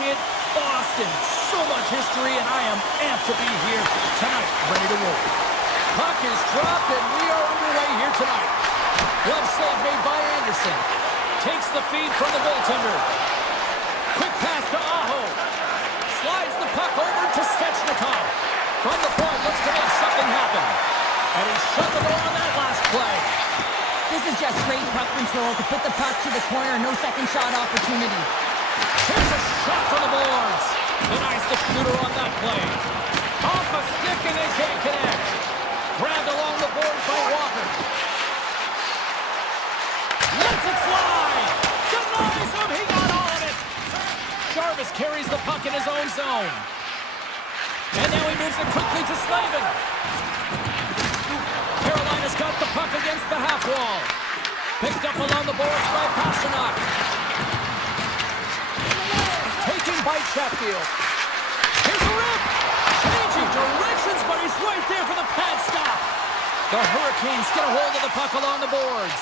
champion, Boston. So much history, and I am amped to be here tonight, ready to roll. Puck is dropped, and we are underway here tonight. Glove save made by Anderson. Takes the feed from the goaltender. Quick pass to Aho. Slides the puck over to Svechnikov. From the point, looks to make something happen. And he shut the door on that last play. This is just great puck control to put the puck to the corner. No second shot opportunity. Here's a shot from the boards. Denies the shooter on that play. Off a stick and they can't connect. Grabbed along the boards by Walker. Lets it fly. Denies him. He got all of it. Jarvis carries the puck in his own zone. And now he moves it quickly to Slavin. Carolina's got the puck against the half wall. Picked up along the boards by Pasternak. Taken by Chatfield. Here's a rip. Changing directions, but he's right there for the pad stop. The Hurricanes get a hold of the puck along the boards.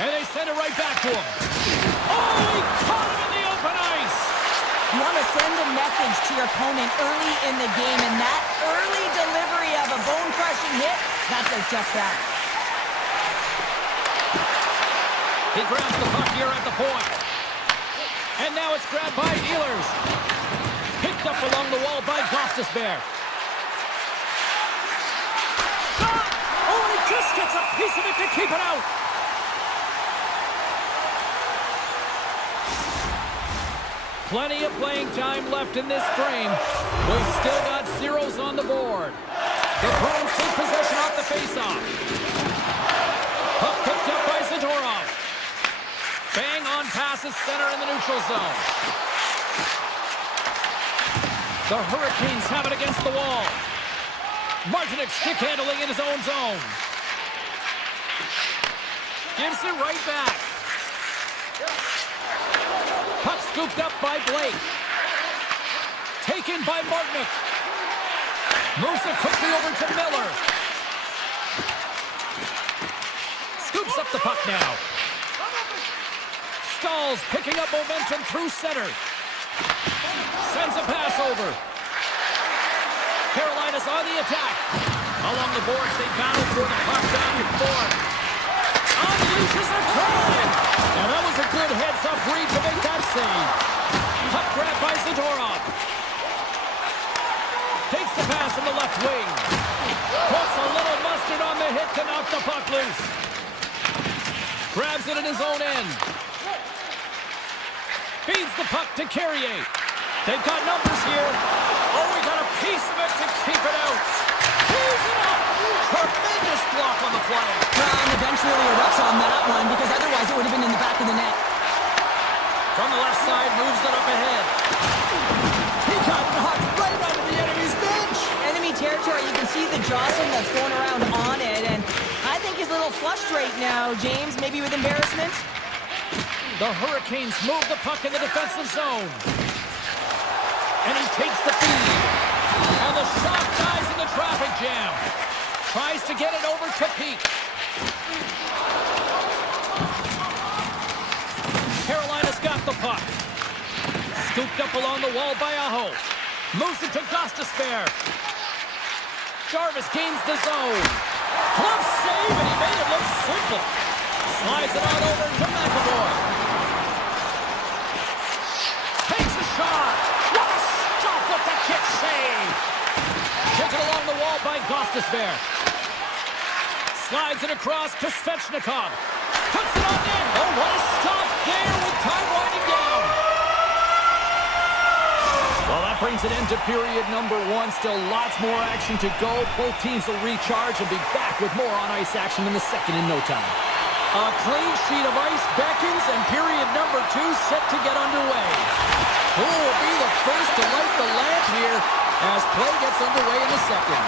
And they send it right back to him. Oh, he caught him in the open ice. You want to send a message to your opponent early in the game, and that early delivery of a bone-crushing hit, that does just that. He grabs the puck here at the point. And now it's grabbed by Ehlers. Picked up along the wall by Gostisbehere. Shot! Oh, and he just gets a piece of it to keep it out. Plenty of playing time left in this frame. We've still got zeros on the board. The Bruins take possession off the faceoff. Puck picked up by Zadorov. Bang on passes center in the neutral zone. The Hurricanes have it against the wall. Martinic stick handling in his own zone. Gives it right back. Puck scooped up by Blake. Taken by Martinic. Moves it quickly over to Miller. Scoops up the puck now. Stalls picking up momentum through center. Sends a pass over. Carolina's on the attack. Along the boards, they battle for the puck back and forth. Unleashes a turn. Now that was a good heads-up read to make that save. Puck grab by Zadorov. Takes the pass from the left wing. Puts a little mustard on the hit to knock the puck loose. Grabs it in his own end. Feeds the puck to Carrier. They've got numbers here. Oh, we got a piece of it to keep it out. Pulls it up. Tremendous block on the play. And the bench really erupts on that one, because otherwise it would have been in the back of the net. From the left side, moves it up ahead. He got knocked right out of the enemy's bench. Enemy territory, you can see the jostling that's going around on it, and I think he's a little flushed right now, James, maybe with embarrassment. The Hurricanes move the puck in the defensive zone. And he takes the feed. And the shot dies in the traffic jam. Tries to get it over to Peak. Carolina's got the puck. Scooped up along the wall by Aho. Moves it to Gostisbehere. Jarvis gains the zone. Glove save, and he made it look simple. Slides it on over to McAvoy. Takes a shot. What a stop with the kick save. Taken along the wall by Gostisbehere. Slides it across to Svechnikov. Puts it on in. Oh, what a stop there with time winding down. Well, that brings it into period number one. Still lots more action to go. Both teams will recharge and be back with more on-ice action in the second in no time. A clean sheet of ice beckons, and period number two set to get underway. Who will be the first to light the lamp here as play gets underway in the second?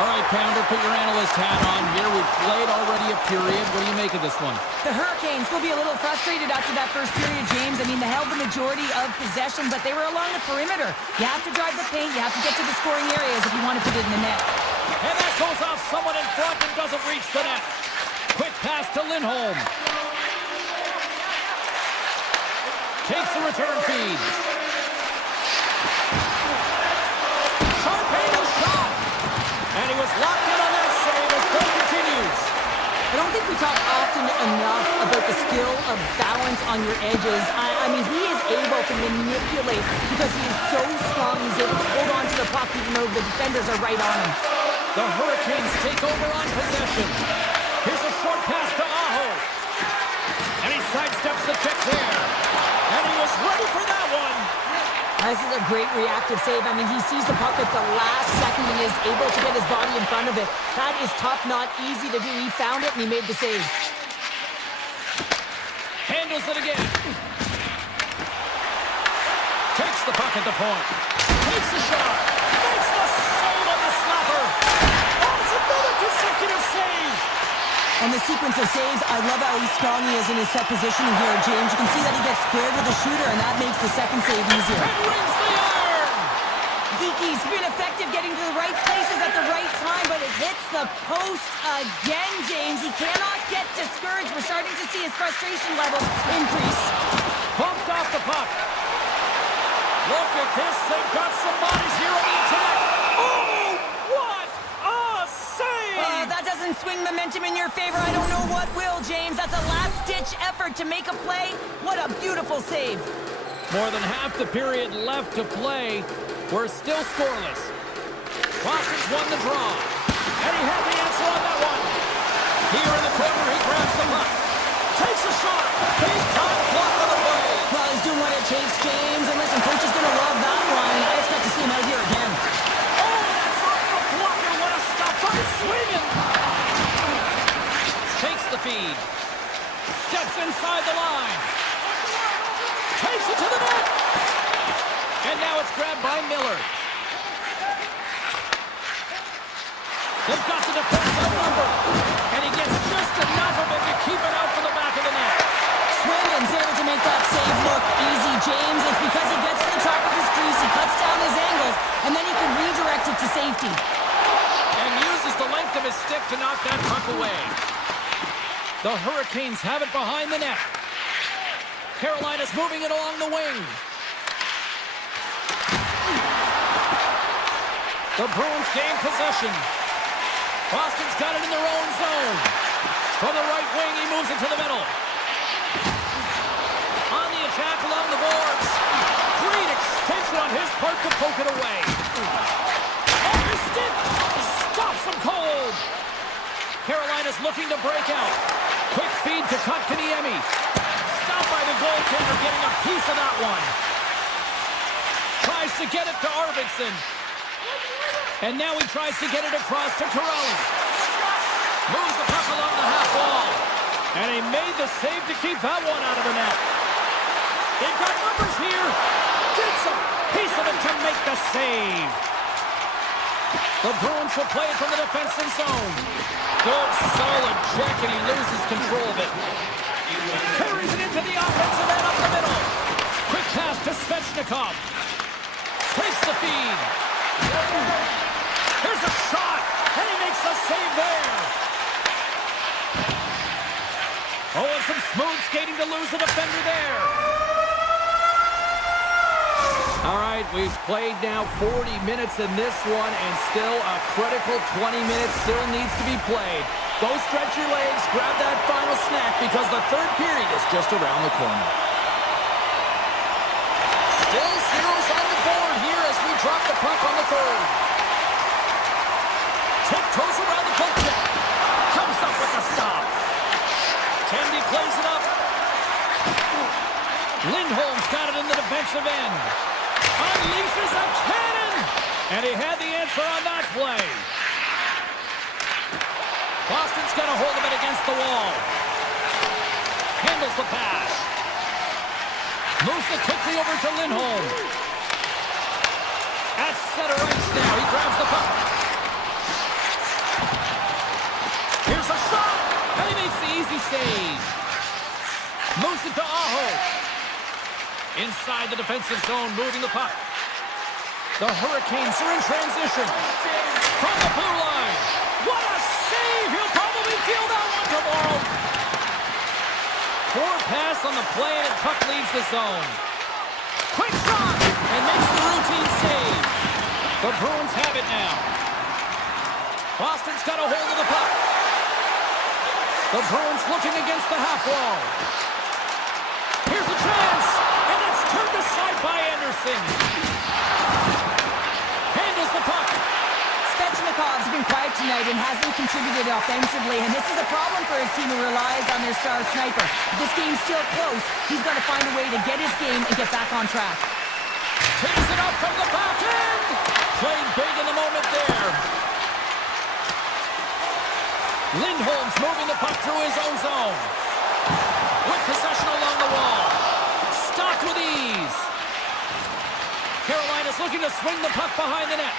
All right, Pounder, put your analyst hat on here. We've played already a period. What do you make of this one? The Hurricanes will be a little frustrated after that first period, James. I mean, they held the majority of possession, but they were along the perimeter. You have to drive the paint. You have to get to the scoring areas if you want to put it in the net. And that goes off someone in front and doesn't reach the net. Quick pass to Lindholm. Takes the return feed. Sharp angle shot. And he was locked in on that save as play continues. I don't think we talk often enough about the skill of balance on your edges. I mean, he is able to manipulate because he is so strong. He's able to hold on to the puck even though the defenders are right on him. The Hurricanes take over on possession. Here's a short pass to Aho. And he sidesteps the check there. And he was ready for that one. This is a great reactive save. I mean, he sees the puck at the last second and is able to get his body in front of it. That is tough, not easy to do. He found it and he made the save. Handles it again. Takes the puck at the point. Takes the shot. Makes the save on the slapper. Oh, it's another consecutive save. And the sequence of saves, I love how strong he is in his set positioning here, James. You can see that he gets squared with the shooter, and that makes the second save easier. And rings the iron. Geeky's been effective getting to the right places at the right time, but it hits the post again, James. He cannot get discouraged. We're starting to see his frustration levels increase. Bumped off the puck. Look at this. They've got some bodies here on the attack. Oh, what a save! That doesn't swing momentum in your favor. I don't know what will, James. That's a last-ditch effort to make a play. What a beautiful save. More than half the period left to play. We're still scoreless. Boston's won the draw. And he had the answer on that one. Here in the corner, he grabs the puck. Takes a shot. Big time block on the way. Well, he's doing what it takes, James. And listen, coach is going to love that one. I expect to see him out here again. Oh, that's off the blocker. What a stop. He's swinging. Takes the feed. Steps inside the line. Takes it to the net. And now it's grabbed by Miller. They've got the defense outnumbered. And he gets just enough of it to keep it out for the back of the net. Swindon's able to make that save look easy, James. It's because he gets to the top of his crease, he cuts down his angles, and then he can redirect it to safety. And uses the length of his stick to knock that puck away. The Hurricanes have it behind the net. Carolina's moving it along the wing. The Bruins gain possession. Boston's got it in their own zone. From the right wing, he moves it to the middle. On the attack along the boards. Great extension on his part to poke it away. Off his stick. Stops him cold. Carolina's looking to break out. Quick feed to Kotkaniemi. Stopped by the goaltender, getting a piece of that one. Tries to get it to Arvidsson. And now he tries to get it across to Corelli. Moves the puck along the half wall. And he made the save to keep that one out of the net. They've got numbers here. Gets a piece of it to make the save. The Bruins will play it from the defensive zone. Good, solid check, and he loses control of it. Carries it into the offensive end up the middle. Quick pass to Svechnikov. Takes the feed. Here's a shot, and he makes the save there. Oh, and some smooth skating to lose the defender there. All right, we've played now 40 minutes in this one, and still a critical 20 minutes still needs to be played. Go stretch your legs, grab that final snack, because the third period is just around the corner. Still zeros on the board here as we drop the puck on the third. Tiptoes around the poke check. Comes up with the stop. Tandy plays it up. Lindholm's got it in the defensive end. Unleashes a cannon! And he had the answer on that play. Boston's got a hold of it against the wall. Handles the pass. Moves it quickly over to Lindholm. At center ice now. He grabs the puck. Here's a shot! And he makes the easy save. Moves it to Aho. Inside the defensive zone, moving the puck. The Hurricanes are in transition. From the blue line. What a save! He'll probably feel that one tomorrow. Poor pass on the play, and the puck leaves the zone. Quick shot! And makes the routine save. The Bruins have it now. Boston's got a hold of the puck. The Bruins looking against the half wall. Here's a chance! And it's turned aside by Anderson. Handles the puck. Svechnikov's been quiet tonight and hasn't contributed offensively, and this is a problem for his team who relies on their star sniper. If this game's still close, he's got to find a way to get his game and get back on track. Tees it up from the back end. Played big in the moment there. Lindholm's moving the puck through his own zone. With possession along the wall. Stopped with ease. Carolina's looking to swing the puck behind the net.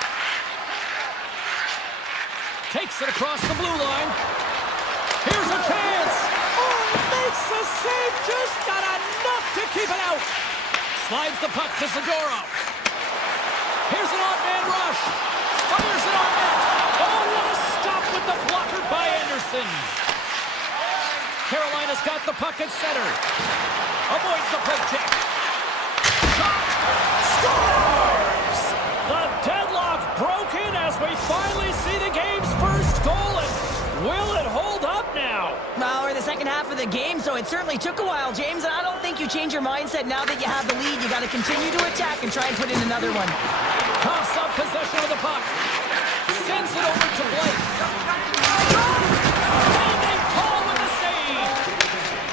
Takes it across the blue line. Here's a chance. Oh, makes the save. Just not enough to keep it out. Slides the puck to Zadorov. Here's an odd man rush. Fires it on net. Oh, what a stop with the blocker by Anderson. Carolina's got the puck at center. Avoids the poke check. Shot. Scores! The deadlock broken as we finally see the game's first goal. And will it hold up now? Well, we're the second half of the game, so it certainly took a while, James, and I don't think you change your mindset now that you have the lead. You got to continue to attack and try and put in another one. Coughs up possession of the puck. Sends it over to Blake. Standing tall with the save.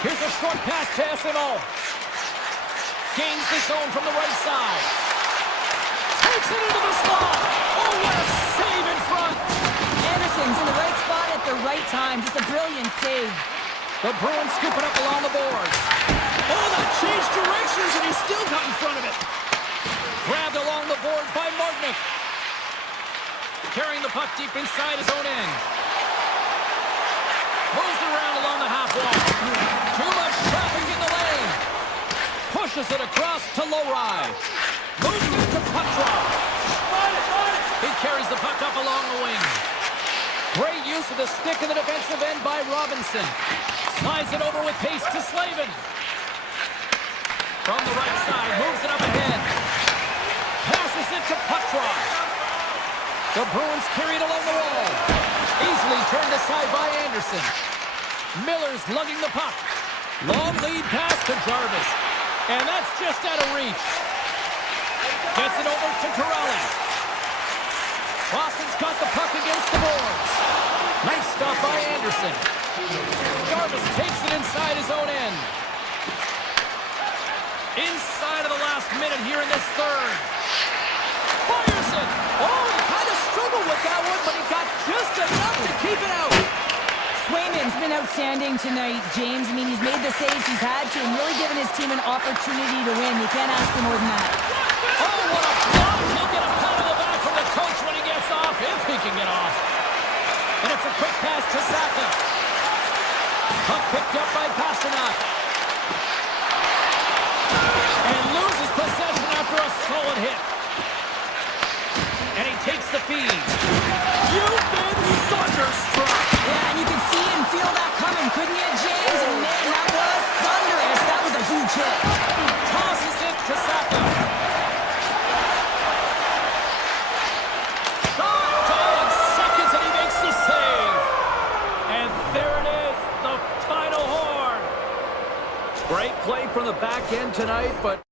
Here's a short pass to SMO. Gains the zone from the right side. Takes it into the slot. Oh, what a save in front. Anderson's in the right spot at the right time. Just a brilliant save. The Bruins scoop it up along the boards. Oh, that changed directions, and he still got in front of it. Grabbed along the board by Martinick. Carrying the puck deep inside his own end. Moves around along the half wall. Too much traffic in the lane. Pushes it across to Lowry. Moves it to Petrov. He carries the puck up along the wing. Great use of the stick in the defensive end by Robinson. Slides it over with pace to Slavin. From the right side, moves it up ahead. Passes it to Petrov. The Bruins carry it along the wall. Easily turned aside by Anderson. Miller's lugging the puck. Long lead pass to Jarvis. And that's just out of reach. Gets it over to Corelli. Boston's got the puck against the boards. Nice stop by Anderson. Jarvis takes it inside his own end. Inside of the last minute here in this third. Fires it. Oh, he kind of struggled with that one, but he got just enough to keep it out. Swayman's been outstanding tonight, James. I mean, he's made the saves he's had to and really given his team an opportunity to win. You can't ask for more than that. Oh, what a block. He'll get a pat on the back from the coach when he gets off, if he can get off. And it's a quick pass to Saka. Puck picked up by Pasternak. And loses possession after a solid hit. And he takes the feed. You've been thunderstruck. Yeah, and you can see and feel that coming, couldn't you, James? And man, that was thunderous. That was a huge hit. Tosses it to Saka. Shot, dying seconds, and he makes the save. And there it is, the final horn. Great play from the back end tonight, but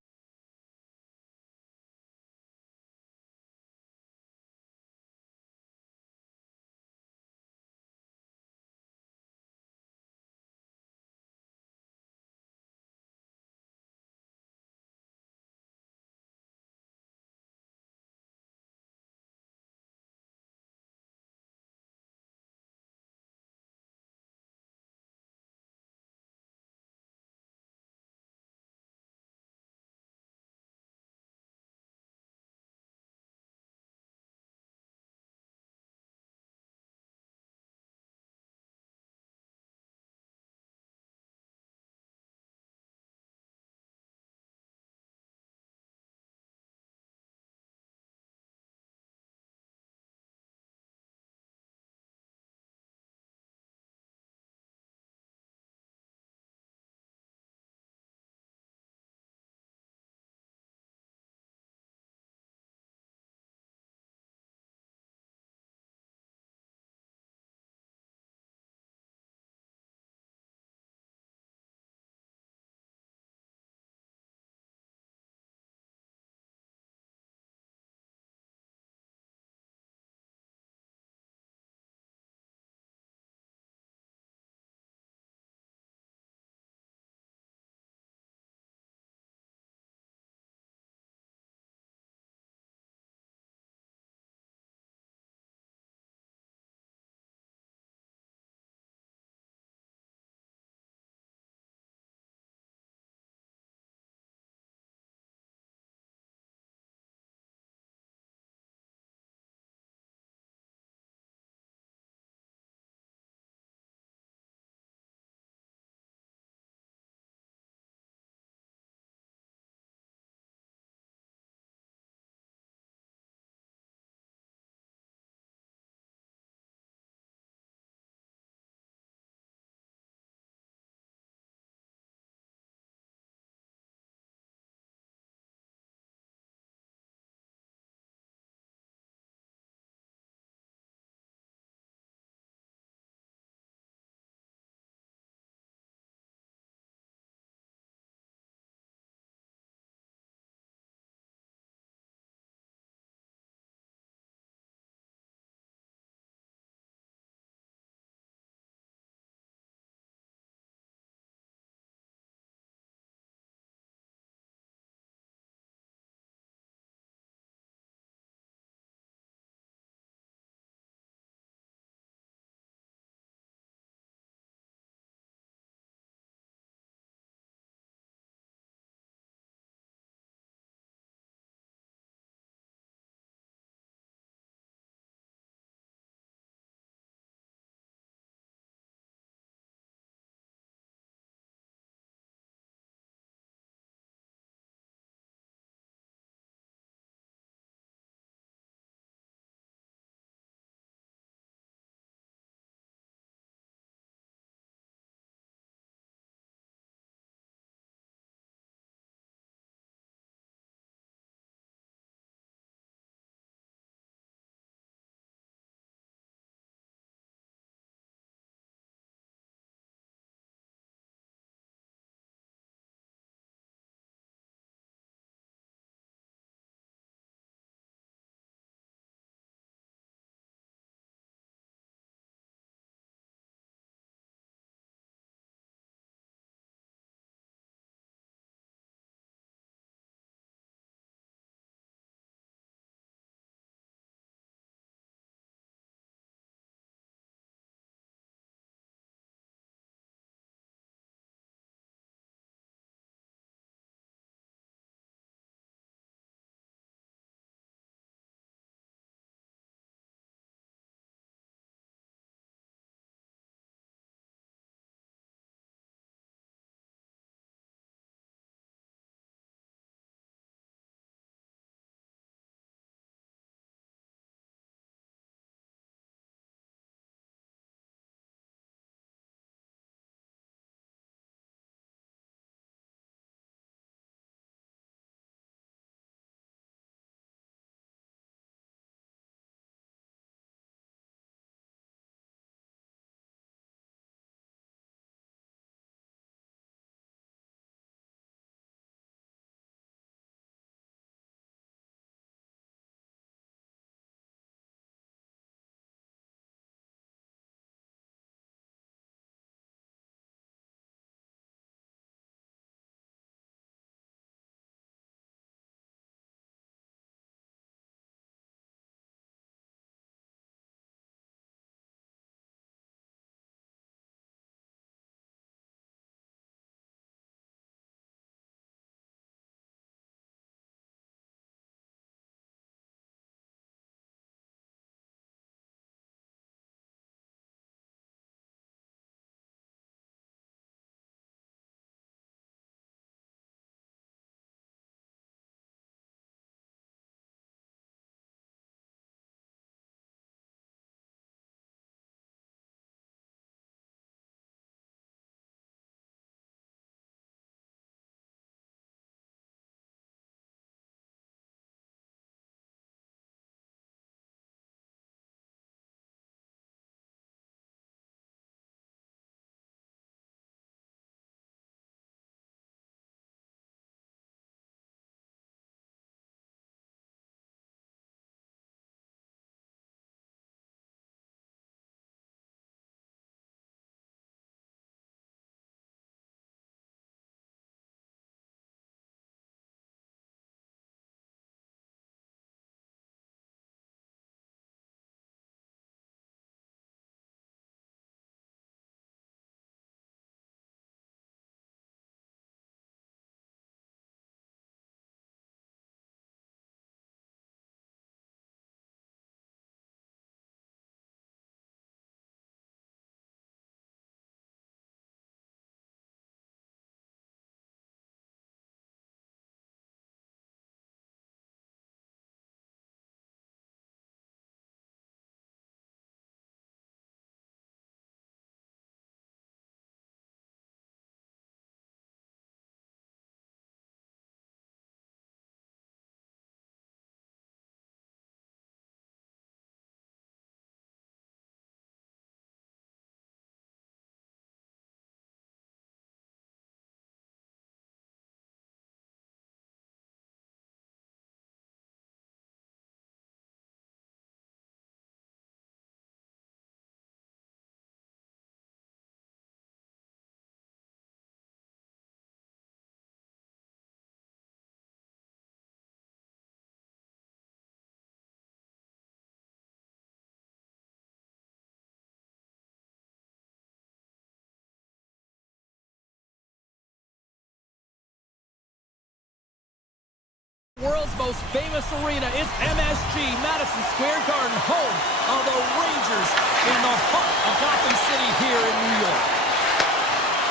world's most famous arena. It's MSG, Madison Square Garden, home of the Rangers in the heart of Gotham City here in New York.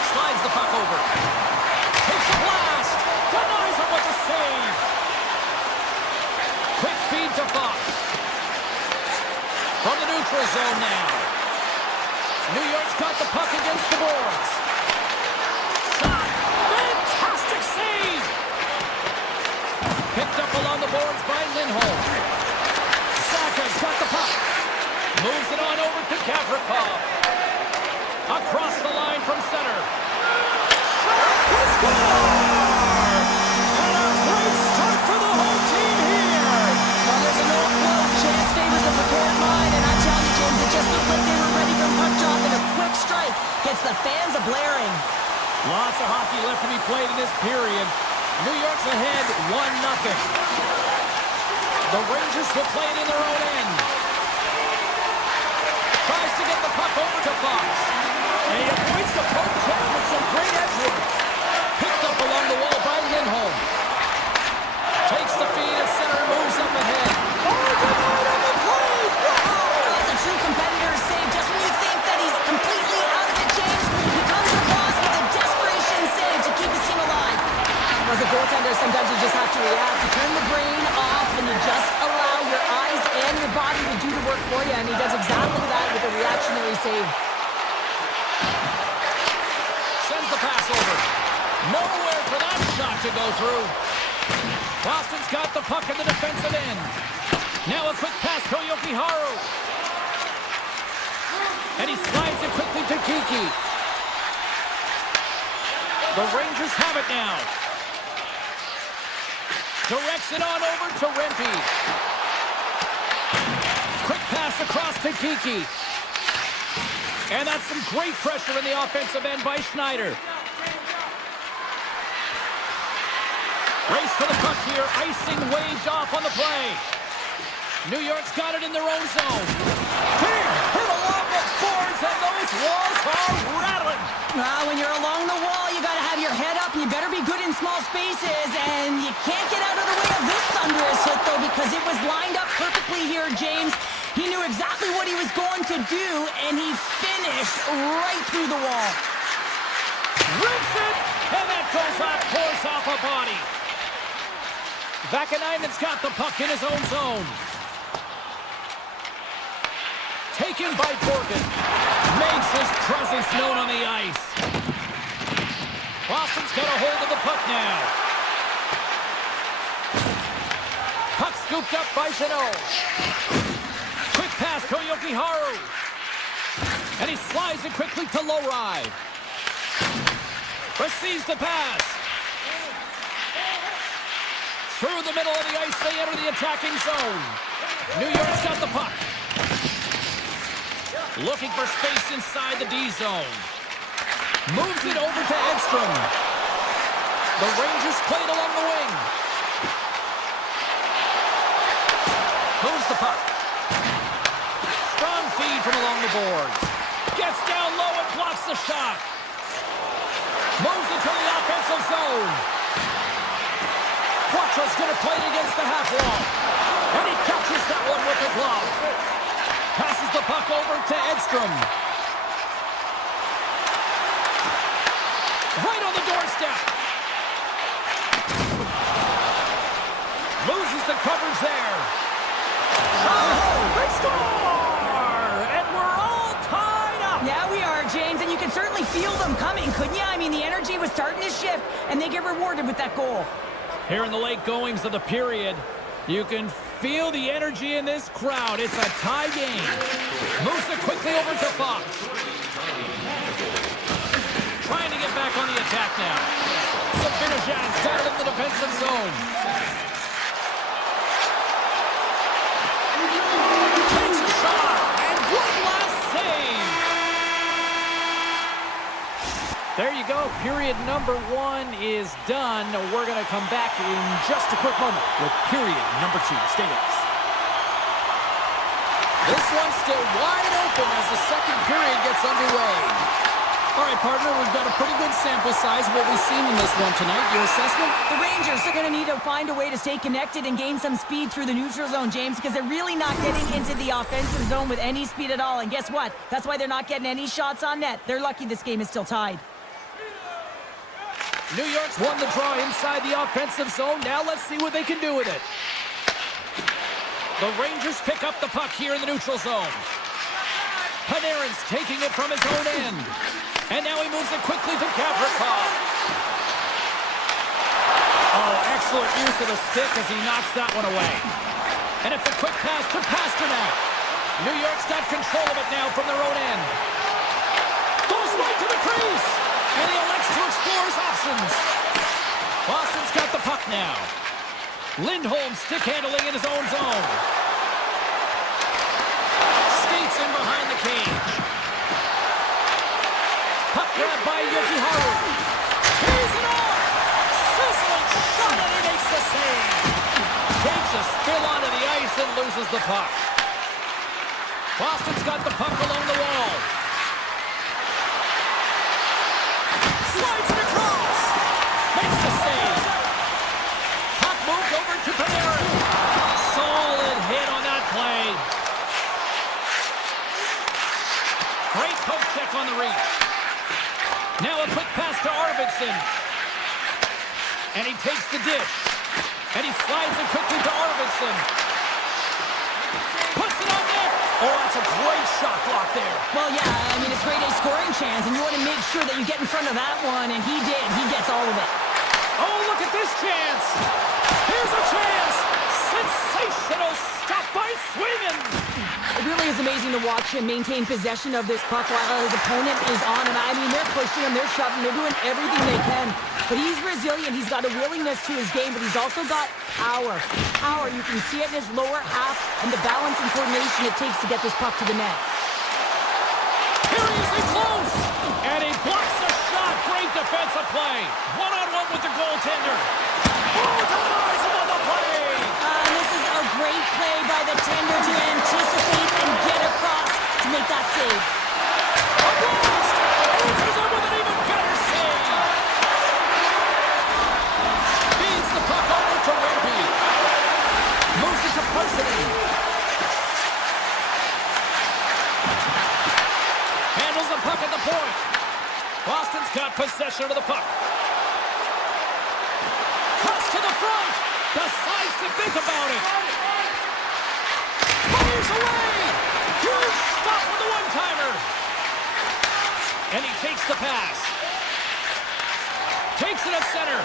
Slides the puck over. Takes a blast. Denies him with a save. Quick feed to Fox. From the neutral zone now. New York's got the puck against the boards. Shot. Fantastic save. Picked up along the boards by Lindholm. Saka's got the puck. Moves it on over to Gavrikov. Across the line from center. Shot. He scores! And a great start for the whole team here. Well, there's an old quote, chance favors a prepared mind, and I tell you, James, it just looked like they were ready for a puck drop, and a quick strike gets the fans a-blaring. Lots of hockey left to be played in this period. New York's ahead 1-0. The Rangers will play it in their own end. Tries to get the puck over to Fox. And he avoids the poke check with some great edge work. Picked up along the wall by Lindholm. Takes the feed at center and moves up ahead. Oh, God, on the play! Wow! That's a true competitor's save. Just when you think that he's completely out of it, James, he comes across with a desperation save to keep his team alive. As a goaltender, sometimes you just have to react. You turn the brain off and you just allow your eyes and your body to do the work for you, and he does exactly that with a reactionary save. Sends the pass over. Nowhere for that shot to go through. Boston's got the puck in the defensive end. Now a quick pass to Yokiharu. And he slides it quickly to Kiki. The Rangers have it now. Directs it on over to Rempe. Quick pass across to Kiki. And that's some great pressure in the offensive end by Schneider. Race for the puck here. Icing waved off on the play. New York's got it in their own zone. Here, hit along the boards, and those walls are rattling. When you're along the wall, you got to have your head up, and you better be good in small spaces, and you can't get out of the way of this thunderous hit, though, because it was lined up perfectly here, James. He knew exactly what he was going to do, and he finished right through the wall. Rips it, and that goes off, pours off a body. Vakanainen's got the puck in his own zone. Taken by Borgen. Makes his presence known on the ice. Boston's got a hold of the puck now. Puck scooped up by Chanot. Quick pass to Yokiharu. And he slides it quickly to Lowry. Receives the pass. Through the middle of the ice, they enter the attacking zone. New York's got the puck. Looking for space inside the D zone. Moves it over to Edstrom. The Rangers played along the wing. Moves the puck. Strong feed from along the boards. Gets down low and blocks the shot. Moves it to the offensive zone. Quatro's going to play it against the half wall. And he catches that one with the glove. Passes the puck over to Edstrom. Right on the doorstep. Loses the coverage there. Oh, they score! And we're all tied up. Yeah, we are, James, and you can certainly feel them coming, couldn't you? I mean, the energy was starting to shift, and they get rewarded with that goal. Here in the late goings of the period, you can feel the energy in this crowd. It's a tie game. Moves it quickly over to Fox. Trying to get back on the attack now. Zabinajad's got it in the defensive zone. Takes a shot, and one last save. There you go. Period number 1 is done. We're going to come back in just a quick moment with period number 2. Stay with us. This one's still wide open as the second period gets underway. All right, partner, we've got a pretty good sample size of what we've seen in this one tonight. Your assessment? The Rangers are going to need to find a way to stay connected and gain some speed through the neutral zone, James, because they're really not getting into the offensive zone with any speed at all. And guess what? That's why they're not getting any shots on net. They're lucky this game is still tied. New York's won the draw inside the offensive zone. Now let's see what they can do with it. The Rangers pick up the puck here in the neutral zone. Panarin's taking it from his own end. And now he moves it quickly to Gavrikov. Oh, excellent use of the stick as he knocks that one away. And it's a quick pass to Pasternak. New York's got control of it now from their own end. Goes right to the crease. And he elects to explore his options. Boston's got the puck now. Lindholm stick handling in his own zone. Skates in behind the cage. Puck grabbed by Yokiharu. He's it off! Sizzling shot and he makes the save. Takes a spill onto the ice and loses the puck. Boston's got the puck along the wall. Slides it across. Makes the save. Puck moved over to Panarin. Solid hit on that play. Great poke check on the reach. Now a quick pass to Arvidsson. And he takes the dish. And he slides it quickly to Arvidsson. Puts it on net. Oh, that's a great shot block there. Well, yeah, I mean, it's grade A scoring chance, and you want to make sure that you get in front of that one, and he did. He gets all of it. Oh, look at this chance. Here's a chance. Sensational stop by Sweden. It really is amazing to watch him maintain possession of this puck while his opponent is on. And I mean, they're pushing him, they're shoving, they're doing everything they can. But he's resilient. He's got a willingness to his game, but he's also got power. Power, you can see it in his lower half and the balance and coordination it takes to get this puck to the net. Here he is in close. And he blocks the shot. Great defensive play. One-on-one with the goaltender. Oh, denies him on the play. This is a great play by the tender to anticipate and get across to make that save. A blast! Answers up with an even better save. Feeds the puck over to Rempe. Moves it to Persony. Handles the puck at the point. Boston's got possession of the puck. Cuts to the front. Decides to think about it. Fires away. Huge stop with the one-timer. And he takes the pass. Takes it at center.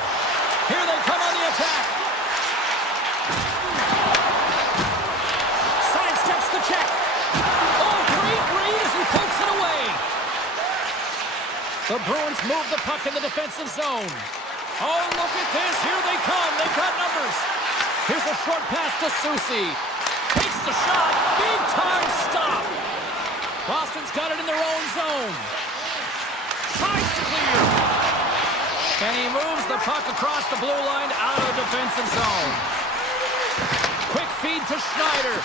Here they come on the attack. Sidesteps the check. Oh, great read as he pokes it away. The Bruins move the puck in the defensive zone. Oh, look at this. Here they come. They've got numbers. Here's a short pass to Susi. Takes the shot. Big time stop. Boston's got it in their own zone. Tries to clear. And he moves the puck across the blue line out of the defensive zone. Quick feed to Schneider.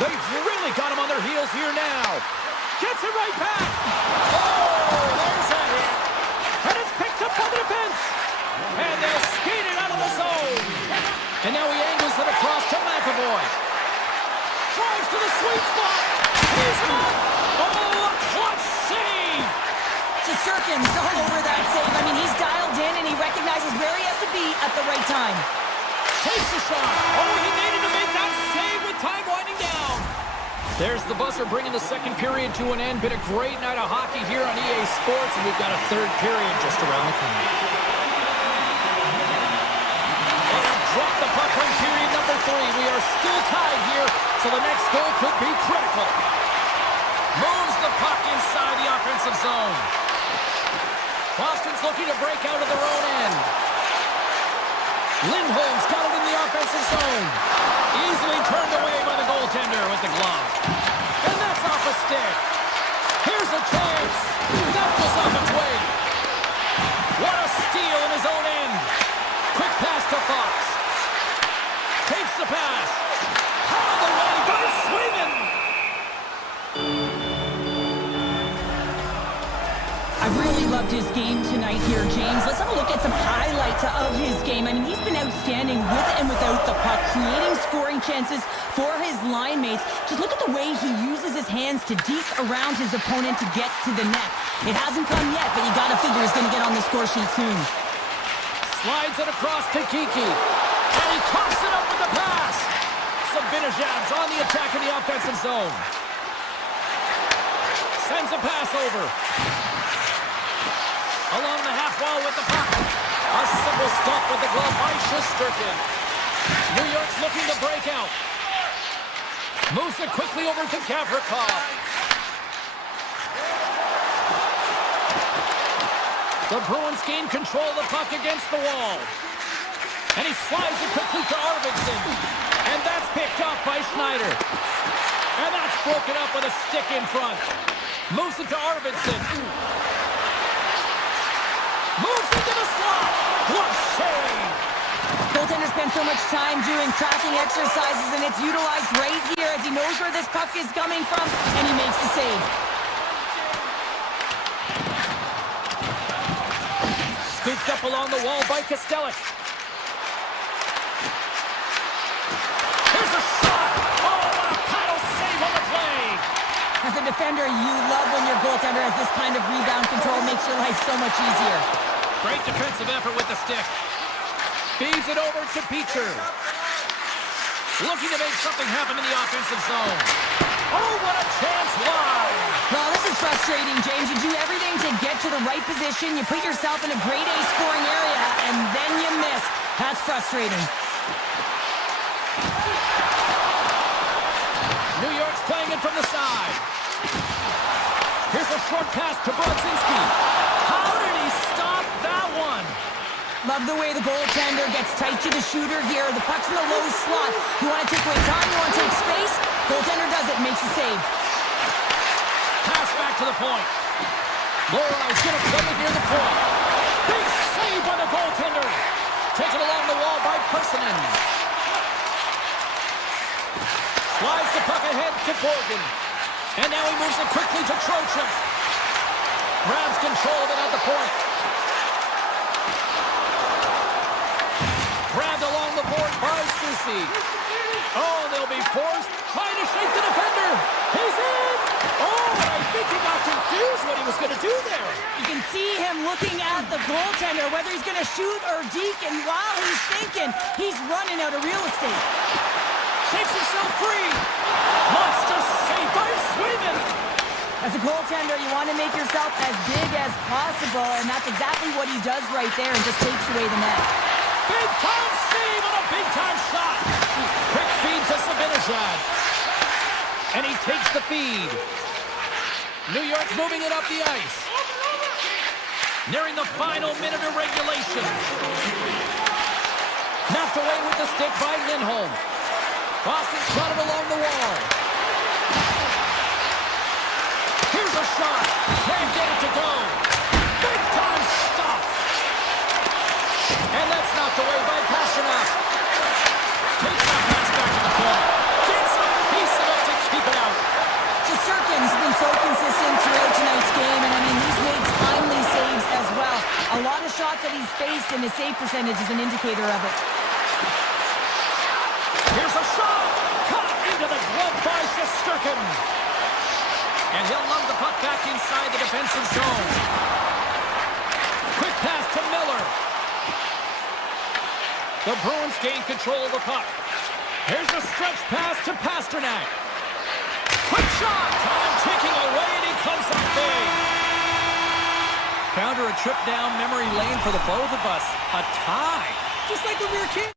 They've really got him on their heels here now. Gets it right back. Oh, there's a hit. And it's picked up by the defense. And they'll skate it out of the zone. And now he angles it across to McAvoy. Drives to the sweet spot. He's up. Oh, a clutch save. Shesterkin's all over that save. I mean, he's dialed in and he recognizes where he has to be at the right time. Takes the shot. Oh, he needed to make that save with time winding down. There's the buzzer bringing the second period to an end. Been a great night of hockey here on EA Sports, and we've got a third period just around the corner. Drop the puck on period number 3. We are still tied here, so the next goal could be critical. Moves the puck inside the offensive zone. Boston's looking to break out of their own end. Lindholm's got it in the offensive zone. Easily turned away by the goaltender with the glove. And that's off a stick. Here's a chance. That was off its way. What a steal in his own end. Quick pass to Fox. Takes the pass. Hauled away by Sweden. I really loved his game tonight here, James. Let's have a look at some highlights of his game. I mean, he's been outstanding with and without the puck, creating scoring chances for his line mates. Just look at the way he uses his hands to deke around his opponent to get to the net. It hasn't come yet, but you gotta figure he's gonna get on the score sheet soon. Slides it across to Kiki. And he coughs it up with the pass. Sabinajad's on the attack in the offensive zone. Sends a pass over. Along the half wall with the puck. A simple stop with the glove by Shesterkin. New York's looking to break out. Moves it quickly over to Gavrikov. The Bruins gain control of the puck against the wall. And he slides it quickly to Arvidsson. And that's picked off by Schneider. And that's broken up with a stick in front. Moves it to Arvidsson. Moves into the slot. What save! Goaltender spent so much time doing tracking exercises, and it's utilized right here as he knows where this puck is coming from, and he makes the save. Scooped up along the wall by Kostelic. Here's a shot! Oh, what a paddle save on the play! As a defender, you love when your goaltender has this kind of rebound control. Makes your life so much easier. Great defensive effort with the stick. Feeds it over to Peacher. Looking to make something happen in the offensive zone. Oh, what a chance wide! Well, this is frustrating, James. You do everything to get to the right position. You put yourself in a grade A scoring area, and then you miss. That's frustrating. New York's playing it from the side. Here's a short pass to Brodzinski. How did he stop that one? Love the way the goaltender gets tight to the shooter here. The puck's in the low slot. You want to take away time, you want to take space. Goaltender does it, makes the save. Pass back to the point. Lorai's going to play it near the point. Big save by the goaltender. Taken along the wall by Persinen. Slides the puck ahead to Borgen. And now he moves it quickly to Trocheck. Grabs control of it at the point. Grabbed along the board by Susi. Oh, they'll be forced. Trying to shake the defender. He's in. Oh, I think he got confused what he was going to do there. You can see him looking at the goaltender, whether he's going to shoot or deke, and while he's thinking, he's running out of real estate. Shakes himself free. Monster save by Sweden. As a goaltender, you want to make yourself as big as possible, and that's exactly what he does right there and just takes away the net. Big-time save on a big-time shot. Quick feed to Sabinajad. And he takes the feed. New York's moving it up the ice. Nearing the final minute of regulation. Knocked away with the stick by Lindholm. Boston's got it along the wall. Here's a shot. Can't get it to go. Big time stop. And that's knocked away by Pasternak. Takes that pass back to the point. Gets a piece of it to keep it out. Shesterkin's been so consistent throughout tonight's game, and I mean, he's made timely saves as well. A lot of shots that he's faced, and the save percentage is an indicator of it. Here's a shot! Caught into the glove by Shesterkin. And he'll lug the puck back inside the defensive zone. Quick pass to Miller. The Bruins gain control of the puck. Here's a stretch pass to Pasternak. Quick shot! Time ticking away, and he comes up big. Found her a trip down memory lane for the both of us. A tie. Just like when we were kids.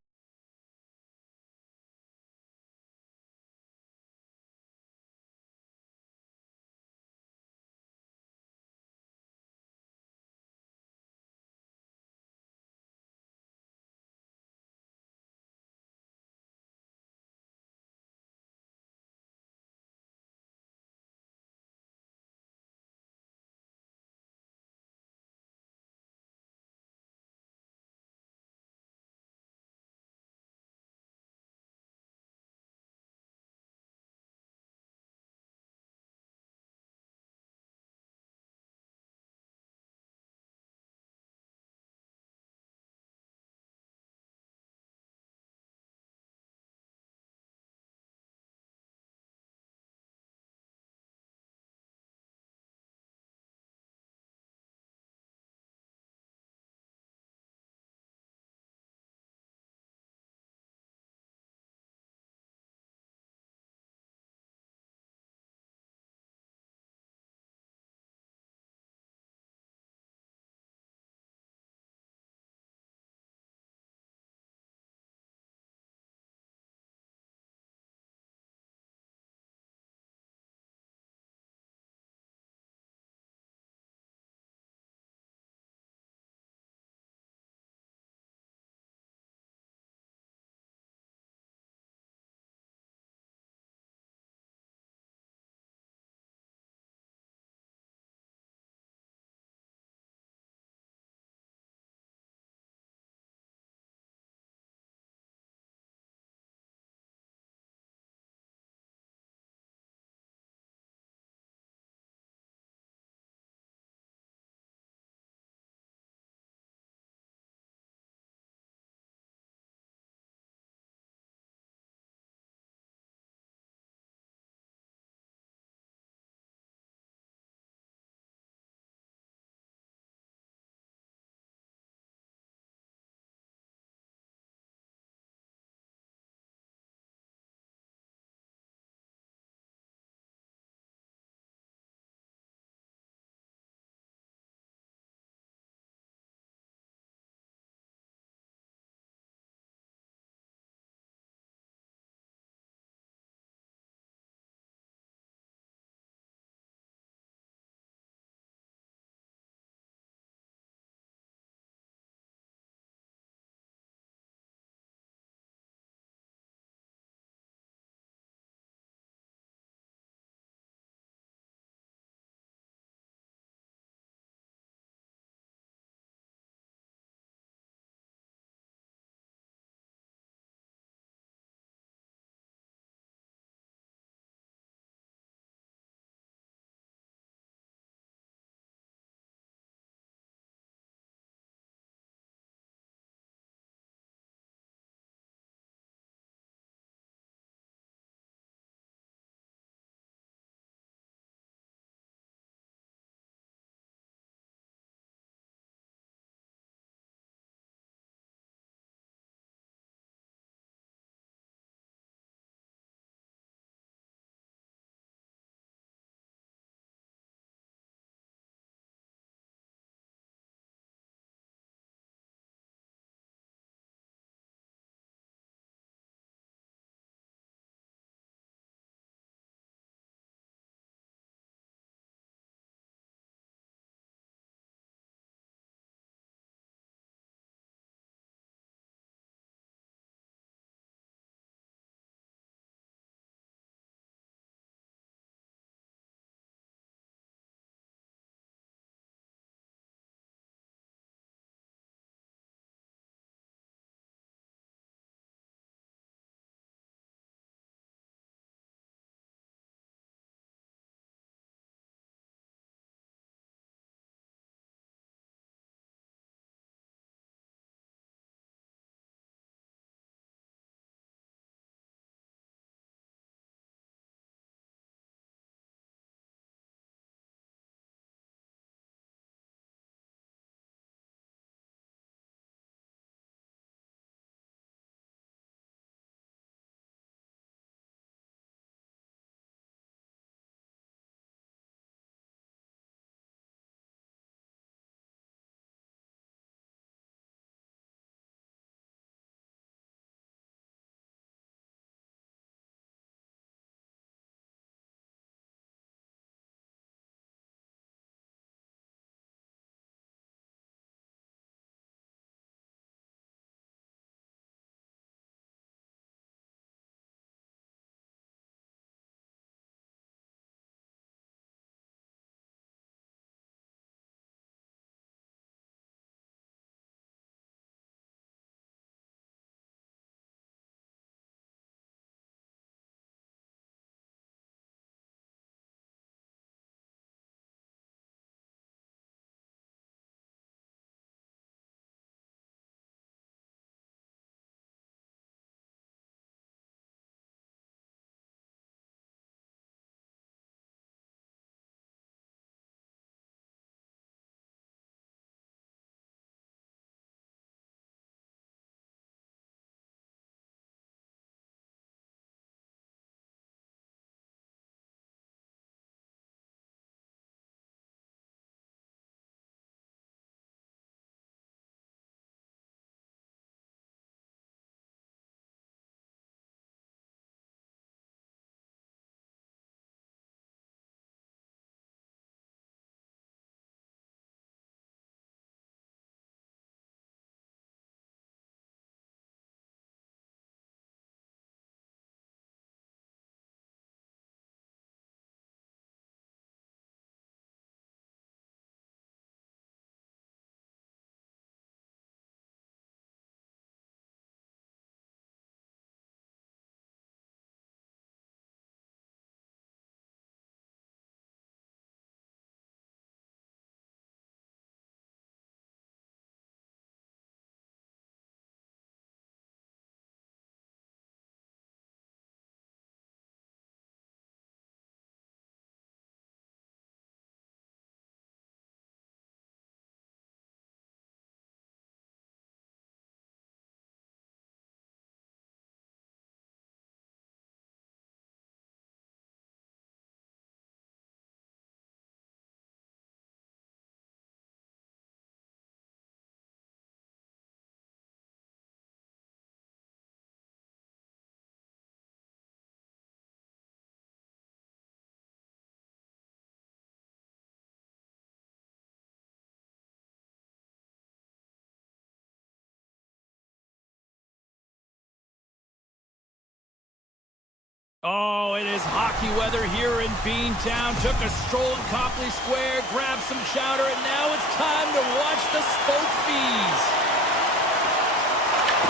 Oh, it is hockey weather here in Beantown. Took a stroll in Copley Square, grabbed some chowder, and now it's time to watch the Spokes Bees.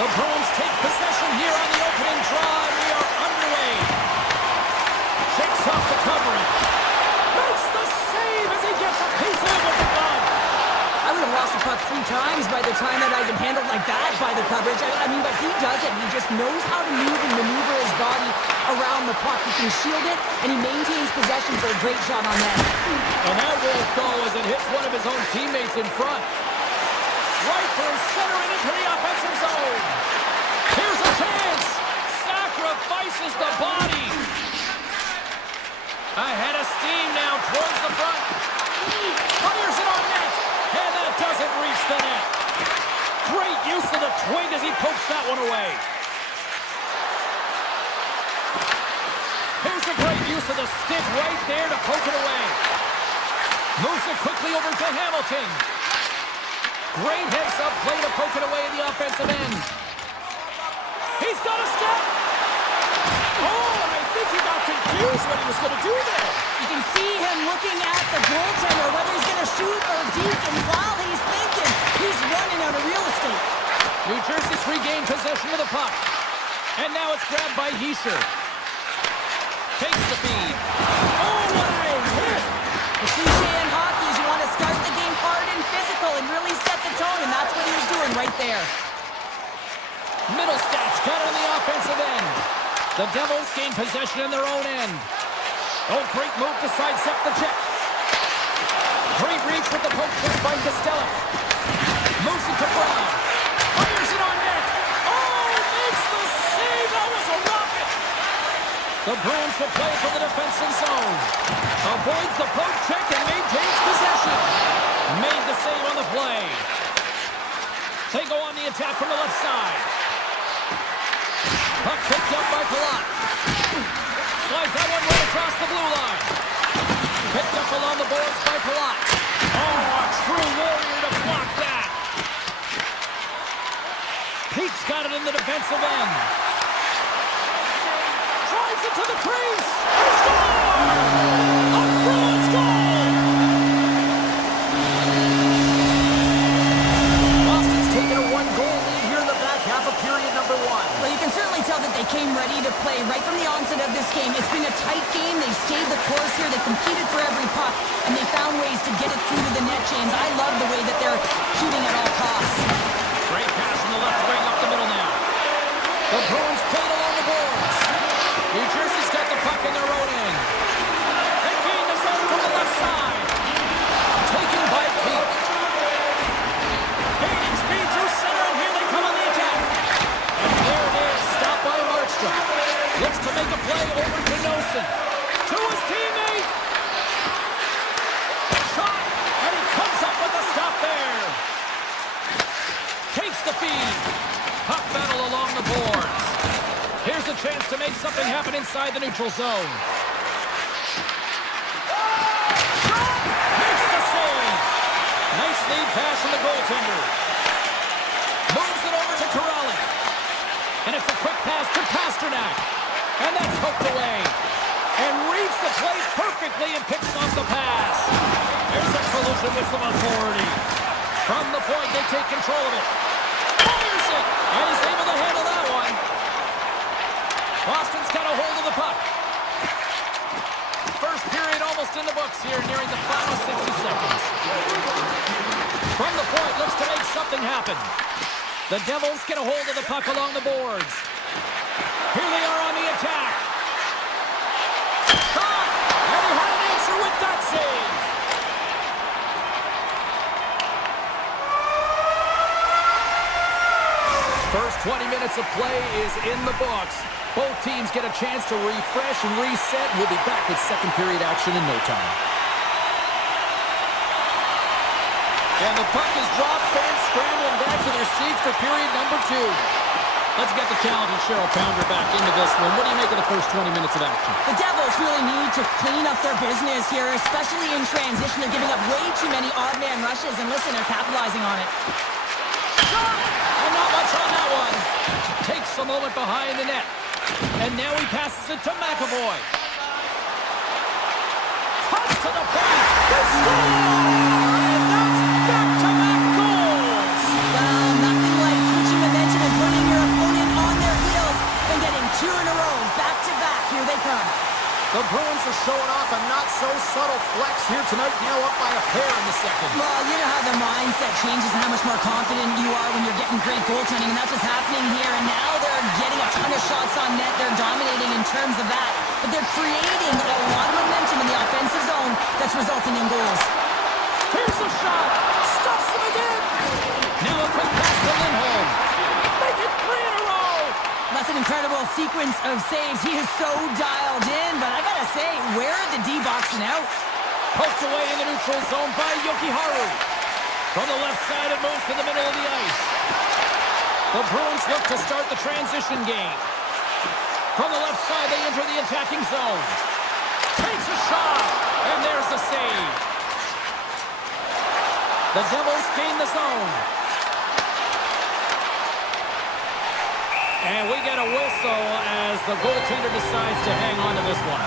The Bruins take possession here on the opening draw, and we are underway. Shakes off the coverage. Makes the save as he gets a piece of it with the glove. I would have lost the puck 3 times by the time that I'd been handled like that by the coverage. I mean, but he does it. He just knows how to move and maneuver his body around the puck. He can shield it, and he maintains possession for a great shot on net. And that will go as it hits one of his own teammates in front. Right through center and into the offensive zone. Here's a chance. Sacrifices the body. Ahead of steam now towards the front. Fires it on net. And that doesn't reach the net. Great use of the twig as he pokes that one away. Here's a great use of the stick right there to poke it away. Moves it quickly over to Hamilton. Great heads-up play to poke it away at the offensive end. He's got a step. Oh, and I think he got confused what he was going to do there. You can see him looking at the goaltender, whether he's going to shoot or deep, and while he's thinking, he's running out of real estate. New Jersey's regained possession of the puck. And now it's grabbed by Hischer. Takes the feed. Oh, what a hit! The cliche in hockey is you want to start the game hard and physical and really set the tone, and that's what he was doing right there. Middlestats got it on the offensive end. The Devils gain possession in their own end. Oh, great move to sidestep the check. Great reach with the poke check by Costello. Moves it to Brown. Fires it on net. Oh, makes the save. That was a rocket. The Bruins will play it to the defensive zone. Avoids the poke check and maintains possession. Made the save on the play. They go on the attack from the left side. Puck picked up by Palat. Slides that one right across the blue line. Picked up along the boards by Palat. Oh, a true warrior to block that. Pete's got it in the defensive end. Drives it to the crease. He scores! A Bruins goal! Boston's taken a 1-goal lead here in the back half of period number 1. Well, you can certainly tell that they came ready to play right from the onset of this game. It's been a tight game. They stayed the course here. They competed for every puck, and they found ways to get it through to the net, James. I love the way that they're shooting at all costs. Great pass from the left wing up the middle now. The Bruins played along the boards. New Jersey's got the puck in their own end. They gain the zone from the left side. Taken by Pete. Gaining speed through center, and here they come on the attack. And there it is, stopped by Markstrom. Looks to make a play over to Nelson. To his teammate. Shot, and he comes up with a stop there. Takes the feed. Puck battle along the boards. Here's a chance to make something happen inside the neutral zone. Shot! Makes the save. Nice lead pass from the goaltender. Moves it over to Corrali. And it's a quick pass to Pasternak. And that's hooked away. And reads the play perfectly and picks off the pass. There's a collision with some authority. From the point, they take control of it. Fires it! And he's able to handle that one. Boston's got a hold of the puck. First period almost in the books here, nearing the final 60 seconds. From the point, looks to make something happen. The Devils get a hold of the puck along the boards. Here they are on the attack. Shot! And he had an answer with that save. First 20 minutes of play is in the books. Both teams get a chance to refresh and reset. We'll be back with second period action in no time. And the puck is dropped. Fans scrambling back to their seats for period number 2. Let's get the talented Cheryl Pounder back into this one. What do you make of the first 20 minutes of action? The Devils really need to clean up their business here, especially in transition. They're giving up way too many odd man rushes, and listen, they're capitalizing on it. Shot! And not much on that one. Takes a moment behind the net. And now he passes it to McAvoy. Toss to the point. They score! And that's back-to-back goals! Well, nothing like switching momentum and putting your opponent on their heels and getting two in a row, back-to-back. Here they come. The Bruins are showing off a not-so-subtle flex here tonight, now up by a pair in the second. Well, you know how the mindset changes and how much more confident you are when you're getting great goaltending, and that's what's happening here. And now they're getting a ton of shots on net. They're dominating in terms of that. But they're creating a lot of momentum in the offensive zone that's resulting in goals. Here's a shot. Stuffs him again. Now a quick pass to Lindholm. Make it 3 in a row. That's an incredible sequence of saves. He is so dialed in, but I gotta say, where are the D boxing out? Poked away in the neutral zone by Jokiharju. From the left side, it moves to the middle of the ice. The Bruins look to start the transition game. From the left side, they enter the attacking zone. Takes a shot, and there's the save. The Devils gain the zone. And we get a whistle as the goaltender decides to hang on to this one.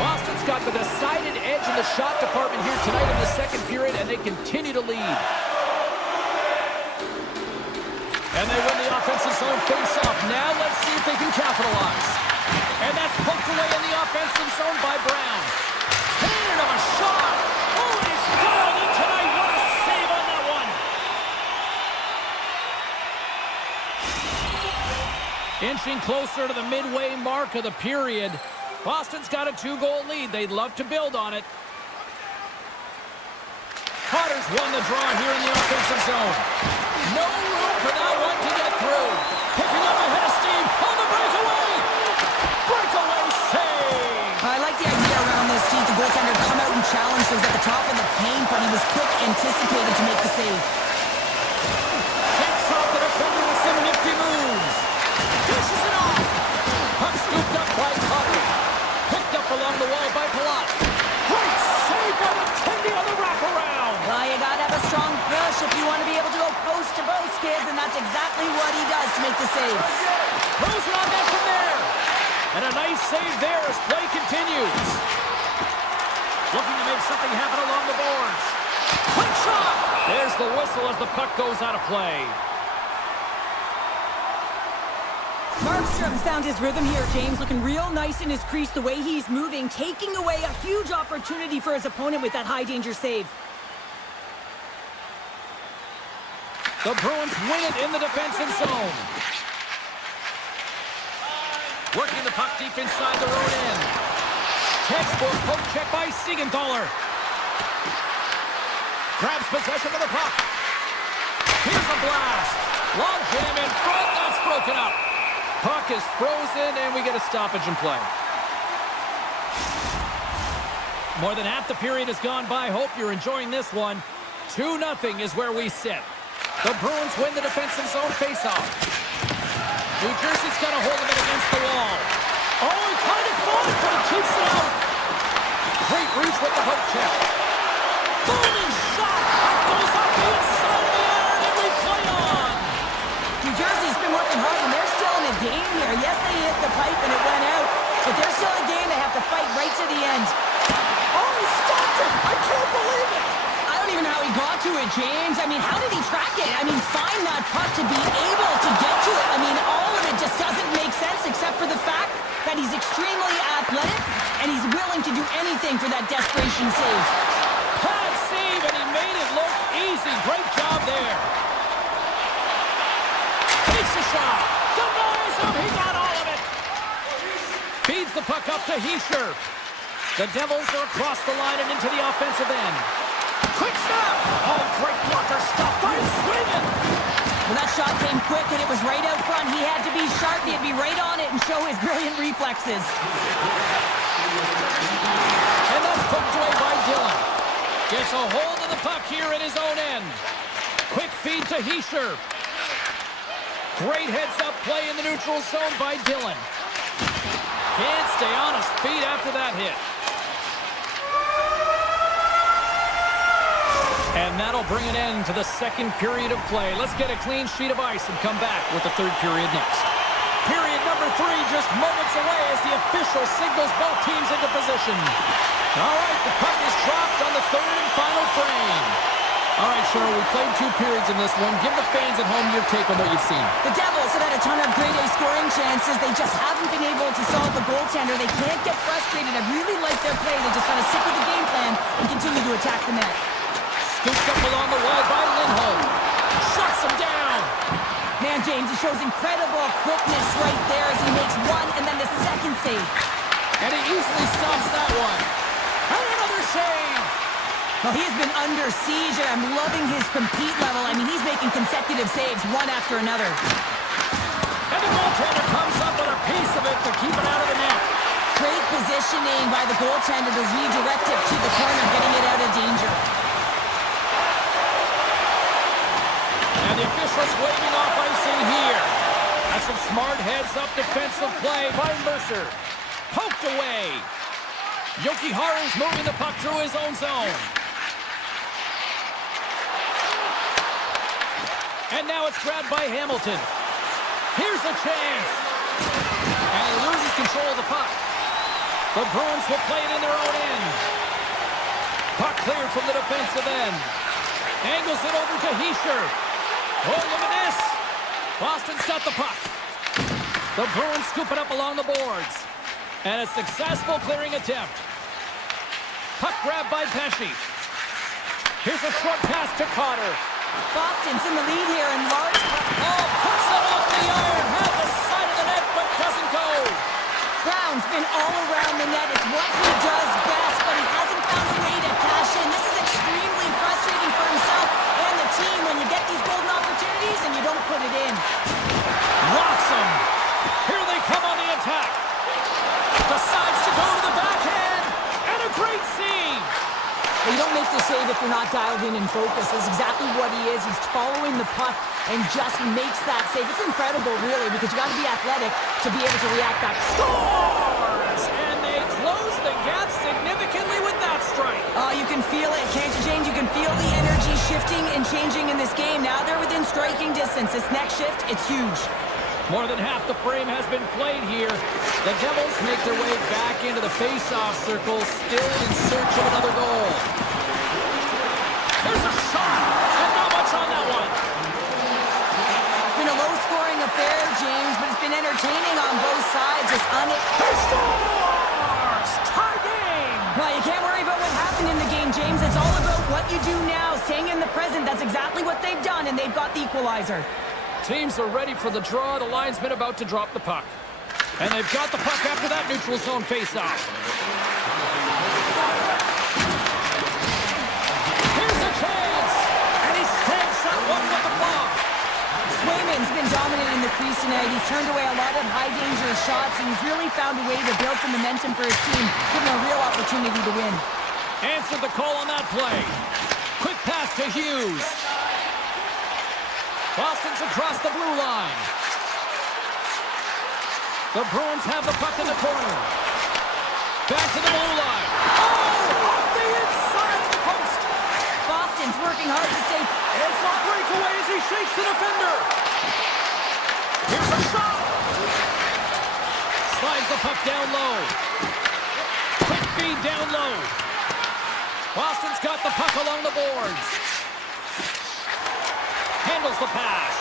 Boston's got the decided edge in the shot department here tonight in the second period, and they continue to lead. And they win the offensive zone face-off. Now let's see if they can capitalize. And that's poked away in the offensive zone by Brown. Cannon of a shot. Oh, and he's going in tonight. What a save on that one. Inching closer to the midway mark of the period. Boston's got a 2-goal lead. They'd love to build on it. Potter's won the draw here in the offensive zone. No room for that one to get through. Picking up ahead of steam on the breakaway. Breakaway save. I like the idea around this, Steve. The goaltender come out and challenge those at the top of the paint, but he was quick, anticipated to make the save. Shakes off the defender with some nifty moves. Pushes it off. Puck scooped up by Potter. Picked up along the wall by Palat. Great save by McKenzie on the wraparound. Well, you gotta have a strong push if you want to be able to go post to post, kids, and that's exactly what he does to make the save. Throws it on net from there. And a nice save there as play continues. Looking to make something happen along the boards. Quick shot. There's the whistle as the puck goes out of play. Markstrom's found his rhythm here, James, looking real nice in his crease, the way he's moving, taking away a huge opportunity for his opponent with that high-danger save. The Bruins win it in the defensive zone. Working the puck deep inside their own end. Textbook poke check by Siegenthaler. Grabs possession of the puck. Here's a blast. Long jam in front. That's broken up. Puck is frozen, and we get a stoppage in play. More than half the period has gone by. Hope you're enjoying this one. 2-0 is where we sit. The Bruins win the defensive zone faceoff. New Jersey's got a hold of it against the wall. Oh, he kind of fought it, but he keeps it out. Great reach with the hook check. Booming shot. Goes up the inside of the iron, and we play on. New Jersey's been working hard, and they're still in a game here. Yes, they hit the pipe and it went out, but they're still in a game. They have to fight right to the end. Oh, he stopped it. I can't believe it. I don't even know how he got to it, James. I mean, how did he track it? I mean, find that puck to be able to get to it. I mean, all of it just doesn't make sense except for the fact that he's extremely athletic and he's willing to do anything for that desperation save. Pad save, and he made it look easy. Great job there. Takes a shot. Denies him. He got all of it. Feeds the puck up to Hischier. The Devils are across the line and into the offensive end. Quick snap! Oh, great blocker stuff by Sweden! Well, that shot came quick, and it was right out front. He had to be sharp. He had to be right on it and show his brilliant reflexes. And that's poked away by Dillon. Gets a hold of the puck here in his own end. Quick feed to Hischier. Great heads-up play in the neutral zone by Dillon. Can't stay on his feet after that hit. And that'll bring an end to the second period of play. Let's get a clean sheet of ice and come back with the third period next. Period number 3 just moments away as the official signals both teams into position. All right, the puck is dropped on the third and final frame. All right, Cheryl, we played 2 periods in this one. Give the fans at home your take on what you've seen. The Devils have had a ton of grade A scoring chances. They just haven't been able to solve the goaltender. They can't get frustrated. I really like their play. They just got to stick with the game plan and continue to attack the net. Scooped up along the wall by Lindholm. Shuts him down. Man, James, he shows incredible quickness right there as he makes one and then the second save. And he easily stops that one. And another save. Well, he's been under siege, and I'm loving his compete level. I mean, he's making consecutive saves, one after another. And the goaltender comes up with a piece of it to keep it out of the net. Great positioning by the goaltender to redirect it to the corner, getting it out of danger. And the officials waving off icing here. That's some smart heads-up defensive play by Mercer. Poked away. Jokiharu's moving the puck through his own zone. And now it's grabbed by Hamilton. Here's a chance. And he loses control of the puck. The Bruins will play it in their own end. Puck cleared from the defensive end. Angles it over to Hischier. Oh, look at this. Boston's got the puck. The Bruins scoop it up along the boards. And a successful clearing attempt. Puck grabbed by Pesci. Here's a short pass to Cotter. Boston's in the lead here, and large... Oh, puts it off the iron. Had the side of the net, but doesn't go. Brown's been all around the net. It's what he does best, but he hasn't found a way to cash in. This is extremely frustrating for himself and the team when you get these golden opportunities and you don't put it in. Rocks him. Here they come on the attack. Decides to go to the backhand. And a great save. Well, you don't make the save if you're not dialed in and focused. That's exactly what he is. He's following the puck and just makes that save. It's incredible, really, because you got to be athletic to be able to react back. Scores! And they close the gap significantly with that strike. Oh, you can feel it, can't you, James? You can feel the energy shifting and changing in this game. Now they're within striking distance. This next shift, it's huge. More than half the frame has been played here. The Devils make their way back into the face-off circle, still in search of another goal. There's a shot, and not much on that one. It's been a low-scoring affair, James, but it's been entertaining on both sides. Just He scores! Tie game! Well, you can't worry about what happened in the game, James. It's all about what you do now, staying in the present. That's exactly what they've done, and they've got the equalizer. Teams are ready for the draw. The linesman about to drop the puck. And they've got the puck after that neutral zone face-off. Here's a chance! And he stamps that one with the glove. Swayman's been dominant in the crease tonight. He's turned away a lot of high-danger shots, and he's really found a way to build some momentum for his team, giving a real opportunity to win. Answered the call on that play. Quick pass to Hughes. Boston's across the blue line. The Bruins have the puck in the corner. Back to the blue line. Oh, off the inside of the post. Boston's working hard to save. It's a breakaway as he shakes the defender. Here's a shot. Slides the puck down low. Quick feed down low. Boston's got the puck along the boards. Handles the pass.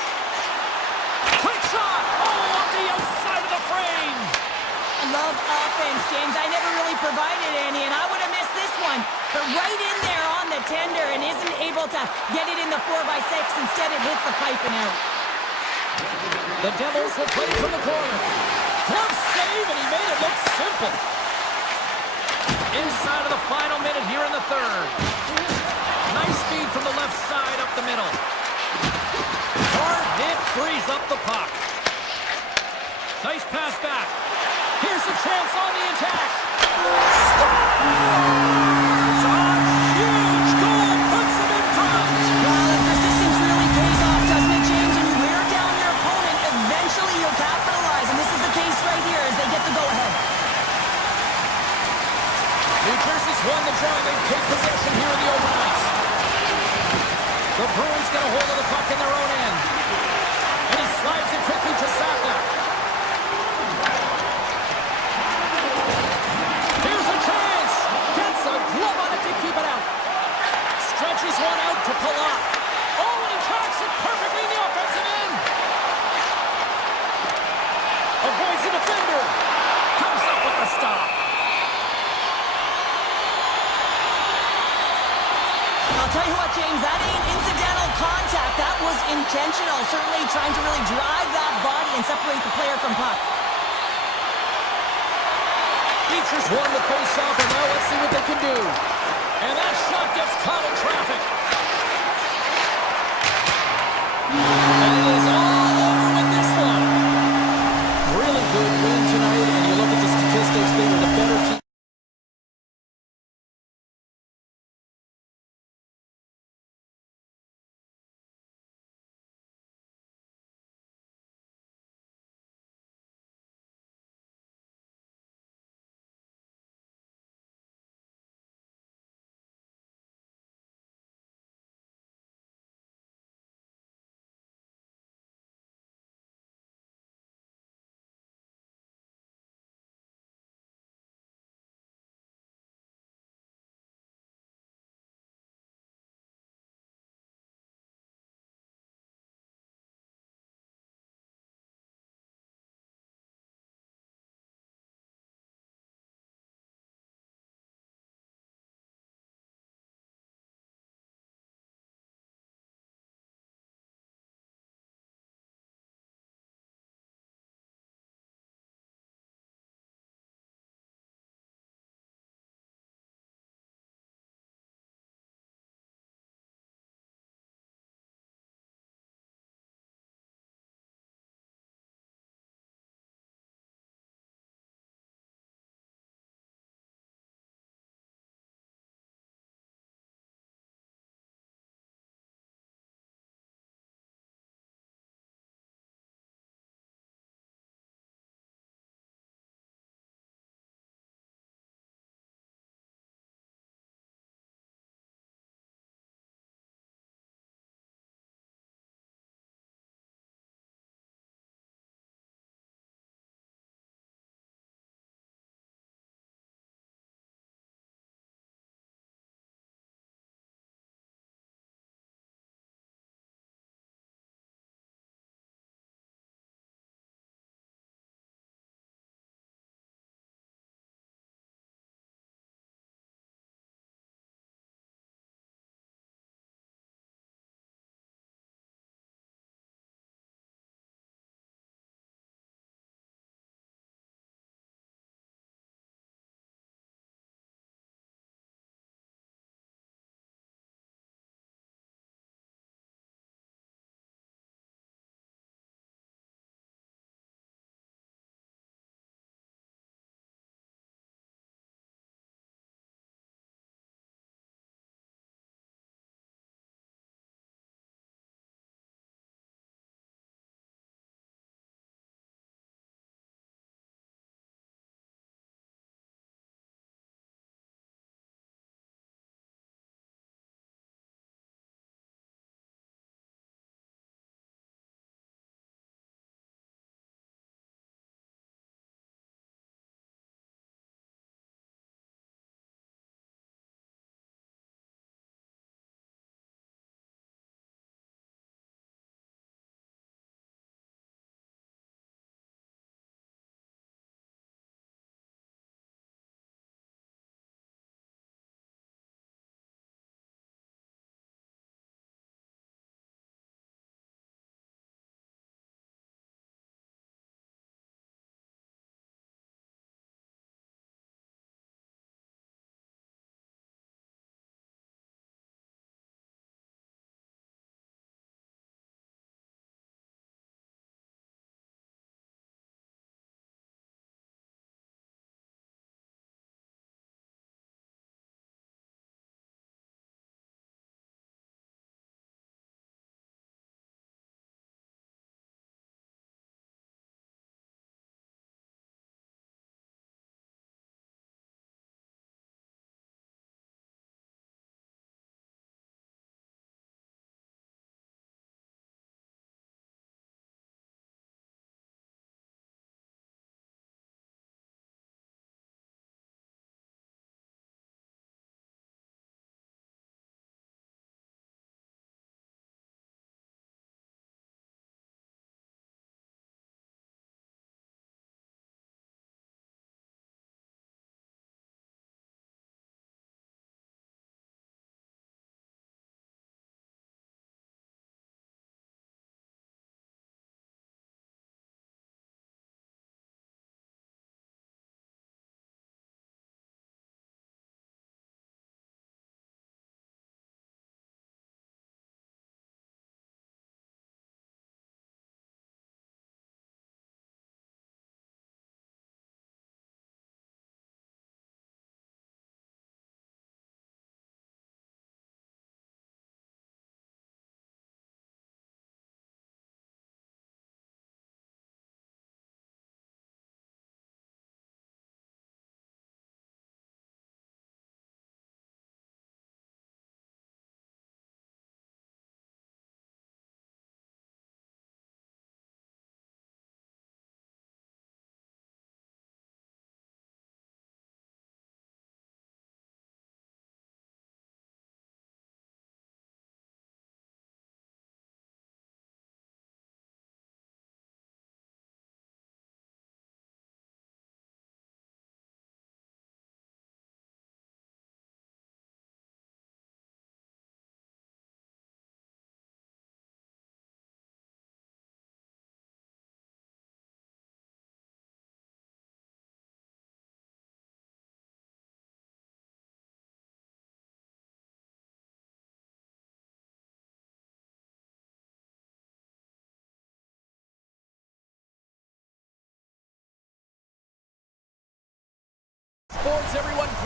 Quick shot! Oh, on the outside of the frame! I love offense, James. I never really provided any, and I would have missed this one. But right in there on the tender and isn't able to get it in the 4x6. Instead, it hits the pipe and out. The Devils will play it from the corner. Close save, and he made it look simple. Inside of the final minute here in the third. Nice speed from the left side up the middle. Hard hit frees up the puck. Nice pass back. Here's a chance on the attack. Scores! A huge goal puts them in front. Well, the persistence really pays off, doesn't it, James? When you wear down your opponent, eventually you'll capitalize. And this is the case right here as they get the go-ahead. New Jersey's won the draw. They take possession here in the overnights. Drives it quickly to Saka. Here's a chance. Gets a glove on it to keep it out. Stretches one out to Palat. Oh, and he tracks it perfectly in the offensive end. Avoids the defender. Comes up with the stop. I'll tell you what, James, that ain't incidental contact. That was intentional. Certainly trying to really drive that body and separate the player from puck. Features won the face-off, and now let's see what they can do. And that shot gets caught in traffic. And it is all over with this one. Really good win tonight, and you look at the statistics, they were the better team.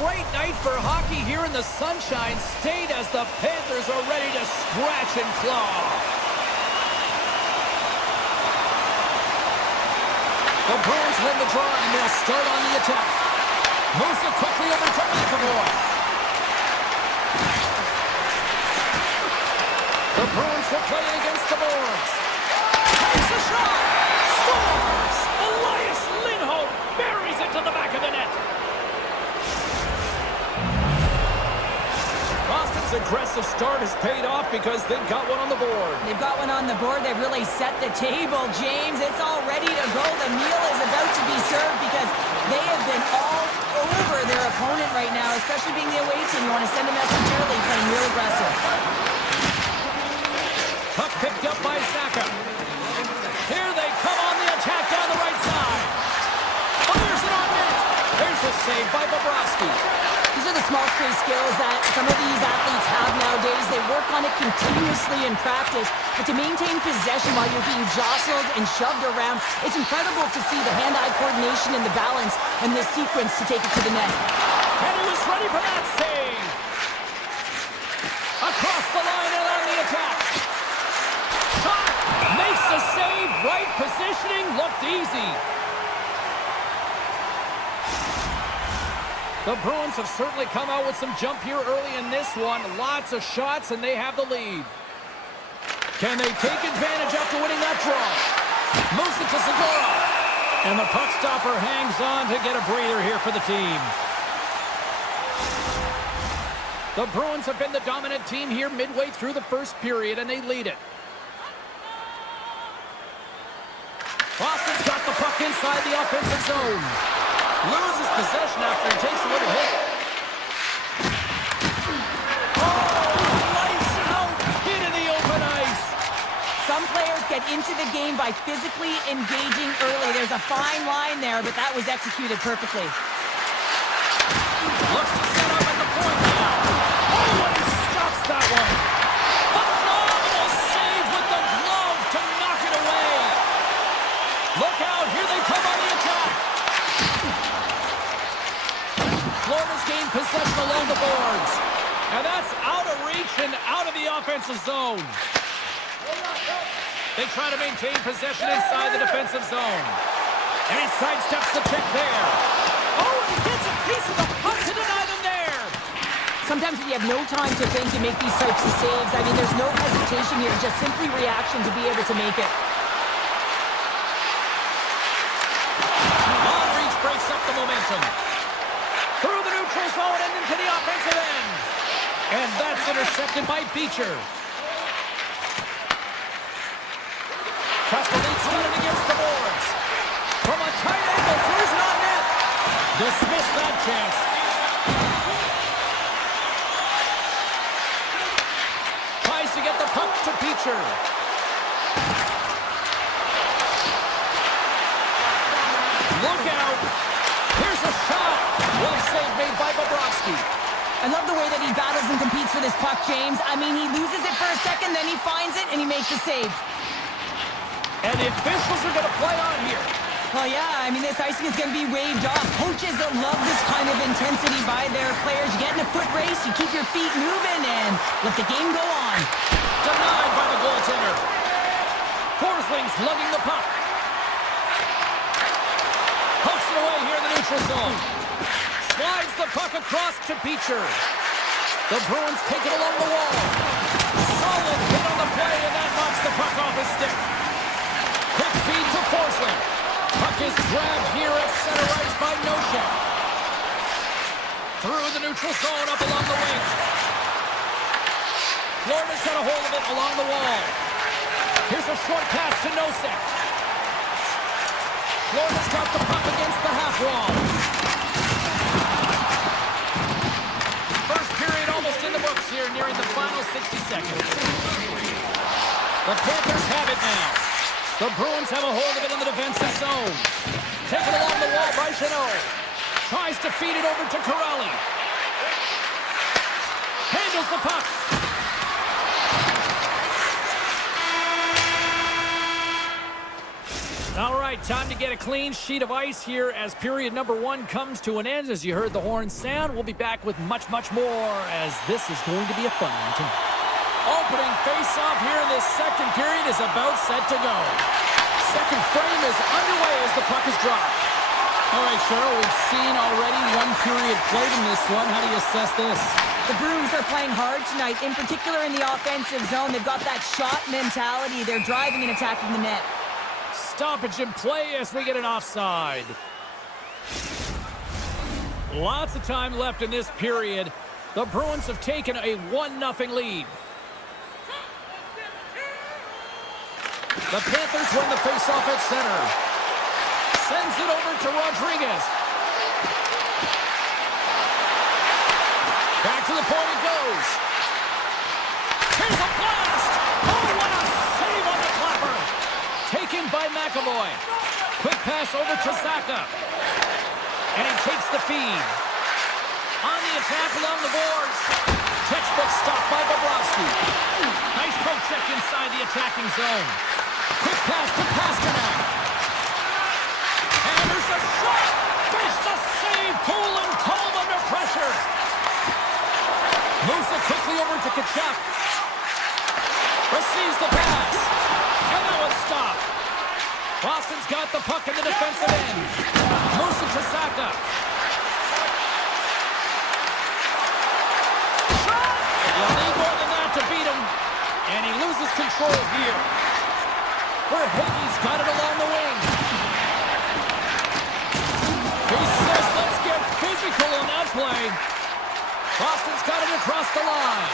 great night for hockey here in the Sunshine State as the Panthers are ready to scratch and claw. The Bruins win the draw and they'll start on the attack. Moves it quickly over to McAvoy. The Bruins will play against the boards. Takes a shot. Scores! Elias Lindholm buries it to the back of the net. Boston's aggressive start has paid off because they've got one on the board. They've got one on the board. They've really set the table, James. It's all ready to go. The meal is about to be served because they have been all over their opponent right now, especially being the away team. You want to send a message early, playing real aggressive. Puck picked up by Saka. Here they come on the attack down the right side. Fires it on net. There's a save by Bobrovsky. These are the small space skills that some of these athletes have nowadays. They work on it continuously in practice, but to maintain possession while you're being jostled and shoved around, it's incredible to see the hand-eye coordination and the balance and this sequence to take it to the net. And he was ready for that save. Across the line and on the attack. Shot. Makes the save. Right positioning. Looked easy. The Bruins have certainly come out with some jump here early in this one. Lots of shots, and they have the lead. Can they take advantage after winning that draw? Moves it to Segura. And the puck stopper hangs on to get a breather here for the team. The Bruins have been the dominant team here midway through the first period, and they lead it. Boston's got the puck inside the offensive zone. Loses possession after he takes a little hit. Oh, lights out! Hit in the open ice. Some players get into the game by physically engaging early. There's a fine line there, but that was executed perfectly. Looks to set up at the point now. Oh, and he stops that one. Phenomenal save with the glove to knock it away. Look out, here they come on the attack. Florida's gained possession along the boards. And that's out of reach and out of the offensive zone. They try to maintain possession inside the defensive zone. And he sidesteps the pick there. Oh, and he gets a piece of the puck to deny them there. Sometimes when you have no time to think, you make these types of saves. I mean, there's no hesitation here, just simply reaction to be able to make it. On reach breaks up the momentum. Through the neutral zone and into the offensive end. And that's intercepted by Beecher. Castelline's got it against the boards. From a tight angle, throws it on net. Dismiss that chance. Tries to get the puck to Beecher. Look out. Here's a shot. Well save made by Bobrovsky. I love the way that he battles and competes for this puck, James. I mean, he loses it for a second, then he finds it, and he makes the save. And the officials are going to play on here. Well, yeah, I mean, this icing is going to be waved off. Coaches that love this kind of intensity by their players. You get in a foot race, you keep your feet moving, and let the game go on. Denied by the goaltender. Forsling's lugging the puck. Pokes it away here in the neutral zone. Slides the puck across to Beecher. The Bruins take it along the wall. Solid hit on the play, and that knocks the puck off his stick. Quick feed to Forsling. Puck is grabbed here at center ice by Nosek. Through the neutral zone, up along the wing. Florida's got a hold of it along the wall. Here's a short pass to Nosek. Florida's got the puck against the half wall. First period almost in the books here, nearing the final 60 seconds. The Panthers have it now. The Bruins have a hold of it in the defensive zone. Taken along the wall by Jeannot. Tries to feed it over to Corelli. Handles the puck. All right, time to get a clean sheet of ice here as period number 1 comes to an end. As you heard the horn sound, we'll be back with much, much more as this is going to be a fun one tonight. Opening face-off here in this second period is about set to go. Second frame is underway as the puck is dropped. All right, Cheryl, we've seen already one period played in this one. How do you assess this? The Bruins are playing hard tonight, in particular in the offensive zone. They've got that shot mentality. They're driving and attacking the net. Stoppage in play as we get an offside. Lots of time left in this period. The Bruins have taken a 1-0 lead. The Panthers win the faceoff at center. Sends it over to Rodriguez. Back to the point it goes. Here's a blast! Oh, what a save on the clapper! Taken by McAvoy. Quick pass over to Zaka. And he takes the feed. On the attack along the boards. Textbook stop by Bobrovsky. Nice poke check inside the attacking zone. Quick pass to Pasternak. And there's a shot. Makes the save. Cool and calm under pressure. Moves it quickly over to Kachuk. Receives the pass. And now it's stopped. Boston's got the puck in the defensive end. Moves it to Saka. Shot! You'll need more than that to beat him. And he loses control here. Verhaeghe's got it along the wing. He says, let's get physical on that play. Boston's got it across the line.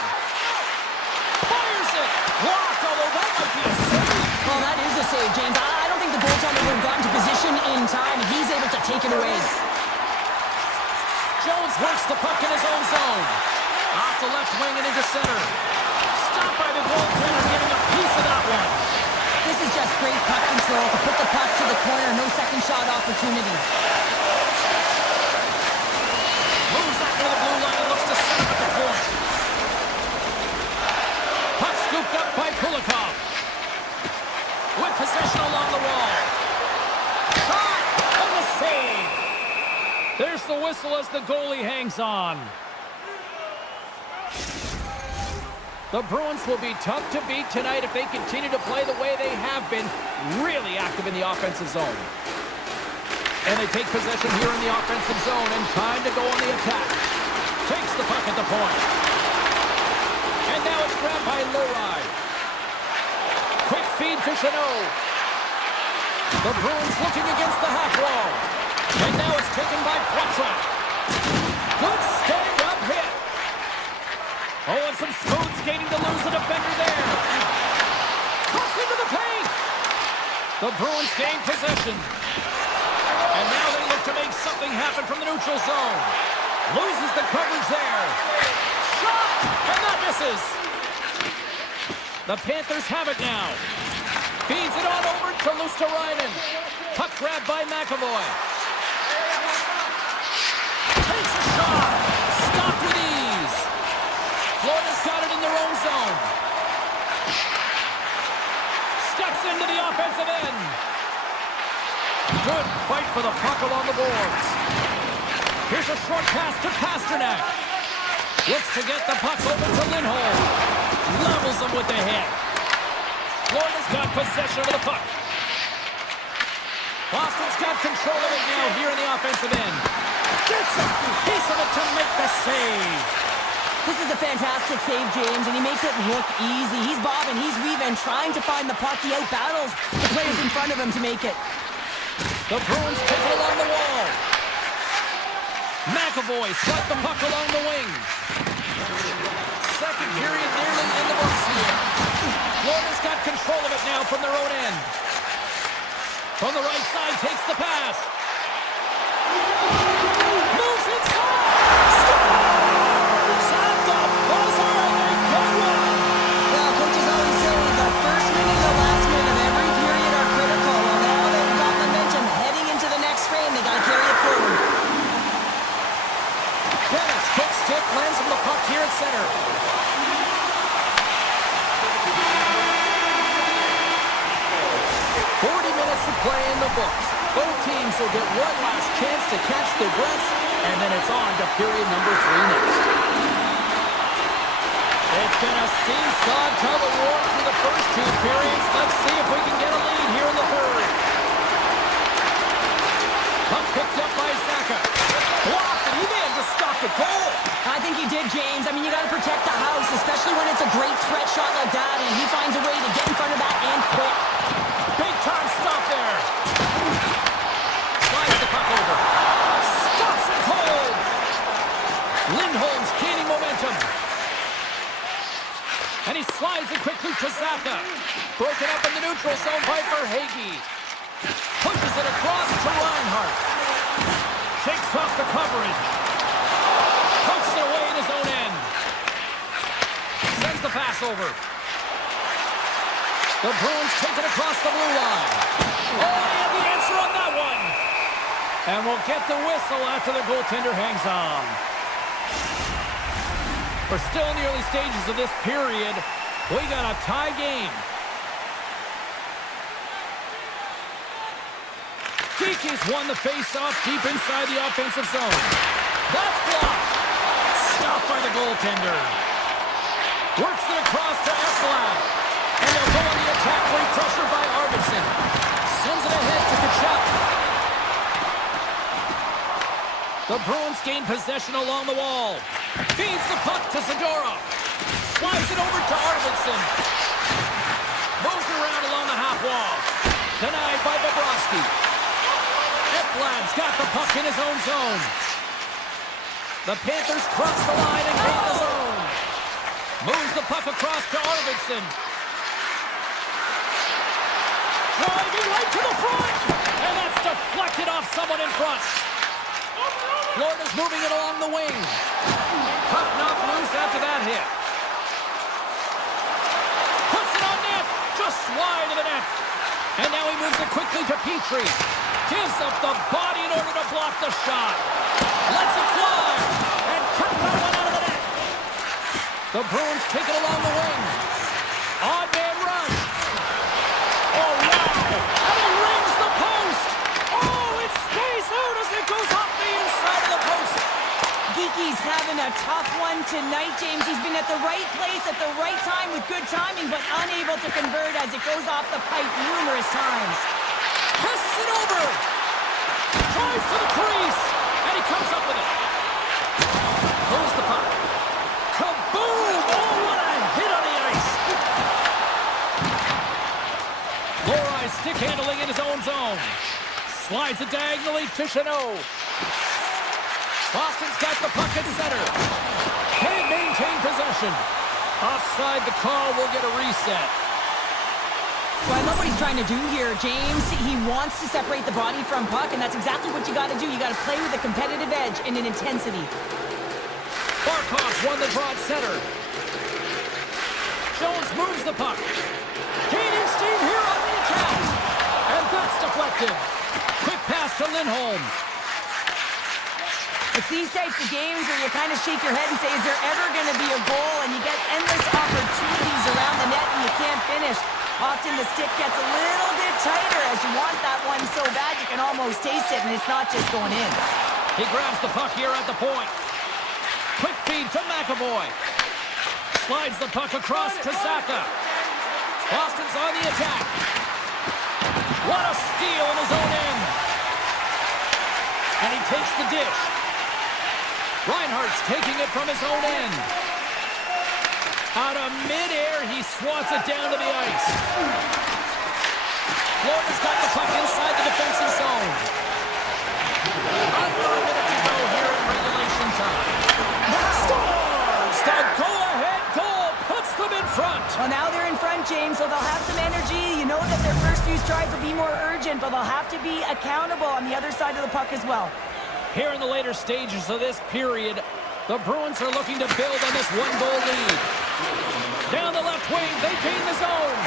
Fires it. Blocked, although that might be a save. Well, that is a save, James. I don't think the goaltender would have gotten to position in time. He's able to take it away. Jones works the puck in his own zone. Off the left wing and into center. Stopped by the goaltender, getting a piece of that one. This is just great puck control to put the puck to the corner. No second shot opportunity. Moves up to the blue line and looks to set up at the point. Puck scooped up by Kulikov. With possession along the wall. Shot! And the save! There's the whistle as the goalie hangs on. The Bruins will be tough to beat tonight if they continue to play the way they have been, really active in the offensive zone. And they take possession here in the offensive zone, and time to go on the attack. Takes the puck at the point. And now it's grabbed by Lurai. Quick feed to Chanot. The Bruins looking against the half wall. And now it's taken by Poitras. Good stand-up hit. Oh, and some smooth skating to lose the defender there. Cross into the paint. The Bruins gain possession. And now they look to make something happen from the neutral zone. Loses the coverage there. Shot! And that misses. The Panthers have it now. Feeds it on over to Luosterainen. Puck grabbed by McAvoy. Takes a shot. Stopped with ease. Florida's got it in their own zone. Steps into the offensive end. Good fight for the puck along the boards. Here's a short pass to Pasternak. Looks to get the puck over to Lindholm. Levels him with the hit. Florida's got possession of the puck. Boston's got control of it now here in the offensive end. Gets a piece of it to make the save. This is a fantastic save, James, and he makes it look easy. He's bobbing, he's weaving, trying to find the puck. He outbattles the players in front of him to make it. The Bruins take it along the wall. McAvoy swept the puck along the wing. Second period nearly in the books here. Florida's got control of it now from their own end. From the right side, takes the pass. Moves inside. Scores! At the buzzer, and they get one. Well, coaches always say the first minute and the last minute of every period are critical. Well, now they've got momentum heading into the next frame. They got to carry it forward. Bennett's quick stick lands on the puck here at center. Minutes to play in the books. Both teams will get one last chance to catch their breaths, and then it's on to period number 3 next. It's been a seesaw tug-of-war through the first 2 periods. Let's see if we can get a lead here in the third. Puck picked up by Zaka. Blocked, and he may have just stopped a goal. I think he did, James. I mean, you got to protect the house, especially when it's a great threat shot like that, and he finds a way to get in front of that and quick. Big time stop there. Slides the puck over. Stops it cold. Lindholm's gaining momentum. And he slides it quickly to Zaka. Broken up in the neutral zone by Verhaeghe. Pushes it across to Reinhart. Shakes off the coverage. Pokes it away in his own end. Sends the pass over. The Bruins take it across the blue line. Oh, he had the answer on that one. And we'll get the whistle after the goaltender hangs on. We're still in the early stages of this period. We got a tie game. Geeky's won the face-off deep inside the offensive zone. That's blocked. Stopped by the goaltender. Works it across to Ekblad. And they'll go on the attack, great pressure by Arvidsson. Sends it ahead to Kachuk. The Bruins gain possession along the wall. Feeds the puck to Zadorov. Slides it over to Arvidsson. Moves it around along the half wall. Denied by Bobrovsky. Ekblad's got the puck in his own zone. The Panthers cross the line and gain the zone. Moves the puck across to Arvidsson. Driving right to the front. And that's deflected off someone in front. Florida's moving it along the wing. Puck knocked loose after that hit. Puts it on net. Just wide of the net. And now he moves it quickly to Petrie. Gives up the body in order to block the shot. Lets it fly. And cut that one out of the net. The Bruins take it along the wing. Odd man rush. Oh, wow. And he rings the post. Oh, it stays out as it goes off the inside of the post. Geeky's having a tough one tonight, James. He's been at the right place at the right time with good timing, but unable to convert as it goes off the pipe numerous times. Passes it over. Drives to the crease. And he comes up with it. Moves the puck. Kaboom! Oh, what a hit on the ice. Lohrei stick handling in his own zone. Slides it diagonally to Chanot. Boston's got the puck at center. Can't maintain possession. Offside the call will get a reset. So I love what he's trying to do here, James. He wants to separate the body from puck, and that's exactly what you got to do. You got to play with a competitive edge and an intensity. Barkov's won the draw at center. Jones moves the puck. Gaining steam here on the attack. And that's deflected. Quick pass to Lindholm. It's these types of games where you kind of shake your head and say, is there ever going to be a goal? And you get endless opportunities around the net and you can't finish. Often the stick gets a little bit tighter as you want that one so bad you can almost taste it, and it's not just going in. He grabs the puck here at the point. Quick feed to McAvoy. Slides the puck across to Zaka. Boston's on the attack. What a steal in his own end. And he takes the dish. Reinhart's taking it from his own end. Out of midair, he swats it down to the ice. Florida's got the puck inside the defensive zone. Under a minute to go here in regulation time. The Stars! The go-ahead goal puts them in front. Well, now they're in front, James, so they'll have some energy. You know that their first few strides will be more urgent, but they'll have to be accountable on the other side of the puck as well. Here in the later stages of this period, the Bruins are looking to build on this one-goal lead. Down the left wing, they gain the zone.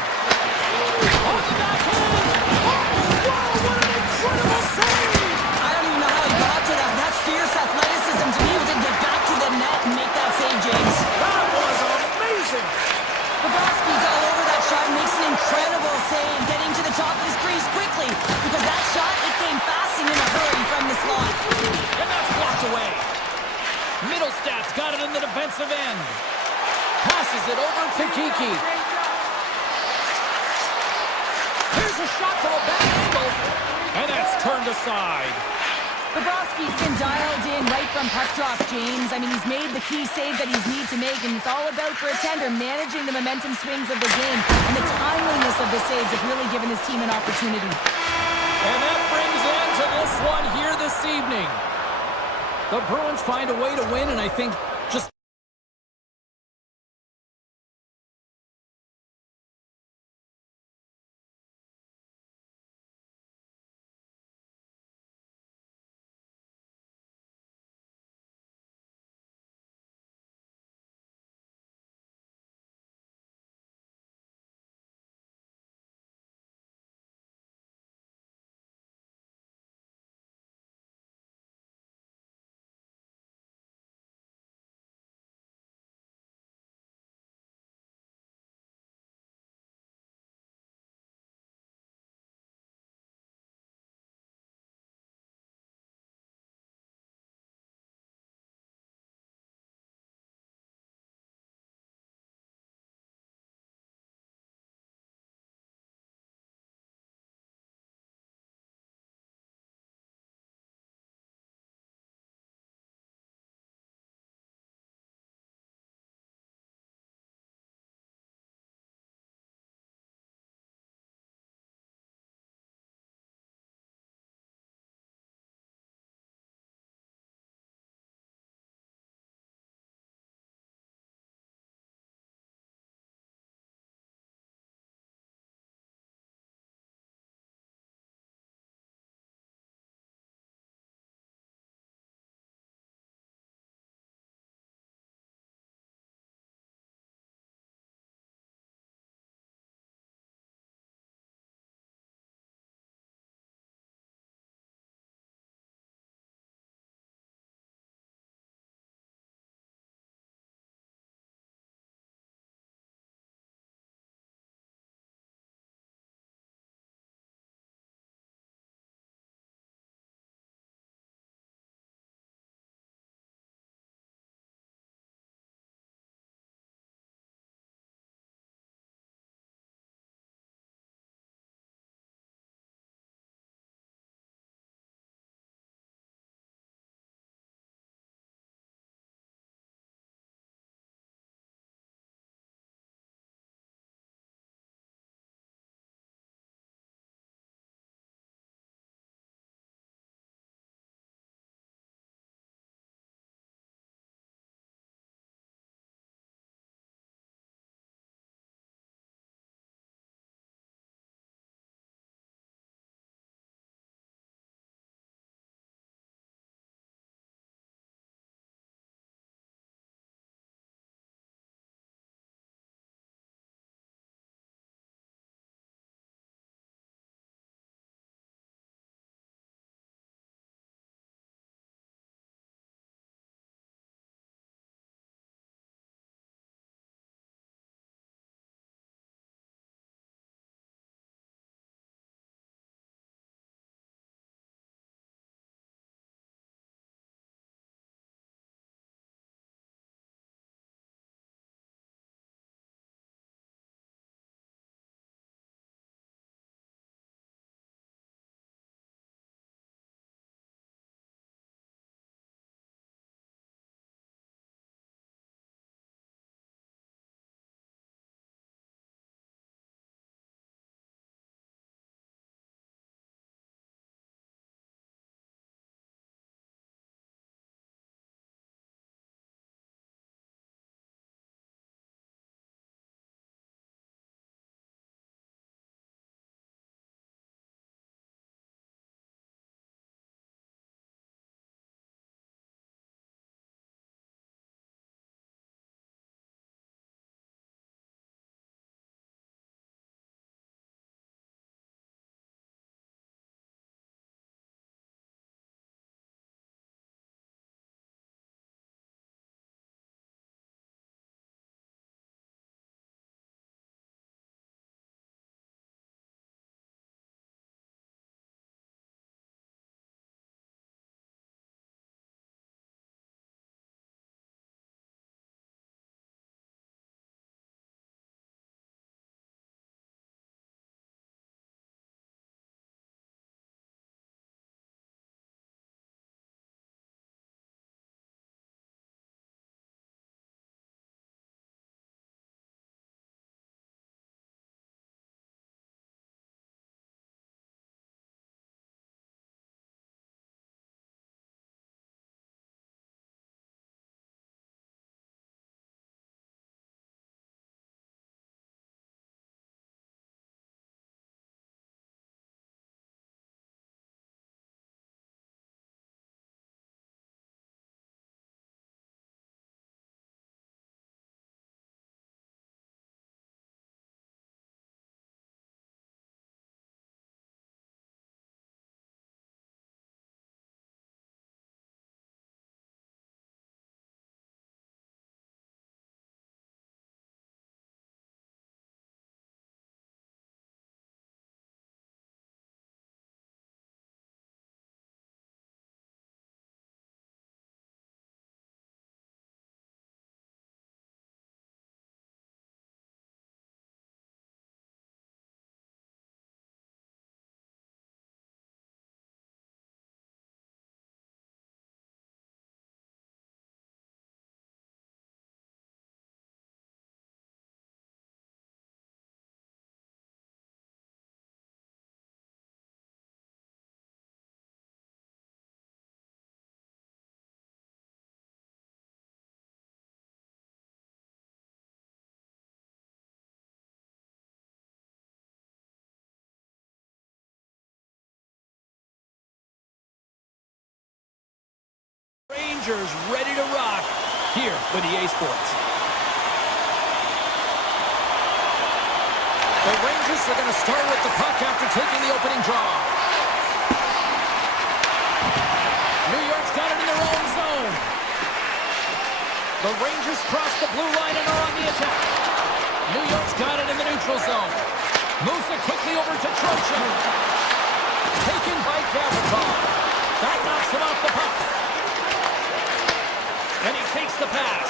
On the backhand. Oh, wow, what an incredible save! I don't even know how he got to that. That's fierce athleticism to be able to get back to the net and make that save, James. That was amazing! Bobrovsky's all over that shot and makes an incredible save, getting to the top of his crease quickly, because that shot defensive end. Passes it over to Kiki. Here's a shot from a bad angle. And that's turned aside. Bobrovsky's been dialed in right from puck drop, James. I mean, he's made the key save that he's need to make, and it's all about, for a tender, managing the momentum swings of the game. And the timeliness of the saves have really given his team an opportunity. And that brings end to this one here this evening. The Bruins find a way to win, and I think just Rangers ready to rock here with EA Sports. The Rangers are going to start with the puck after taking the opening draw. New York's got it in their own zone. The Rangers cross the blue line and are on the attack. New York's got it in the neutral zone. Moves it quickly over to Trocheck. Taken by Gavrikov. That knocks him off the puck. And he takes the pass.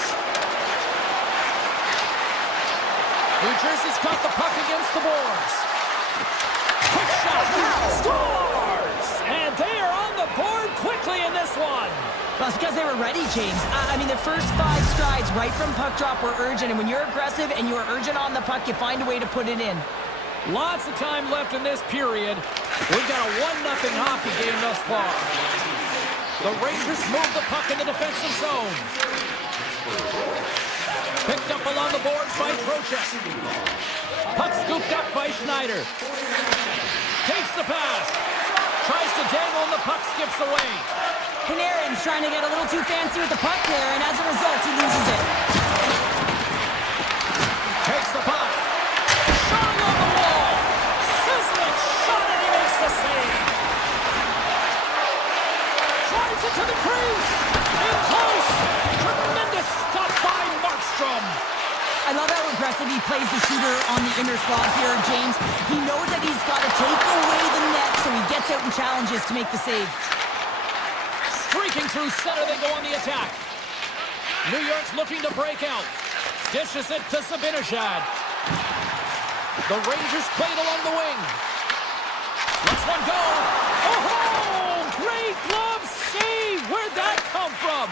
New Jersey's got the puck against the boards. Quick shot. Scores! And they are on the board quickly in this one. Well, it's because they were ready, James. I mean, the first 5 strides right from puck drop were urgent, and when you're aggressive and you're urgent on the puck, you find a way to put it in. Lots of time left in this period. We've got a 1-0 hockey game thus far. The Rangers move the puck in the defensive zone. Picked up along the boards by Trocheck. Puck scooped up by Schneider. Takes the pass. Tries to dangle and the puck skips away. Panarin's trying to get a little too fancy with the puck there, and as a result, he loses it. Takes the puck. Shot on the wall. Sizzling shot and he makes the save. Drives it to the crease. In close. Tremendous stop by Markstrom. I love how aggressive he plays the shooter on the inner slot here, James. He knows that he's got to take away the net, so he gets out and challenges to make the save. Streaking through center, they go on the attack. New York's looking to break out. Dishes it to Zibanejad. The Rangers played along the wing. Let's one go. Oh, great glove save. Where'd that come from?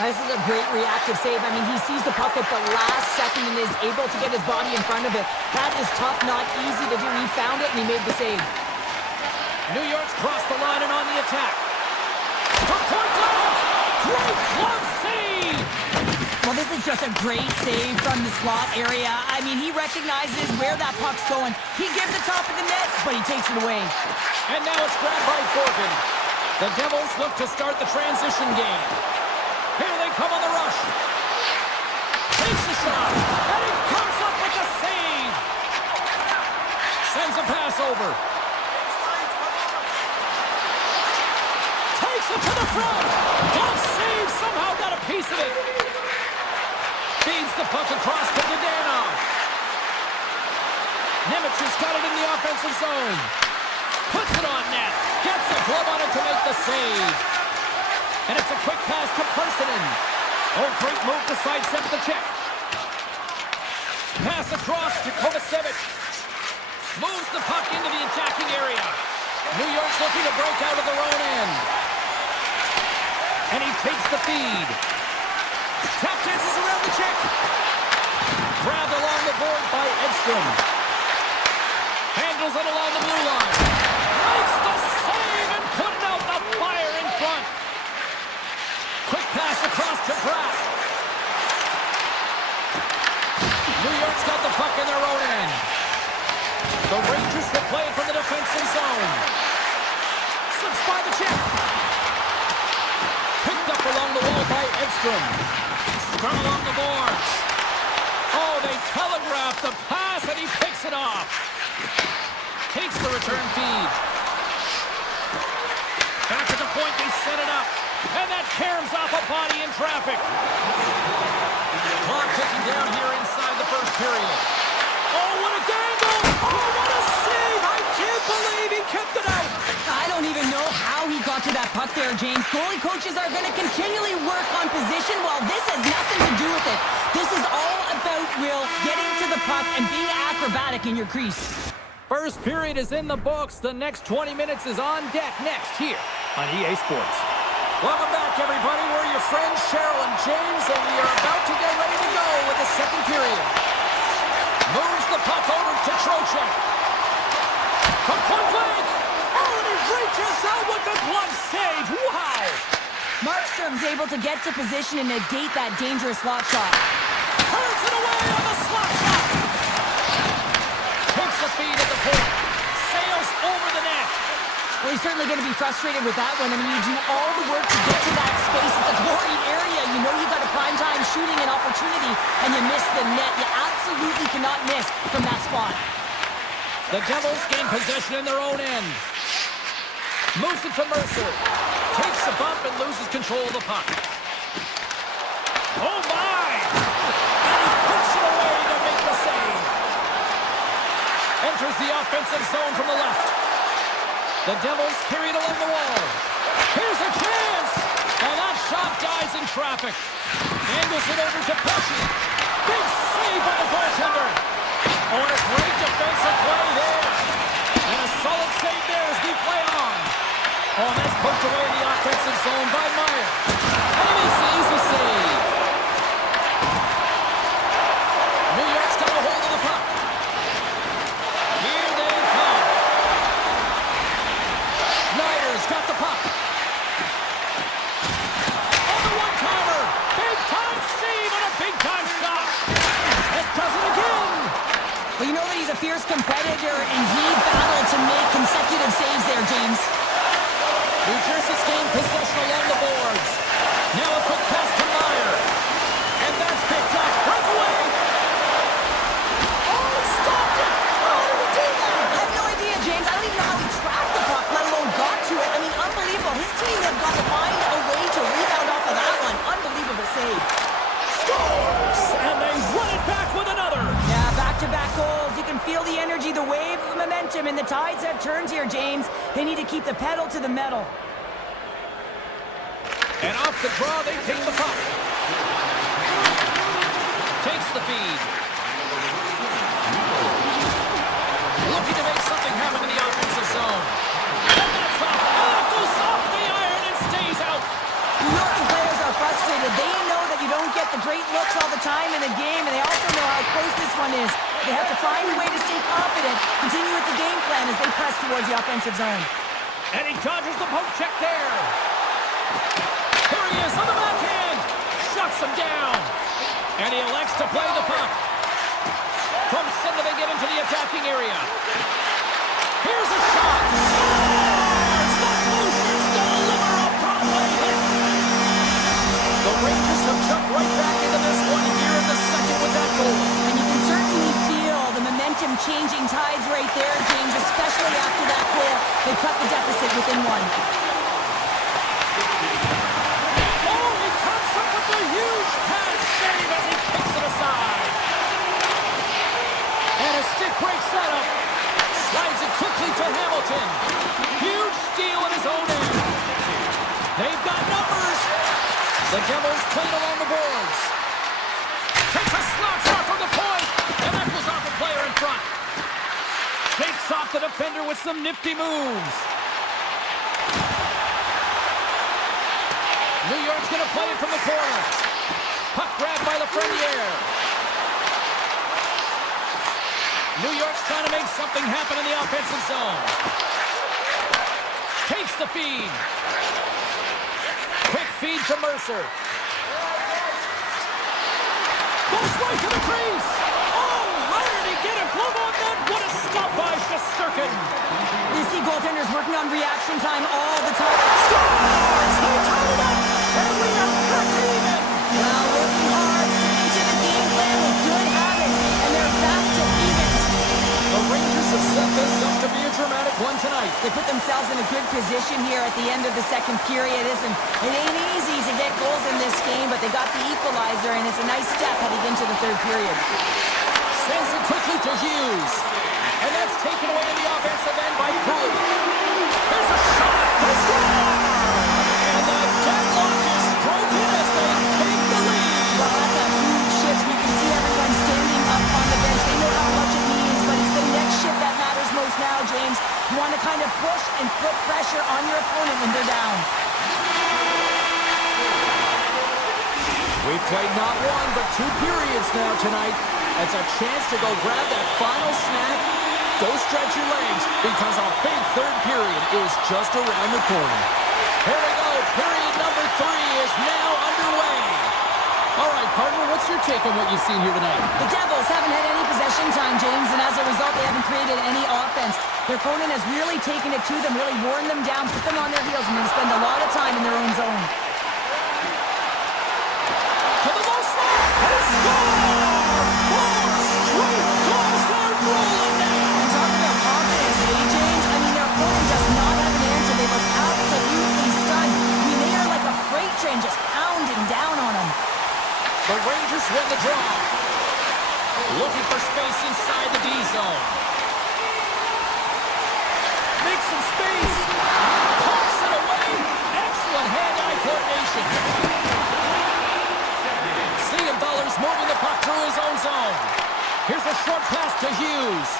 This is a great reactive save. I mean, he sees the puck at the last second and is able to get his body in front of it. That is tough, not easy to do. He found it and he made the save. New York's crossed the line and on the attack. For point blank. Great glove save. Well, this is just a great save from the slot area. I mean, he recognizes where that puck's going. He gives the top of the net, but he takes it away. And now it's grabbed by Borgen. The Devils look to start the transition game. Here they come on the rush. Takes the shot, and he comes up with the save. Sends a pass over. Takes it to the front. Glove save, somehow got a piece of it. Feeds the puck across to Dadonov. Nemec has got it in the offensive zone. Puts it on net. Gets a glove on it to make the save. And it's a quick pass to Parssinen. Oh, great move to sidestep the check. Pass across to Kovacevic. Moves the puck into the attacking area. New York's looking to break out of their own end. And he takes the feed. Tap dances around the check. Grabbed along the board by Edstrom. Handles it along the blue line. Makes the save and putting out the fire in front. Quick pass across to Pratt. New York's got the puck in their own end. The Rangers will play it from the defensive zone. Slips by the check. Picked up along the wall by Edstrom. Scrum along the boards. Oh, they telegraph the pass and he picks it off. Takes the return feed. Back at the point, they set it up. And that caroms off a body in traffic. Clock ticking down here inside the first period. Oh, what a dangle! Oh, what a save! I can't believe he kept it out! I don't even know how he got to that puck there, James. Goalie coaches are going to continually work on position while this has nothing to do with it. This is all about, Will, getting to the puck and being acrobatic in your crease. First period is in the books. The next 20 minutes is on deck next here on EA Sports. Welcome back, everybody. We're your friends, Cheryl and James, and we are about to get ready to go with the second period. Moves the puck over to Trocheck. From point blank. Oh, and he reaches out with the glove save. Wow. Markstrom's able to get to position and negate that dangerous slot shot. Turns it away on the slot shot. Takes the feed at the point. Sails over the net. Well, he's certainly going to be frustrated with that one. I mean, you do all the work to get to that space. It's a glory area. You know you got a prime time shooting an opportunity, and you miss the net. You absolutely cannot miss from that spot. The Devils gain possession in their own end. Moves it to Mercer. Takes a bump and loses control of the puck. Oh my! And he puts it away to make the save. Enters the offensive zone from the left. The Devils carry it along the wall. Here's a chance! And that shot dies in traffic. Angles it over to Pesci. Big save by the goaltender. Oh, and a great defensive play there. And a solid save there as we play on. Oh, that's poked away in the offensive zone by Meyer. And he makes the easy save. New York's got a hold of the puck. Here they come. Schneider's got the puck. On the one-timer. Big-time save and a big-time shot. It does it again. Well, you know that he's a fierce competitor, and he battled to make consecutive saves there, James. New Jersey's gained possession along the boards. Now a quick pass to Meyer. And that's picked up. Breakaway. Oh, he stopped it! How did he do that? I have no idea, James. I don't even know how he tracked the puck, let alone got to it. I mean, unbelievable. His team have got to find a way to rebound off of that one. Unbelievable save. Scores! And they run it back with another. Yeah, back-to-back goals. You can feel the energy, the wave of momentum, and the tides have turned here, James. They need to keep the pedal to the metal. And off the draw, they take the puck. Takes the feed. Looking to make something happen in the offensive zone. And that's off. Oh, it goes off the iron and stays out. New York's players are frustrated. They know that you don't get the great looks all the time in a game, and they also know how close this one is. They have to find a way to stay confident, continue with the game plan as they press towards the offensive zone. And he dodges the poke check there. Here he is on the backhand. Shuts him down. And he elects to play the puck. From center they get into the attacking area. Here's a shot. Scores! The Oceans deliver a Broadway hit. The Rangers have jumped right back into this one here in the second with that goal. And you can certainly feel the momentum changing tides right there, James, especially after that goal. They cut the deficit within one. Oh, he comes up with a huge pass save as he kicks it aside. And a stick break setup. Slides it quickly to Hamilton. Huge steal in his own end. They've got numbers. The Devils played along the boards. Takes a slap shot from the point. And that goes off the player in front. Shakes off the defender with some nifty moves. New York's going to play it from the corner. Puck grabbed by Lafreniere. New York's trying to make something happen in the offensive zone. Takes the feed. Quick feed to Mercer. Goes right to the crease. Oh, how did he get it? Glove on net. What a stop by Shesterkin. You see goaltenders working on reaction time all the time. Scores! They tie it up. And we are back even. Well, working hard, sticking to the game plan with good habits, and they're back to even. The Rangers have set this up to be a dramatic one tonight. They put themselves in a good position here at the end of the second period. It ain't easy to get goals in this game, but they got the equalizer, and it's a nice step heading into the third period. Sends it quickly to Hughes. And that's taken away in the offensive end by Cooley. There's a shot. They score! And the deadlock is broken as they take the lead. Well, that's a huge shift. You can see everyone standing up on the bench. They know how much it means, but it's the next shift that matters most now, James. You want to kind of push and put pressure on your opponent when they're down. We've played not one, but two periods now tonight. It's a chance to go grab that final snack. Go stretch your legs, because our big third period is just around the corner. Here we go. Period number 3 is now underway. All right, partner, what's your take on what you've seen here tonight? The Devils haven't had any possession time, James, and as a result, they haven't created any offense. Their opponent has really taken it to them, really worn them down, put them on their heels, and they spend a lot of time in their own zone. To the low slot, and score! 4 straight goals, they're rolling now! And talking about confidence, eh, James? I mean, their opponent does not have an answer. They look absolutely stunned. I mean, they are like a freight train just pounding down on them. The Rangers win the draw. Looking for space inside the D zone. Makes some space. Pumps it away. Excellent hand-eye coordination. Siegenthaler's moving the puck through his own zone. Here's a short pass to Hughes.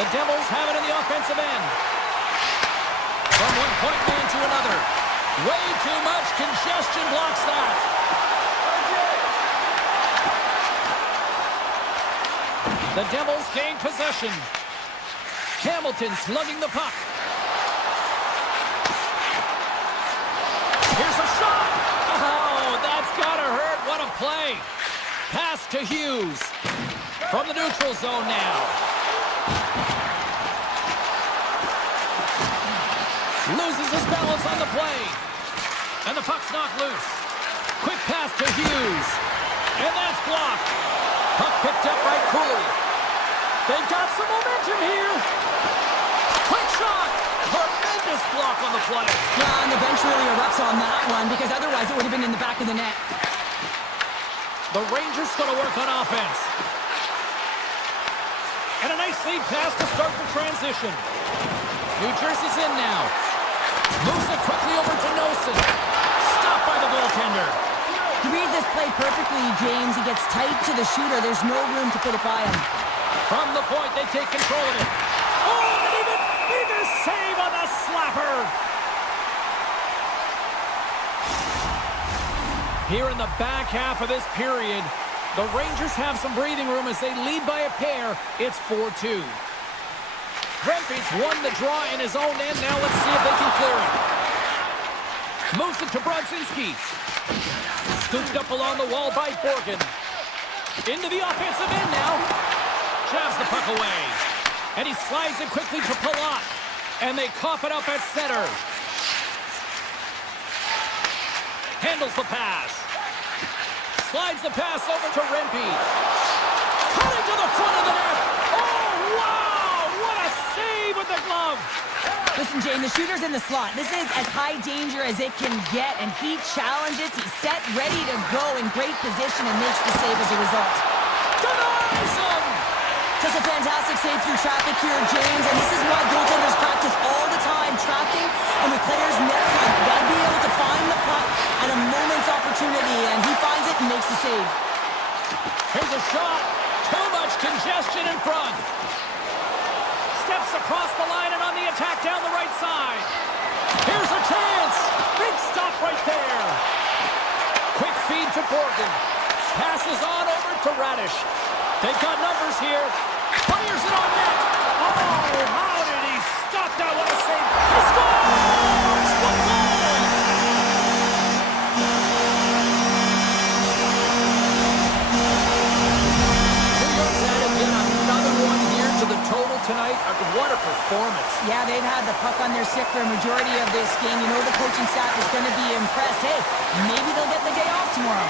The Devils have it in the offensive end. From one point man to another. Way too much congestion blocks that. The Devils gain possession. Hamilton slugging the puck. Here's a shot. Oh, that's gotta hurt. What a play. Pass to Hughes. From the neutral zone now. Loses his balance on the play. And the puck's knocked loose. Quick pass to Hughes. And that's blocked. Puck picked up by Cooley. They've got some momentum here. Quick shot. Tremendous block on the play. Yeah, and the bench really erupts on that one because otherwise it would have been in the back of the net. The Rangers going to work on offense. And a nice lead pass to start the transition. New Jersey's in now. Moves it quickly over to Nelson. Stopped by the goaltender. He reads this play perfectly, James. He gets tight to the shooter. There's no room to put it by him. From the point, they take control of it. Oh, and even bigger save on the slapper. Here in the back half of this period, the Rangers have some breathing room as they lead by a pair. It's 4-2. Rempe's won the draw in his own end. Now let's see if they can clear it. Moves it to Brodzinski. Scooped up along the wall by Borgen. Into the offensive end now. Jabs the puck away. And he slides it quickly to Palat. And they cough it up at center. Handles the pass. Slides the pass over to Rempe. Cutting to the front of the net. Oh, wow! What a save with the glove. Listen, Jane, the shooter's in the slot. This is as high danger as it can get, and he challenges. He's set, ready to go in great position, and makes the save as a result. Denies him! Just a fantastic save through traffic here, James, and this is why goaltenders practice all the time, tracking, and with players net front. You gotta be able to find the puck at a moment's opportunity, and he finds it and makes the save. Here's a shot. Too much congestion in front. Steps across the line and on the attack down the right side. Here's a chance. Big stop right there. Quick feed to Borgen. Passes on over to Radish. They've got numbers here. Fires it on net. Oh, how did he stop that? What a save. He scores! What goal! New York's added yet another one here to the total tonight. What a performance. Yeah, they've had the puck on their stick for a majority of this game. You know the coaching staff is going to be impressed. Hey, maybe they'll get the day off tomorrow.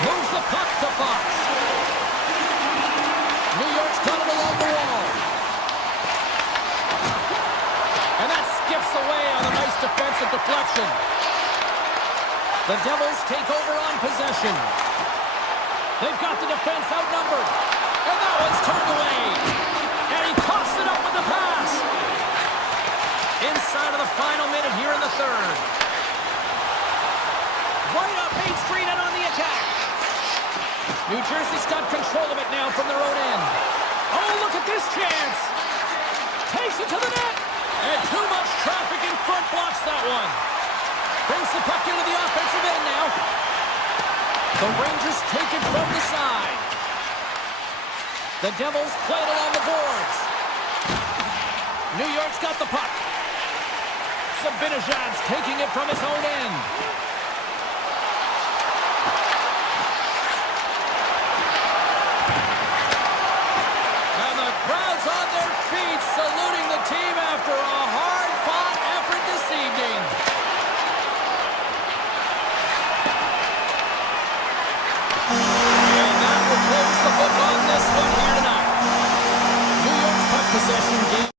Moves the puck to Fox. New York's got it along the wall. And that skips away on a nice defensive deflection. The Devils take over on possession. They've got the defense outnumbered. And that one's turned away. And he coughs it up with the pass. Inside of the final minute here in the third. Right up Main Street and on the attack. New Jersey's got control of it now from their own end. Oh, look at this chance. Takes it to the net. And too much traffic in front blocks that one. Brings the puck into the offensive end now. The Rangers take it from the side. The Devils play it along the boards. New York's got the puck. Zibanejad's taking it from his own end. possession game.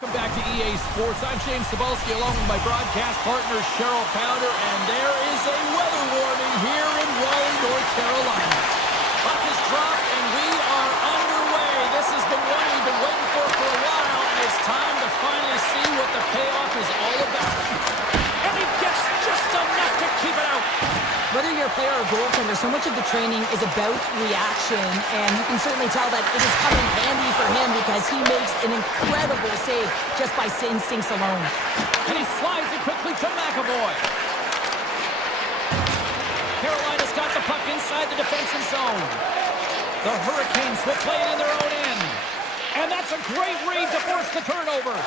Welcome back to EA Sports. I'm James Cebulski along with my broadcast partner Cheryl Pounder, and there is a weather warning here in Raleigh, North Carolina. Puck is dropped and we are underway. This is the one we've been waiting for a while, and it's time to finally see what the payoff is all about. And he gets just enough to keep it out. Whether you're a player or goaltender, so much of the training is about reaction, and you can certainly tell that it has come in handy for him because he makes an incredible save just by instincts alone. And he slides it quickly to McAvoy. Carolina's got the puck inside the defensive zone. The Hurricanes will play it in their own end. And that's a great read to force the turnover.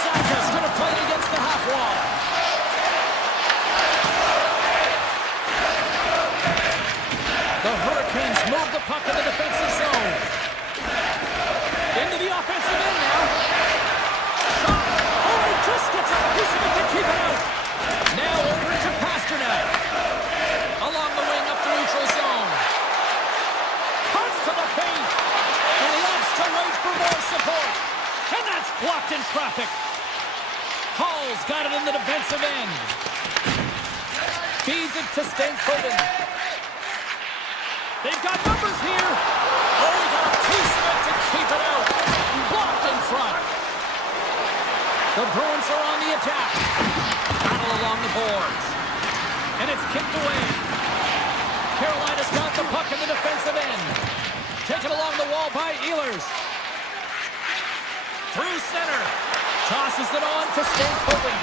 Saka's going to play it against the half wall. The Hurricanes move the puck in the defensive zone. Into the offensive end now. Shot. Oh, he just gets a piece of it to keep it out. Now over to Pasternak. Along the wing up the neutral zone. Cuts to the paint. And he opts to wait for more support. And that's blocked in traffic. Hall's got it in the defensive end. Feeds it to Stankoven. They've got numbers here. Oh, he got a piece of it to keep it out. Blocked in front. The Bruins are on the attack. Battle along the boards. And it's kicked away. Carolina's got the puck in the defensive end. Taken along the wall by Ehlers. Through center. Tosses it on to Stankoven.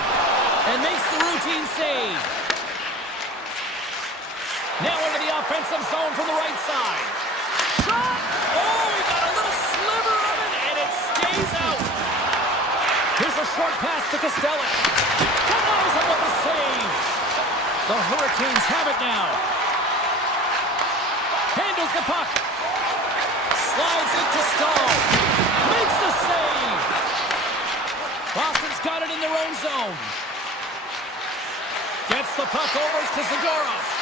And makes the routine save. Now into the offensive zone from the right side. Shot! Oh, he got a little sliver of it, and it stays out. Here's a short pass to Costello. Denies him with a save. The Hurricanes have it now. Handles the puck. Slides it to Stahl. Makes the save. Boston's got it in their own zone. Gets the puck over to Zagorov.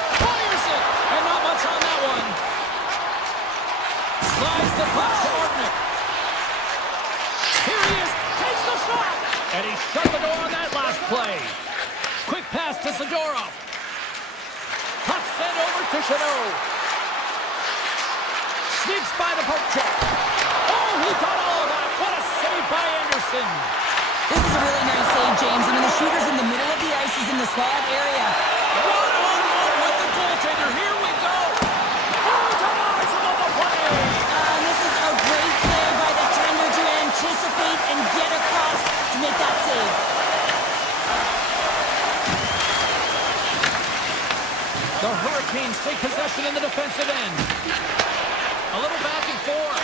Fires it, and not much on that one. Slides the puck to Ortnick. Here he is, takes the shot, and he shut the door on that last play. Quick pass to Zagorov. Puck sent over to Chanot. Sneaks by the poke check. Oh, he got all of that. What a save by Anderson. This is a really nice save, James. I mean, the shooter's in the middle of the ice. He's in the slot area. One-on-one with the goaltender. Here we go. Oh, denies him on the play. This is a great play by the defender to anticipate and get across to make that save. The Hurricanes take possession in the defensive end. A little back and forth.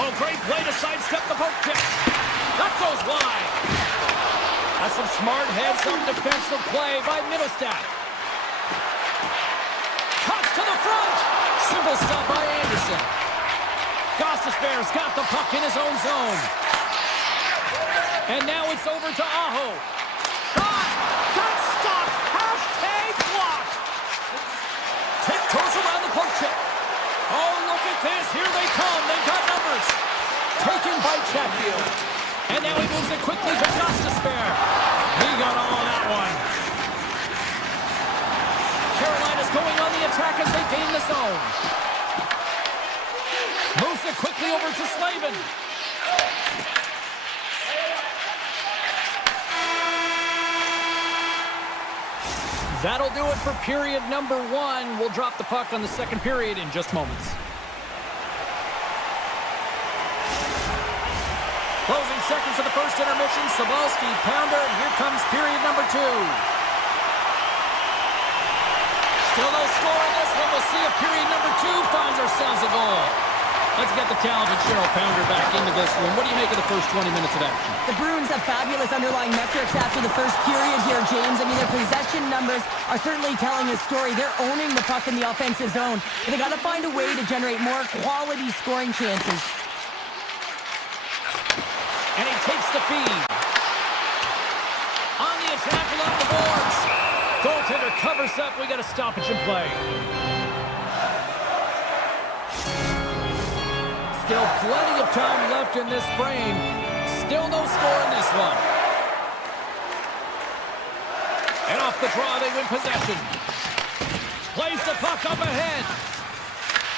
Oh, great play to sidestep the poke check. That goes wide. That's some smart heads-up defensive play by Middlestat. Cuts to the front. Simple stop by Anderson. Gostisbehere's got the puck in his own zone. And now it's over to Aho. Shot. Got stopped. Hashtag blocked. Tiptoes around the poke check. Oh, look at this. Here they come. They've got numbers. Taken by Chatfield. And now he moves it quickly to Gostisbehere. He got all on that one. Carolina's going on the attack as they gain the zone. Moves it quickly over to Slavin. That'll do it for period number 1. We'll drop the puck on the second period in just moments. Closing seconds of the first intermission. Cebulski, Pounder, and here comes period number 2. Still no score in this one. We'll see if period number 2 finds ourselves a goal. Let's get the talented Cheryl Pounder back into this one. What do you make of the first 20 minutes of action? The Bruins have fabulous underlying metrics after the first period here, James. I mean, their possession numbers are certainly telling a story. They're owning the puck in the offensive zone. And they got to find a way to generate more quality scoring chances. And he takes the feed. On the attack along the boards. Goaltender covers up. We got a stoppage in play. Still plenty of time left in this frame. Still no score in this one. And off the draw, they win possession. Plays the puck up ahead.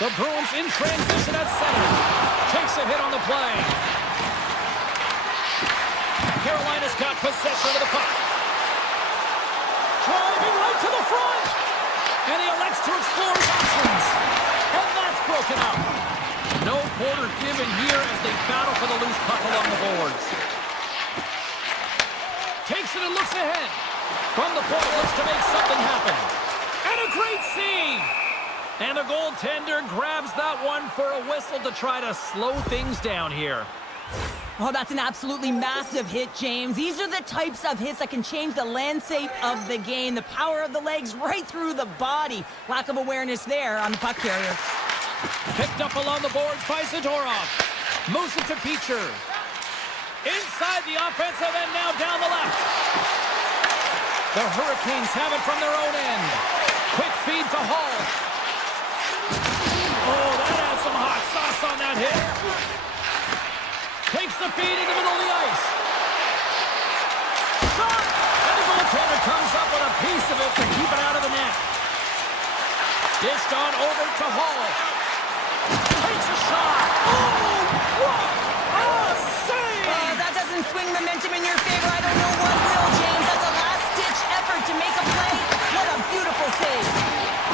The Bruins in transition at center. Takes a hit on the play. Carolina's got possession of the puck. Driving right to the front. And he elects to explore his options. And that's broken up. No quarter given here as they battle for the loose puck along the boards. Takes it and looks ahead. From the point, looks to make something happen. And a great save! And the goaltender grabs that one for a whistle to try to slow things down here. Oh, that's an absolutely massive hit, James. These are the types of hits that can change the landscape of the game. The power of the legs right through the body. Lack of awareness there on the puck carrier. Picked up along the boards by Zadorov. Moves it to Beecher. Inside the offensive end, now down the left. The Hurricanes have it from their own end. Quick feed to Hall. Oh, that adds some hot sauce on that hit. Takes the feed in the middle of the ice. Shot! And the goaltender comes up with a piece of it to keep it out of the net. Dished on over to Hall. Takes a shot. Oh, what a save! That doesn't swing momentum in your favor. I don't know what will, James. That's a last-ditch effort to make a play. What a beautiful save.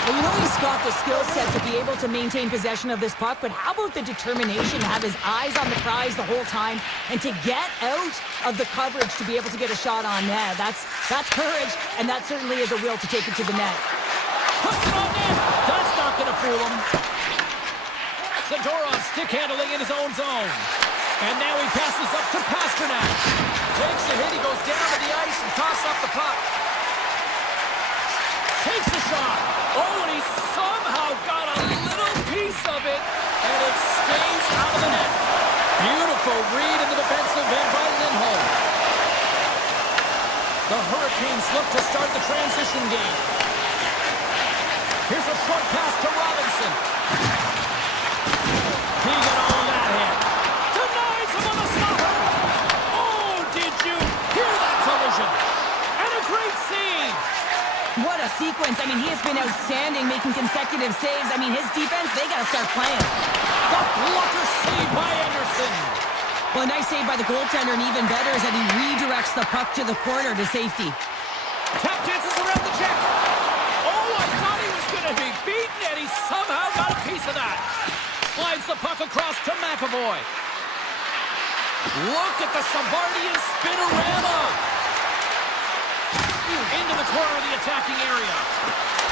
Well, you know he's got the skill set to be able to maintain possession of this puck, but how about the determination to have his eyes on the prize the whole time and to get out of the coverage to be able to get a shot on net? That's courage, and that certainly is a will to take it to the net. Puts it on net. That's not going to fool him. Zadorov stick handling in his own zone. And now he passes up to Pasternak. Takes a hit, he goes down to the ice and tosses up the puck. Takes a shot. Oh, and he somehow got a little piece of it, and it stays out of the net. Beautiful read in the defensive end by Lindholm. The Hurricanes look to start the transition game. Here's a short pass to Robinson. He got all that hit. Denies him on the stopper. Oh, did you hear that collision? And a great save. What a sequence. I mean, he has been outstanding, making consecutive saves. I mean, his defense, they got to start playing. The blocker save by Anderson. Well, a nice save by the goaltender, and even better is that he redirects the puck to the corner to safety. Tap dances around the check. Oh, I thought he was going to be beaten, and he somehow got a piece of that. Slides the puck across to McAvoy. Look at the Savardian spinorama. Into the corner of the attacking area.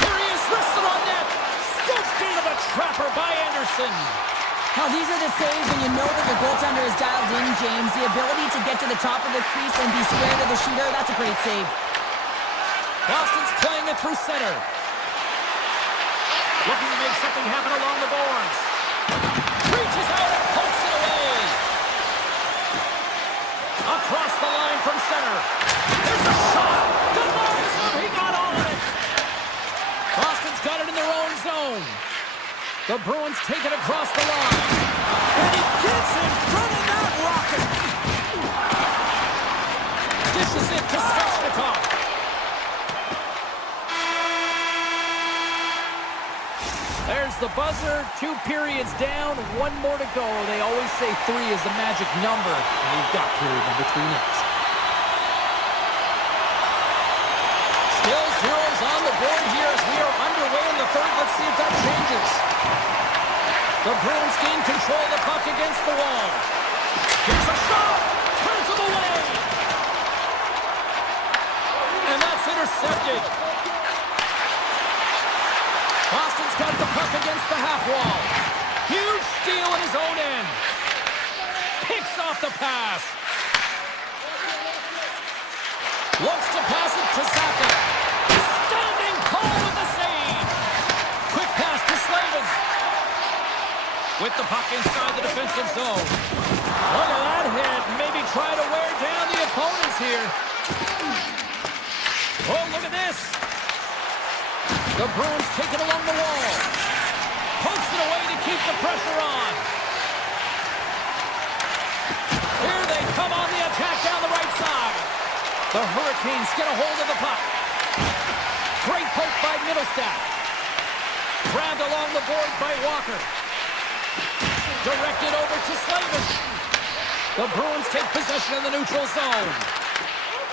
Here he is, wrestled on net. Scooped into the trapper by Anderson. Now, these are the saves when you know that the goaltender is dialed in, James. The ability to get to the top of the crease and be square to the shooter, that's a great save. Boston's playing it through center. Looking to make something happen along the boards. Reaches out and pokes it away. Across the line from center. There's a shot. Denies him. He got on it. Boston's got it in their own zone. The Bruins take it across the line. And he gets in front of that rocket. Dishes it to Svechnikov. There's the buzzer. 2 periods down, 1 more to go. They always say 3 is the magic number, and we've got period number 3 next. Still zeros on the board here as we are underway in the third. Let's see if that changes. The Bruins gain control of the puck against the wall. Here's a shot. Turns it away. And that's intercepted. Boston's got the puck against the half wall. Huge steal in his own end. Picks off the pass. Looks to pass it to Saka. Standing tall with the save. Quick pass to Slavin. With the puck inside the defensive zone. Look at that hit. Maybe try to wear down the opponents here. Oh, look at this. The Bruins take it along the wall. Pokes it away to keep the pressure on. The Hurricanes get a hold of the puck. Great poke by Middlestat. Grabbed along the boards by Walker. Directed over to Slavin. The Bruins take possession in the neutral zone.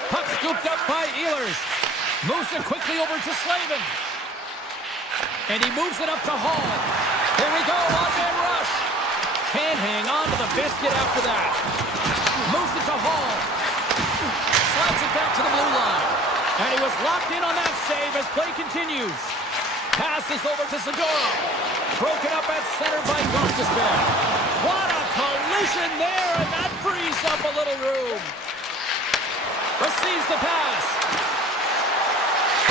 Puck scooped up by Ehlers. Moves it quickly over to Slavin. And he moves it up to Hall. Here we go, one-man rush. Can't hang on to the biscuit after that. Moves it to Hall. Slides it back to the blue line. And he was locked in on that save as play continues. Passes over to Segura. Broken up at center by Gostisbehere. What a collision there, and that frees up a little room. Receives the pass.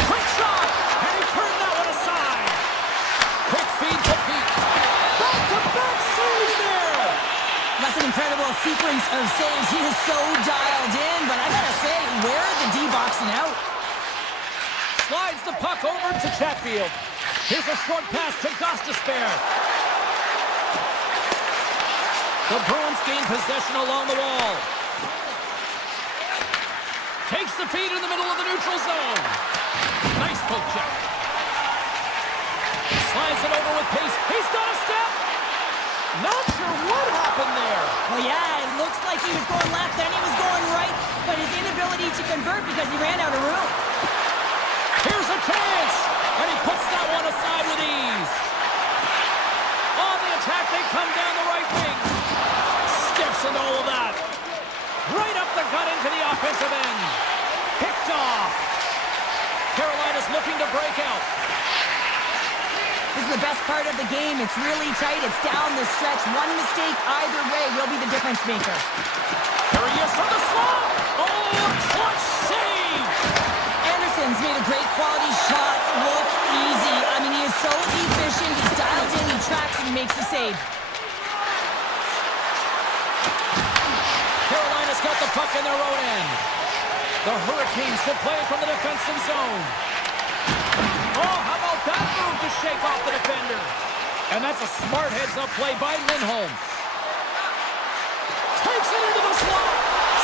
Quick shot, and he turned that one aside. Quick feed to Peak. Back-to-back saves there. That's an incredible sequence of saves. He is so dialed in, but I gotta say, where are the D-boxing out? Slides the puck over to Chatfield. Here's a short pass to Gostisbehere. The Bruins gain possession along the wall. Takes the feed in the middle of the neutral zone. Nice poke check. Slides it over with pace. He's got a step. Not sure what happened there. Well, yeah, it looks like he was going left, then he was going right, but his inability to convert because he ran out of room. Here's a chance, and he puts that one aside with ease. On the attack, they come down the right wing. Steps into all of that. Right up the gut into the offensive end. Picked off. Carolina's looking to break out. This is the best part of the game. It's really tight. It's down the stretch. One mistake either way will be the difference maker. Here he is from the slot. Oh, a clutch save. Anderson's made a great quality shot look easy. I mean, he is so efficient. He's dialed in, he tracks, and he makes the save. Carolina's got the puck in their own end. The Hurricanes will play it from the defensive zone. Oh, how about that move to shake off the defender? And that's a smart heads-up play by Lindholm. Takes it into the slot.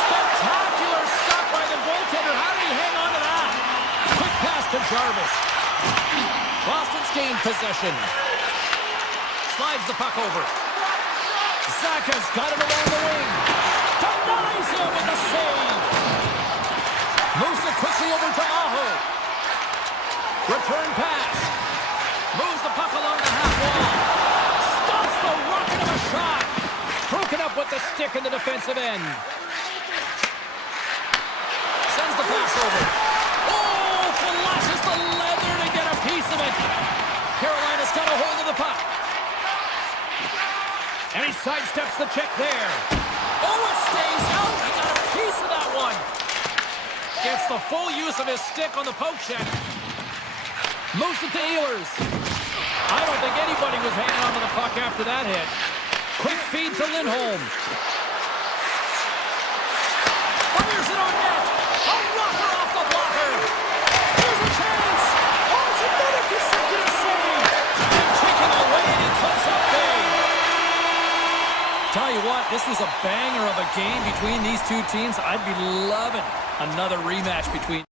Spectacular stop by the goaltender. How did he hang on to that? Quick pass to Jarvis. Boston's gained possession. Slides the puck over. Zaka's got it along the wing. Denies him with the save. Moves it quickly over to Aho. Return pass. Moves the puck along the half wall. Stops the rocket of a shot. Broken up with the stick in the defensive end. Sends the pass over. Oh, flashes the leather to get a piece of it. Carolina's got a hold of the puck. And he sidesteps the check there. Oh, it stays out. He got a piece of that one. Gets the full use of his stick on the poke check. Moves it to Ehlers. I don't think anybody was hanging on to the puck after that hit. Quick feed to Lindholm. Fires it on net. A rocker off the blocker. Here's a chance. Oh, it's another consecutive save. And taken away, and he comes up big. Tell you what, this was a banger of a game between these two teams. I'd be loving another rematch between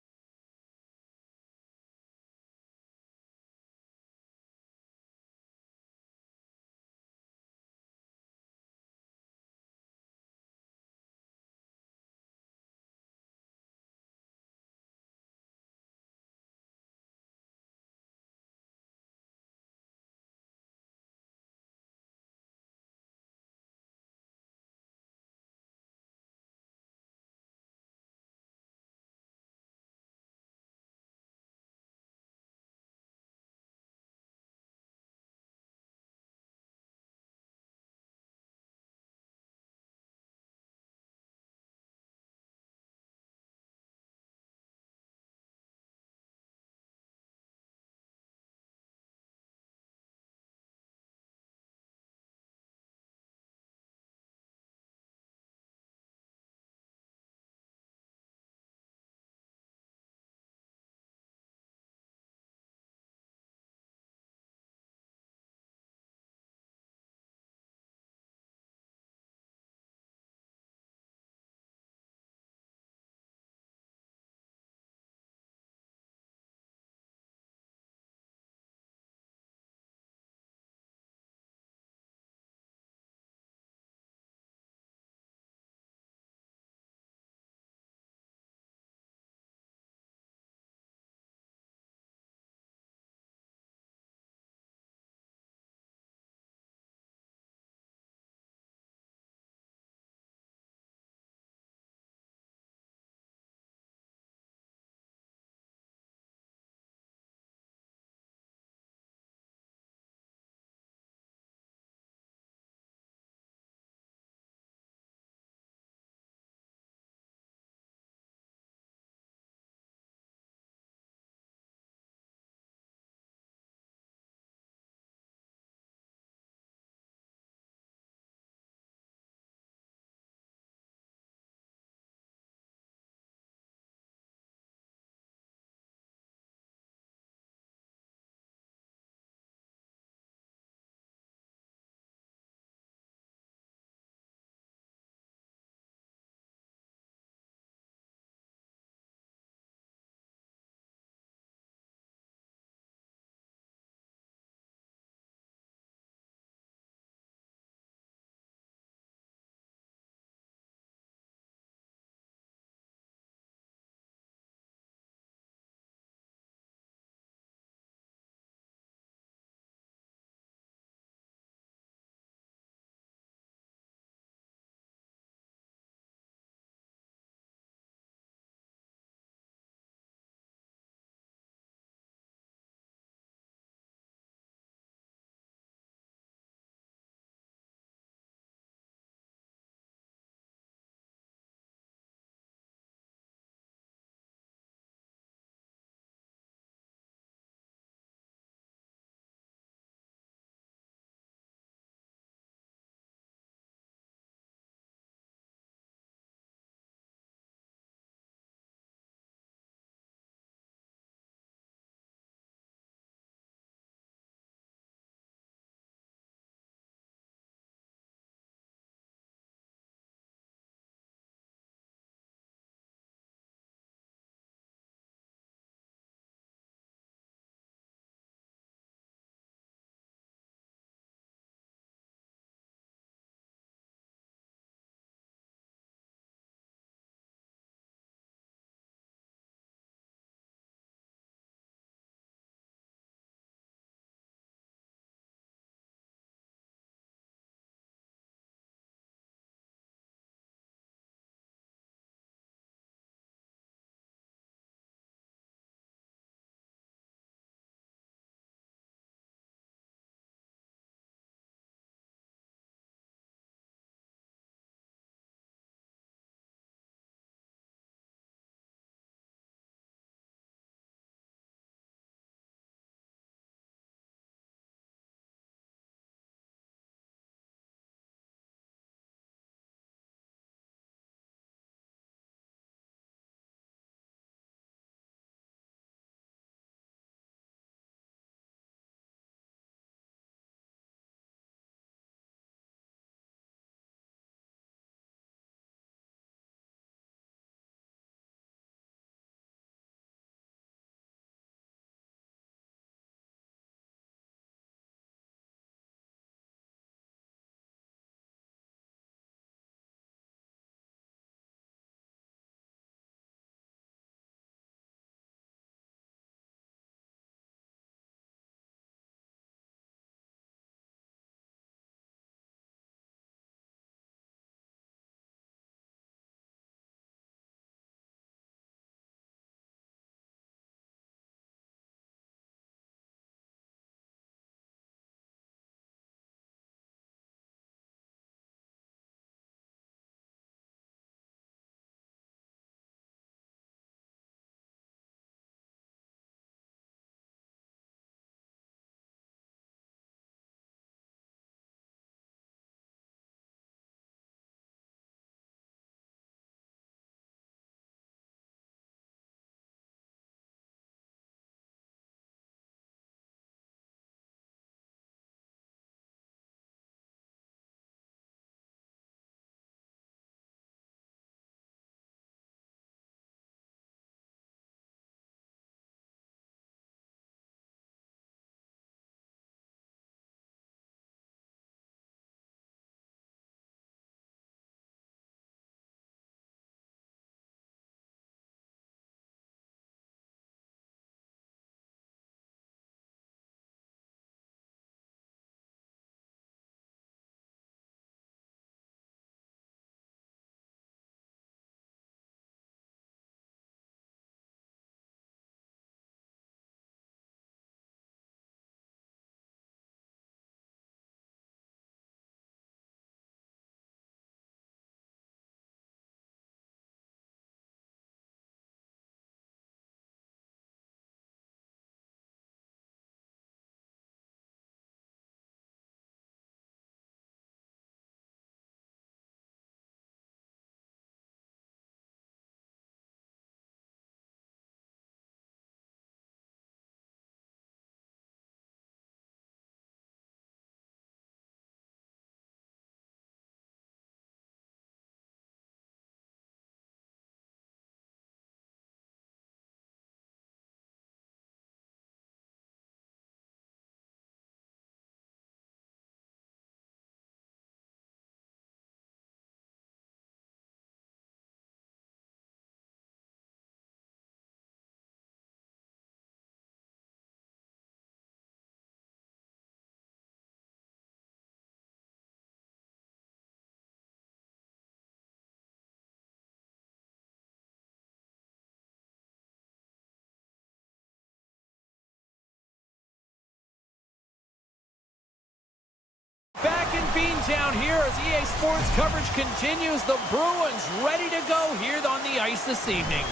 second bean down here as EA Sports coverage continues. The Bruins ready to go here on the ice this evening.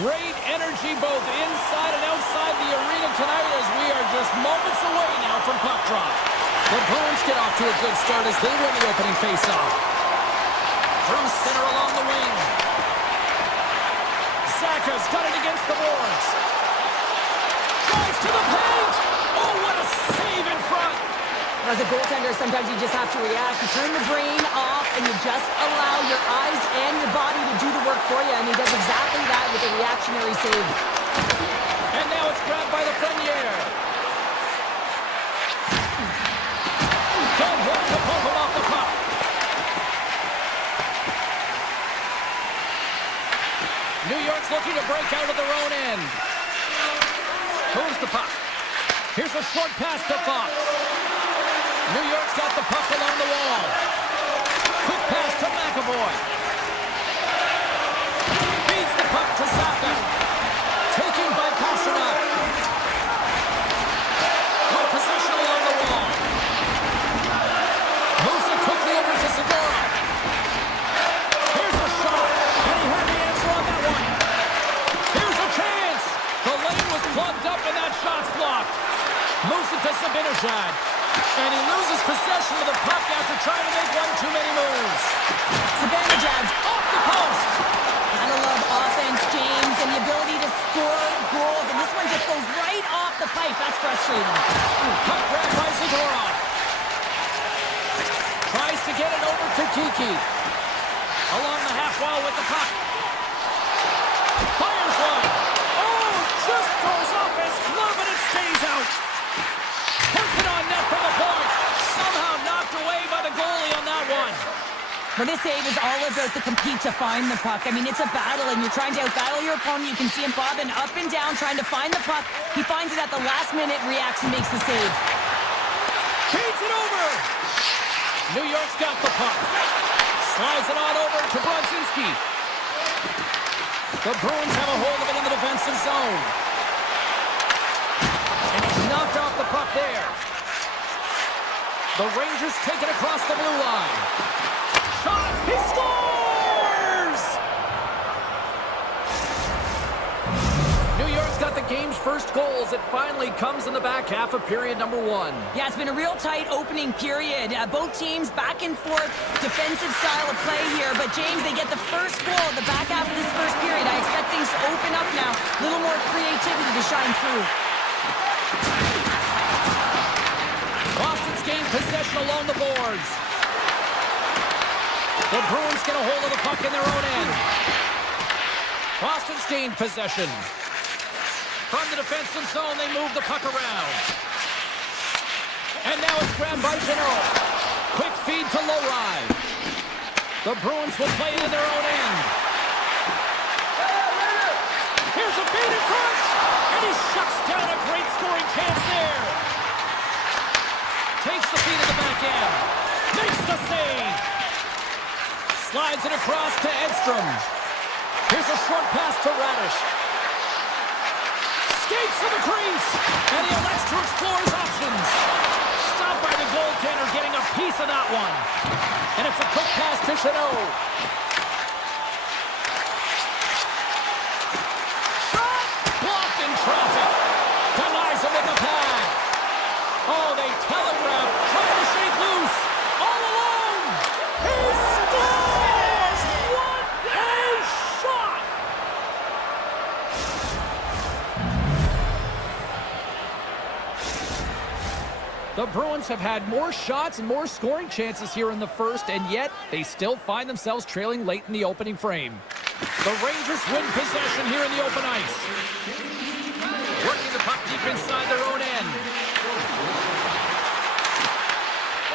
Great energy both inside and outside the arena tonight as we are just moments away now from puck drop. The Bruins get off to a good start as they win the opening faceoff. Through center along the wing. Saka's got it against the boards. Drives to the paint! Oh, what a save in front! As a goaltender, sometimes you just have to react. You turn the brain off and you just allow your eyes and your body to do the work for you. And he does exactly that with a reactionary save. And now it's grabbed by the Frenier. Don't hook to pump him off the puck. New York's looking to break out of their own end. Moves the puck. Here's a short pass to Fox. New York's got the puck along the wall. Quick pass to McAvoy. Feeds the puck to Saka. Taken by Pasternak. Good possession along the wall. Moves it quickly over to Segura. Here's a shot. And he had the answer on that one. Here's a chance. The lane was plugged up and that shot's blocked. Moves it to Sabinajad. And he loses possession of the puck after trying to make one too many moves. Sabinajad's Off the post. Gotta love offense, James, and the ability to score goals. And this one just goes right off the pipe. That's frustrating. Puck grabbed by Zadorov. Tries to get it over to Kiki. Along the half wall with the puck. Fires one. Oh, just goes off his glove and it stays out. Puts it on net for the point. Somehow knocked away by the goalie on that one. But this save is all about the compete to find the puck. I mean, it's a battle, and you're trying to out-battle your opponent. You can see him bobbing up and down, trying to find the puck. He finds it at the last minute, reacts, and makes the save. Feeds it over. New York's got the puck. Slides it on over to Brodzinski. The Bruins have a hold of it in the defensive zone. And he's knocked off the puck there. The Rangers take it across the blue line. Shot! He scores! New York's got the game's first goals. It finally comes in the back half of period number one. Yeah, it's been a real tight opening period. Both teams back and forth, defensive style of play here. But, James, they get the first goal in the back half of this first period. I expect things to open up now. A little more creativity to shine through. Boston's gained possession along the boards. The Bruins get a hold of the puck in their own end. Boston's gained possession. From the defensive zone, they move the puck around. And now it's grabbed by General. Quick feed to Lowride. The Bruins will play it in their own end. Here's a feed in front. And he shuts down a great scoring chance there. Takes the feed at the back end. Makes the save. Slides it across to Edstrom. Here's a short pass to Radish. Skates for the crease. And he elects to explore his options. Stopped by the goaltender getting a piece of that one. And it's a quick pass to Chanot. Shot! Blocked in traffic. Denies him with the pad. Oh, they telegraph. Trying to shake loose. All alone. He scores! What a shot! The Bruins have had more shots and more scoring chances here in the first, and yet they still find themselves trailing late in the opening frame. The Rangers win possession here in the open ice. Working the puck deep inside their own end.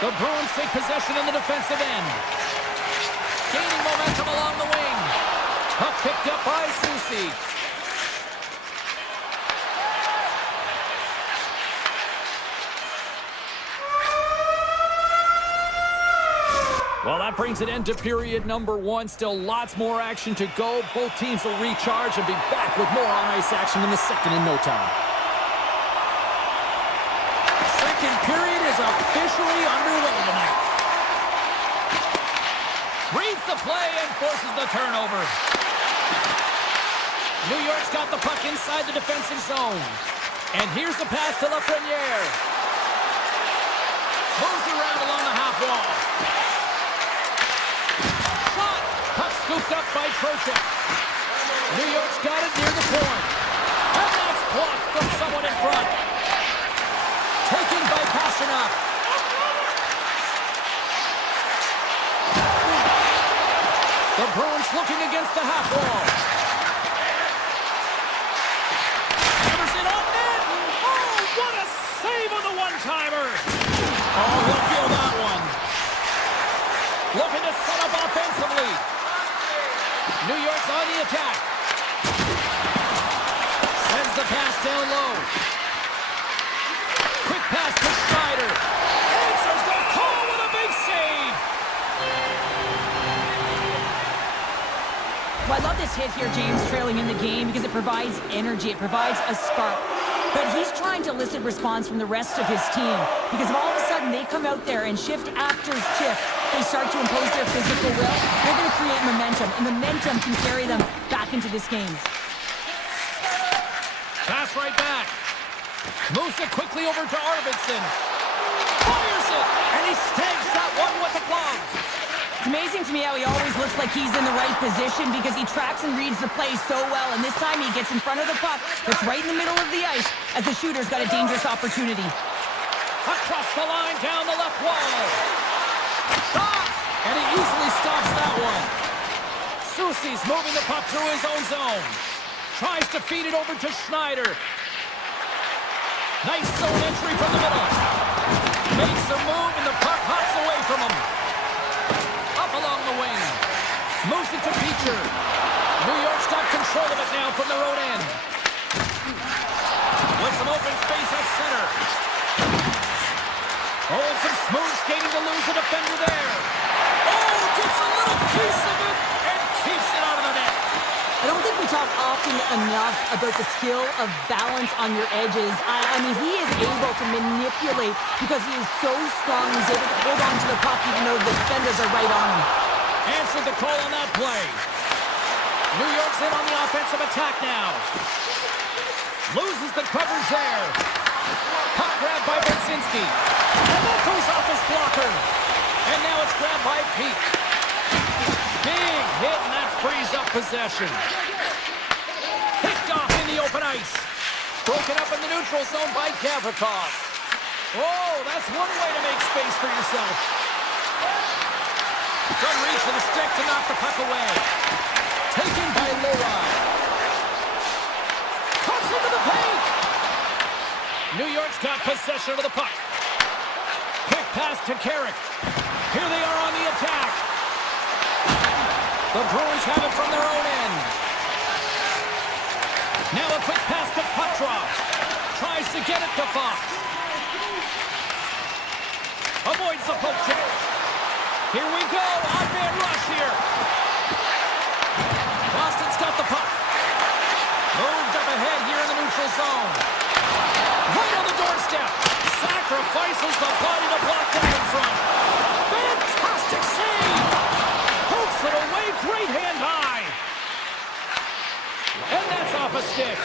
The Bruins take possession in the defensive end. Gaining momentum along the wing. Puck picked up by Susi. Well, that brings an end to period number one. Still lots more action to go. Both teams will recharge and be back with more on-ice action in the second in no time. second period is officially underway tonight. Reads the play and forces the turnover. New York's got the puck inside the defensive zone. And here's the pass to Lafreniere. Moves around along the half wall. Shot! Puck scooped up by Trocheck. New York's got it near the point. And that's blocked from someone in front. Taken by Pasternak. The Bruins looking against the half wall. Hammers it on net. Oh, what a save on the one-timer. Oh, he'll feel that one. Looking to set up offensively. New York's on the attack. Sends the pass down low. Quick pass to Schneider. Answers the call with a big save. Well, I love this hit here, James, trailing in the game because it provides energy. It provides a spark. But he's trying to elicit response from the rest of his team because if all of a sudden they come out there and shift after shift, they start to impose their physical will, they're going to create momentum, and momentum can carry them back into this game. Pass right back. Moves it quickly over to Arvidsson. Fires it, and he snags that one with the gloves. It's amazing to me how he always looks like he's in the right position because he tracks and reads the play so well, and this time he gets in front of the puck that's right in the middle of the ice as the shooter's got a dangerous opportunity. Across the line, down the left wall. Shot! And he easily stops that one. Soucy's moving the puck through his own zone. Tries to feed it over to Schneider. Nice zone entry from the middle. Makes a move and the puck hops away from him. Up along the wing. Moves it to Beecher. New York's got control of it now from their own end. With some open space at center. Oh, some smooth skating to lose the defender there. Oh, gets a little piece of it and keeps it out of the net. I don't think we talk often enough about the skill of balance on your edges. I mean, he is able to manipulate because he is so strong. He's able to hold on to the puck even though the defenders are right on him. Answered the call on that play. New York's in on the offensive attack now. Loses the coverage there. Puck grabbed by Bensinski. And that goes off his blocker. And now it's grabbed by Pete. Big hit, and that frees up possession. Picked off in the open ice. Broken up in the neutral zone by Gavrikov. Oh, that's one way to make space for yourself. Good reach for the stick to knock the puck away. Taken by Leroy. Cuts into the paint. New York's got possession of the puck. Quick pass to Carrick. Here they are on the attack. The Bruins have it from their own end. Now a quick pass to Petrov. Tries to get it to Fox. Avoids the poke check. Here we go. Odd man rush here. Boston's got the puck. Moved up ahead here in the neutral zone. Right on the doorstep. Sacrifices the body to block that in front. Fantastic save. Pokes it away. Great hand high. And that's off a stick.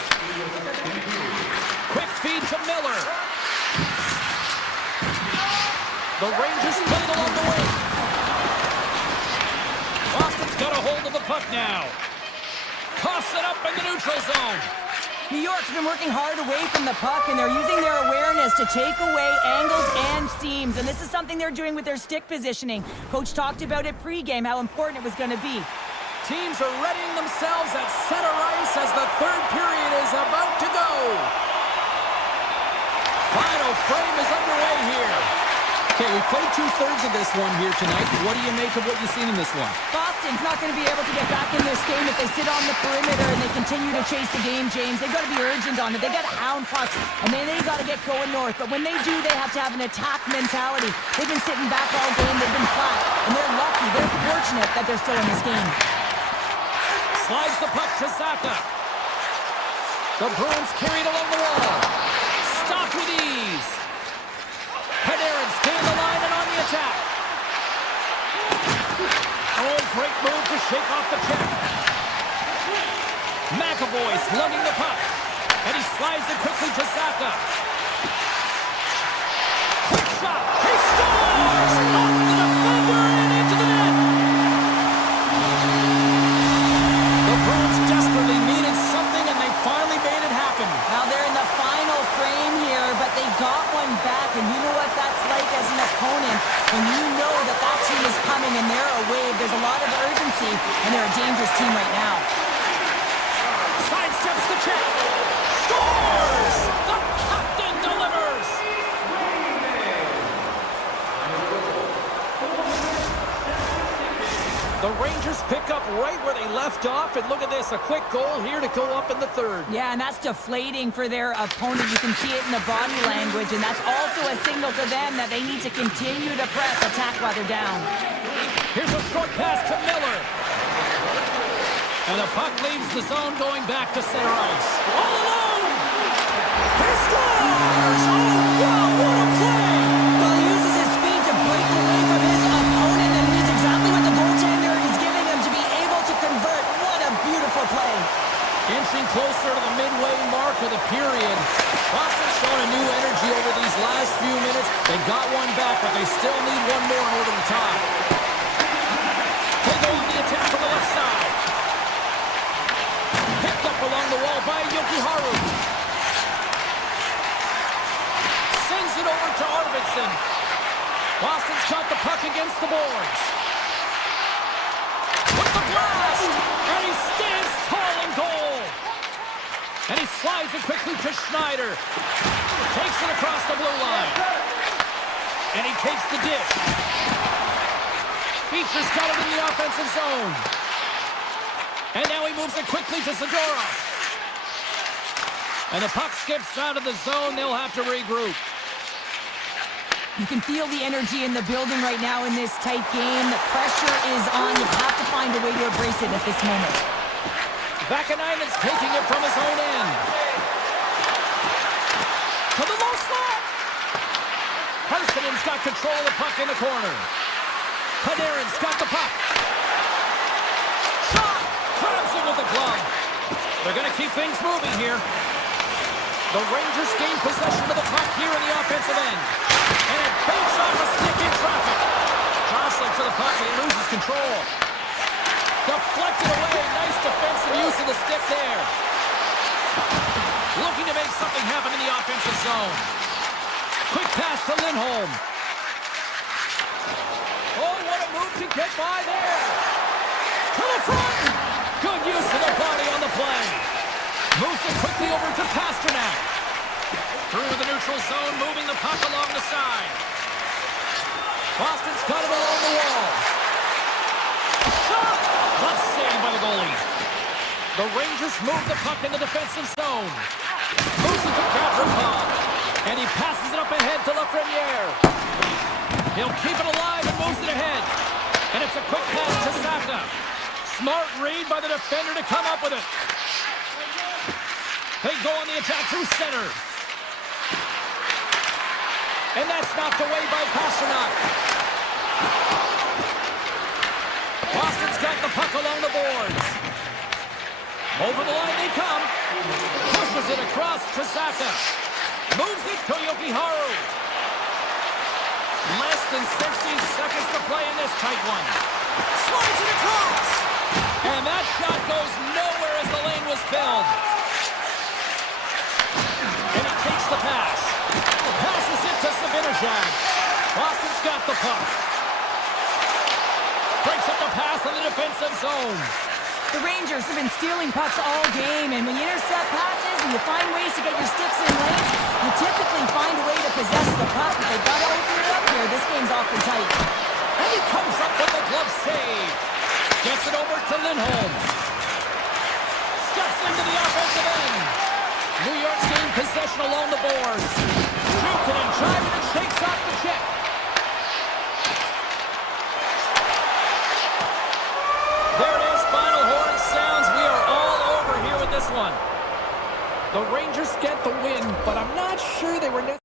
Quick feed to Miller. The Rangers split it along the wing. Boston's got a hold of the puck now. Toss it up in the neutral zone. New York's been working hard away from the puck, and they're using their awareness to take away angles and seams. And this is something they're doing with their stick positioning. Coach talked about it pregame, how important it was going to be. Teams are readying themselves at center ice as the third period is about to go. Final frame is underway here. Okay, we played two-thirds of this one here tonight. What do you make of what you've seen in this one? Boston's not going to be able to get back in this game if they sit on the perimeter and they continue to chase the game, James. They've got to be urgent on it. They've got to hound pucks, and then they've got to get going north. But when they do, they have to have an attack mentality. They've been sitting back all game. They've been flat, and they're lucky. They're fortunate that they're still in this game. Slides the puck to Zaka. The Bruins carried along the wall. Stopped with ease. attack. Oh, great move to shake off the check. McAvoy slugging the puck. And he slides it quickly to Saka. Quick shot. He scores! Off the defender and into the net. The Bruins desperately needed something, and they finally made it happen. Now they're in the final frame here, but they got one back, and you know what that's like as an opponent. When you know that that team is coming and they're a wave, there's a lot of urgency, and they're a dangerous team right now. Sidesteps the check. Scores! The captain delivers! The Rangers pick up right where they left off, and look at this, a quick goal here to go up in the third. Yeah, and that's deflating for their opponent. You can see it in the body language, and that's also a signal to them that they need to continue to press, attack while they're down. Here's a short pass to Miller. And the puck leaves the zone going back to center ice. All alone! He scores! Oh, wow, what a play! Well, he uses his speed to break away from his opponent, and he's exactly what the goaltender is giving him to be able to convert. What a beautiful play. Inching closer to the midway mark of the period. Boston's shown a new energy over these last few minutes. They got one back, but they still need one more in order to tie. They go on the attack from the left side. Picked up along the wall by Yokiharu. Sends it over to Arvidsson. Boston's got the puck against the boards. With the blast! And he stands tall in goal. And he slides it quickly to Schneider. Takes it across the blue line. And he takes the dish. Beecher's got it in the offensive zone. And now he moves it quickly to Zadorov. And the puck skips out of the zone. They'll have to regroup. You can feel the energy in the building right now in this tight game. The pressure is on. You have to find a way to embrace it at this moment. Vakanainen's taking it from his own end. To the low slot. Harsinen's got control of the puck in the corner. Panarin's got the puck. Shot! Grabs it with the glove. They're going to keep things moving here. The Rangers gain possession of the puck here in the offensive end. And it banks off a stick in traffic. Jostling for the puck and he loses control. Deflected away. Nice defensive use of the stick there. Looking to make something happen in the offensive zone. Quick pass to Lindholm. Oh, what a move to get by there. To the front. Good use of the body on the play. Moves it quickly over to Pasternak. Through the neutral zone, moving the puck along the side. Boston's got it along the wall. Shot! Left save by the goalie. The Rangers move the puck in the defensive zone. Moves it to Gavrikov. And he passes it up ahead to Lafreniere. He'll keep it alive and moves it ahead. And it's a quick pass to Saka. Smart read by the defender to come up with it. They go on the attack through center. And that's knocked away by Pasternak. Boston's got the puck along the boards. Over the line they come. Pushes it across to Saka. Moves it to Yokiharu. Less than 60 seconds to play in this tight one. Slides it across. And that shot goes nowhere as the lane was filled. And he takes the pass. Passes it to Sabinajad. Boston's got the puck. Breaks up the pass in the defensive zone. The Rangers have been stealing pucks all game, and when you intercept passes and you find ways to get your sticks in lanes, you typically find a way to possess the puck. But they've got to open it up here. This game's awfully tight. And he comes up with the glove save. Gets it over to Lindholm. Steps into the offensive end. New York's gained possession along the boards. Shoots it and drives it and shakes off the check. There it is, final horn sounds. We are all over here with this one. The Rangers get the win, but I'm not sure they were necessarily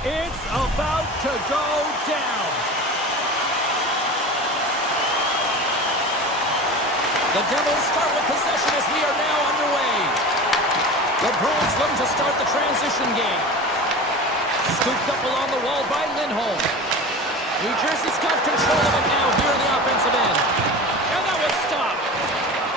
It's about to go down. The Devils start with possession as we are now underway. The Bruins look to start the transition game. Scooped up along the wall by Lindholm. New Jersey's got control of it now here in the offensive end. And that was stopped.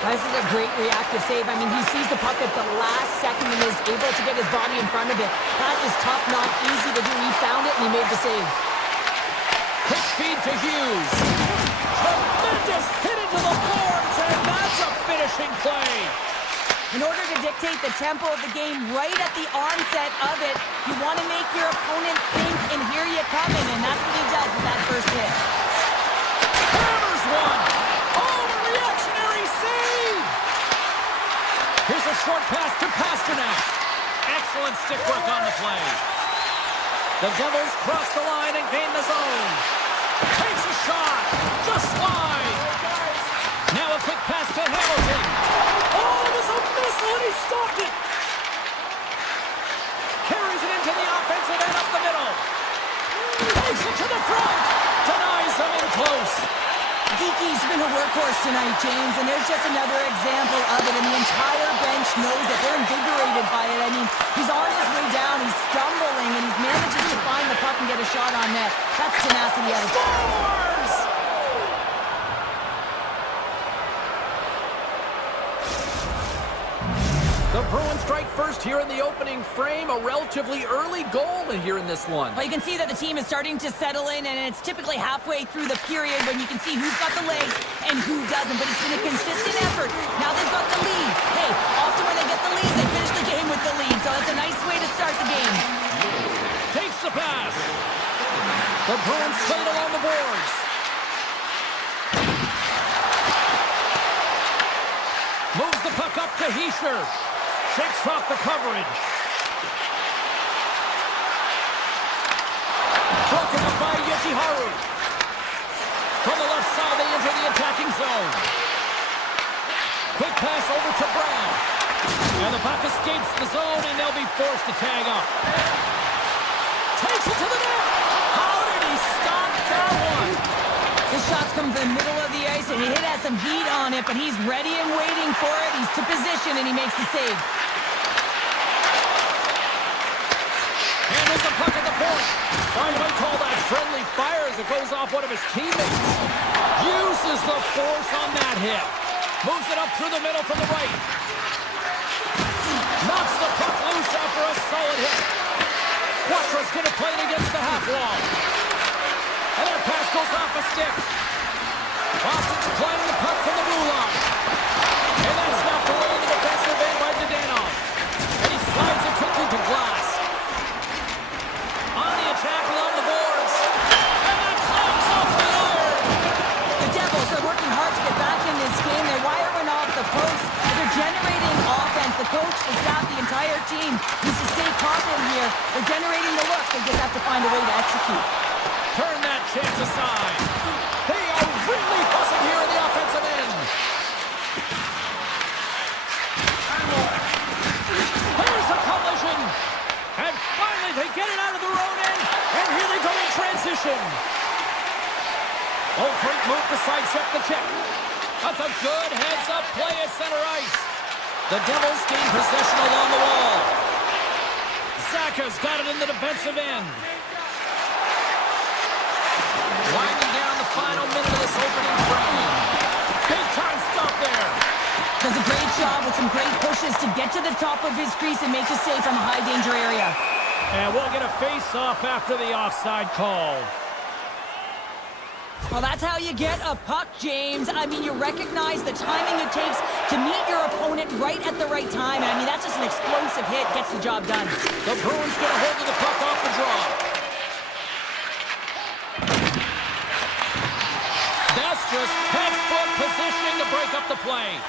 This is a great reactive save. I mean, he sees the puck at the last second and is able to get his body in front of it. That is tough, not easy to do. He found it and he made the save. Quick feed to Hughes. Tremendous hit into the boards, and that's a finishing play. In order to dictate the tempo of the game right at the onset of it, you want to make your opponent think and hear you coming, and that's what he does with that first hit. Hammers one. Oh, a reactionary save. Here's a short pass to Pasternak. Excellent stick work on the play. The Devils cross the line and gain the zone. Takes a shot. Just wide. Now a quick pass to Hamilton. Oh, it was a missile and he stopped it. Carries it into the offensive end up the middle. Takes it to the front. Denies them in close. Geeky's been a workhorse tonight, James, and there's just another example of it, and the entire bench knows that they're invigorated by it. I mean, he's on his way down, he's stumbling, and he's managing to find the puck and get a shot on net. That's tenacity out of Scores! The Bruins strike first here in the opening frame. A relatively early goal here in this one. Well, you can see that the team is starting to settle in, and it's typically halfway through the period when you can see who's got the legs and who doesn't. But it's been a consistent effort. Now they've got the lead. Hey, often when they get the lead, they finish the game with the lead. So it's a nice way to start the game. Takes the pass. The Bruins play it along the boards. Moves the puck up to Heischer. Shakes off the coverage. Broken up by Yoshihiro. From the left side, they enter the attacking zone. Quick pass over to Brown. And the puck escapes the zone, and they'll be forced to tag up. Takes it to the net. How did he stop that one? His shots come from the middle of the ice, and the hit has some heat on it, but he's ready and waiting for it. He's to position, and he makes the save. Handles the puck at the point. You might call that friendly fire as it goes off one of his teammates. Uses the force on that hit. Moves it up through the middle from the right. Knocks the puck loose after a solid hit. Quattro's going to play it against the half wall. And that pass goes off a stick. Boston's playing the puck from the blue line. And that's knocked away in the defensive end by Zhdanov. And he slides it quickly to Glass. On the attack along the boards. And that clanks off the iron. The Devils are working hard to get back in this game. They're wiring off the post. They're generating offense. The coach, the staff, the entire team needs to stay confident here. They're generating the looks. They just have to find a way to execute. Turn that chance aside. They are really buzzing here in the offensive end. Here's a collision. And finally they get it out of their own end. And here they go in transition. Oh, great move to sidestep the check. That's a good heads-up play at center ice. The Devils gain possession along the wall. Zaka's got it in the defensive end. Winding down the final minute of this opening frame. Big time stop there. Does a great job with some great pushes to get to the top of his crease and make a save from a high danger area. And we'll get a face-off after the offside call. Well, that's how you get a puck, James. I mean, you recognize the timing it takes to meet your opponent right at the right time. I mean, that's just an explosive hit. Gets the job done. The Bruins get a hold of the puck off the draw. That's just textbook positioning to break up the play.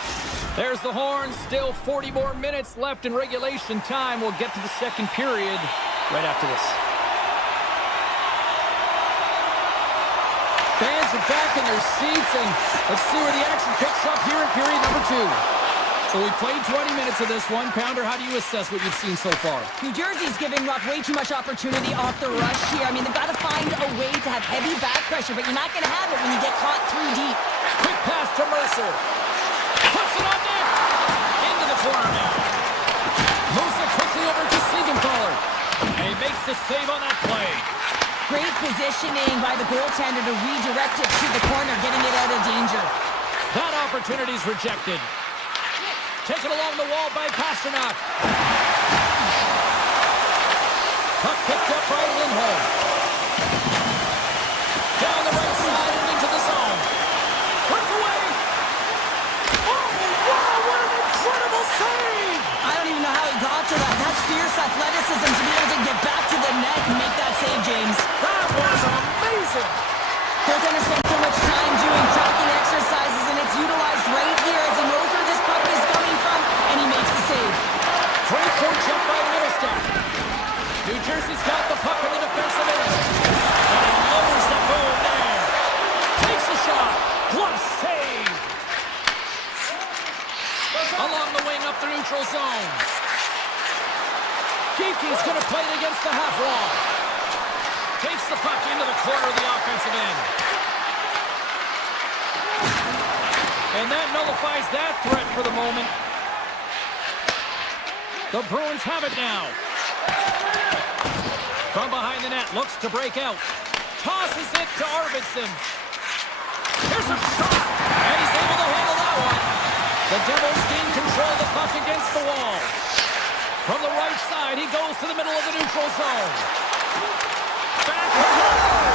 There's the horn. Still 40 more minutes left in regulation time. We'll get to the second period right after this. Fans are back in their seats, and let's see where the action picks up here in period number 2. So we played 20 minutes of this one. Pounder, how do you assess what you've seen so far? New Jersey's giving up way too much opportunity off the rush here. I mean, they've got to find a way to have heavy back pressure, but you're not going to have it when you get caught through deep. Quick pass to Mercer. Puts it on net. Into the corner now. Moves it quickly over to Siegenthaler. And he makes the save on that play. Great positioning by the goaltender to redirect it to the corner, getting it out of danger. That opportunity's rejected. Taken along the wall by Pasternak. Puck picked up by Lindholm. Down the right side and into the zone. Work away. Oh, wow, what an incredible save! I don't even know how he got to that. That's fierce athleticism to be able to get back to the net and make that save, James. That was amazing! Goaltender spent so much time doing tracking exercises, and it's utilized right here as he knows where this puck is coming from, and he makes the save. Great forecheck by Middlestat. New Jersey's got the puck in the defensive end. And he lowers the goal there. Takes a shot. Glove save. Along the wing up the neutral zone. Geeky's going to play it against the half wall. Takes the puck into the corner of the offensive end. And that nullifies that threat for the moment. The Bruins have it now. From behind the net, looks to break out. Tosses it to Arvidsson. Here's a shot, and he's able to handle that one. The Devils gain control of the puck against the wall. From the right side, he goes to the middle of the neutral zone. Back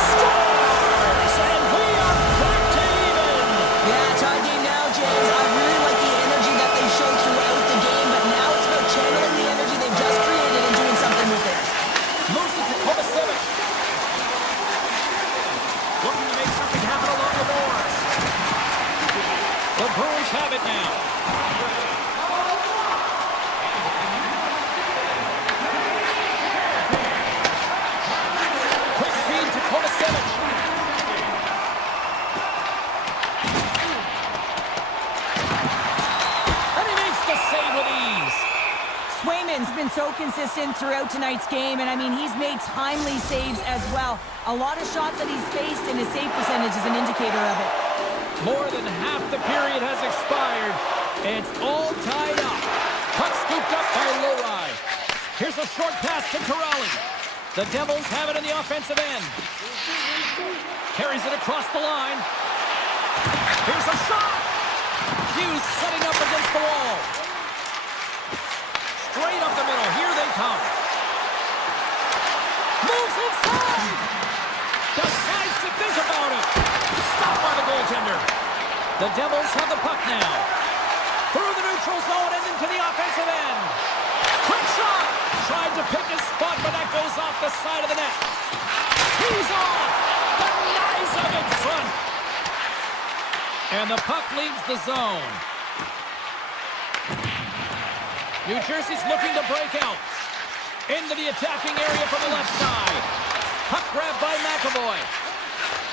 scores, and we are back to even. Yeah, tie game now, James. I really like the energy that they showed throughout the game, but now it's about channeling the energy they've just created and doing something with it. Moves it to Kovacevic. Looking to make something happen along the boards. The Bruins have it now. Quick feed to Kovacevic. And he makes the save with ease. Swayman's been so consistent throughout tonight's game, and I mean, he's made timely saves as well. A lot of shots that he's faced, and his save percentage is an indicator of it. More than half the period has expired. It's all tied up. Puck scooped up by Lowry. Here's a short pass to Corrali. The Devils have it in the offensive end. Carries it across the line. Here's a shot. Hughes setting up against the wall. Straight up the middle. Here they come. Moves inside. Decides to think about it. Stopped by the goaltender. The Devils have the puck now. Through the neutral zone and into the offensive end. Quick shot. Tried to pick his spot, but that goes off the side of the net. He's off. Denies him in front. And the puck leaves the zone. New Jersey's looking to break out. Into the attacking area from the left side. Puck grabbed by McAvoy.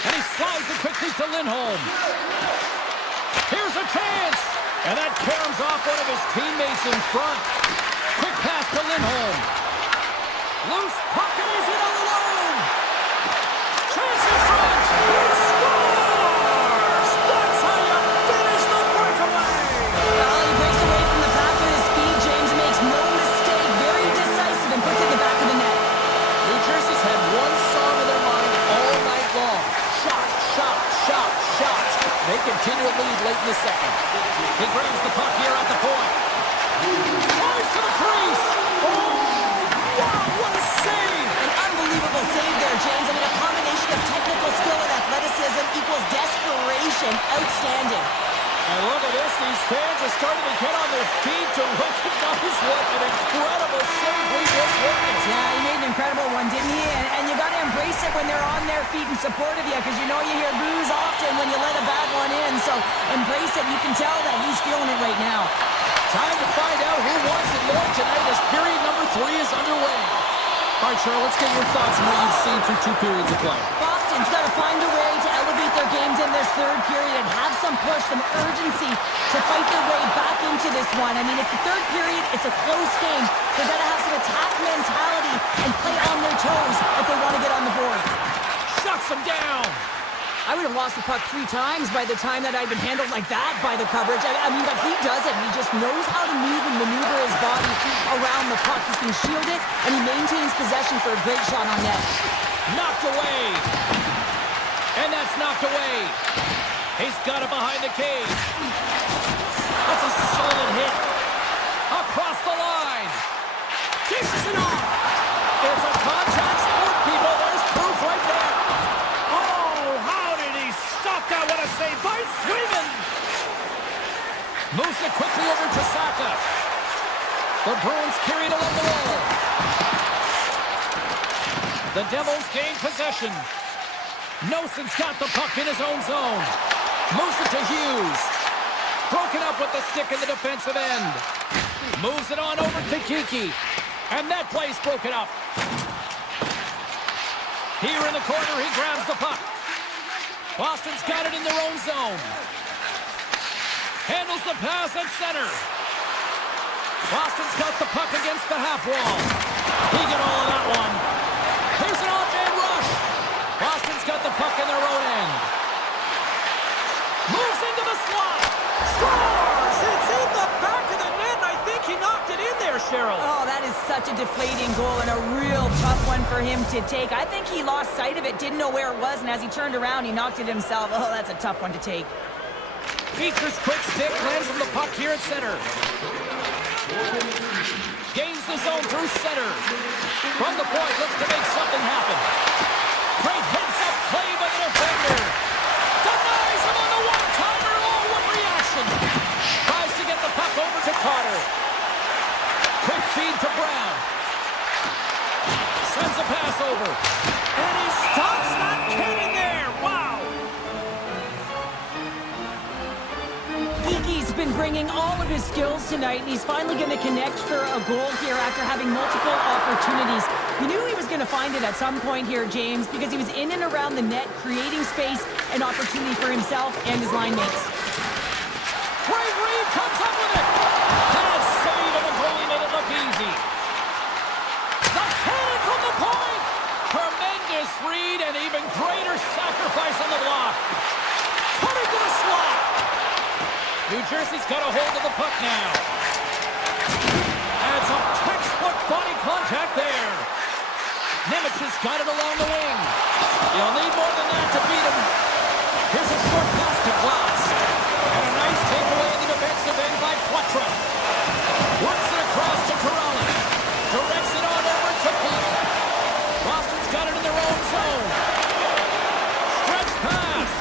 And he slides it quickly to Lindholm. Here's a chance. And that caroms off one of his teammates in front. Quick pass to Lindholm. Loose puck and he's in alone. Chance in front. He scores. That's how you finish the breakaway. Well, he breaks away from the path with his speed. James makes no mistake. Very decisive and puts it in the back of the net. New Jersey's had one song in their mind all night long. Shot, shot, shot, shot. They continue to lead late in the second. He grabs the puck here at the point. Tries to the crease. Oh, wow, what a save. An unbelievable save there, James. I mean, a combination of technical skill and athleticism equals desperation. Outstanding. And look at this. These fans are starting to get on their feet to recognize what an incredible save we just witnessed. Yeah, he made an incredible one, didn't he? And you got to embrace it when they're on their feet in support of you, because you know you hear boos often when you let a bad one in. So embrace it. You can tell that he's feeling it right now. Time to find out who wants it more tonight as period number 3 is underway. All right, Cheryl, let's get your thoughts on what you've seen through 2 periods of play. Boston's got to find a way to elevate their games in this third period and have some push, some urgency to fight their way back into this one. I mean, it's the third period. It's a close game. They're going to have some attack mentality and play on their toes if they want to get on the board. Shuts him down. I would have lost the puck 3 times by the time that I'd been handled like that by the coverage. I mean, but he doesn't. He just knows how to move and maneuver his body around the puck. He can shield it, and he maintains possession for a great shot on net. Knocked away. And that's knocked away. He's got it behind the cage. That's a solid hit. Across the line. Dishes it off. It's a contact sport, people. There's proof right there. That what a save by Sweden! Moves it quickly over to Saka. The Bruins carried along the wall. The Devils gain possession. Nelson's got the puck in his own zone. Moves it to Hughes. Broken up with the stick in the defensive end. Moves it on over to Kiki. And that play's broken up. Here in the corner, he grabs the puck. Boston's got it in their own zone. Handles the pass at center. Boston's got the puck against the half wall. He got all of that one. Here's an off-man rush. Boston's got the puck in their own end. Moves into the slot. Scores! It's in the back of the net, and I think he knocked it in there, Cheryl. Oh, that is such a deflating goal and a real tough one for him to take. I think he lost sight of it, didn't know where it was, and as he turned around, he knocked it himself. Oh, that's a tough one to take. Features quick stick, lands on the puck here at center. Gains the zone through center. From the point, looks to make something happen. Great heads-up play by the defender. Denies him on the one-timer. Oh, what reaction. Tries to get the puck over to Carter. Quick feed to Brown. Sends a pass over. And he stops that kid in there. Wow. Kiki's been bringing all of his skills tonight, and he's finally going to connect for a goal here after having multiple opportunities. You knew he was going to find it at some point here, James, because he was in and around the net, creating space and opportunity for himself and his line mates. Great read, comes up with it. Bad save, and the goalie made it look easy. The cannon from the point. Tremendous read and even greater sacrifice on the block. Cutting to the slot. New Jersey's got a hold of the puck now. And some textbook body contact there. Nemec has got it along the wing. You'll need more than that to beat him. Here's a short pass to Glass. And a nice takeaway in the defensive end by Quattro. Works it across to Corrali. Directs it on over to Peak. Boston's got it in their own zone. Stretch pass.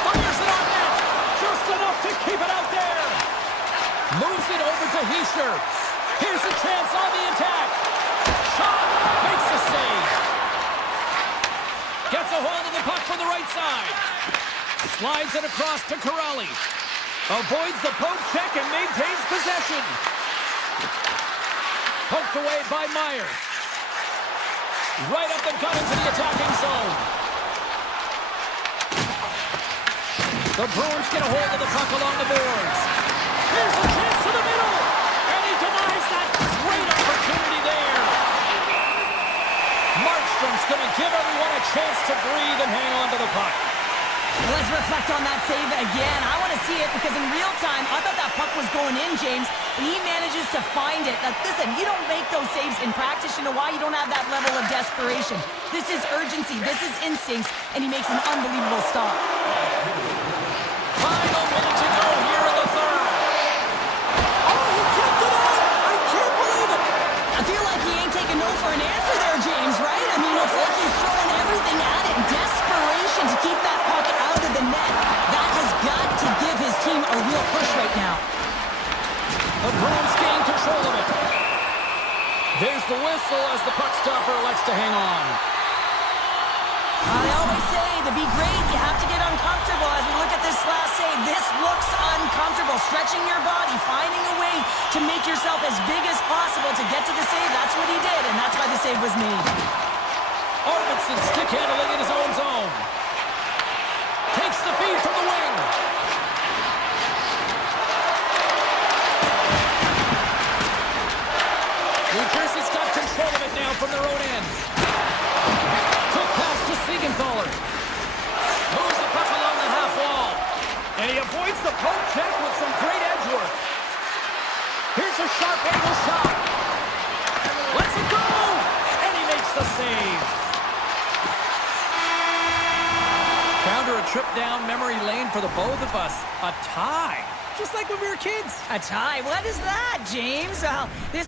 Fires it on net. Just enough to keep it out there. Moves it over to Hischer. Here's a chance on the attack. Shot. Makes the save. Gets a hold of the puck from the right side. Slides it across to Corrali. Avoids the poke check and maintains possession. Poked away by Meyer. Right up the gut into the attacking zone. The Bruins get a hold of the puck along the boards. Here's a chance to the middle. And he denies that great opportunity there. Markstrom's going to give everyone a chance to breathe and hang on to the puck. Let's reflect on that save again. I want to see it because in real time, I thought that puck was going in, James. He manages to find it. Now, listen, you don't make those saves in practice. You know why? You don't have that level of desperation. This is urgency. This is instincts. And he makes an unbelievable stop. Final minute to go here in the third. Oh, he kept it out! I can't believe it! I feel like he ain't taking no for an answer there, James, right? I mean, it's like he's throwing everything at it. Desperation to keep that puck out of the net. That has got to give his team a real push right now. The Bruins gain control of it. There's the whistle as the puck stopper elects to hang on. I always say, to be great, you have to get uncomfortable. As we look at this last save, this looks uncomfortable. Stretching your body, finding a way to make yourself as big as possible to get to the save. That's what he did, and that's why the save was made. Arvidsson stick handling in his own zone. Takes the feed from the wing. avoids the poke check with some great edge work. Here's a sharp angle shot. Lets it go! And he makes the save. Found her a trip down memory lane for the both of us. A tie. Just like when we were kids. A tie? What is that, James? Well, this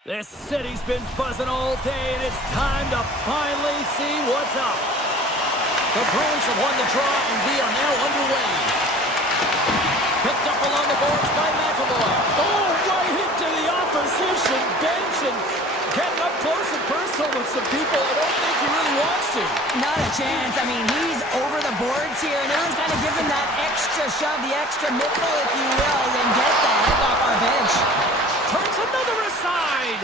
This city's been buzzing all day, and it's time to finally see what's up. The Bruins have won the draw, and we are now underway. Picked up along the boards by McAvoy. Oh, right into the opposition bench, and getting up close and personal with some people I don't think he really wants to. Not a chance. I mean, he's over the boards here, and everyone's kind of giving that extra shove, the extra nickel, if you will, and get the heck off our bench. Turns another aside.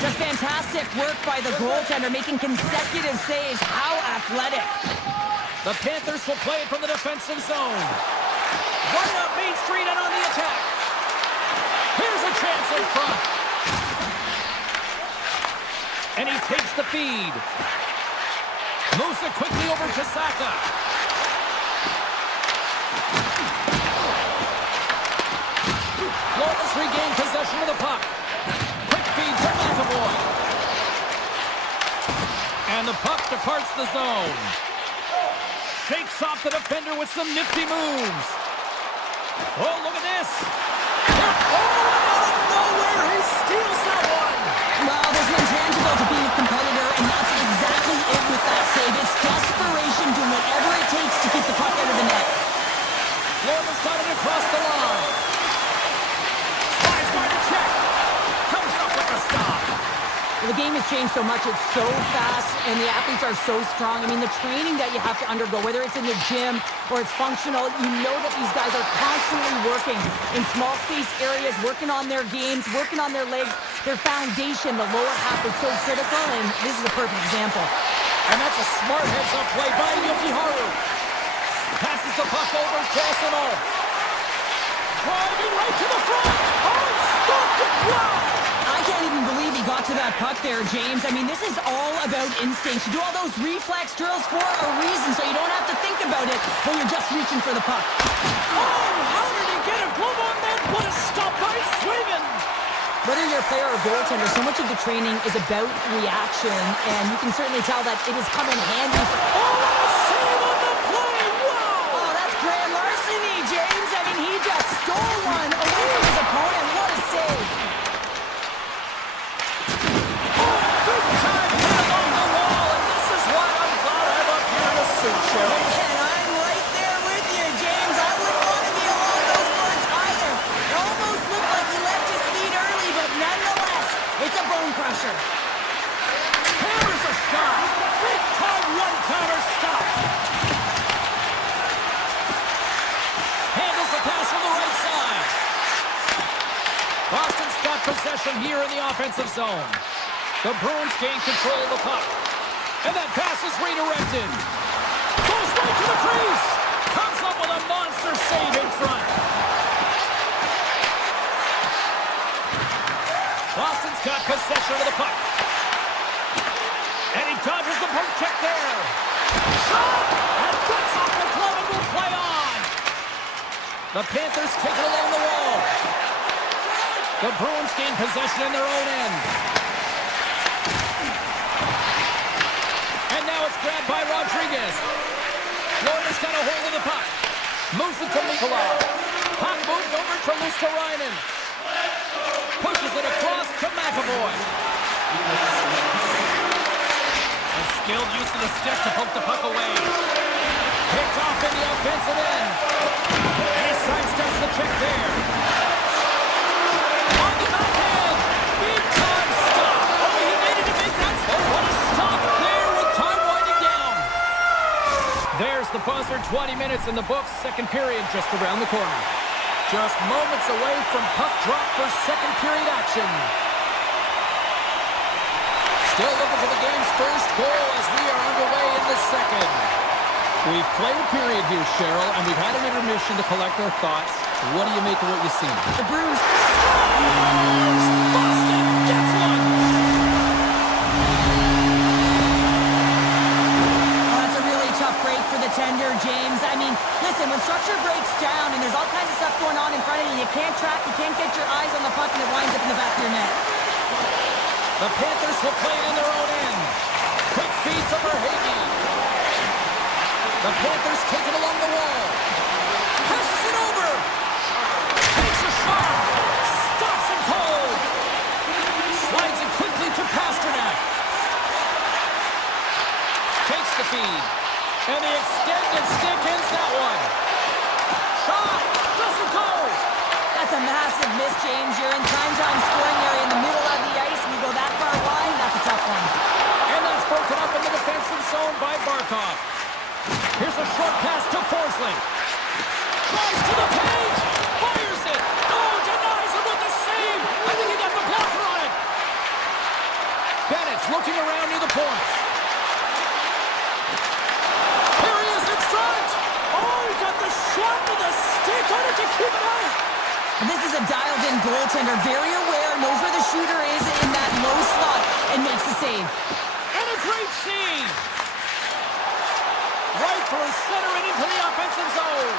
Just fantastic work by the goaltender, making consecutive saves. How athletic. The Panthers will play it from the defensive zone. Right up Main Street and on the attack. Here's a chance in front. And he takes the feed. Moves it quickly over to Saka. Florida's regained possession of the puck. Quick feed to McAvoy. And the puck departs the zone. Shakes off the defender with some nifty moves. Oh, look at this. Oh, out of nowhere, he steals that one. Well, there's an intangible to being a competitor, and that's exactly it with that save. It's desperation, doing whatever it takes to keep the puck out of the net. Florida's got it across the line. Slides by the check. Comes up with a stop. Well, the game has changed so much. It's so fast, and the athletes are so strong. I mean, the training that you have to undergo, whether it's in the gym or it's functional, you know that these guys are constantly working in small space areas, working on their games, working on their legs. Their foundation, the lower half, is so critical, and this is a perfect example. And that's a smart heads-up play by Yokiharu. Passes the puck over to Asano. Driving right to the front. Oh, stopped it. Wow. I can't even believe he got to that puck there, James. I mean, this is all about instinct. You do all those reflex drills for a reason, so you don't have to think about it when you're just reaching for the puck. Oh, how did he get a glove on that? What a stop by Swayman. Whether you're a player or goaltender, so much of the training is about reaction, and you can certainly tell that it has come in handy for... Oh, a save on the play! Wow! Oh, that's grand larceny, James. I mean, he just stole one away from his opponent. What a save! Big time hit along the wall, and this is why I'm glad I'm up here in a suit, Cheryl. And I'm right there with you, James. I wouldn't want to be along those boards either. It almost looked like he left his feet early, but nonetheless, it's a bone crusher. Here's a shot. Big time one-timer stop. Handles the pass from the right side. Boston's got possession here in the offensive zone. The Bruins gain control of the puck. And that pass is redirected. Goes right to the crease. Comes up with a monster save in front. Boston's got possession of the puck. And he dodges the poke check there. Shot! And gets off the glove and will play on. The Panthers take it along the wall. The Bruins gain possession in their own end. And now it's grabbed by Rodriguez. Florida's got a hold of the puck. Moves it to Nikolai. Puck moved over to Luosterainen. Pushes it across to McAvoy. A skilled use of the stick to poke the puck away. Picked off in the offensive end. And he sidesteps the check there. On the backhand. Big time stop. Oh, he needed to make that. Oh, what a stop there with time winding down. There's the buzzer. 20 minutes in the books. Second period just around the corner. Just moments away from puck drop for second period action. Still looking for the game's first goal as we are underway in the second. We've played a period here, Cheryl, and we've had an intermission to collect our thoughts. What do you make of what you've seen? The Bruins... Boston gets one! Oh, that's a really tough break for the tender, James. I mean, listen, when structure breaks down and there's all kinds of stuff going on in front of you, you can't track, you can't get your eyes on the puck, and it winds up in the back of your net. The Panthers will play it in their own end. Quick feed to Verhaeghe. The Panthers take it along the wall. Passes it over. Takes a shot. Stops him cold. And the extended stick ends that one. Shot doesn't go. That's a massive miss, James. You're in time scoring area in the middle of the ice, and you go that far wide, that's a tough one. And that's broken up in the defensive zone by Barkov. Here's a short pass to Forsley. Tries to the paint. Fires it. Oh, denies him with the save. I think he got the blocker on it. Bennett's looking around near the point. Here he is in front. Oh, he got the shot with the stick on it to keep it out. And this is a dialed-in goaltender, very aware, knows where the shooter is in that low slot, and makes the save. And a great save. Right through center and into the offensive zone.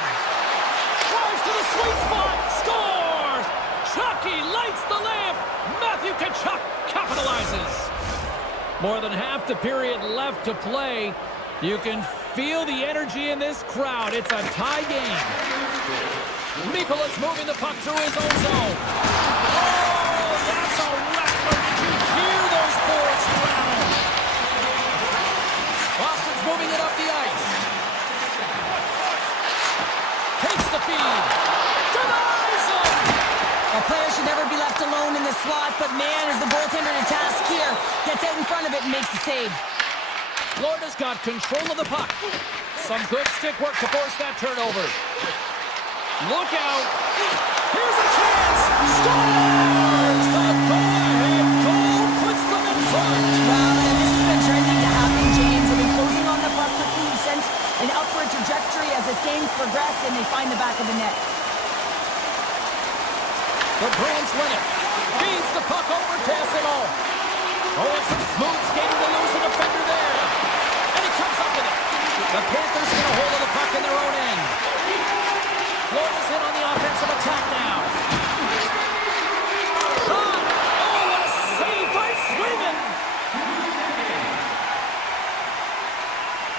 Drives to the sweet spot. Scores! Chucky lights the lamp. Matthew Tkachuk capitalizes. More than half the period left to play. You can feel the energy in this crowd. It's a tie game. Mikolas moving the puck through his own zone. Oh, that's a rattler. Did you hear those boards rattle? Boston's moving it up the ice. Takes the feed. Denies him. A player should never be left alone in this slot, but man, is the goaltender to task here. Gets out in front of it and makes the save. Florida's got control of the puck. Some good stick work to force that turnover. Look out. Here's a chance. Scores! The go-ahead goal puts them in front. Well, and this has been trending to happen, James. They've been closing on the puck quickly. You've sensed an upward trajectory as this game's progressed, and they find the back of the net. The Bruins win it. Feeds the puck over to Essimo. Oh, it's some smooth skating to lose a defender there. And he comes up with it. The Panthers get a hold of the puck in their own end. Florida's in on the offensive attack now. Shot! Oh, what a save by Swayman!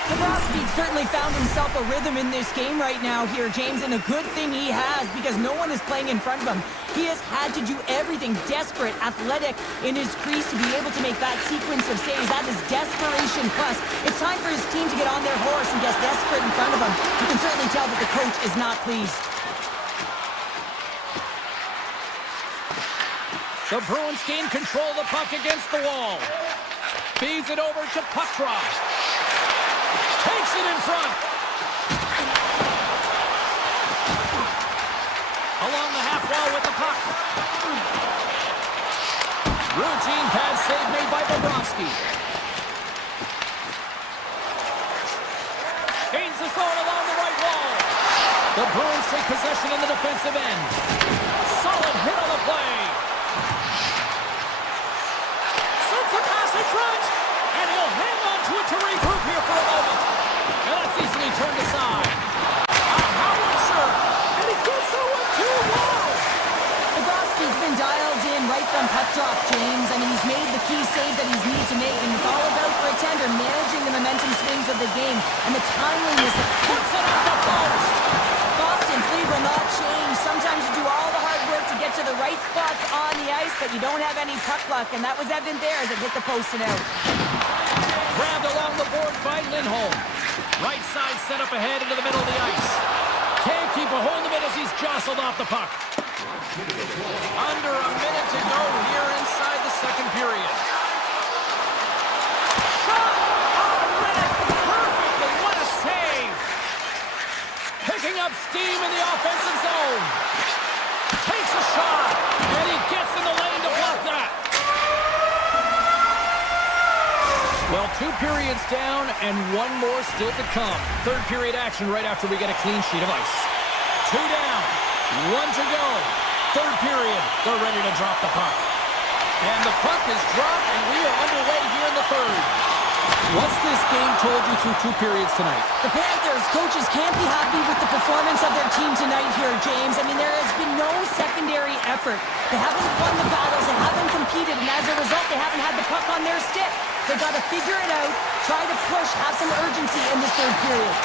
Bobrovsky certainly found himself a rhythm in this game right now here, James, and a good thing he has because no one is playing in front of him. He has had to do everything desperate, athletic in his crease to be able to make that sequence of saves. That is desperation plus. It's time for his team to get on their horse and get desperate in front of him. You can certainly tell that the coach is not pleased. The Bruins gain control of the puck against the wall. Feeds it over to Puckdraw. Takes it in front. Along the half wall with the puck. Routine pad save made by Bobrovsky. Gains the zone along the right wall. The Bruins take possession in the defensive end. Solid hit on the play. Sends a pass in front. And he'll hang on to it to regroup here for a moment. And that's easily turned aside. A howitzer. And he gets the one too. Wow. Bobrovsky's been dialed in right from puck drop, James. I mean, he's made the key save that he's needed to make, and it's all about for a tender managing the momentum swings of the game and the timeliness of Puts it at the post. Boston's lead will not change. Sometimes you do all the hard work to get to the right spots on the ice, but you don't have any puck luck, and that was evident there as it hit the post and out. Grabbed along the board by Lindholm. Right side set up ahead into the middle of the ice. Can't keep a hold of it as he's jostled off the puck. Under a minute to go here inside the second period. Shot! Oh, read it perfectly. What a save! Picking up steam in the offensive zone. Takes a shot, and he gets in the lane to block that. Well, 2 periods down and 1 more still to come. Third period action right after we get a clean sheet of ice. 2 down, 1 to go. Third period, they're ready to drop the puck. And the puck is dropped, and we are underway here in the third. What's this game told you through 2 periods tonight? The Panthers coaches can't be happy with the performance of their team tonight here, James. I mean, there has been no secondary effort. They haven't won the battles, they haven't competed, and as a result, they haven't had the puck on their stick. They've got to figure it out, try to push, have some urgency in this third period.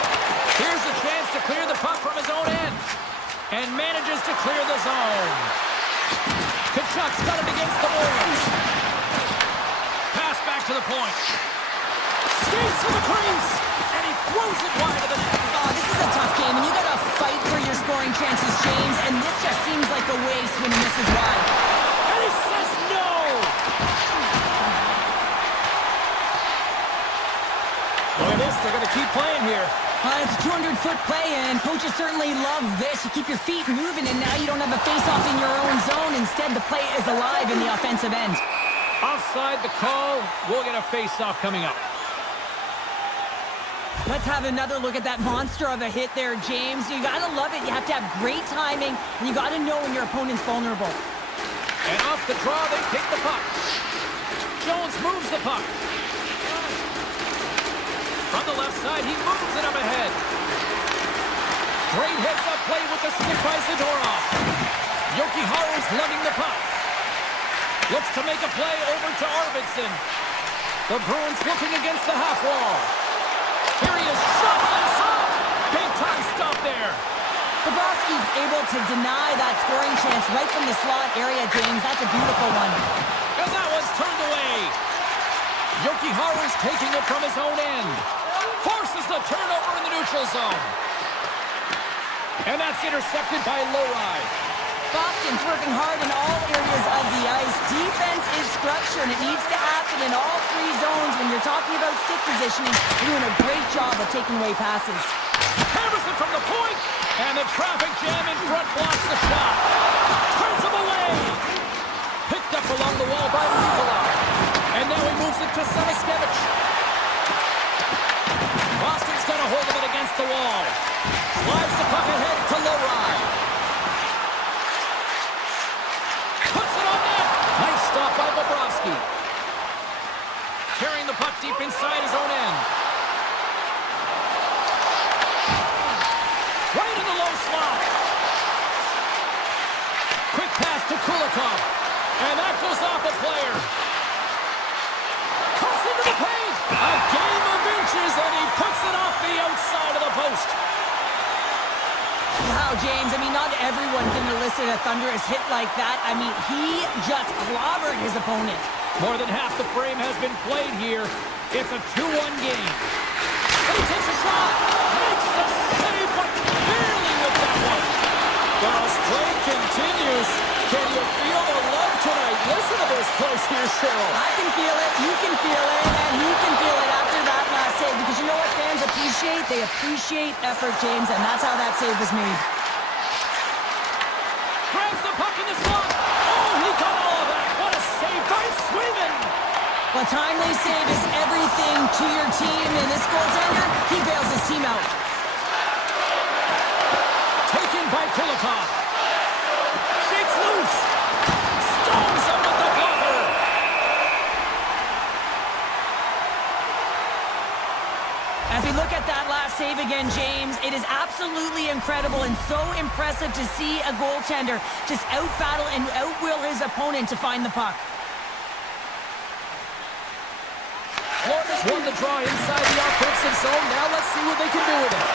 Here's a chance to clear the puck from his own end. And manages to clear the zone. Tkachuk's got it against the boards. Pass back to the point. Skates to the crease. And he throws it wide of the net. Oh, this is a tough game, and you gotta fight for your scoring chances, James, and this just seems like a waste when this is wide. And he says no! Look at this, they're gonna keep playing here. It's a 200-foot play, and coaches certainly love this. You keep your feet moving, and now you don't have a face-off in your own zone. Instead, the play is alive in the offensive end. Offside the call. We'll get a face-off coming up. Let's have another look at that monster of a hit there, James. You gotta love it. You have to have great timing, and you gotta know when your opponent's vulnerable. And off the draw, they take the puck. Jones moves the puck. From the left side, he moves it up ahead. Great heads-up play with the stick by Zadorov. Jokiharju's lugging the puck. Looks to make a play over to Arvidsson. The Bruins looking against the half wall. Here he is, shot inside. Big time stop there. Bobrovsky's able to deny that scoring chance right from the slot area, James. That's a beautiful one. And that was turned away. Jokiharju's taking it from his own end. Forces the turnover in the neutral zone. And that's intercepted by Lowry. Boston's working hard in all areas of the ice. Defense is structure, and it needs to happen in all three zones. When you're talking about stick positioning, you're doing a great job of taking away passes. Henderson from the point, and the traffic jam in front blocks the shot. Turns him away. Picked up along the wall by Nikolai. And now he moves it to Samaskevich. Boston's got a hold of it against the wall. Slides the puck ahead to Lowry. Puts it on net. Nice stop by Bobrovsky. Carrying the puck deep inside his own end. Right in the low slot. Quick pass to Kulikov. And that goes off the player. Cuts into the paint. A game of inches, and he puts it off the outside of the post. Wow, James, I mean, not everyone can elicit a thunderous hit like that. I mean, he just clobbered his opponent. More than half the frame has been played here. It's a 2-1 game. And he takes a shot. Makes the save, but barely with that one. As play continues. Can you feel the love tonight? Listen to this place here, Cheryl. I can feel it, you can feel it, and he can feel it after that last save. Because you know what fans appreciate? They appreciate effort, James, and that's how that save was made. Grabs the puck in the slot. Oh, he got all of that. What a save by Swayman. Well, timely save is everything to your team, and this goaltender, he bails his team out. Taken by Kulikov. Shakes loose. Stones him with the blocker. As we look at that last save again, James, it is absolutely incredible and so impressive to see a goaltender just out-battle and out-will his opponent to find the puck. Florida's won the draw inside the offensive zone. Now let's see what they can do with it.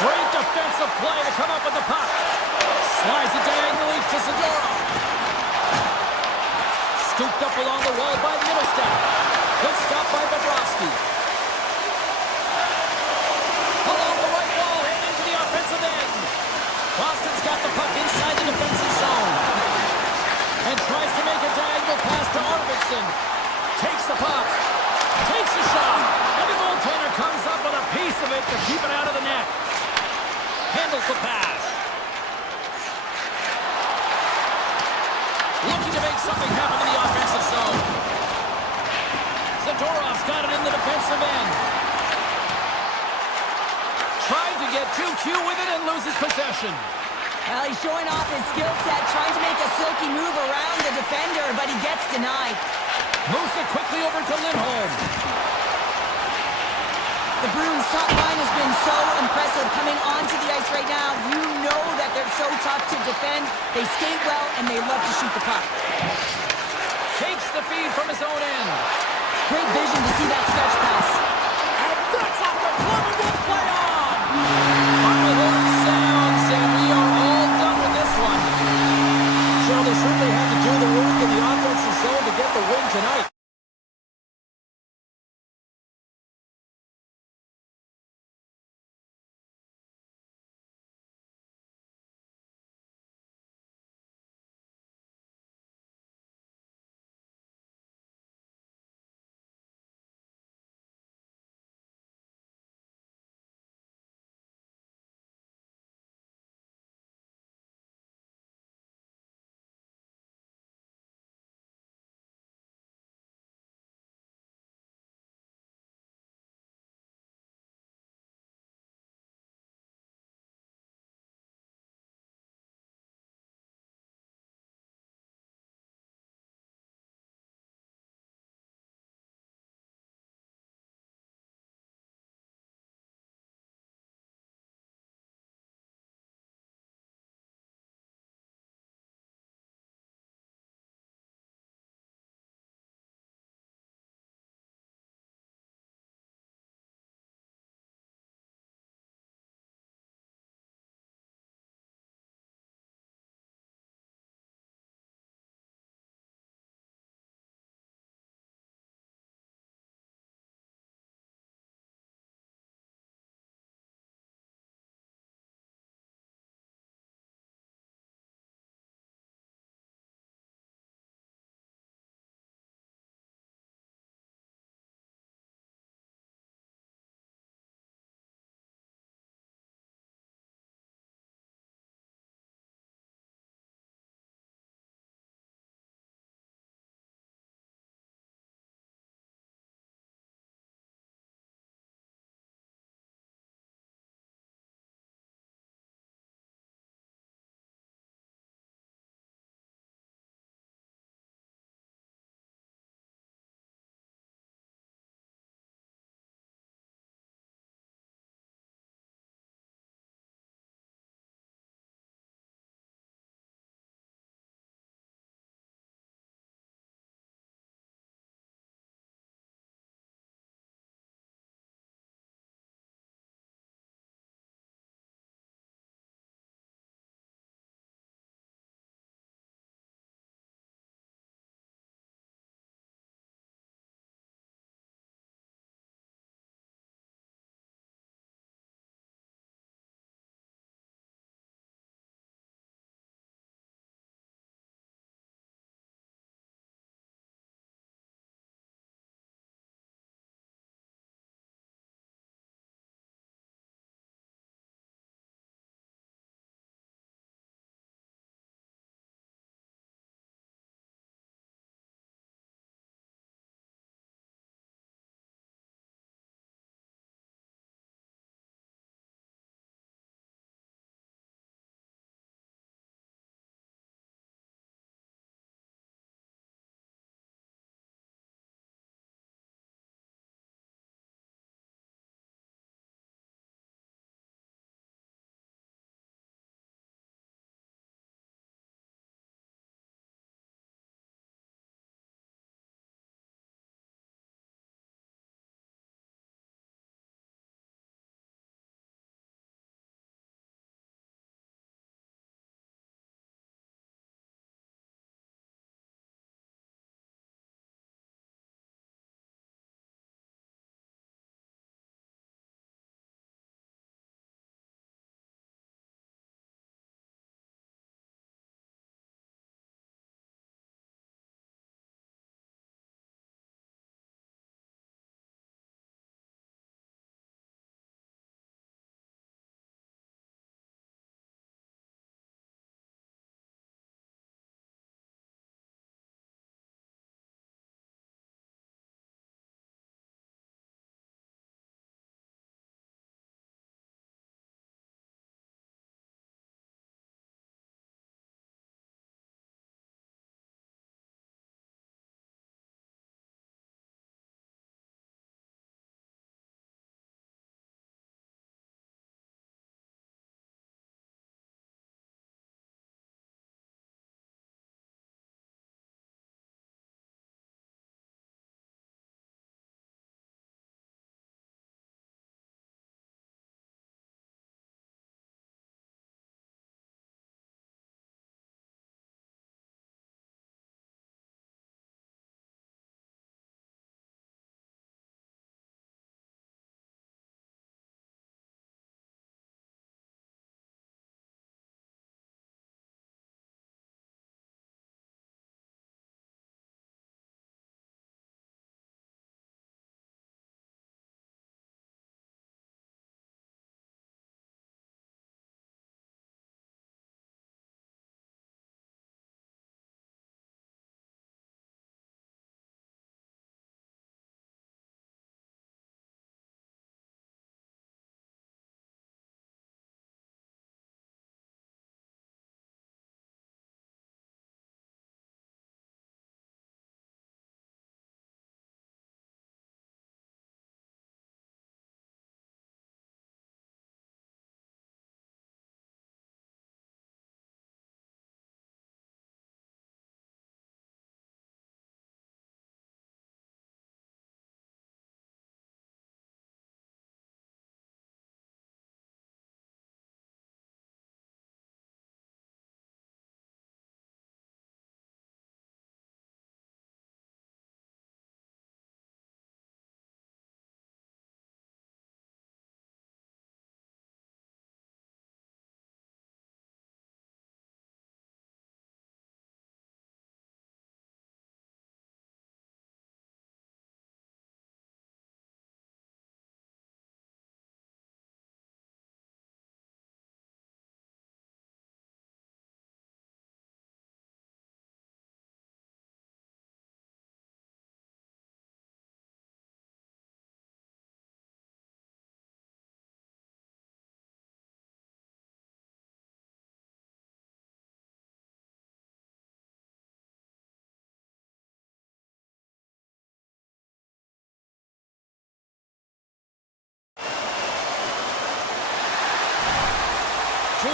Great defensive play to come up with the puck. Slides it diagonally to Zadorov. Scooped up along the wall by Middlestat. Good stop by Bobrovsky. Along the right wall and into the offensive end. Boston's got the puck inside the defensive zone. And tries to make a diagonal pass to Arvidsson. Takes the puck. Takes a shot. And the goaltender comes up with a piece of it to keep it out of the net. Handles the pass. Looking to make something happen in the offensive zone. Zadorov's got it in the defensive end. Tried to get too cute with it and loses possession. Well, he's showing off his skill set, trying to make a silky move around the defender, but he gets denied. Moves it quickly over to Lindholm. The Bruins' top line has been so impressive coming onto the ice right now. You know that they're so tough to defend. They skate well, and they love to shoot the puck. Takes the feed from his own end. Great vision to see that stretch pass. And that's off the glove and will play on. Final horn sounds, and we are all done with this one. Cheryl, they certainly had to do the work in the offensive zone to get the win tonight.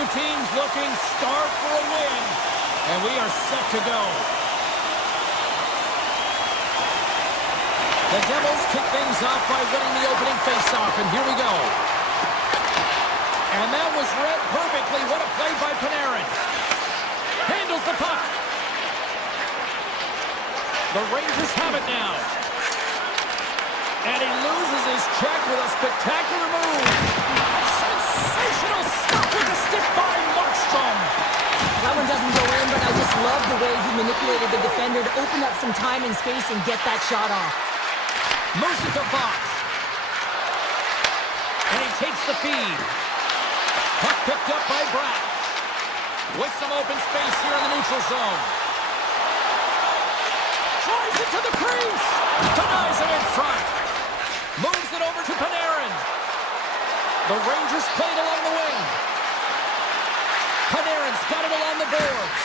Two teams looking starved for a win, and we are set to go. The Devils kick things off by winning the opening faceoff, and here we go. And that was read perfectly. What a play by Panarin. Handles the puck. The Rangers have it now. And he loses his check with a spectacular move. Sensational stop with the stick by Markstrom. That one doesn't go in, but I just love the way he manipulated the defender to open up some time and space and get that shot off. Moves it to Fox. And he takes the feed. Puck picked up by Bratt. With some open space here in the neutral zone. Drives it to the crease. Denies it in front. Moves it over to Panarin. The Rangers played along the wing. Panarin's got it along the boards.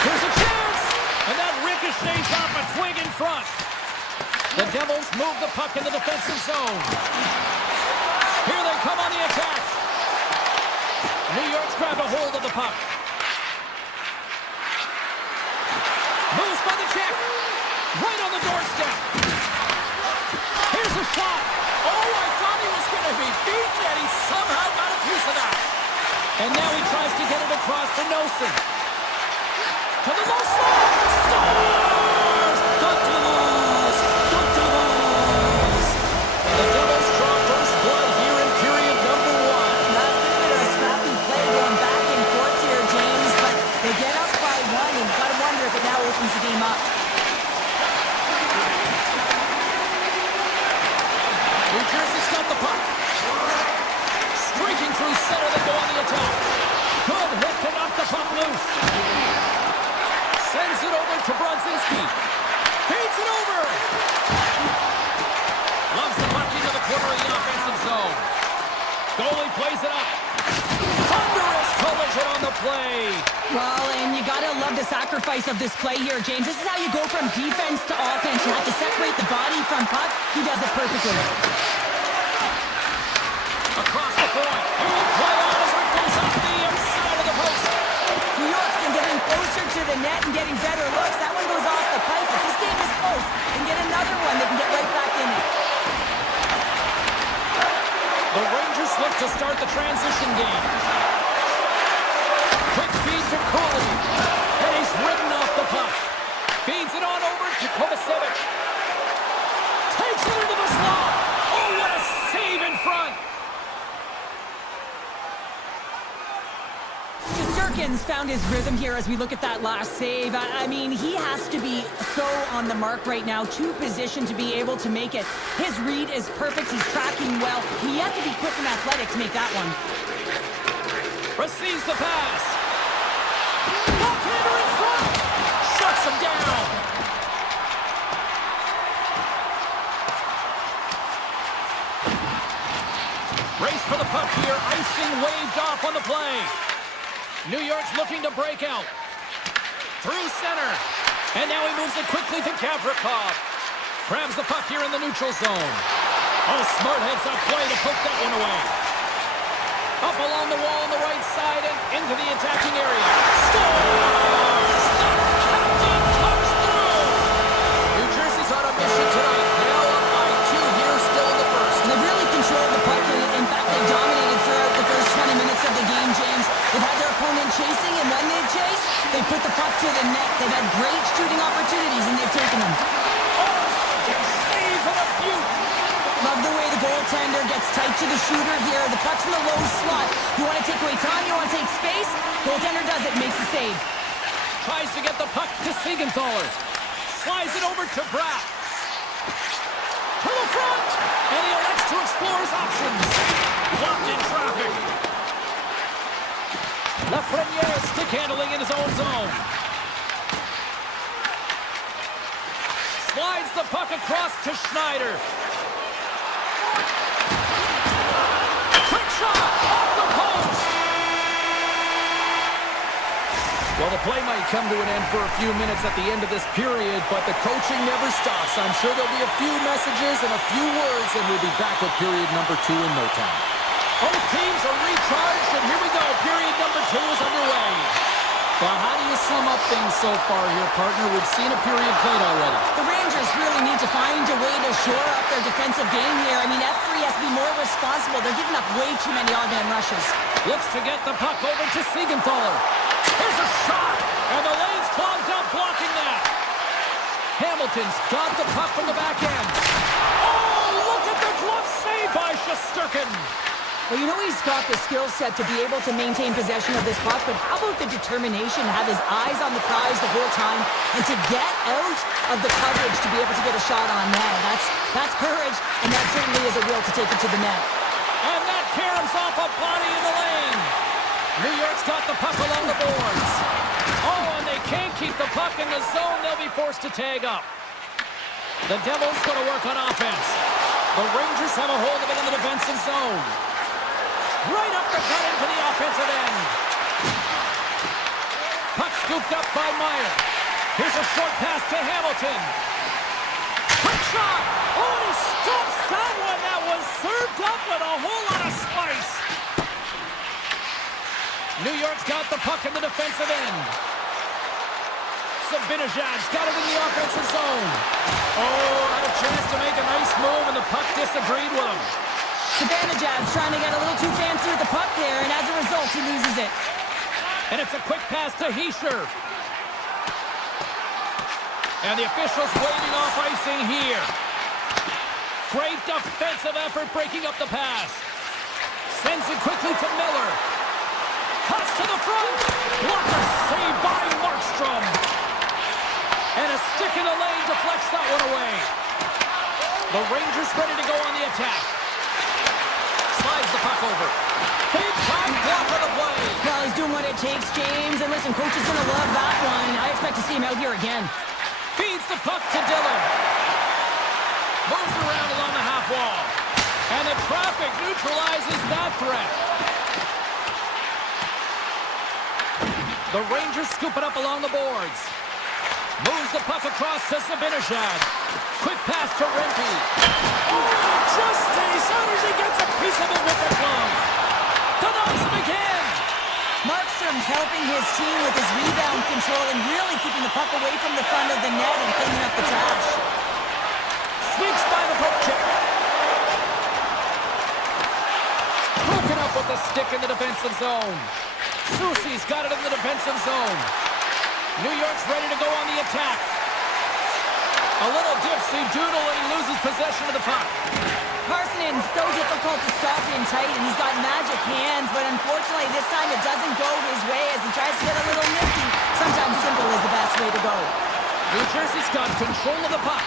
Here's a chance. And that ricochets off a twig in front. The Devils move the puck in the defensive zone. Here they come on the attack. New York's grabbed a hold of the puck. Moves by the check. Right on the doorstep. Here's a shot. Oh, I thought he was going to be beaten, and he somehow got a piece of that. And now he tries to get it across to Nelson. To the low slot. Scores! The Devils! The Devils! The Devils draw first blood here in period number 1. That's a bit of a scrappy play going back and forth here, James, but they get up by 1, and gotta wonder if it now opens the game up. New Jersey's got the puck. Streaking through center, they go on the attack. Good hit to knock the puck loose. Sends it over to Brodzinski. Feeds it over. Loves the puck into the corner of the offensive zone. Goalie plays it up. Thunderous collision on the play. Well, and you gotta love the sacrifice of this play here, James. This is how you go from defense to offense. You have to separate the body from puck. He does it perfectly. Across the point. He will play on as it goes up the inside of the post. New York's been getting closer to the net and getting better looks. That one goes off the pipe. If this game is close, they can get another one. They can get right back in it. The Rangers look to start the transition game. Quick feed to Cooley. And he's ridden off the puck. Feeds it on over to Kovacevic. Takes it into the slot. Oh, what a save in front. Durkin's found his rhythm here as we look at that last save. I mean, he has to be so on the mark right now, to position to be able to make it. His read is perfect. He's tracking well. He has to be quick and athletic to make that one. Receives the pass. Backhander in front. Shuts him down. Race for the puck here. Icing waved off on the play. New York's looking to break out. Through center. And now he moves it quickly to Gavrikov. Grabs the puck here in the neutral zone. Oh, smart heads-up play to poke that one away. Up along the wall on the right side and into the attacking area. Scores! The captain comes through! New Jersey's on a mission tonight. Now up by 2 here, still in the first. And they've really controlled the puck. In fact, they dominated throughout the first 20 minutes of the game, James. They've had their opponent chasing, and when they chase, they put the puck to the net. They've had great shooting opportunities, and they've taken them. Oh, save and a beaut! Love the way the goaltender gets tight to the shooter here. The puck's in the low slot. You want to take away time, you want to take space. Goaltender does it, makes the save. Tries to get the puck to Siegenthaler. Slides it over to Bratt. To the front! And he elects to explore his options. Blocked in traffic. Lafreniere stick handling in his own zone. Slides the puck across to Schneider. Quick shot off the post. Well, the play might come to an end for a few minutes at the end of this period, but the coaching never stops. I'm sure there'll be a few messages and a few words, and we'll be back with period number 2 in no time. Both teams are recharged, and here we go. Period number 2 is underway. Well, how do you sum up things so far here, partner? We've seen a period played already. The Rangers really need to find a way to shore up their defensive game here. I mean, F3 has to be more responsible. They're giving up way too many odd-man rushes. Looks to get the puck over to Siegenthaler. Here's a shot, and the lane's clogged up blocking that. Hamilton's got the puck from the back end. Oh, look at the glove save by Shesterkin. Well, you know he's got the skill set to be able to maintain possession of this puck, but how about the determination to have his eyes on the prize the whole time and to get out of the coverage to be able to get a shot on net? That's courage, and that certainly is a will to take it to the net. And that caroms off a body in the lane. New York's got the puck along the boards. Oh, and they can't keep the puck in the zone. They'll be forced to tag up. The Devils going to work on offense. The Rangers have a hold of it in the defensive zone. Right up the gut into the offensive end. Puck scooped up by Meyer. Here's a short pass to Hamilton. Quick shot. Oh, and he stops that one. That was served up with a whole lot of spice. New York's got the puck in the defensive end. Sabinajad's got it in the offensive zone. Oh, had a chance to make a nice move, and the puck disagreed with him. Sabinajad's trying to get a little too fancy with the puck there, and as a result, he loses it. And it's a quick pass to Hischier. And the officials waving off icing here. Great defensive effort breaking up the pass. Sends it quickly to Miller. Cuts to the front. Blocker saved by Markstrom. And a stick in the lane deflects that one away. The Rangers ready to go on the attack. Slides the puck over. Big time block on the play. Well, he's doing what it takes, James. And listen, coach is going to love that one. I expect to see him out here again. Feeds the puck to Dillon. Moves around along the half wall. And the traffic neutralizes that threat. The Rangers scoop it up along the boards. Moves the puck across to Sabinajad. Quick pass to Rempe. Oh, just stays out as he gets a piece of it with the glove. Denies him again. Markstrom's helping his team with his rebound control and really keeping the puck away from the front of the net and cleaning up the trash. Sneaks by the poke check. Broken up with the stick in the defensive zone. Soucy's got it in the defensive zone. New York's ready to go on the attack. A little dipsy-doodle and he loses possession of the puck. Carsonen's so difficult to stop in tight, and he's got magic hands, but unfortunately this time it doesn't go his way as he tries to get a little nifty. Sometimes simple is the best way to go. New Jersey's got control of the puck.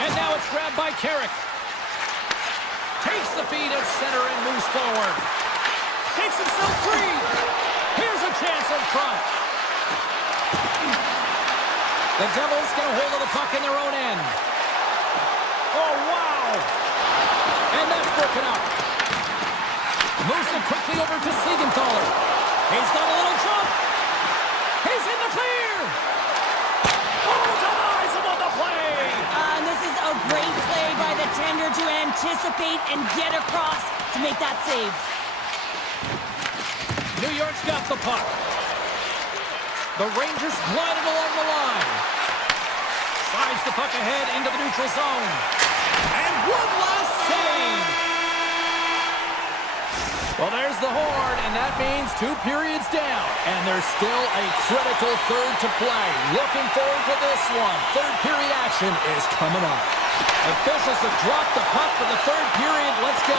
And now it's grabbed by Carrick. Takes the feed at center and moves forward. Takes himself free. Here's a chance in front. The Devils get a hold of the puck in their own end. Oh, wow! And that's broken up. Moves it quickly over to Siegenthaler. He's got a little jump. He's in the clear. Oh, denies him on the play. And this is a great play by the tender to anticipate and get across to make that save. New York's got the puck. The Rangers gliding along the line. Slides the puck ahead into the neutral zone. And one last save. Well, there's the horn, and that means 2 periods down. And there's still a critical third to play. Looking forward to this one. Third period action is coming up. Officials have dropped the puck for the third period. Let's go.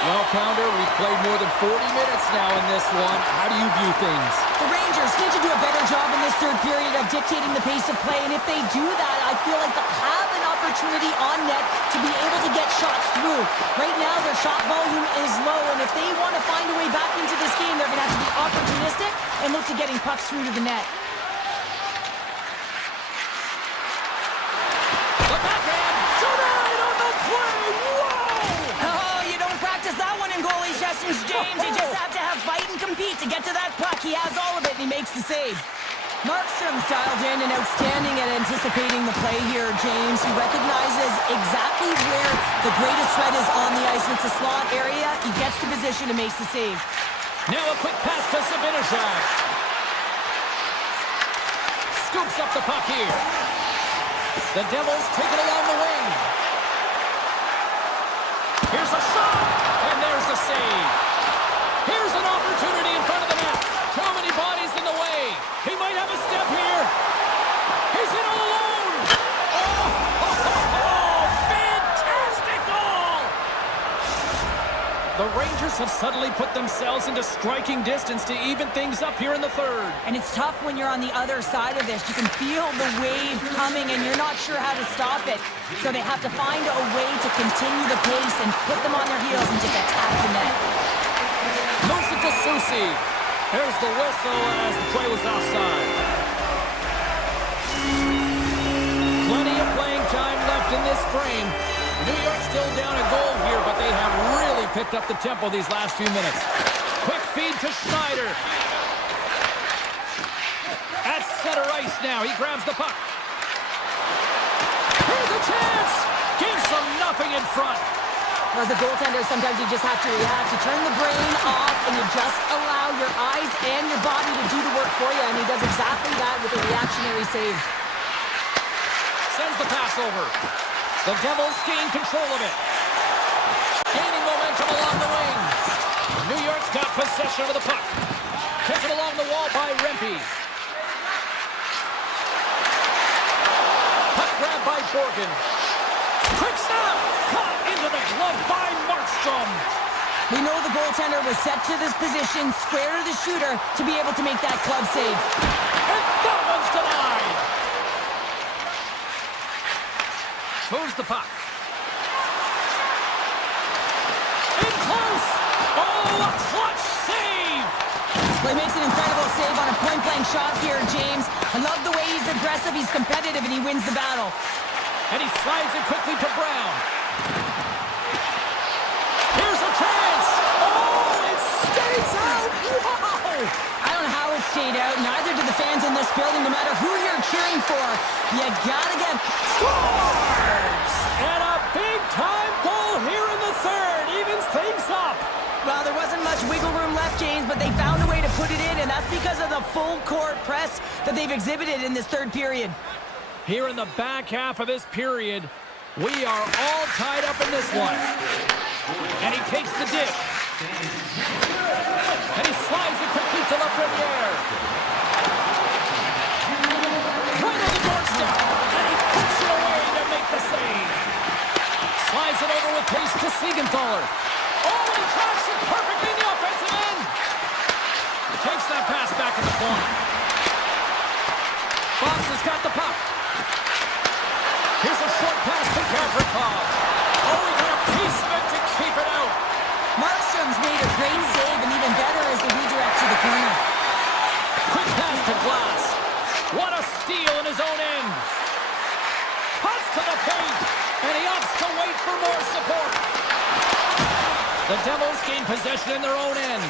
Well, Pounder, we've played more than 40 minutes now in this one. How do you view things? The Rangers need to do a better job in this third period of dictating the pace of play, and if they do that, I feel like they'll have an opportunity on net to be able to get shots through. Right now, their shot volume is low, and if they want to find a way back into this game, they're going to have to be opportunistic and look to getting pucks through to the net. The backhand, denied on the play. Whoa! That one in goalie sessions, James. You just have to have fight and compete to get to that puck. He has all of it, and he makes the save. Markstrom's dialed in and outstanding at anticipating the play here, James. He recognizes exactly where the greatest threat is on the ice. It's a slot area. He gets to position and makes the save. Now a quick pass to Zibanejad. Scoops up the puck here. The Devils take it along the wing. Here's a shot, and there's the save. Here's an opportunity in front of the net. Too many bodies in the way. He might have a step here. He's in all alone. Oh, fantastic goal! The Rangers have suddenly put themselves into striking distance to even things up here in the third. And it's tough when you're on the other side of this. You can feel the wave coming and you're not sure how to stop it. So they have to find a way to continue the pace and put them on their heels and just attack the net. Moves it to Susi. There's the whistle as the play was offside. Plenty of playing time left in this frame. New York still down a goal here, but they have really picked up the tempo these last few minutes. Quick feed to Schneider. At center ice now. He grabs the puck. Here's a chance. Gives them nothing in front. As a goaltender, sometimes you just have to react. You turn the brain off and you just allow your eyes and your body to do the work for you, and he does exactly that with a reactionary save. Sends the pass over. The Devils gain control of it. Gaining momentum along the wing. New York's got possession of the puck. Taken along the wall by Rempe. Puck grab by Borgen. Quick snap! Caught into the glove by Markstrom. We know the goaltender was set to this position, square to the shooter, to be able to make that glove save. And that one's denied. Moves the puck. In close! Oh, a clutch save! Well, he makes an incredible save on a point-blank shot here, James. I love the way he's aggressive, he's competitive, and he wins the battle. And he slides it quickly to Brown. Here's a chance! Oh, it stays out! Wow! I don't know how it stayed out. Neither do the fans in this building, no matter who you're cheering for. You gotta get... Scores! And a big-time goal here in the third. Evens things up. Well, there wasn't much wiggle room left, James, but they found a way to put it in, and that's because of the full-court press that they've exhibited in this third period. Here in the back half of this period, we are all tied up in this one. And he takes the dish. And he slides it quickly to Lafreniere. Right on the doorstep. And he puts it away to make the save. Slides it over with pace to Siegenthaler. Oh, and he tracks it perfectly in the offensive end. Takes that pass back in the corner. Fox has got the puck. Here's a short pass to Gavrikov. Oh, he got a piece of it to keep it out. Markstrom's made a great save, and even better as they redirect to the corner. Quick pass to Glass. What a steal in his own end. Cuts to the paint, and he opts to wait for more support. The Devils gain possession in their own end.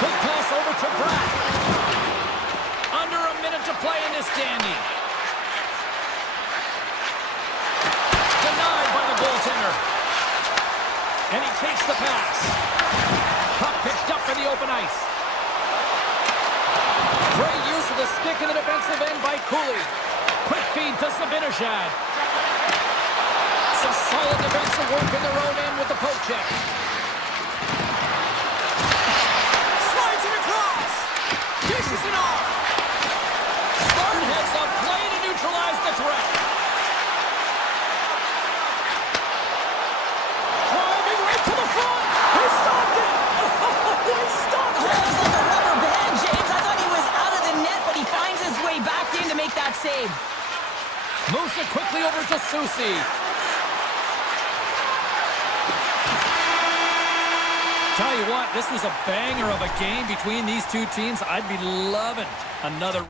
Quick pass over to Bratt. Under a minute to play in this dandy. Denied by the goaltender. And he takes the pass. Puck picked up in the open ice. Great use of the stick in the defensive end by Cooley. Quick feed to Zibanejad. Some solid defensive work in their own end with the poke check. Slides it across. Dishes it off. Smart heads up play to neutralize the threat. Driving right to the front. He stopped it. Oh, he stopped it. It was like a rubber band, James. I thought he was out of the net, but he finds his way back in to make that save. Moves it quickly over to Susi. Tell you what, this was a banger of a game between these two teams. I'd be loving another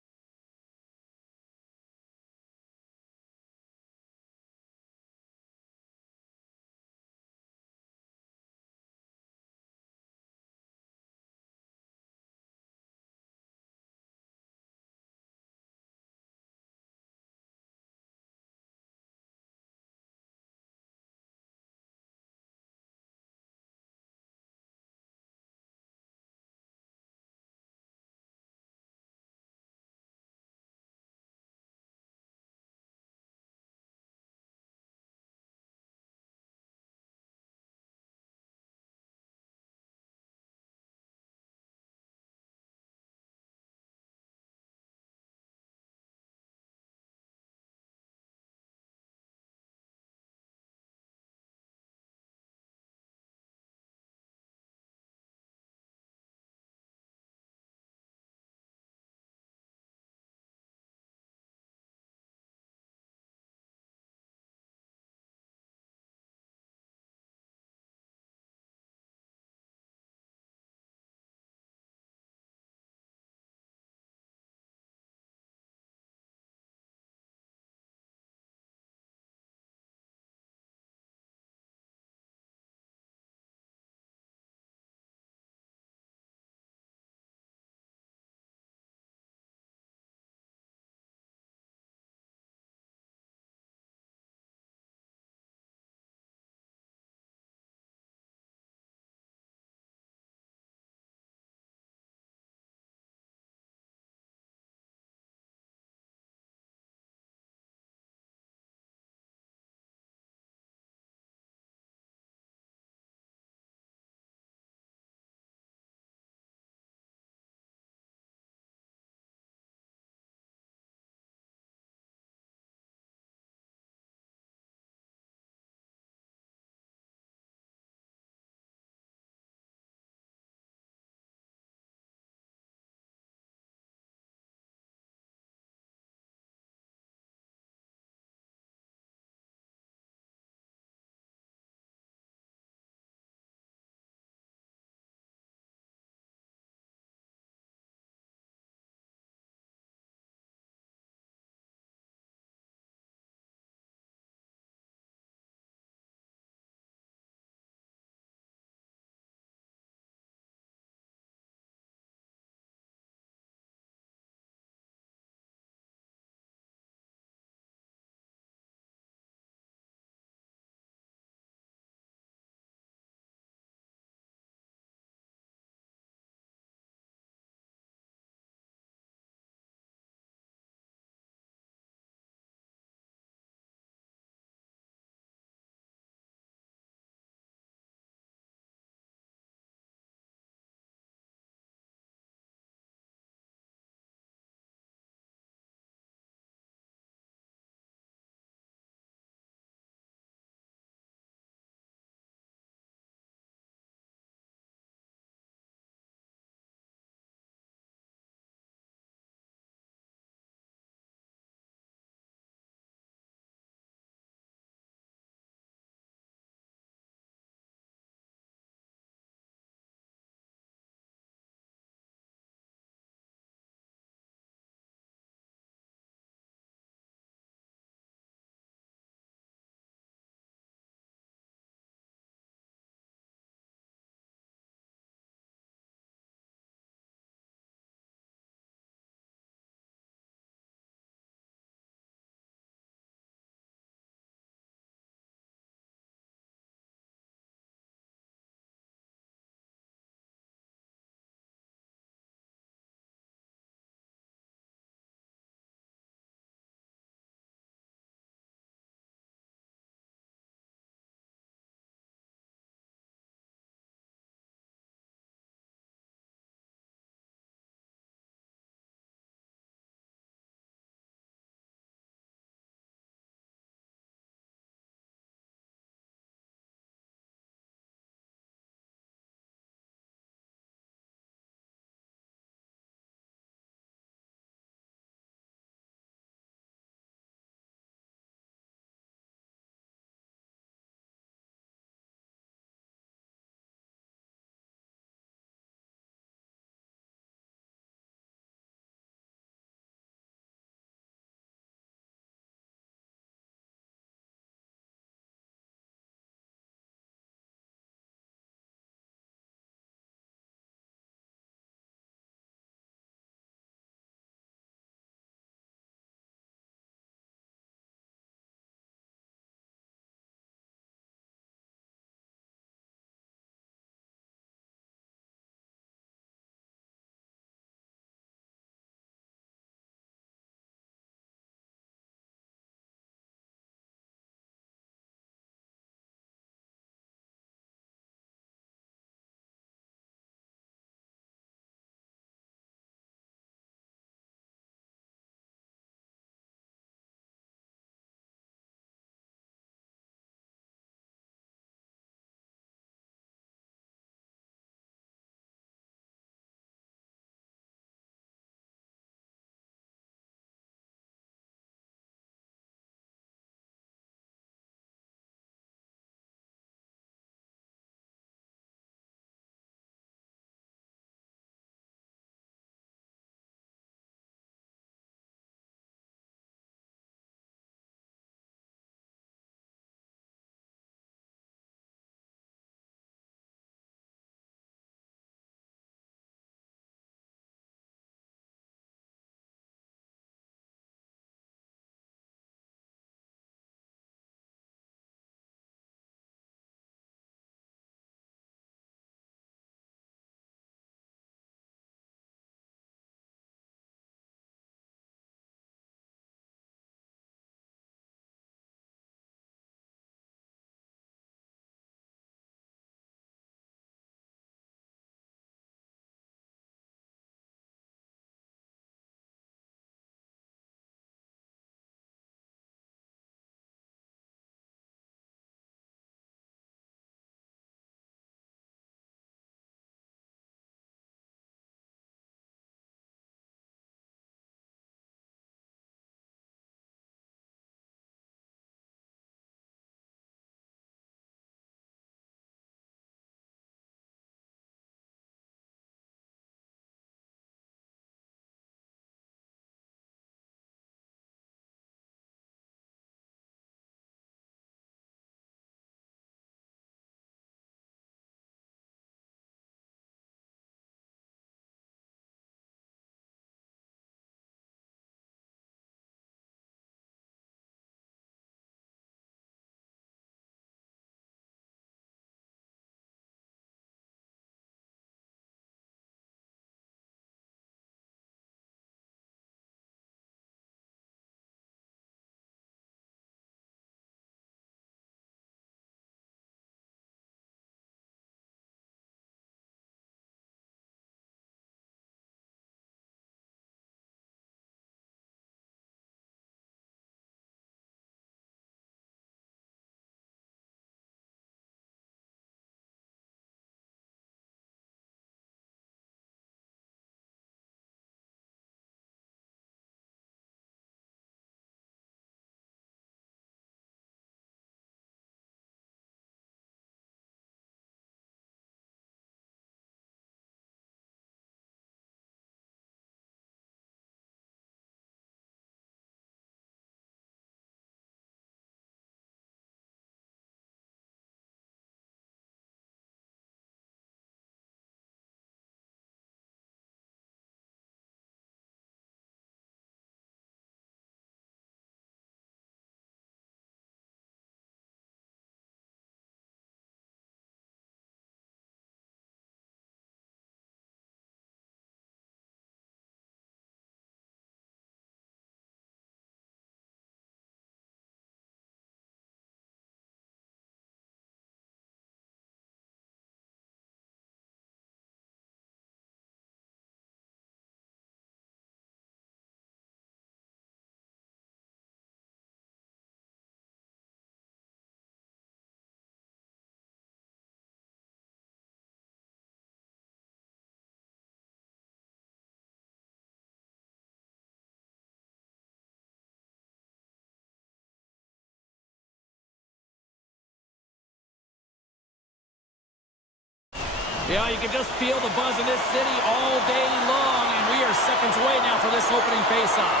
Yeah, you can just feel the buzz in this city all day long, and we are seconds away now for this opening face-off.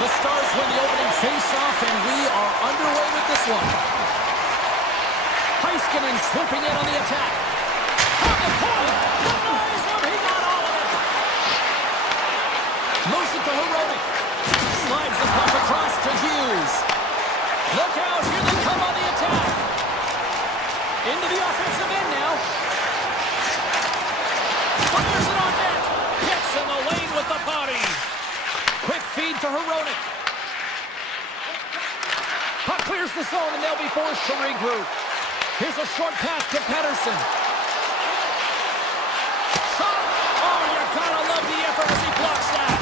The Stars win the opening face-off, and we are underway with this one. Heiskanen swooping in on the attack. From the point, the noise, he got all of it. Moves it to Heroic. Slides the puck across to Hughes. Look out, here they come on the attack. Into the offensive end now. Fires it on net. Gets in the lane with the body. Quick feed to Heroic. Puck clears the zone and they'll be forced to regroup. Here's a short pass to Pettersson. Shot! Oh, you gotta love the effort as he blocks that.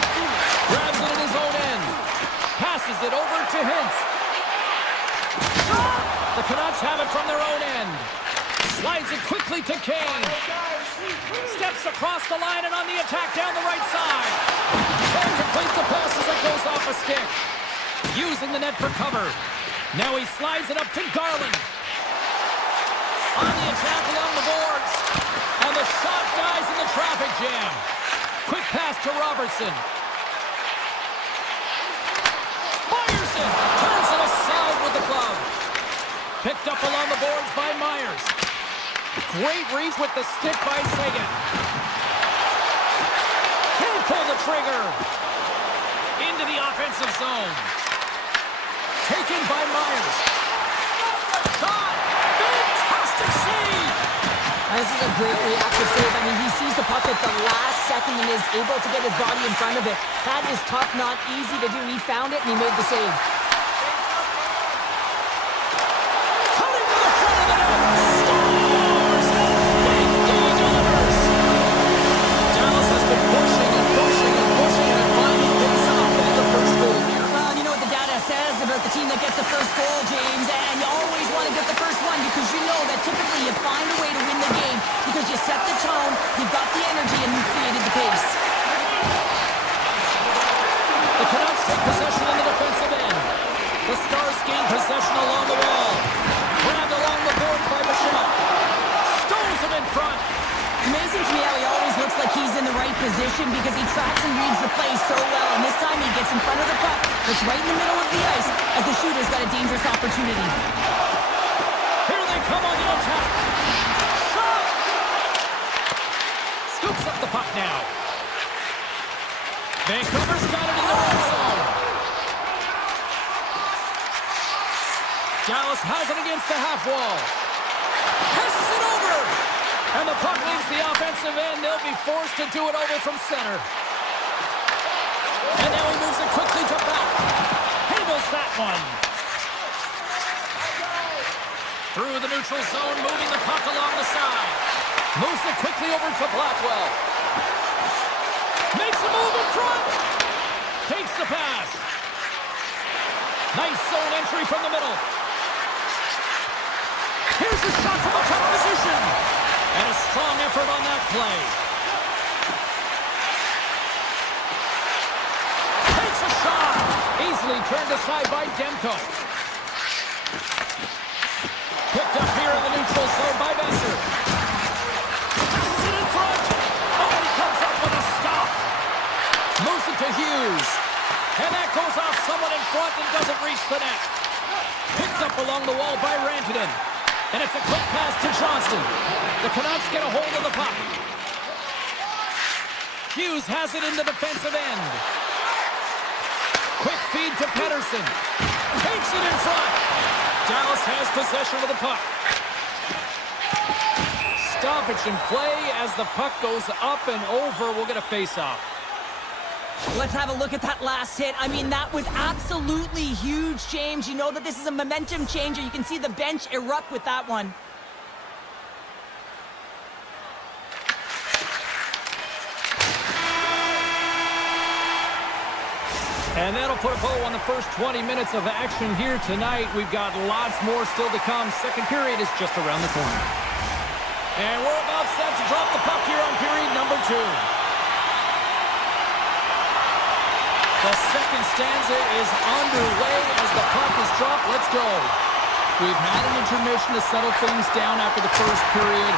Grabs it in his own end. Passes it over to Hintz. Shot! The Canucks have it from their own end. Slides it quickly to Kane. Steps across the line and on the attack down the right side. Can't complete the pass as it goes off a stick. Using the net for cover. Now he slides it up to Garland. On the attack along the boards. And the shot dies in the traffic jam. Quick pass to Robertson. Fires it. Turns it aside with the glove. Picked up along the boards by Myers. Great reach with the stick by Sagan. Can't pull the trigger. Into the offensive zone. Taken by Myers. Shot! Fantastic save! This is a great reactive save. I mean, he sees the puck at the last second and is able to get his body in front of it. That is tough, not easy to do. He found it and he made the save. Cutting to the front of the net. Scores! Big D delivers. Dallas has been pushing and pushing and pushing, and it finally pays off getting the first goal here. Well, you know what the data says about the team that gets the first goal, James, and you always want to get the first one because you know that typically you find a way to win the game because you set the tone, you've got the energy, and you created the pace. The Canucks take possession in the defensive end. The Stars gain possession along the wall. Grabbed along the board by Michelle. Stones him in front. Amazing to me how he always looks like he's in the right position because he tracks and reads the play so well, and this time he gets in front of the puck that's right in the middle of the ice as the shooter's got a dangerous opportunity. Here they come on the attack. Shot! Scoops up the puck now. Vancouver's got it in the red zone. Dallas has it against the half wall. Passes it over. And the puck leaves the offensive end. They'll be forced to do it over from center. And now he moves it quickly to back. Handles that one. Through the neutral zone, moving the puck along the side. Moves it quickly over to Blackwell. Makes a move in front. Takes the pass. Nice zone entry from the middle. Here's the shot from a tough position. And a strong effort on that play. Takes a shot. Easily turned aside by Demko. Picked up here in the neutral zone by Besser. Passes it in front. Oh, he comes up with a stop. Moves it to Hughes. And that goes off someone in front and doesn't reach the net. Picked up along the wall by Rantanen. And it's a quick pass to Johnston. The Canucks get a hold of the puck. Hughes has it in the defensive end. Quick feed to Pettersson. Takes it in front. Dallas has possession of the puck. Stoppage in play as the puck goes up and over. We'll get a face-off. Let's have a look at that last hit. I mean, that was absolutely huge, James. You know that this is a momentum changer. You can see the bench erupt with that one. And that'll put a bow on the first 20 minutes of action here tonight. We've got lots more still to come. Second period is just around the corner. And we're about set to drop the puck here on period number 2. The second stanza is underway as the puck is dropped. Let's go. We've had an intermission to settle things down after the first period.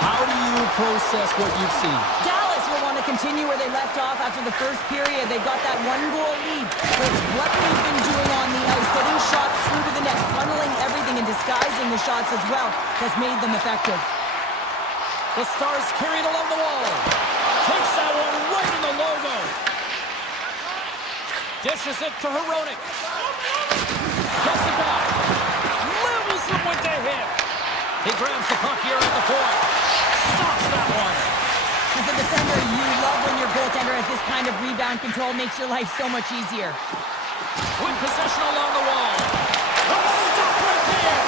How do you process what you've seen? Dallas will want to continue where they left off after the first period. They've got that one-goal lead. But it's what they've been doing on the ice, getting shots through to the net, funneling everything and disguising the shots as well, has made them effective. The Stars carried along the wall. Takes that one right in the logo. Dishes it to Hronek. Gets it back. Levels him with the hit. He grabs the puck here at the point. Stops that one. As a defender, you love when your goaltender has this kind of rebound control. Makes your life so much easier. With possession along the wall. Stop right there.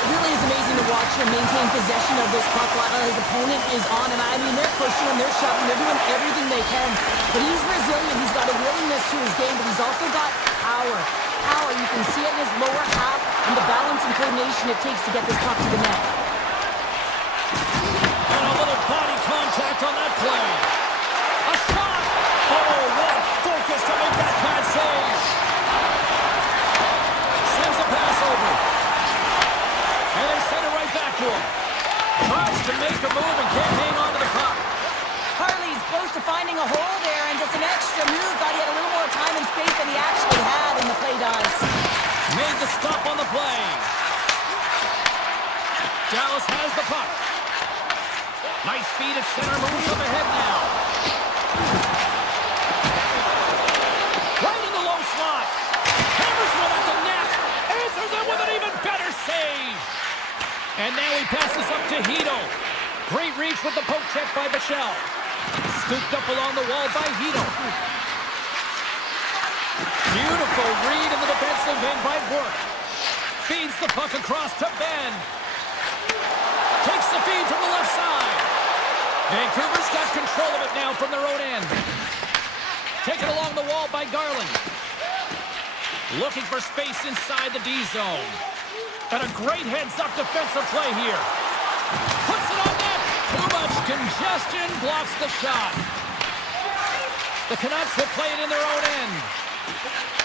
It really is amazing to watch him maintain possession of this puck while his opponent is on. And I mean, they're pushing him, they're shoving, they're doing everything they can. But he's resilient. He's got a willingness to his game, but he's also got power. Power. You can see it in his lower half and the balance and coordination it takes to get this puck to the net. And a little body contact on that play. A shot. Oh, what focus to make that bad save. Sends a pass over. And they send it right back to him. Tries to make a move and can't hang on to the puck. Harley's close to finding a hole there, and just an extra move. Thought he had a little more time and space than he actually had in the play does. Made the stop on the play. Dallas has the puck. Nice feed at center, moves up ahead now. Right in the low slot. Hammers one at the net. Answers it with an even better save. And now he passes up to Hito. Great reach with the poke check by Bichelle. Scooped up along the wall by Hito. Beautiful read in the defensive end by Work. Feeds the puck across to Ben. Takes the feed from the left side. Vancouver's got control of it now from their own end. Taken along the wall by Garland. Looking for space inside the D zone. And a great heads-up defensive play here. Puts it on net. Too much congestion blocks the shot. The Canucks will play it in their own end.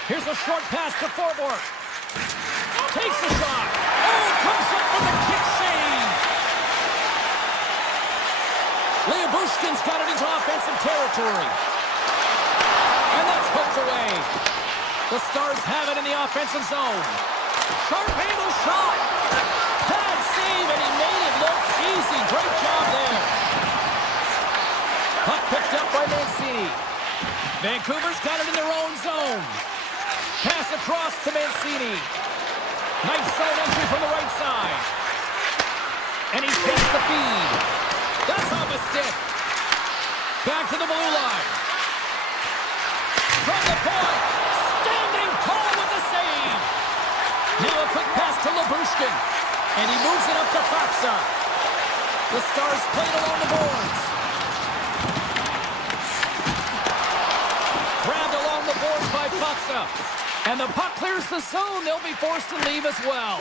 Here's a short pass to Forbort. Takes a shot. Oh, comes up with a kick save. Bushkin's got it into offensive territory. And that's poked away. The Stars have it in the offensive zone. Sharp handle shot. Pad save, and he made it look easy. Great job there. Puck picked up by Mancini. Vancouver's got it in their own zone. Pass across to Mancini. Nice zone entry from the right side. And he takes the feed. That's off a stick. Back to the blue line. From the point. Standing tall with the save. Now a quick pass to Labushkin. And he moves it up to Faksa. The Stars played along the boards. Grabbed along the boards by Faksa. And the puck clears the zone. They'll be forced to leave as well.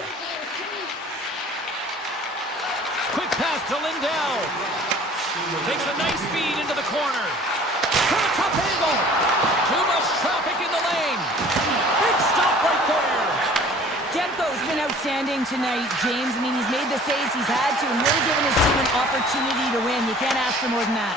Quick pass to Lindell. Takes a nice feed into the corner. For a tough angle. Too much traffic in the lane. Big stop right there. Demko's been outstanding tonight, James. I mean, he's made the saves he's had to and really given his team an opportunity to win. You can't ask for more than that.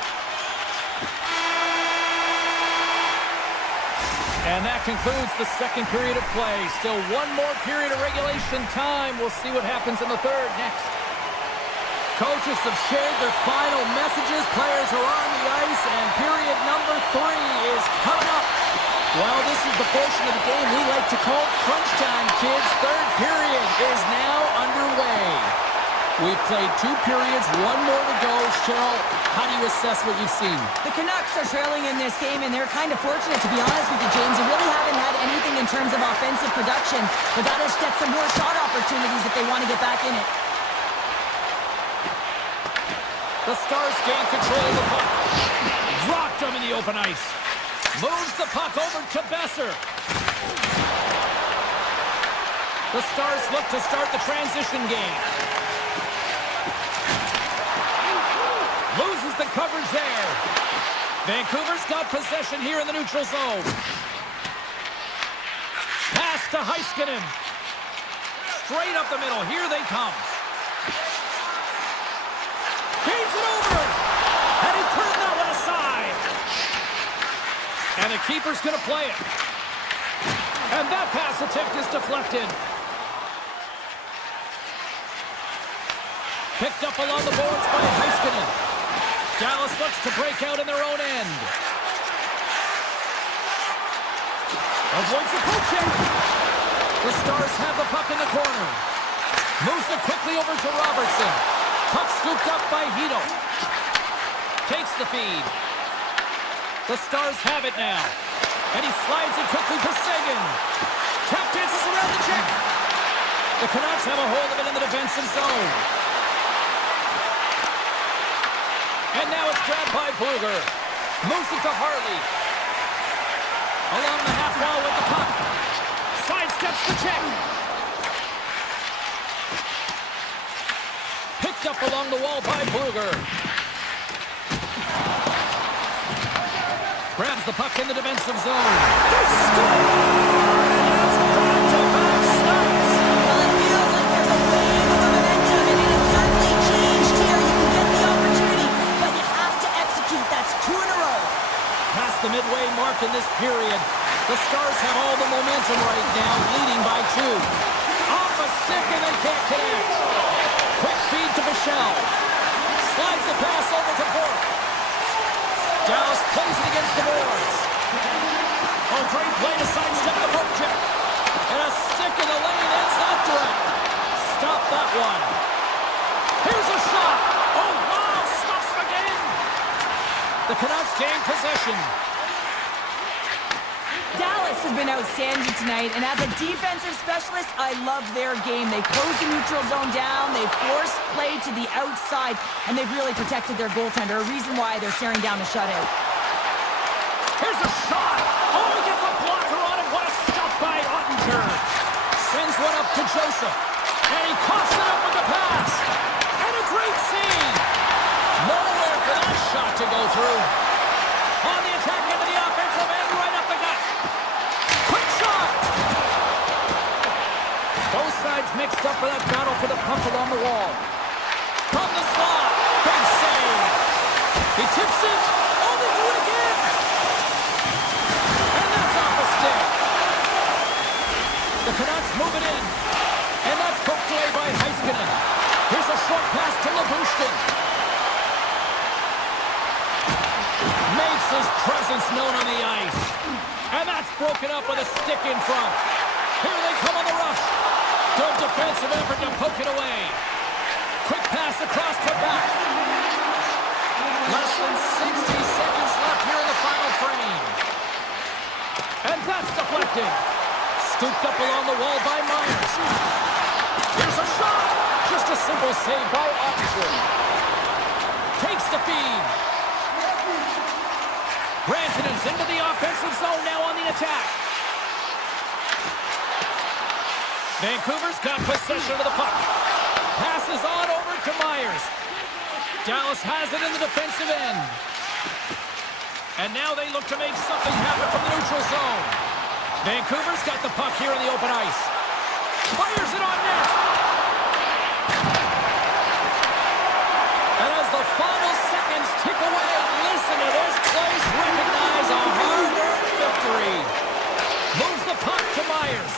And that concludes the second period of play. Still one more period of regulation time. We'll see what happens in the third next. Coaches have shared their final messages. Players are on the ice, and period number 3 is coming up. Well, this is the portion of the game we like to call crunch time, kids. Third period is now underway. We've played 2 periods, 1 more to go. Cheryl, how do you assess what you've seen? The Canucks are trailing in this game, and they're kind of fortunate, to be honest with you, James. They really haven't had anything in terms of offensive production. They've got to get some more shot opportunities if they want to get back in it. The Stars gain control of the puck. Rocked him in the open ice. Moves the puck over to Besser. The Stars look to start the transition game. Loses the coverage there. Vancouver's got possession here in the neutral zone. Pass to Heiskanen. Straight up the middle. Here they come. He And the keeper's going to play it. And that pass attempt is deflected. Picked up along the boards by Heiskanen. Dallas looks to break out in their own end. Avoids the poke check. The Stars have the puck in the corner. Moves it quickly over to Robertson. Puck scooped up by Hito. Takes the feed. The Stars have it now. And he slides it quickly to Sagan. Tap dances around the check. The Canucks have a hold of it in the defensive zone. And now it's grabbed by Bluger. Moves it to Harley. Along the half wall with the puck. Sidesteps the check. Picked up along the wall by Bluger. Grabs the puck in the defensive zone. They score! And it's back-to-back snaps. Well, it feels like there's a wave of momentum, and it has certainly changed here. You can get the opportunity, but you have to execute. That's 2 in a row. Past the midway mark in this period, the Stars have all the momentum right now, leading by 2. Off a stick and then can't connect. Quick feed to Michel. Slides the pass over to Bork. Dallas plays it against the boards. Oh, great play to sidestep the poke check. And a stick in the lane ends that direct. Stop that one. Here's a shot. Oh, wow, stops him again. The Canucks gain possession. Dallas has been outstanding tonight, and as a defensive specialist, I love their game. They close the neutral zone down, they force play to the outside, and they've really protected their goaltender, a reason why they're staring down the shutout. Here's a shot! Oh, he gets a blocker on it. What a stop by Ottinger. Sends one up to Joseph, and he coughs it up with the pass. And a great save! Nowhere for that shot to go through. On the attack into the offensive end, right up the gut. Quick shot! Both sides mixed up for that battle for the puck along the wall. From the slot, big save. He tips it. Oh, they do it again. And that's off a stick. The Canucks move it in. And that's poked away by Heiskanen. Here's a short pass to Labushkin. Makes his presence known on the ice. And that's broken up with a stick in front. Here they come on the rush. Good defensive effort to poke it away. Quick pass across to back. Less than 60 seconds left here in the final frame. And that's deflected. Scooped up along the wall by Myers. Here's a shot. Just a simple save by Ottinger. Takes the feed. Rantanen's into the offensive zone now on the attack. Vancouver's got possession of the puck. Passes on over to Myers. Dallas has it in the defensive end. And now they look to make something happen from the neutral zone. Vancouver's got the puck here in the open ice. Fires it on net. And as the final seconds tick away, listen to this place recognize a hard-earned victory. Moves the puck to Myers.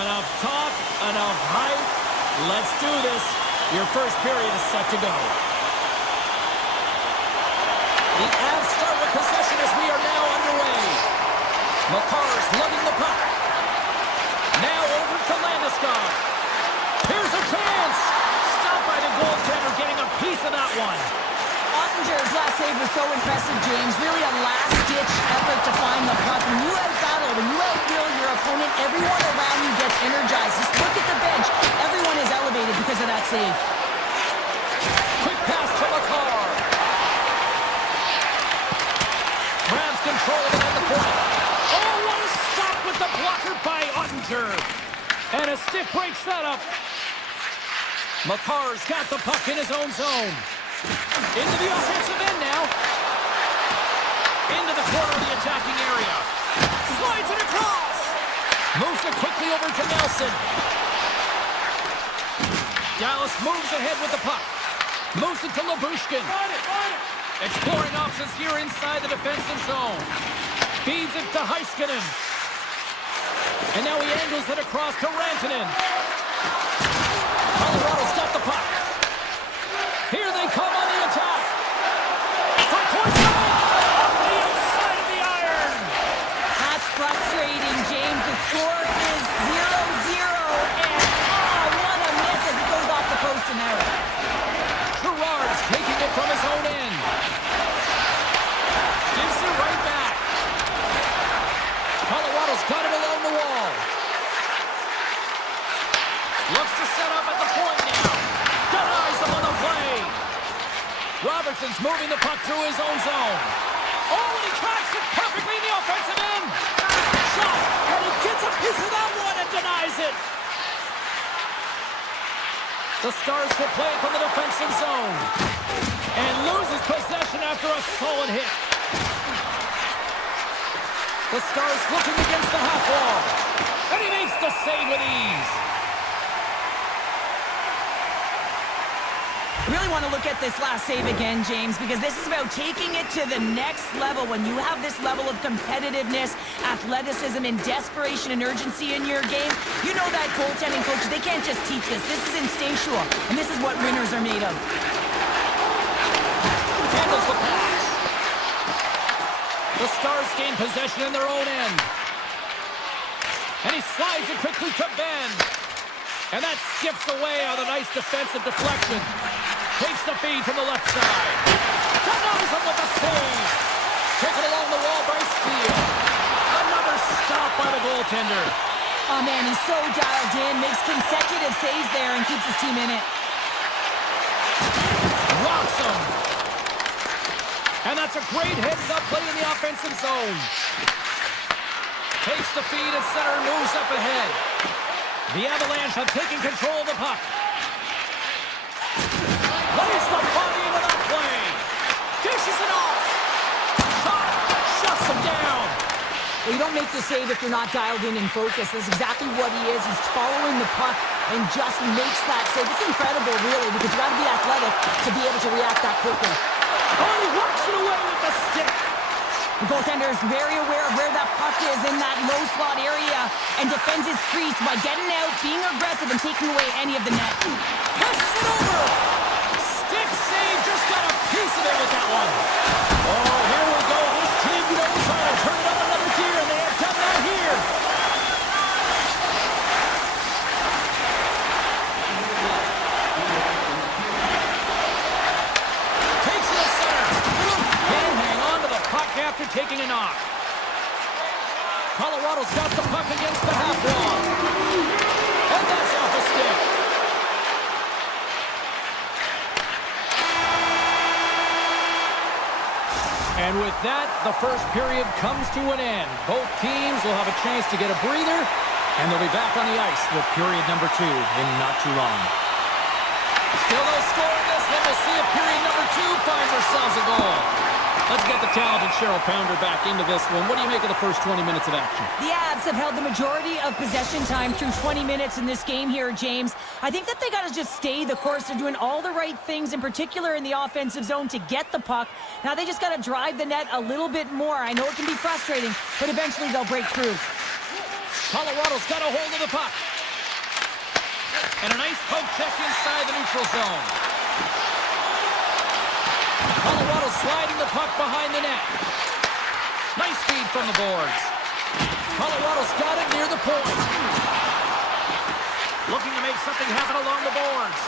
Enough talk, enough hype. Let's do this. Your first period is set to go. The Avs start with possession as we are now underway. Makar's lugging the puck. Now over to Landeskog. Here's a chance. Stopped by the goaltender, getting a piece of that one. Ottinger's last save was so impressive, James. Really a last-ditch effort to find the puck. When you out-battle, when you out-will your opponent, everyone around you gets energized. Just look at the bench. Everyone is elevated because of that save. Quick pass to Makar. Grabs control of it at the point. Oh, what a stop with the blocker by Ottinger. And a stick breaks that up. Makar's got the puck in his own zone. Into the offensive end now. Into the corner of the attacking area. Slides it across. Moves it quickly over to Nelson. Dallas moves ahead with the puck. Moves it to Labushkin. Exploring options here inside the defensive zone. Feeds it to Heiskanen. And now he angles it across to Rantanen. Colorado's got the puck. Here they come on the attack. From point blank, off the outside of the iron. That's frustrating, James. The score is 0-0, and what a miss as it goes off the post and out. Gerard's taking it from his own end. Gives it right back. Colorado's got it along the wall. Looks to set up at the point now. Denies him on the play. Robertson's moving the puck through his own zone. Oh, and he tracks it perfectly in the offensive end. Shot, and he gets a piece of that one and denies it. The Stars will play it from the defensive zone. And loses possession after a solid hit. The Stars looking against the half wall. And he makes the save with ease. Really want to look at this last save again, James, because this is about taking it to the next level. When you have this level of competitiveness, athleticism, and desperation and urgency in your game, you know that goaltending coaches, they can't just teach this. This is instinctual, and this is what winners are made of. Handles the pass. The Stars gain possession in their own end. And he slides it quickly to Ben. And that skips away on a nice defensive deflection. Takes the feed from the left side. Denies him with a save. Taken along the wall by Steele. Another stop by the goaltender. Oh, man, he's so dialed in. Makes consecutive saves there and keeps his team in it. Rocks him. And that's a great heads-up play in the offensive zone. Takes the feed at center and moves up ahead. The Avalanche have taken control of the puck. Lays the body into that play. Dishes it off. Shot. Shuts him down. Well, you don't make the save if you're not dialed in and focused. That's exactly what he is. He's following the puck and just makes that save. It's incredible, really, because you got to be athletic to be able to react that quickly. Oh, he works it away with the stick. The goaltender is very aware of where that puck is in that low slot area and defends his crease by getting out, being aggressive, and taking away any of the net. Passes it over. Stick save, just got a piece of it with that one. Oh, here we go. This team knows how to turn it up another gear, and they have done that here. Takes it to center. Can't hang on to the puck after taking a knock. Colorado's got the puck against the half wall. And that's off a stick. And with that, the first period comes to an end. Both teams will have a chance to get a breather, and they'll be back on the ice with period number 2 in not too long. Still no score in this one. We'll see if period number 2 finds ourselves a goal. Let's get the talented Cheryl Pounder back into this one. What do you make of the first 20 minutes of action? The Avs have held the majority of possession time through 20 minutes in this game here, James. I think that they got to just stay the course. They're doing all the right things, in particular in the offensive zone, to get the puck. Now they just got to drive the net a little bit more. I know it can be frustrating, but eventually they'll break through. Colorado's got a hold of the puck. And a nice poke check inside the neutral zone. Colorado sliding the puck behind the net. Nice feed from the boards. Colorado's got it near the point. Looking to make something happen along the boards.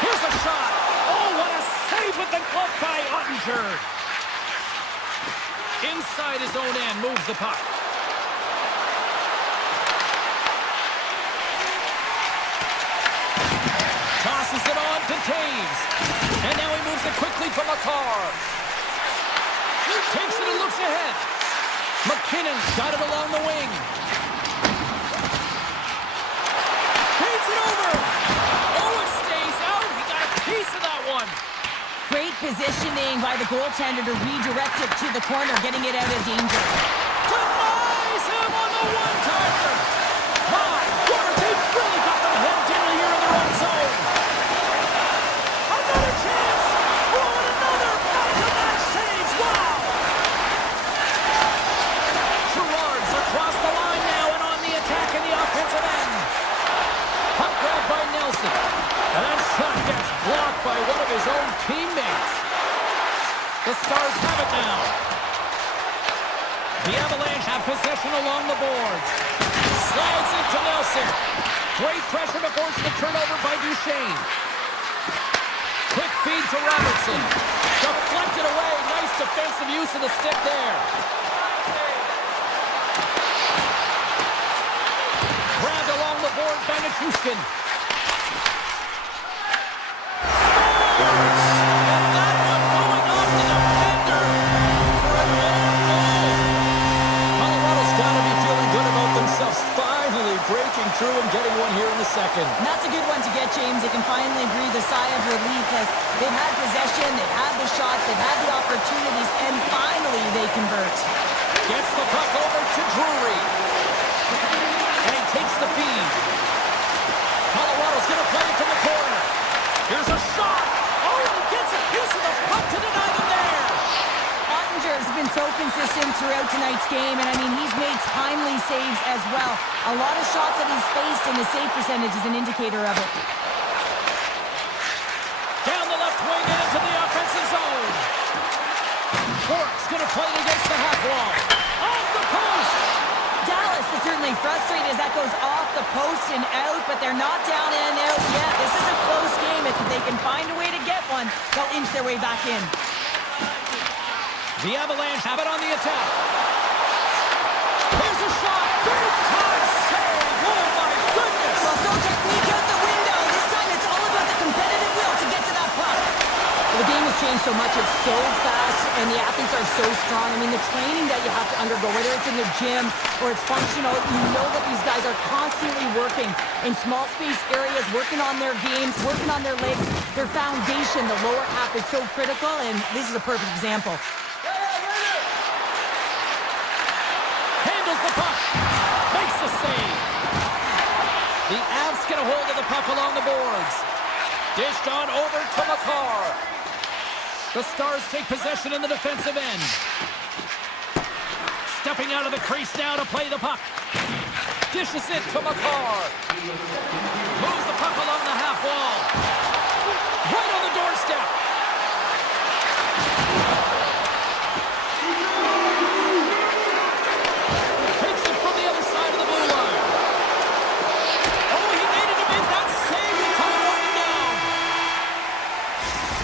Here's a shot. Oh, what a save with the glove by Ottinger. Inside his own end, moves the puck. Tosses it on to Taves. And now he moves it quickly for McCarr. Takes it and looks ahead. McKinnon's got it along the wing. Feeds it over. Oh, it stays out. He got a piece of that one. Great positioning by the goaltender to redirect it to the corner, getting it out of danger. Denies him on the one-timer. My word, they've really got them hemmed in here in their own zone. Another chance. Oh, and another back-to-back saves. Wow. Gerard's across the line now and on the attack in the offensive end. Puck grabbed by Nelson. And that shot gets blocked by one of his own teammates. The Stars have it now. The Avalanche have possession along the boards. Slides into Nelson. Great pressure to force the turnover by Duchesne. Quick feed to Robertson. Deflected away. Nice defensive use of the stick there. Grabbed along the board by Nichushkin. Finally breaking through and getting one here in the second. And that's a good one to get, James. They can finally breathe a sigh of relief as they've had possession, they've had the shots, they've had the opportunities, and finally they convert. Gets the puck over to Drury. And he takes the feed. Colorado's going to play it from the corner. Here's a shot. Oh, and he gets a piece of the puck to deny them there. Ottinger has been so consistent throughout tonight's game, and I mean, he's made timely saves as well. A lot of shots that he's faced, and the save percentage is an indicator of it. Down the left wing and into the offensive zone. Bork's going to play it against the half wall. Off the post. Dallas is certainly frustrated as that goes off the post and out, but they're not down and out yet. This is a close game. If they can find a way to get one, they'll inch their way back in. The Avalanche have it on the attack. Here's a shot. Big time save. Oh, my goodness. Well, no technique out the window. This time it's all about the competitive will to get to that puck. Well, the game has changed so much. It's so fast, and the athletes are so strong. I mean, the training that you have to undergo, whether it's in the gym or it's functional, you know that these guys are constantly working in small space areas, working on their games, working on their legs. Their foundation, the lower half, is so critical, and this is a perfect example. The puck, makes the save. The Avs get a hold of the puck along the boards. Dished on over to McCarr. The Stars take possession in the defensive end. Stepping out of the crease now to play the puck. Dishes it to McCarr. Moves the puck along the half wall. Right on the doorstep.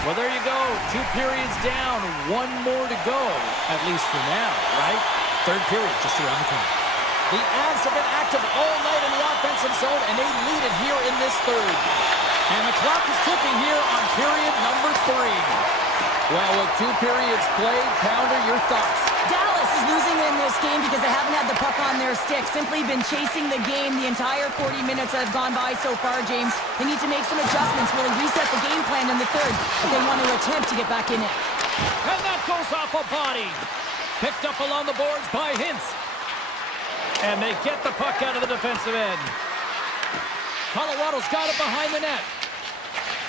Well, there you go. 2 periods down, 1 more to go, at least for now, right? Third period just around the corner. The Avs have been active all night in the offensive zone, and they lead it here in this third. And the clock is ticking here on period number 3. Well, with 2 periods played, Pounder, your thoughts? Dallas is losing in this game because they haven't had the puck on their stick. Simply been chasing the game the entire 40 minutes that have gone by so far, James. They need to make some adjustments, really reset the game plan in the third if they want to attempt to get back in it. And that goes off a body. Picked up along the boards by Hintz. And they get the puck out of the defensive end. Colorado's got it behind the net.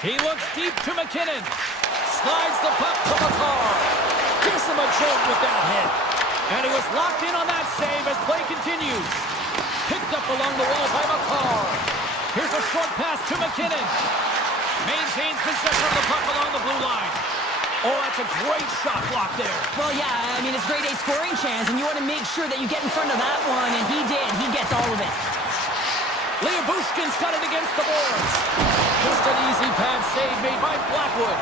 He looks deep to McKinnon. Slides the puck to McCarr. Gives him a jolt with that hit. And he was locked in on that save as play continues. Picked up along the wall by McCall. Here's a short pass to McKinnon. Maintains possession of the puck along the blue line. Oh, that's a great shot block there. Well, yeah, I mean, it's grade A scoring chance, and you want to make sure that you get in front of that one, and he did. He gets all of it. Bushkin's got it against the boards. Just an easy pad save made by Blackwood.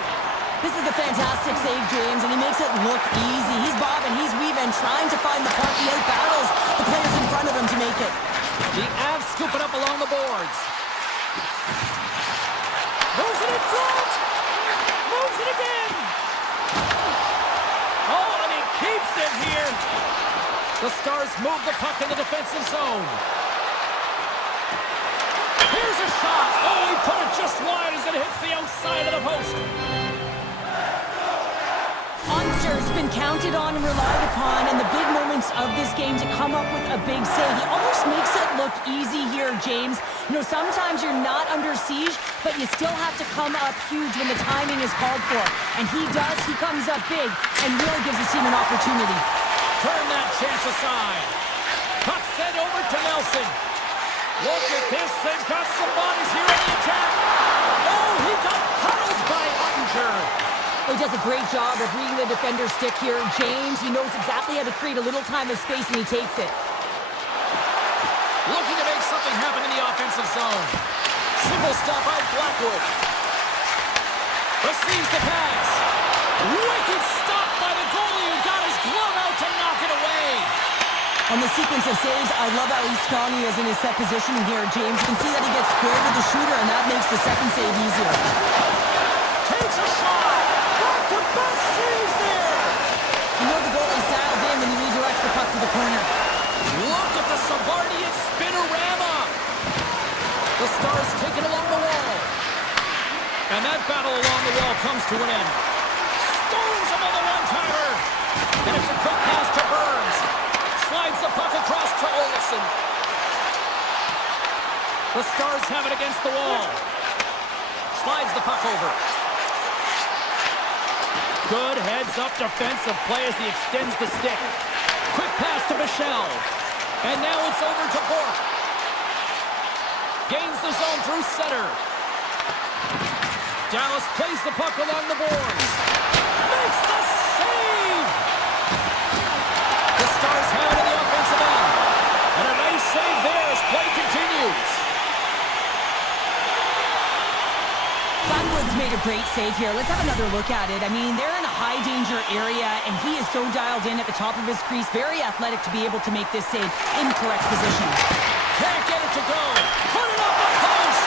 This is a fantastic save, James, and he makes it look easy. He's bobbing, he's weaving, trying to find the puck. He outbattles the players in front of him to make it. The Avs scoop it up along the boards. Moves it in front. Moves it again. Oh, and he keeps it here. The Stars move the puck in the defensive zone. Here's a shot. Oh, he put it just wide as it hits the outside of the post. Hunter's been counted on and relied upon in the big moments of this game to come up with a big save. He almost makes it look easy here, James. You know, sometimes you're not under siege, but you still have to come up huge when the timing is called for. And he does. He comes up big and really gives his team an opportunity. Turn that chance aside. Puck sent over to Nelson. Look at this. They've got some bodies here in the attack. Oh, he got huddled by Ottinger. He does a great job of reading the defender's stick here. James, he knows exactly how to create a little time and space, and he takes it. Looking to make something happen in the offensive zone. Simple stop by Blackwood. Receives the pass. Wicked stop by the goalie who got his glove out to knock it away. On the sequence of saves, I love how strong he is in his set positioning here, James. You can see that he gets squared with the shooter, and that makes the second save easier. Takes a shot. Back-to-back saves there. You know the goalie's dialed in when he redirects the puck to the corner. Look at the Savardian spinorama. The Stars take it along the wall. And that battle along the wall comes to an end. Stones him on the one-timer. And it's a quick pass to Burns. Slides the puck across to Olsen. The Stars have it against the wall. Slides the puck over. Good heads-up defensive play as he extends the stick. Quick pass to Michel. And now it's over to Bork. Gains the zone through center. Dallas plays the puck along the boards. Makes the save! The Stars have it in the offensive end. And a nice save there as play continues. Blackwood's made a great save here. Let's have another look at it. I mean, they're in a high-danger area, and he is so dialed in at the top of his crease. Very athletic to be able to make this save in correct position. Can't get it to go. Put it up the post.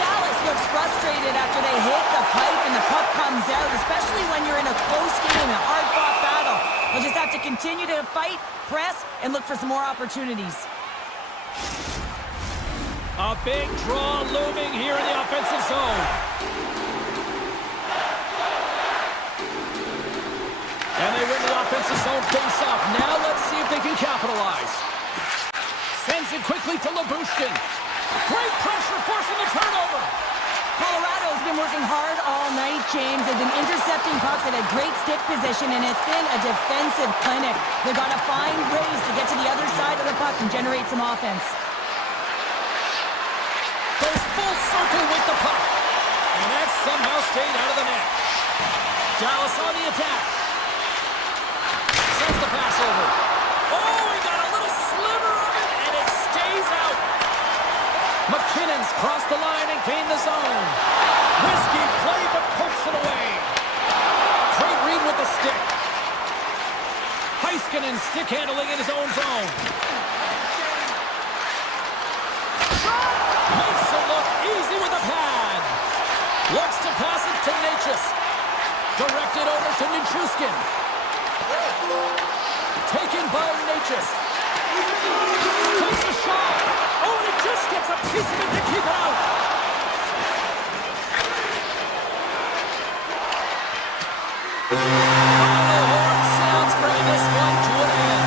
Dallas looks frustrated after they hit the pipe and the puck comes out, especially when you're in a close game, a hard-fought battle. They'll just have to continue to fight, press, and look for some more opportunities. A big draw looming here in the offensive zone. And they win the offensive zone face-off. Now let's see if they can capitalize. Sends it quickly to Bushkin. Great pressure forcing the turnover. Colorado's been working hard all night, James. They've been intercepting pucks at a great stick position, and it's been a defensive clinic. They've got to find ways to get to the other side of the puck and generate some offense. Goes full circle with the puck. And that somehow stayed out of the net. Dallas on the attack. Sends the pass over. Oh, he got a little sliver of it, and it stays out. McKinnon's crossed the line and gained the zone. Risky play, but pokes it away. Great read with the stick. Heiskanen stick handling in his own zone. Makes it look easy with a pad. Looks to pass it to Natchez. Directed over to Nichushkin. Taken by Natchez. Takes a shot. Oh, and it just gets a piece of it to keep it out. Final horn sounds, bringing this one to an end.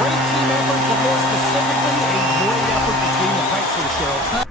Great team effort, but more specifically, a great effort between the pipes here, Cheryl.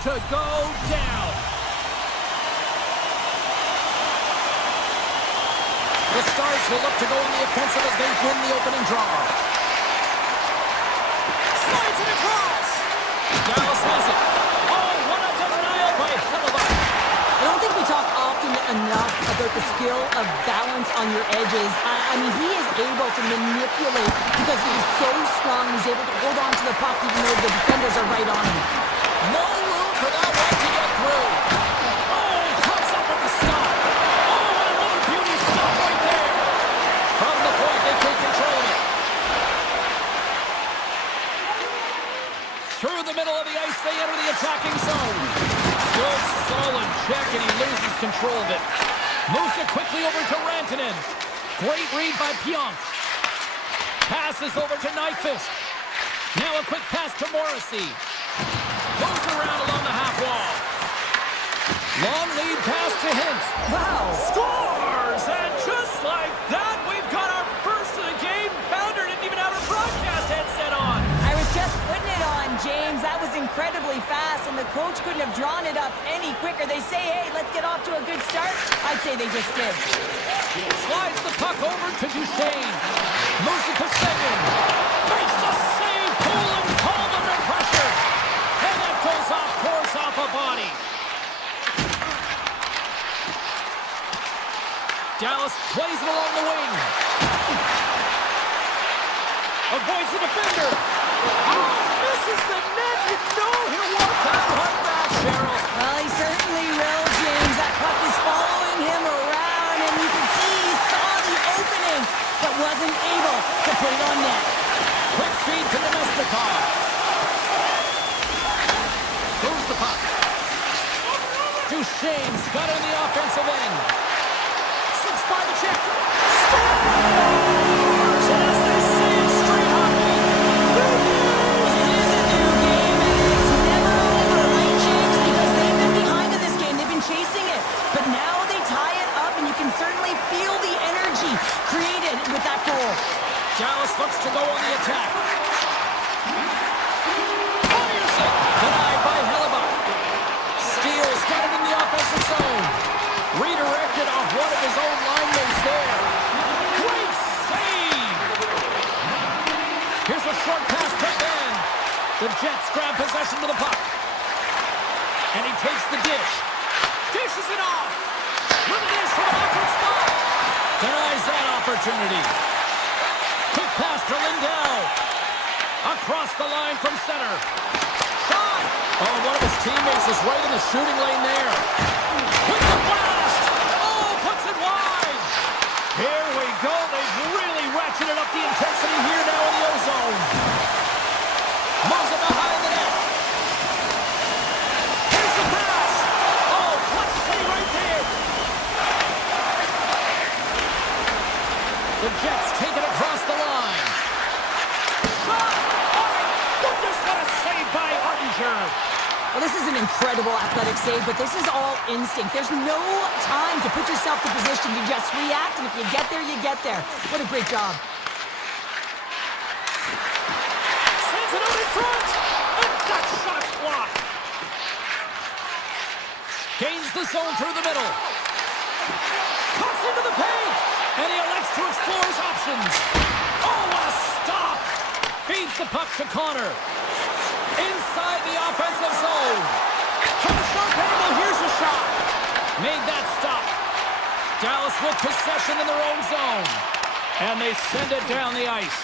to go down. The Stars will look to go on the offensive as they win the opening draw. Slides it across. Dallas has it. Oh, what a denial by Hellebuck. I don't think we talk often enough about the skill of balance on your edges. I mean, he is able to manipulate because he is so strong. He's able to hold on to the puck even though the defenders are right on him. No room for that one to get through. Oh, he comes up with the stop. Oh, and another beauty stop right there. From the point, they take control of it. Through the middle of the ice, they enter the attacking zone. Good, solid check, and he loses control of it. Moves it quickly over to Rantanen. Great read by Pionk. Passes over to Nyquist. Now a quick pass to Morrissey. Moves around along the half wall. Long lead pass to Hintz. Wow. Scores! And just like that, we've got our first of the game. Pounder didn't even have her broadcast headset on. I was just putting it on, James. That was incredibly fast, and the coach couldn't have drawn it up any quicker. They say, hey, let's get off to a good start. I'd say they just did. Slides the puck over to Duchesne. Moves it to second. Makes the save. Cool and calm under pressure. And that goes off course off a body. Dallas plays it along the wing. Avoids the defender. Oh, misses the net. You know he'll walk that one back, Cheryl. Well, he certainly will, James. That puck is following him around, and you can see he saw the opening, but wasn't able to put it on net. Quick feed to Nemesnikov. Moves the puck. Duchesne's got it in the offensive end. Sits by the check. Scores! And as they say in street hockey, It is a new game, and it's never over, right, James? Because they've been behind in this game. They've been chasing it. But now they tie it up, and you can certainly feel the energy created with that goal. Dallas looks to go on the attack. Fires it! Denied by Hellebuck. Steele's got it in the offensive zone. Redirected off one of his own line mates there. Great save! Here's a short pass to Ben. The Jets grab possession with the puck. And he takes the dish. Dishes it off. With the dish from an awkward spot. Denies that opportunity. Quick pass to Lindell. Across the line from center. Shot! Oh, one of his teammates is right in the shooting lane there. With the blast! Oh, puts it wide! Here we go. They've really ratcheted up the intensity here now in the O-zone. Moves it behind the net. Here's the pass! Oh, clutch save right there! The Jets take it across the line. Shot! Oh, my goodness, what a save by Ottinger! Well, this is an incredible athletic save, but this is all instinct. There's no time to put yourself in position. You just react, and if you get there, you get there. What a great job. Sends it out in front! And that shot's blocked! Gains the zone through the middle. Cuts into the paint! And he elects to explore his options. Oh, what a stop! Feeds the puck to Connor. Inside the offensive zone. From the short angle, here's a shot. Made that stop. Dallas with possession in their own zone. And they send it down the ice.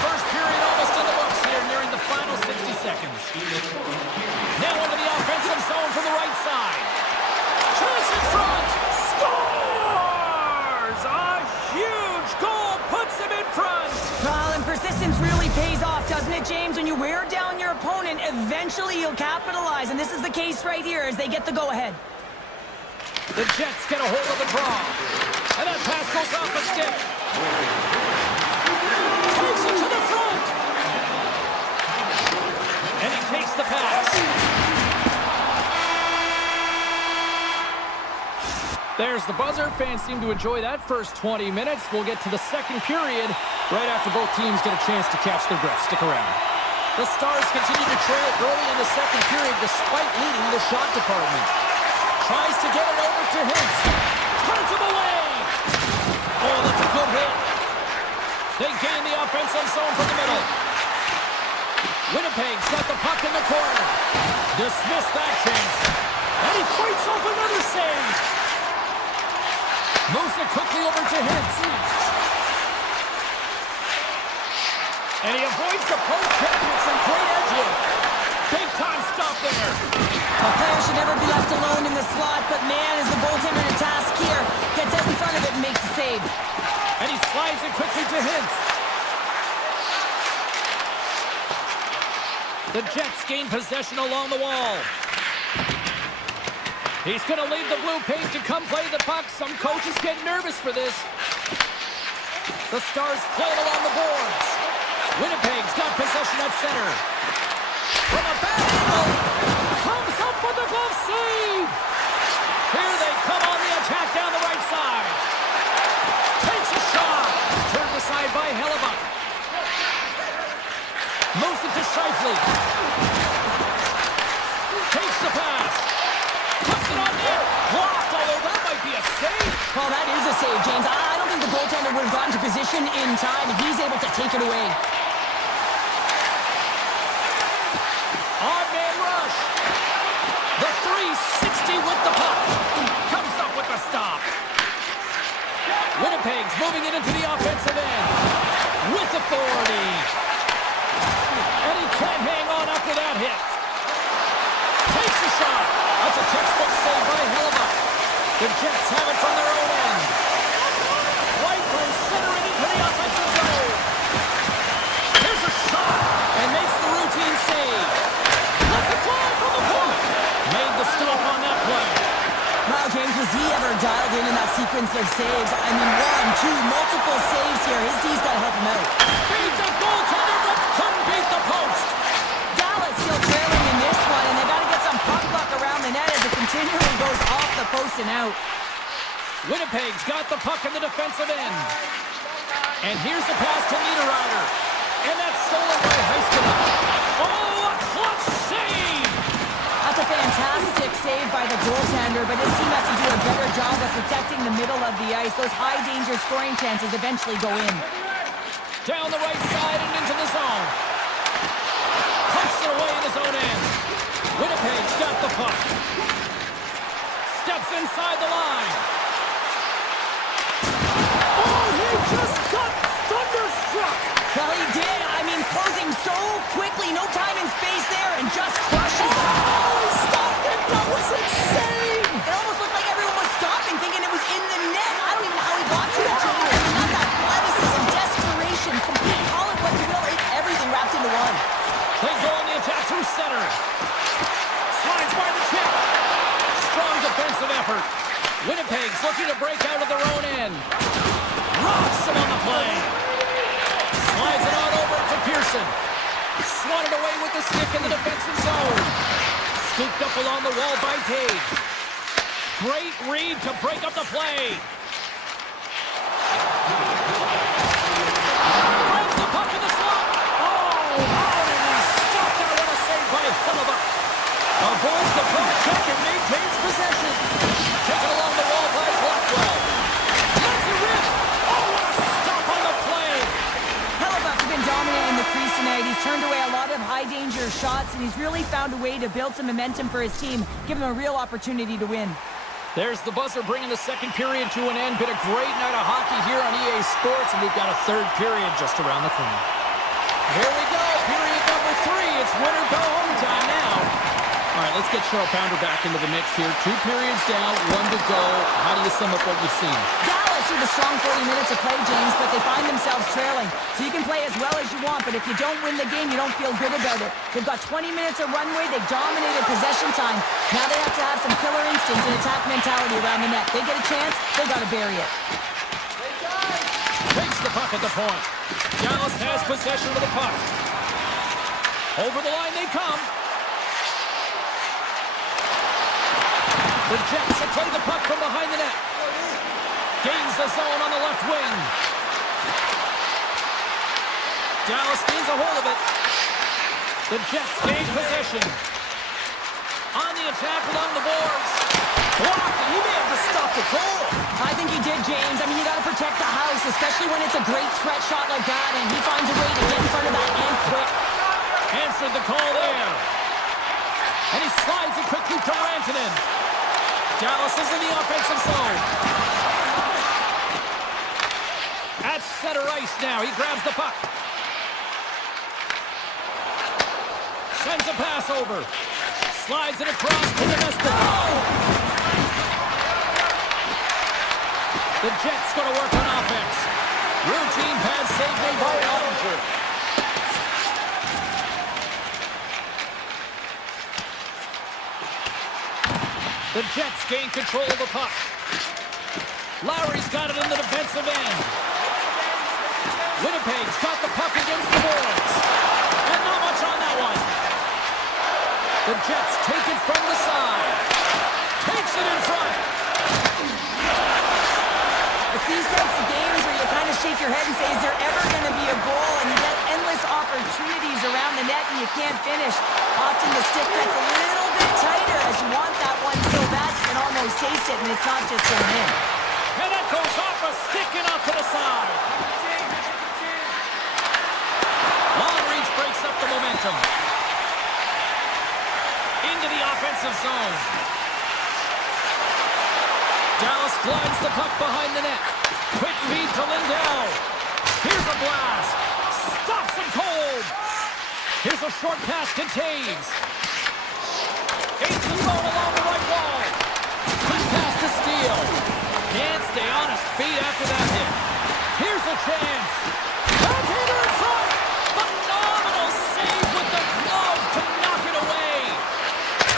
First period almost in the books here, nearing the final 60 seconds. Now into the offensive zone from the right side. Chance in front. Scores! A huge goal puts him in front. Well, and persistence really pays off, doesn't it, James? When you wear down your opponent, eventually you'll capitalize. And this is the case right here as they get the go-ahead. The Jets get a hold of the draw. And that pass goes off the stick. Takes it to the front. And he takes the pass. There's the buzzer. Fans seem to enjoy that first 20 minutes. We'll get to the second period right after both teams get a chance to catch their breath. Stick around. The Stars continue to trail early in the second period despite leading in the shot department. Tries to get it over to Hintz. Turns him away. Oh, that's a good hit. They gain the offensive zone from the middle. Winnipeg's got the puck in the corner. Dismiss that chance. And he fights off another save. Moves it quickly over to Hintz. And he avoids the post check with some great edging. Big time stop there. A player should never be left alone in the slot, but man, is the goaltender in a task here. Gets out in front of it and makes the save. And he slides it quickly to Hintz. The Jets gain possession along the wall. He's going to leave the blue paint to come play the puck. Some coaches get nervous for this. The Stars play it along the boards. Winnipeg's got possession at center. From a bad angle. Comes up with the glove save. Here they come on the attack down the right side. Takes a shot. Turned aside by Hellebuck. Moves it to Scheifele. Takes the pass. Puts it on net. Blocked, although that might be a save. Well, that is a save, James. I don't think the goaltender would have gotten to position in time, and he's able to take it away. Odd man rush. The 360 with the puck. Comes up with the stop. Winnipeg's moving it into the offensive end. With authority. And he can't hang on after that hit. Takes a shot. That's a textbook save by Hellebuck. The Jets have it from their own end. Right through center and into the offensive zone. Here's a shot. And makes the routine save. Let's it fly from the point. Made the stop on that play. Wow, James, was he ever dialed in that sequence of saves? I mean, 1, 2, multiple saves here. His D's got to help him out. Beat the goaltender, but couldn't beat the post. Dallas still trailing in this one, and they got to get some puck luck around the net as it continually goes off the post and out. Winnipeg's got the puck in the defensive end. And here's the pass to Niederreiter. And that's stolen by Heiskanen. Oh, a clutch save! That's a fantastic save by the goaltender, but his team has to do a better job of protecting the middle of the ice. Those high-danger scoring chances eventually go in. Down the right side and into the zone. Punts it away in his own end. Winnipeg's got the puck. Steps inside the line. Oh, he just got thunderstruck! Well, he did. I mean, closing so quickly. No time and space there, and just crushes it. Oh, he stopped it! That was insane! It almost looked like everyone was stopping, thinking it was in the net. I don't even know how he got to it, James. I mean, not that athleticism, desperation, complete, call it what you will. It's everything wrapped into one. They go on the attack through center. Slides by the chip. Strong defensive effort. Winnipeg's looking to break out of their own end. Rocks him on the play. Slides it on over to Pearson. Swatted away with the stick in the defensive zone. Scooped up along the wall by Tage. Great read to break up the play. Grabs the puck in the slot. Oh, how did he stop that? What a save by Hellebuck. Avoids the puck check and maintains possession. Taken along the wall by Blackwell. Let's it rip. Oh, what a stop on the play. Hellebuck's been dominant in the crease tonight. He's turned away a lot of high-danger shots, and he's really found a way to build some momentum for his team, give him a real opportunity to win. There's the buzzer bringing the second period to an end. Been a great night of hockey here on EA Sports, and we've got a third period just around the corner. Here we go, period number 3. It's win or go home time now. All right, let's get Cheryl Pounder back into the mix here. 2 periods down, 1 to go. How do you sum up what you've seen? Dallas with a strong 40 minutes of play, James, but they find themselves trailing. So you can play as well as you want, but if you don't win the game, you don't feel good about it. They've got 20 minutes of runway. They've dominated possession time. Now they have to have some killer instincts and attack mentality around the net. They get a chance, they got to bury it. Takes the puck at the point. Dallas has possession of the puck. Over the line they come. The Jets have played the puck from behind the net. Gains the zone on the left wing. Dallas gains a hold of it. The Jets gain possession. On the attack along the boards. Blocked, and he may have just stopped the goal. I think he did, James. I mean, you got to protect the house, especially when it's a great threat shot like that, and he finds a way to get in front of that and quick. Answered the call there. And he slides it quickly to Rantanen. Dallas is in the offensive zone. At center ice now. He grabs the puck. Sends a pass over. Slides it across to the eFootball. The Jets going to work on offense. Routine pad save made by Ottinger. The Jets gain control of the puck. Lowry's got it in the defensive end. Winnipeg's got the puck against the boards. And not much on that one. The Jets take it from the side. Takes it in front. It's these types of games where you kind of shake your head and say, is there ever going to be a goal? And you get endless opportunities around the net and you can't finish. Often the stick gets a little bit tighter as you want that one so bad you can almost taste it, and it's not just going in. And that goes off a stick and off to the side. Long reach breaks up the momentum. Into the offensive zone. Dallas glides the puck behind the net. Quick feed to Lindell. Here's a blast. Stops him cold. Here's a short pass to Taves. Gains the zone along the right wall. Quick pass to Steele. Can't stay on his feet after that hit. Here's a chance. Backhander in front. Phenomenal save with the glove to knock it away.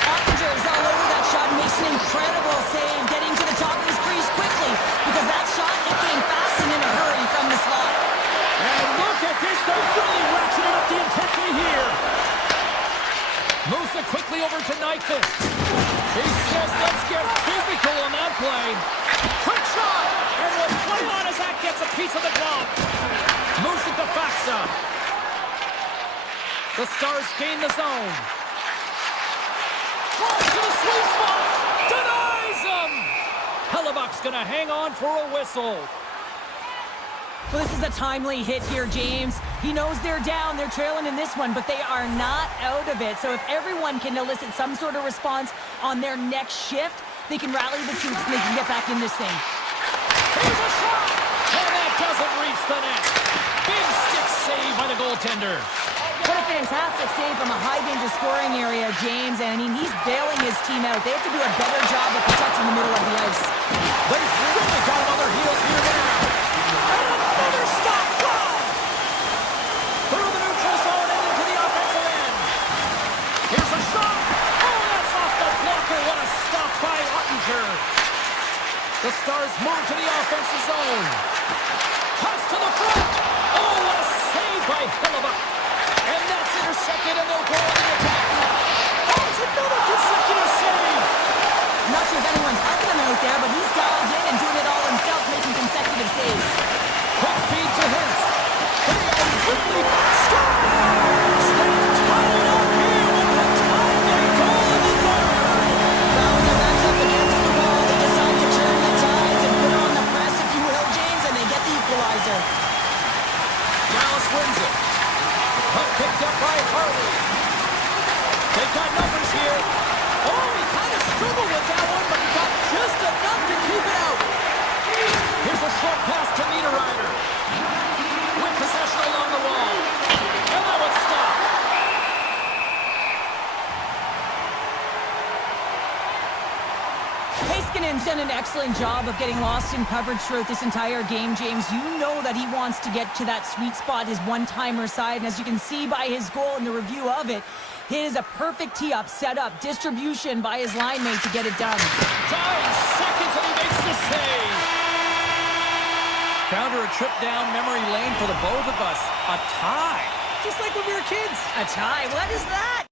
Ottinger is all over that shot and makes an incredible save, getting to the top of his crease quickly, because that shot, it came fast and in a hurry from the slot. And look at this, they're really ratcheting up the intensity here. Moves it quickly over to Nyquist. He says, let's get physical on that play. Quick shot, and we'll play on as that gets a piece of the glove. Moves it to Faxa. The Stars gain the zone. Cross to the sweet spot. Denies him. Hellebuck's going to hang on for a whistle. Well, this is a timely hit here, James. He knows they're down, they're trailing in this one, but they are not out of it. So if everyone can elicit some sort of response on their next shift, they can rally the troops and they can get back in this thing. Here's a shot, and that doesn't reach the net. Big stick save by the goaltender. What a fantastic save from a high-danger scoring area, James. And I mean, he's bailing his team out. They have to do a better job of protecting the middle of the ice. They've really got him on their heels here now. And another stop. Wow! Through the neutral zone and into the offensive end. Here's a shot. Oh, that's off the blocker. What a stop by Ottinger. The Stars move to the offensive zone. Cuts to the front. Oh, what a save by Hellebuck. And that's intercepted, and they'll go on the attack. Oh, it's another consecutive save. I'm not sure if anyone's helping him out there, but he's dialed in and doing it all himself, making consecutive saves. Quick feed to Hintz. They are quickly scored. Staying tied up here with a timely goal in the third. Well, when their back's up against the wall, they decide to turn the tides and put on the press, if you will, James, and they get the equalizer. Dallas wins it. Puck picked up by Harley. They've got numbers here. Oh, he kind of struggled with that one, but he got just enough to keep it out. Here's a short pass to Niederreiter. With possession along the wall. And that one's stopped. Heiskanen's done an excellent job of getting lost in coverage throughout this entire game, James. You know that he wants to get to that sweet spot, his one-timer side, and as you can see by his goal in the review of it, it is a perfect tee-up, set-up, distribution by his line mate to get it done. 9 seconds and he makes the save. Found her a trip down memory lane for the both of us. A tie. Just like when we were kids. A tie? What is that?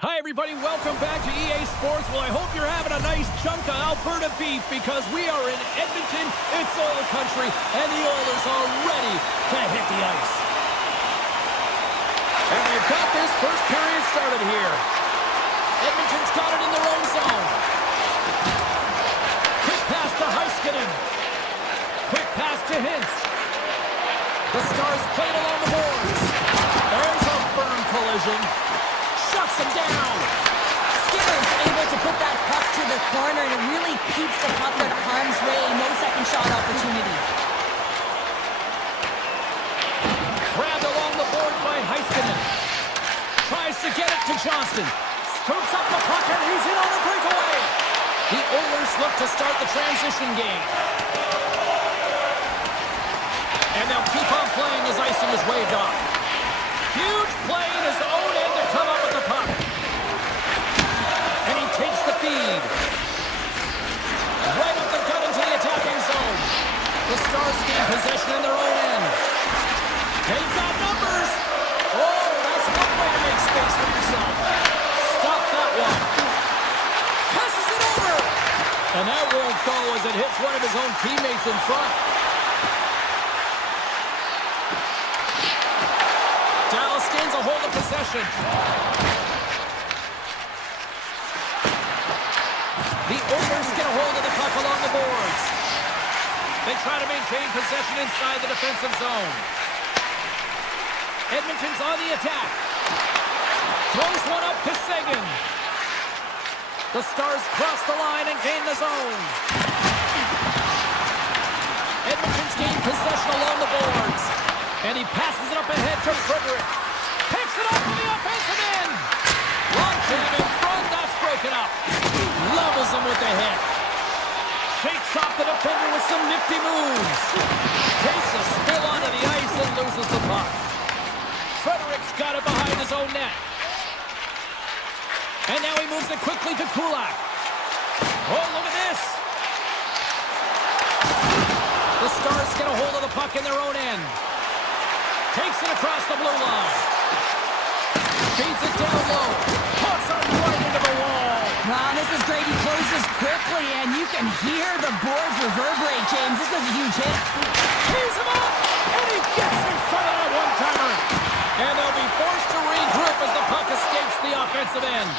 Hi everybody, welcome back to EA Sports. Well, I hope you're having a nice chunk of Alberta beef because we are in Edmonton, it's oil country, and the Oilers are ready to hit the ice. And they've got this first period started here. Edmonton's got it in their own zone. Quick pass to Heiskanen. Quick pass to Hintz. The Stars played along the boards. There's a firm collision. Shuts him down. Skinner's able to put that puck to the corner, and it really keeps the puck out of harm's way. No second shot opportunity. Grabbed along the board by Heiskanen. Tries to get it to Johnston. Scoops up the puck, and he's in on the breakaway. The Oilers look to start the transition game. And they'll keep on playing as icing is waved off. Huge play in his own end to come up with the puck. And he takes the feed. Right up the gut into the attacking zone. The Stars gain possession in their own end. They've got numbers. Oh, that's one way to make space for yourself. Stop that one. Passes it over. And that won't go as it hits one of his own teammates in front. Dallas gains a hold of possession. The Oilers get a hold of the puck along the boards. They try to maintain possession inside the defensive zone. Edmonton's on the attack. Throws one up to Seguin. The Stars cross the line and gain the zone. Edmonton's gained possession along the boards. And he passes it up ahead to Frederick. Picks it up to the offensive end. Launching in front, that's broken up. Levels him with the hit. Shakes off the defender with some nifty moves. Takes a spill onto the ice and loses the puck. Frederick's got it behind his own net. And now he moves it quickly to Kulak. Oh, look at this. The Stars get a hold of the puck in their own end. Takes it across the blue line. Feeds it down low. Puts it right into the wall. Wow, this is great. He closes quickly, and you can hear the boards reverberate, James. This was a huge hit. Tees him up, and he gets in front of that one-timer. And they'll be forced to regroup as the puck escapes the offensive end.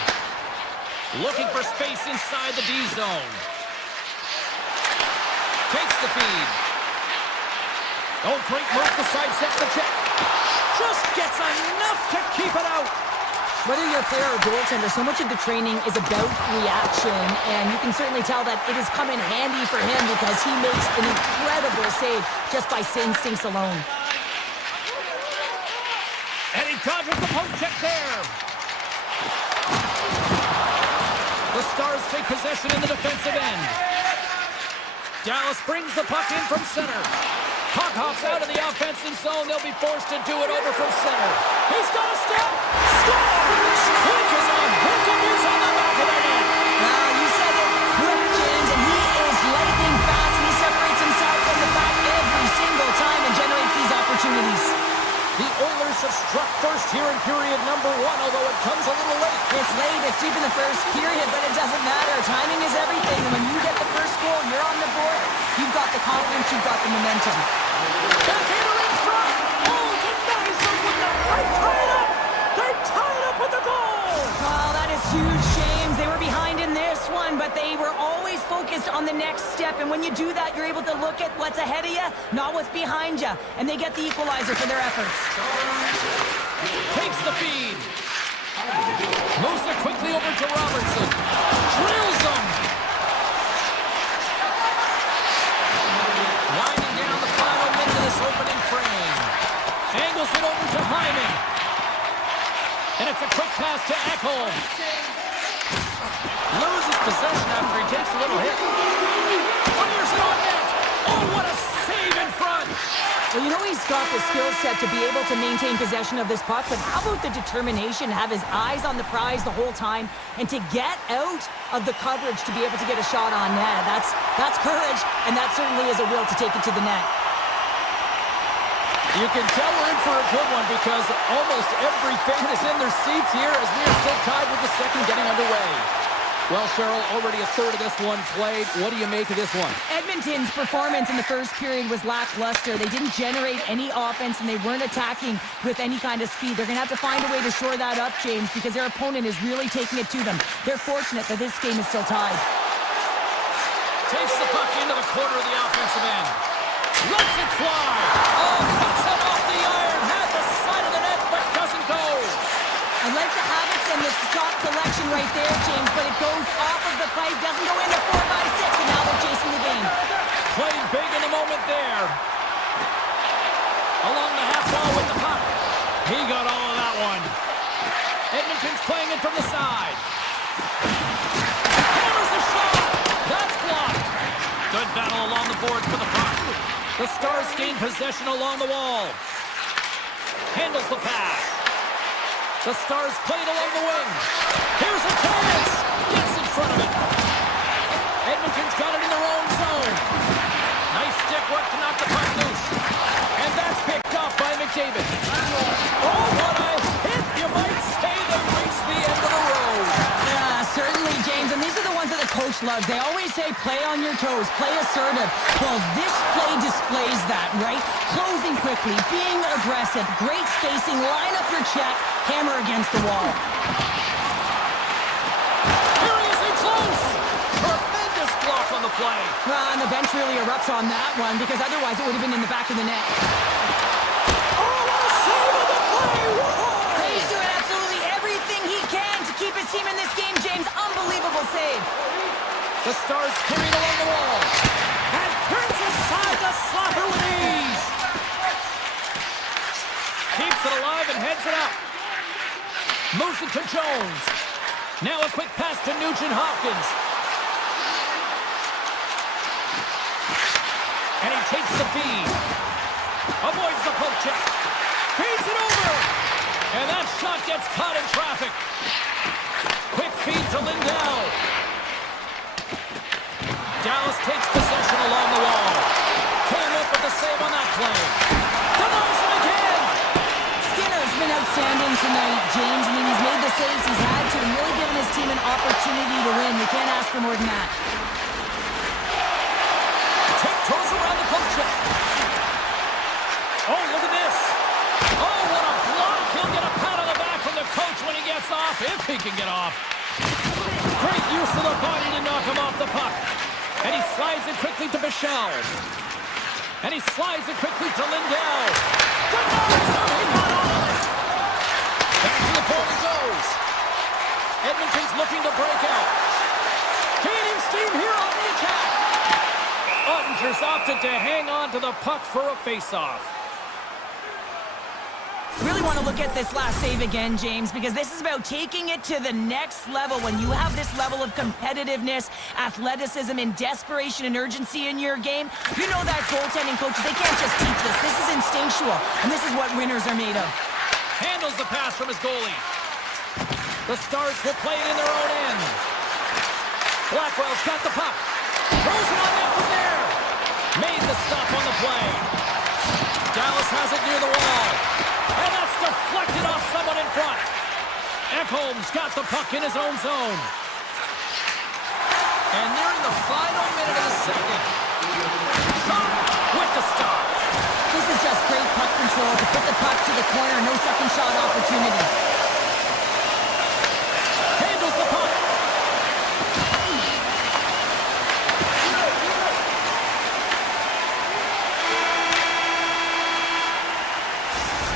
Looking for space inside the D zone. Takes the feed. Oh, great move to sidestep the check. Just gets enough to keep it out. Whether you're a player or goaltender, so much of the training is about reaction, and you can certainly tell that it has come in handy for him because he makes an incredible save just by instincts alone. And he dodges the poke check there. The Stars take possession in the defensive end. Dallas brings the puck in from center. Puck hops out of the offensive zone. They'll be forced to do it over from center. He's got a step. Scores! Quick as a hook, and he's on the back of the net. Now, you said it quick, James, and he is lightning fast, and he separates himself from the back every single time and generates these opportunities. The Oilers have struck first here in period number 1, although it comes a little late. It's late, it's deep in the first period, but it doesn't matter. Timing is everything, and when you get the first goal, you're on the board. You've got the confidence, you've got the momentum. Backhander in front. Oh, denies them with the right. Tie it up. They tie it up with the goal. Oh, that is huge, James. They were behind in this one, but they were always focused on the next step. And when you do that, you're able to look at what's ahead of you, not what's behind you. And they get the equalizer for their efforts. Takes the feed. Moves it quickly over to Robertson. Drills him. Winding down the final minute of this opening frame. Angles it over to Hyman. And it's a quick pass to Ekholm. Loses possession after he takes a little hit. Fires it on net. Oh, what a save in front. Well, you know he's got the skill set to be able to maintain possession of this puck, but how about the determination to have his eyes on the prize the whole time and to get out of the coverage to be able to get a shot on net? That's courage, and that certainly is a will to take it to the net. You can tell we're in for a good one because almost every fan is in their seats here as we are still tied with the second getting underway. Well, Cheryl, already a third of this one played. What do you make of this one? Edmonton's performance in the first period was lackluster. They didn't generate any offense, and they weren't attacking with any kind of speed. They're going to have to find a way to shore that up, James, because their opponent is really taking it to them. They're fortunate that this game is still tied. Takes the puck into the corner of the offensive end. Lets it fly. Oh, cuts him off the iron. Had the side of the net, but doesn't go. I like the habits and the shot selection right there, James, but it goes off of the pipe, doesn't go into 4-by-6, and now they're chasing the game. Played big in the moment there. Along the half wall with the puck. He got all of that one. Edmonton's playing it from the side. Hammers the shot. That's blocked. Good battle along the boards for the puck. The Stars gain possession along the wall. Handles the pass. The Stars played along the wing. Here's a chance. Gets in front of it. Edmonton's got it in their own zone. Nice stick work to knock the puck loose. And that's picked up by McDavid. Oh, what a hit. You might say they reached the end of the road. Yeah, certainly, James. And these are the ones that the coach loves. They always say, play on your toes, play assertive. Well, this play displays that, right? Closing quickly, being aggressive, great spacing, line up your check, hammer against the wall. Here he is in close. Tremendous block on the play. And the bench really erupts on that one because otherwise it would have been in the back of the net. Oh, what a save of the play. Whoa. He's doing absolutely everything he can to keep his team in this game, James. Unbelievable save. The Stars carried along the wall. And turns aside the slapper with ease. Keeps it alive and heads it up. Moves it to Jones. Now a quick pass to Nugent-Hopkins. And he takes the feed. Avoids the poke check. Feeds it over. And that shot gets caught in traffic. Quick feed to Lindell. Dallas takes possession along the wall. Came up with the save on that play. Denies it again. Skinner's been outstanding tonight, James. I mean, he's made the saves he's had to and really given his team an opportunity to win. You can't ask for more than that. Tiptoes around the poke check. Oh, look at this. Oh, what a block. He'll get a pat on the back from the coach when he gets off, if he can get off. Great use of the body to knock him off the puck. And he slides it quickly to Bichelle. And he slides it quickly to Lindell. Denies him. He got all of it. Back to the point it goes. Edmonton's looking to break out. Gaining steam here on the attack. Ottinger's opted to hang on to the puck for a face-off. Really want to look at this last save again, James, because this is about taking it to the next level. When you have this level of competitiveness, athleticism, and desperation and urgency in your game, you know that goaltending coaches, they can't just teach this. This is instinctual, and this is what winners are made of. Handles the pass from his goalie. The Stars will play it in their own end. Blackwell's got the puck. Throws it on net from there. Made the stop on the play. Dallas has it near the wall. And that's deflected off someone in front. Ekholm's got the puck in his own zone. And nearing the final minute of the second. Shot with the stop. This is just great puck control to put the puck to the corner. No second shot opportunity. Handles the puck.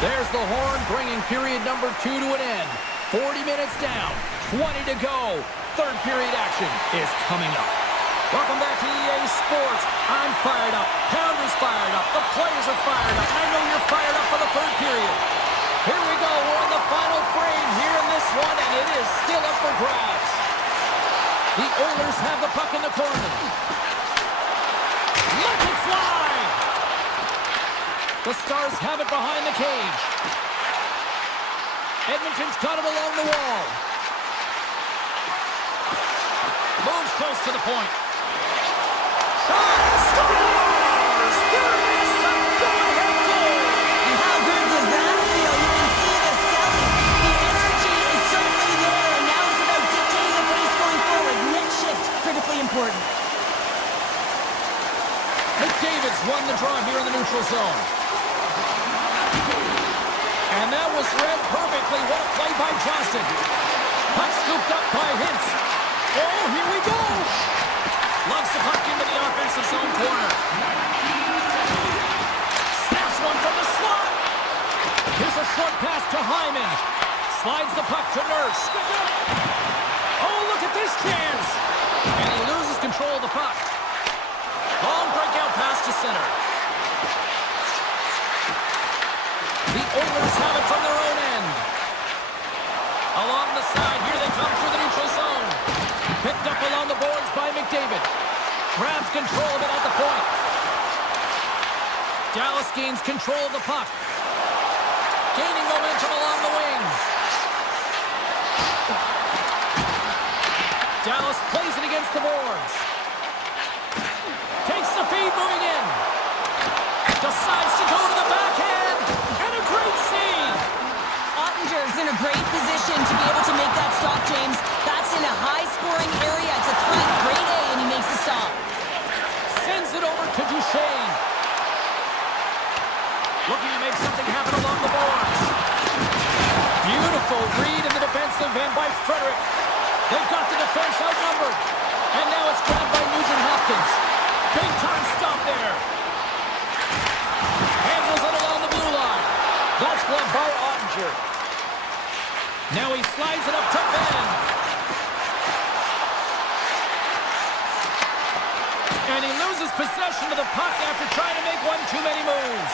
There's the horn, bringing period number 2 to an end. 40 minutes down, 20 to go. Third period action is coming up. Welcome back to EA Sports. I'm fired up. Pounder's fired up. The players are fired up. And I know you're fired up for the third period. Here we go. We're in the final frame here in this one, and it is still up for grabs. The Oilers have the puck in the corner. Let it fly! The Stars have it behind the cage. Edmonton's got it along the wall. Moves close to the point. Shot! Scores! There is the go-ahead goal! And that was read perfectly. What a play by Johnston. Puck scooped up by Hintz. Oh, here we go. Loves the puck into the offensive zone corner. Snaps one from the slot. Here's a short pass to Hyman. Slides the puck to Nurse. Oh, look at this chance. And he loses control of the puck. Long breakout pass to center. The Oilers have it from their own end. Along the side, here they come through the neutral zone. Picked up along the boards by McDavid. Grabs control of it at the point. Dallas gains control of the puck. Gaining momentum along the wing. Dallas plays it against the boards. Takes the feed moving in. Decides to go to the backhand. And a great save. Ottinger's in a great position to be able to make that stop, James. That's in a high-scoring area. It's a tight grade A, and he makes the stop. Sends it over to Duchesne. Looking to make something happen along the boards. Beautiful read in the defensive end by Frederick. They've got the defense outnumbered. And now it's grabbed by Nugent-Hopkins. Big time stop there. Handles it along the blue line. That's blocked by Ottinger. Now he slides it up to Ben. And he loses possession of the puck after trying to make one too many moves.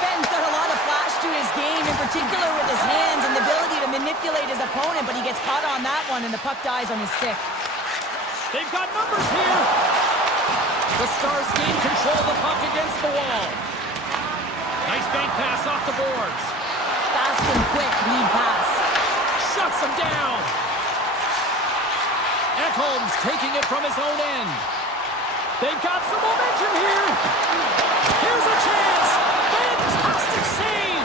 Ben's got a lot of flash to his game, in particular with his hands and the ability to manipulate his opponent, but he gets caught on that one and the puck dies on his stick. They've got numbers here. The Stars gain control of the puck against the wall. Nice bank pass off the boards. Fast and quick lead pass. Shuts him down. Ekholm's taking it from his own end. They've got some momentum here. Here's a chance. Fantastic save.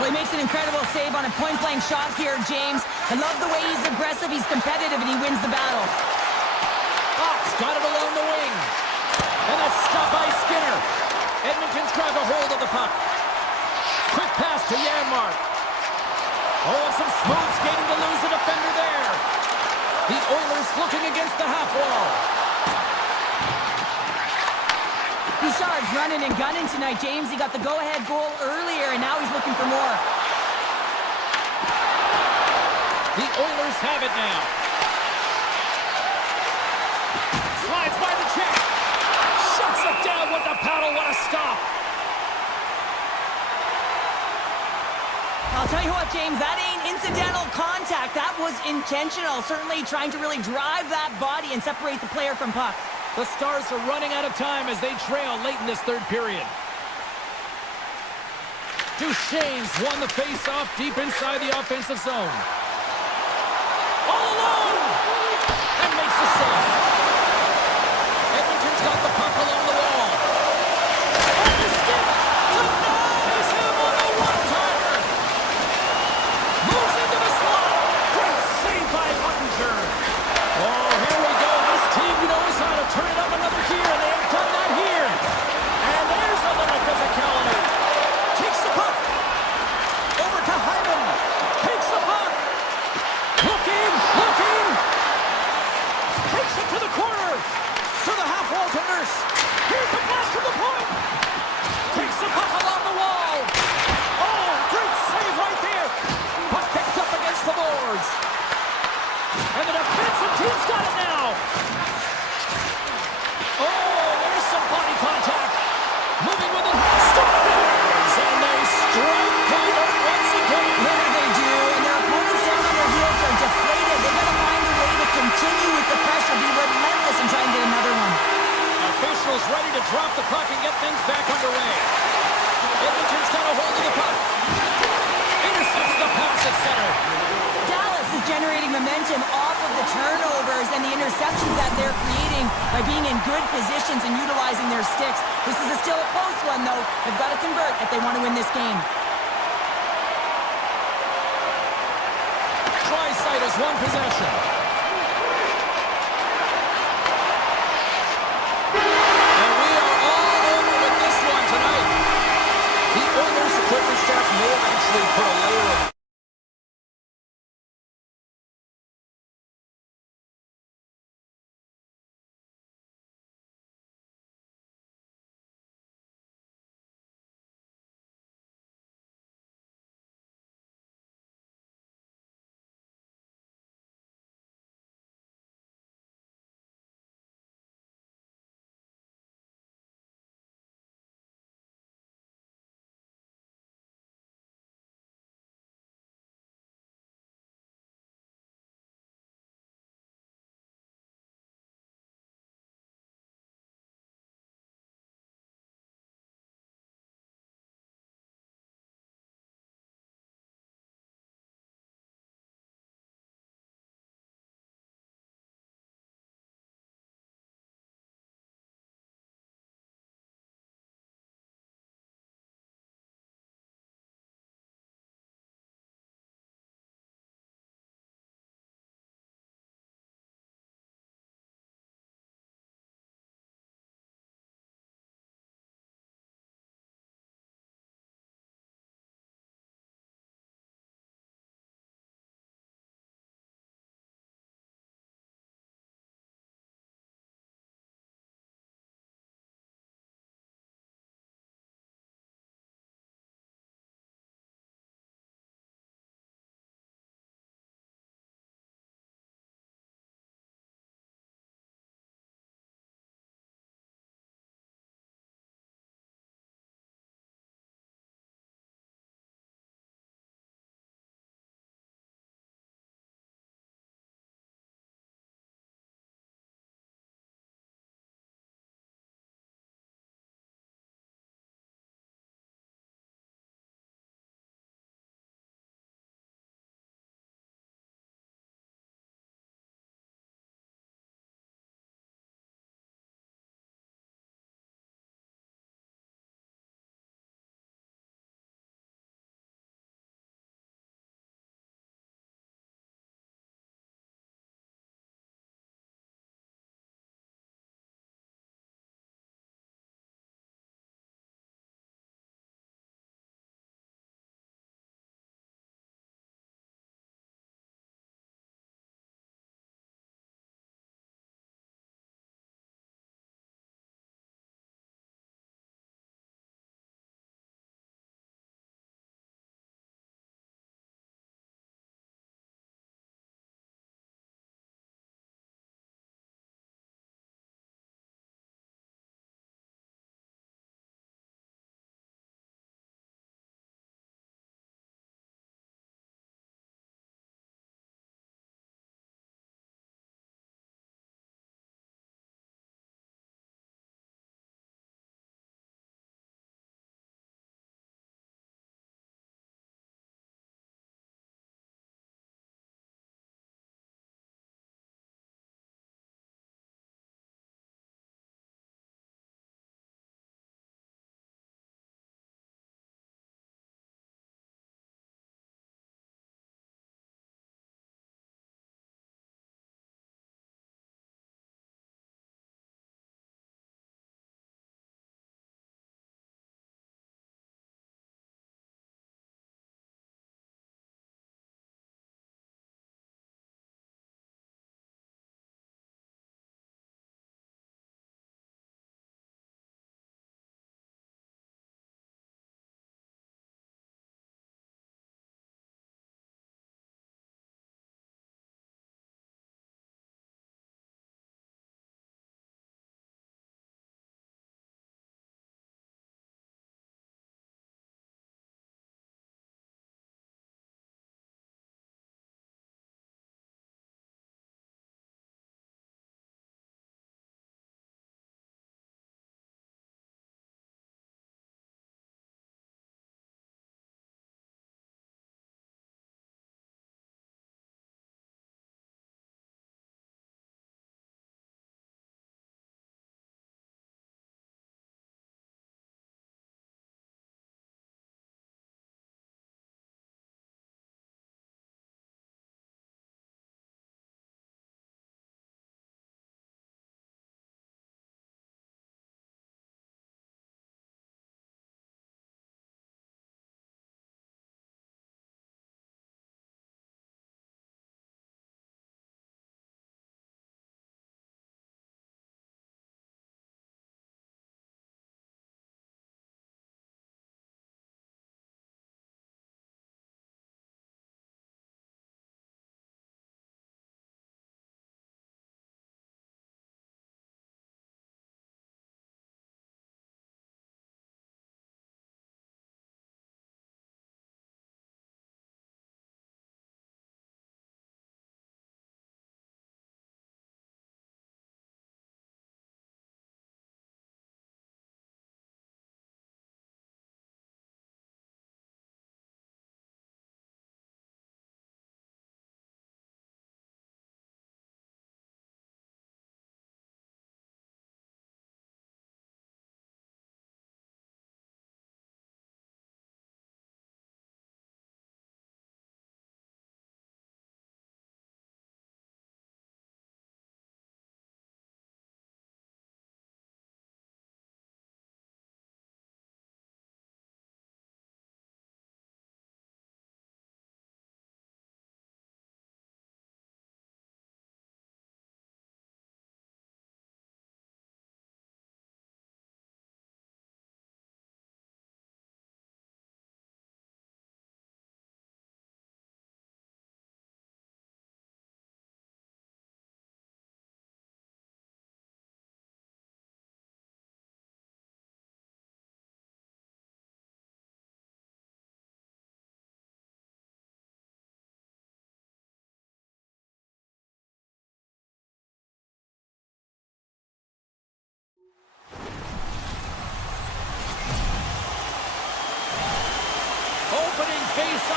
Well, he makes an incredible save on a point-blank shot here, James. I love the way he's aggressive, he's competitive, and he wins the battle. Fox got it along the wing. And that's stopped by Skinner. Edmonton's grabbed a hold of the puck. Quick pass to Janmark. Oh, and some smooth skating to lose the defender there. The Oilers looking against the half wall. Bouchard's running and gunning tonight, James. He got the go-ahead goal earlier, and now he's looking for more. The Oilers have it now. Slides by the check. Shuts it down with the paddle. What a stop. I'll tell you what, James, that ain't incidental contact. That was intentional. Certainly trying to really drive that body and separate the player from puck. The Stars are running out of time as they trail late in this third period. Duchesne's won the face-off deep inside the offensive zone. All alone! And makes the save. Edmonton's got the puck along the wall. And the stick denies him on the one-timer. Moves into the slot. Great save by Ottinger. Oh, here we go. This team knows how to turn it up another gear, and they have done that here. And there's a little physicality. Takes the puck. Over to Hyman. Takes the puck. Looking. Takes it to the corner. To the half wall to Nurse. Here's a pass from the point. Takes the puck along the wall. Oh, great save right there. Puck picked up against the boards. And the defensive team's got it now. Oh, there's some body contact. Moving with it. Stars, and they strike Peter once again. Yeah, they do, and their opponents down on their heels are deflated. They've got to find a way to continue with the pressure, be relentless, and try and get another one. Officials ready to drop the puck and get things back underway. Edmonton's got a hold of the puck. Intercepts the pass at center. Dallas is generating momentum off of the turnovers and the interceptions that they're creating by being in good positions and utilizing their sticks. This is still a close one, though. They've got to convert if they want to win this game. Tri-site has won possession. And we are all over with this one tonight. The Oilers equipment Steph may have actually put a layer of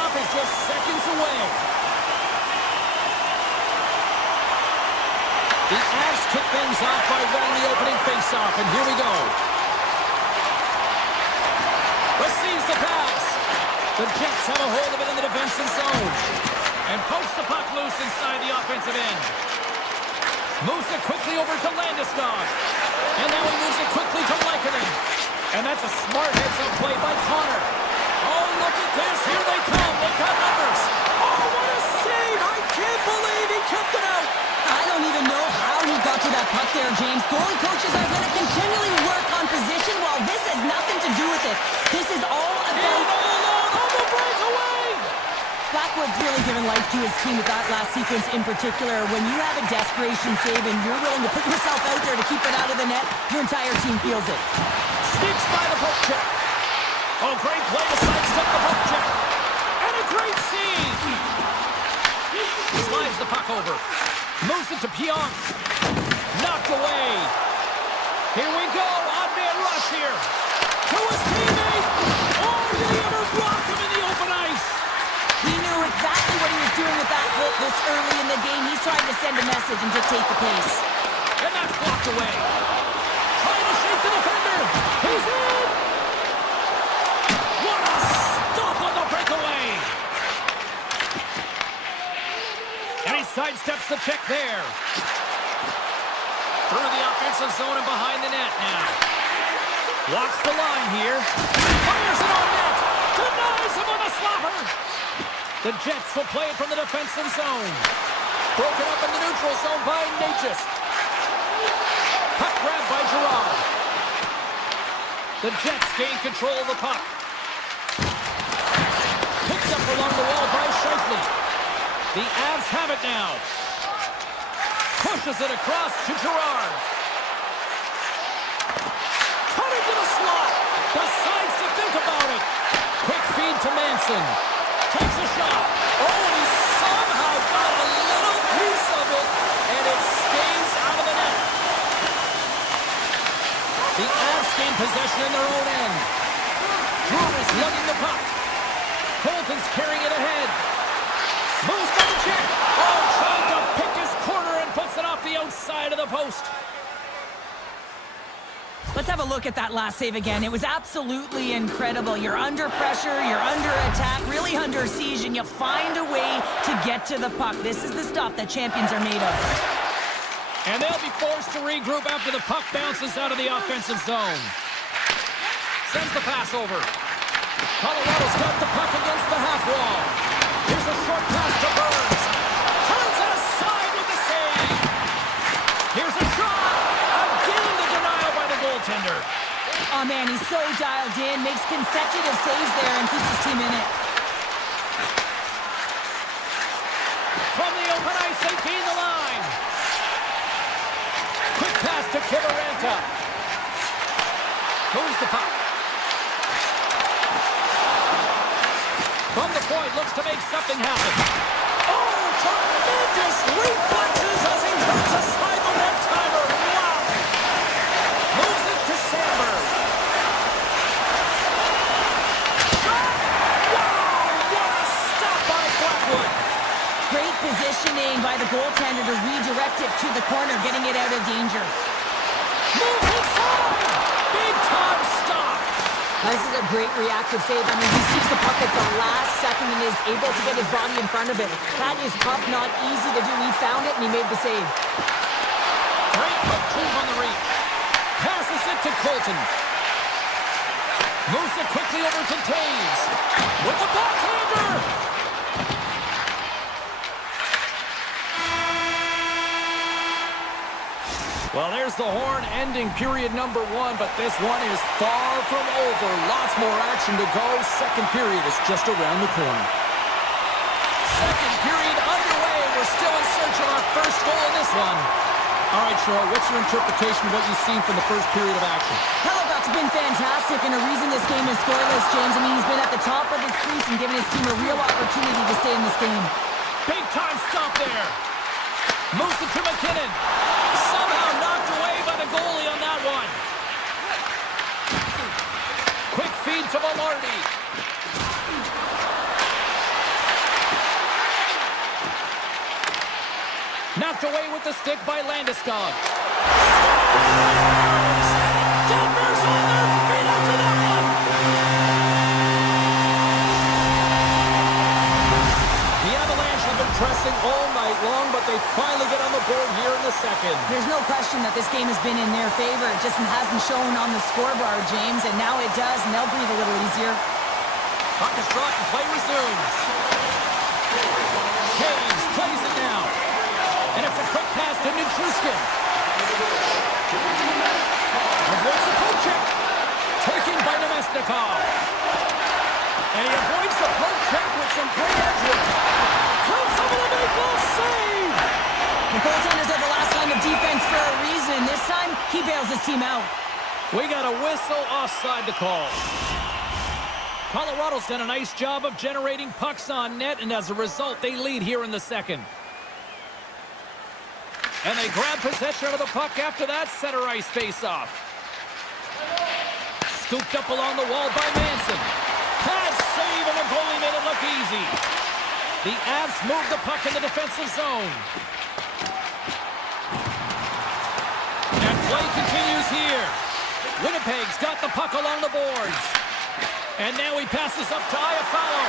Face-off is just seconds away. The Avs kick things off by winning the opening face-off, and here we go. Receives the pass. The Jets have a hold of it in the defensive zone. And pokes the puck loose inside the offensive end. Moves it quickly over to Landeskog. And now he moves it quickly to Lehkonen. And that's a smart heads-up play by Connor. Oh, look at this. Here they come. They've got numbers. Oh, what a save. I can't believe he kept it out. I don't even know how he got to that puck there, James. Goalie coaches are going to continually work on position while this has nothing to do with it. This is all about... on the breakaway! Blackwood's really given life to his team with that last sequence in particular. When you have a desperation save and you're willing to put yourself out there to keep it out of the net, your entire team feels it. Sneaks by the poke check. Oh, great play to sidestep the poke check. And a great save. Slides the puck over. Moves it to Pionk. Knocked away. Here we go. Odd man rush here. To his teammate. Oh, did he ever block him in the open ice? He knew exactly what he was doing with that hit this early in the game. He's trying to send a message and dictate the pace. And that's blocked away. Trying to shake the defender. He's in. What a stop on the breakaway. And he sidesteps the check there. Through the offensive zone and behind the net now. Walks the line here. Fires it on net. Denies him on the slapper. The Jets will play it from the defensive zone. Broken up in the neutral zone by Natchez. Puck grab by Gerard. The Jets gain control of the puck. Picked up along the wall by Scheifele. The Avs have it now. Pushes it across to Gerard. Cutting to the slot. Decides to think about it. Quick feed to Manson. Takes a shot. Oh, he somehow got a little piece of it, and it stays out of the net. The Avs gain possession in their own end. Drew is lugging the puck. Colton's carrying it ahead. Moves by the check. Oh, trying to pick his corner and puts it off the outside of the post. Let's have a look at that last save again. It was absolutely incredible. You're under pressure, you're under attack, really under siege, and you find a way to get to the puck. This is the stuff that champions are made of. And they'll be forced to regroup after the puck bounces out of the offensive zone. Sends the pass over. Colorado's got the puck against the half wall. Here's a short pass to Burns. Turns it aside with the save. Here's a shot. Again the denial by the goaltender. Oh man, he's so dialed in, makes consecutive saves there and keeps his team in it. From the open ice, they gain the line. Quick pass to Kivaranta. Moves the puck. From the point, looks to make something happen. Oh, tremendous reflexes as he cuts aside the one-timer. Wow! Moves it to Sandberg. Shot! Wow! What a stop by Blackwood. Great positioning by the goaltender to redirect it to the corner, getting it out of danger. Moves inside! Big-time stop! This is a great reactive save. I mean, he sees the puck at the last second and is able to get his body in front of it. That is tough, not easy to do. He found it and he made the save. Great puck move on the reach. Passes it to Colton. Moves it quickly over to Taves. With the backhander! Well, there's the horn ending period number one, but this one is far from over. Lots more action to go. Second period is just around the corner. Second period underway. We're still in search of our first goal in this one. All right, Cheryl, what's your interpretation of what you've seen from the first period of action? Hellebuck's been fantastic and a reason this game is scoreless, James. I mean, he's been at the top of his crease and given his team a real opportunity to stay in this game. Big time stop there. Moves it to McKinnon. Somehow knocked away by the goalie on that one. Quick feed to Velarde. Knocked away with the stick by Landeskog. Denver's on their feet after that one. The Avalanche have been pressing all night long, but they finally get on the board here in the second. There's no question that this game has been in their favor. It just hasn't shown on the scoreboard, James, and now it does, and they'll breathe a little easier. Puck is dropped and play resumes. Caves plays it now. And it's a quick pass to Nichushkin. Avoids the poke check. Taken by Nemesnikov. And he avoids the poke check with some great edge work. Comes over the make goal save. The goaltenders are the last line of defense for a reason. This time, he bails his team out. We got a whistle offside to call. Colorado's done a nice job of generating pucks on net, and as a result, they lead here in the second. And they grab possession of the puck after that center ice face-off. Scooped up along the wall by Manson. Pass save, and the goalie made it look easy. The Avs move the puck in the defensive zone. And play continues here. Winnipeg's got the puck along the boards. And now he passes up to Iafallo.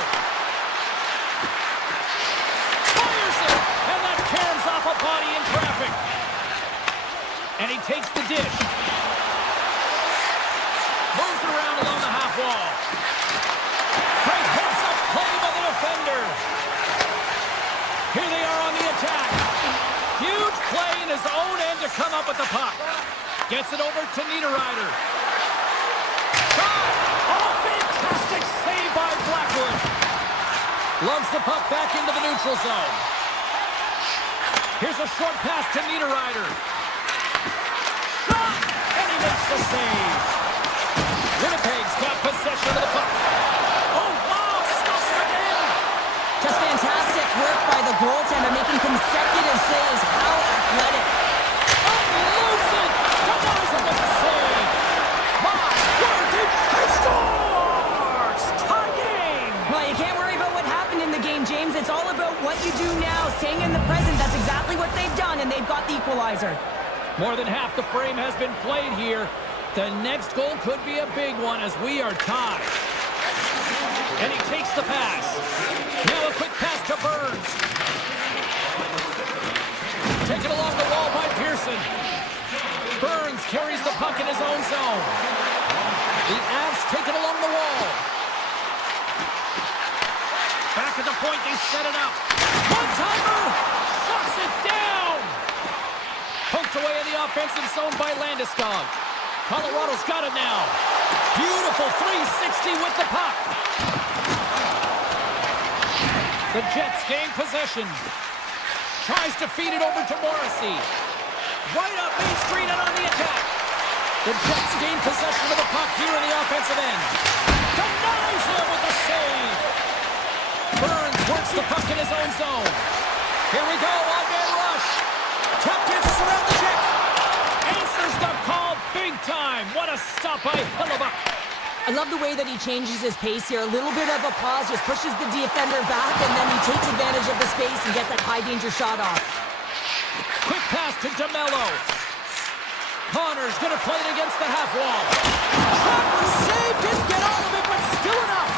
Fires it! And that cams off a body in traffic. And he takes the dish. Moves it around along the half wall. Great heads-up play by the defender. Here they are on the attack. Huge play in his own end to come up with the puck. Gets it over to Niederreiter. Shot! Oh, fantastic save by Blackwood. Loves the puck back into the neutral zone. Here's a short pass to Niederreiter. Shot! And he makes the save. Winnipeg's got possession of the puck. Oh, wow! Stuffs it in! Just fantastic work by the goaltender, making consecutive saves. How athletic. Unloads it! Denies him with the save! My word, he scores! Tie game! Well, you can't worry about what happened in the game, James. It's all about what you do now, staying in the present. That's exactly what they've done, and they've got the equalizer. More than half the frame has been played here. The next goal could be a big one as we are tied. And he takes the pass. Now a quick pass to Burns. Taken along the wall by Pearson. Burns carries the puck in his own zone. The Avs take it along the wall. Back at the point, they set it up. One-timer! Shuts it down! Poked away in the offensive zone by Landeskog. Colorado's got it now. Beautiful 360 with the puck. The Jets gain possession. Tries to feed it over to Morrissey. Right up Main Street and on the attack. The Jets gain possession of the puck here in the offensive end. Denies him with the save. Burns works the puck in his own zone. Here we go, one-man rush. Tap dances around the check. Answers the call big time. What a stop by Hillebuck. I love the way that he changes his pace here. A little bit of a pause, just pushes the defender back, and then he takes advantage of the space and gets that high-danger shot off. Quick pass to DeMello. Connor's going to play it against the half wall. Trapper save, didn't get all of it, but still enough.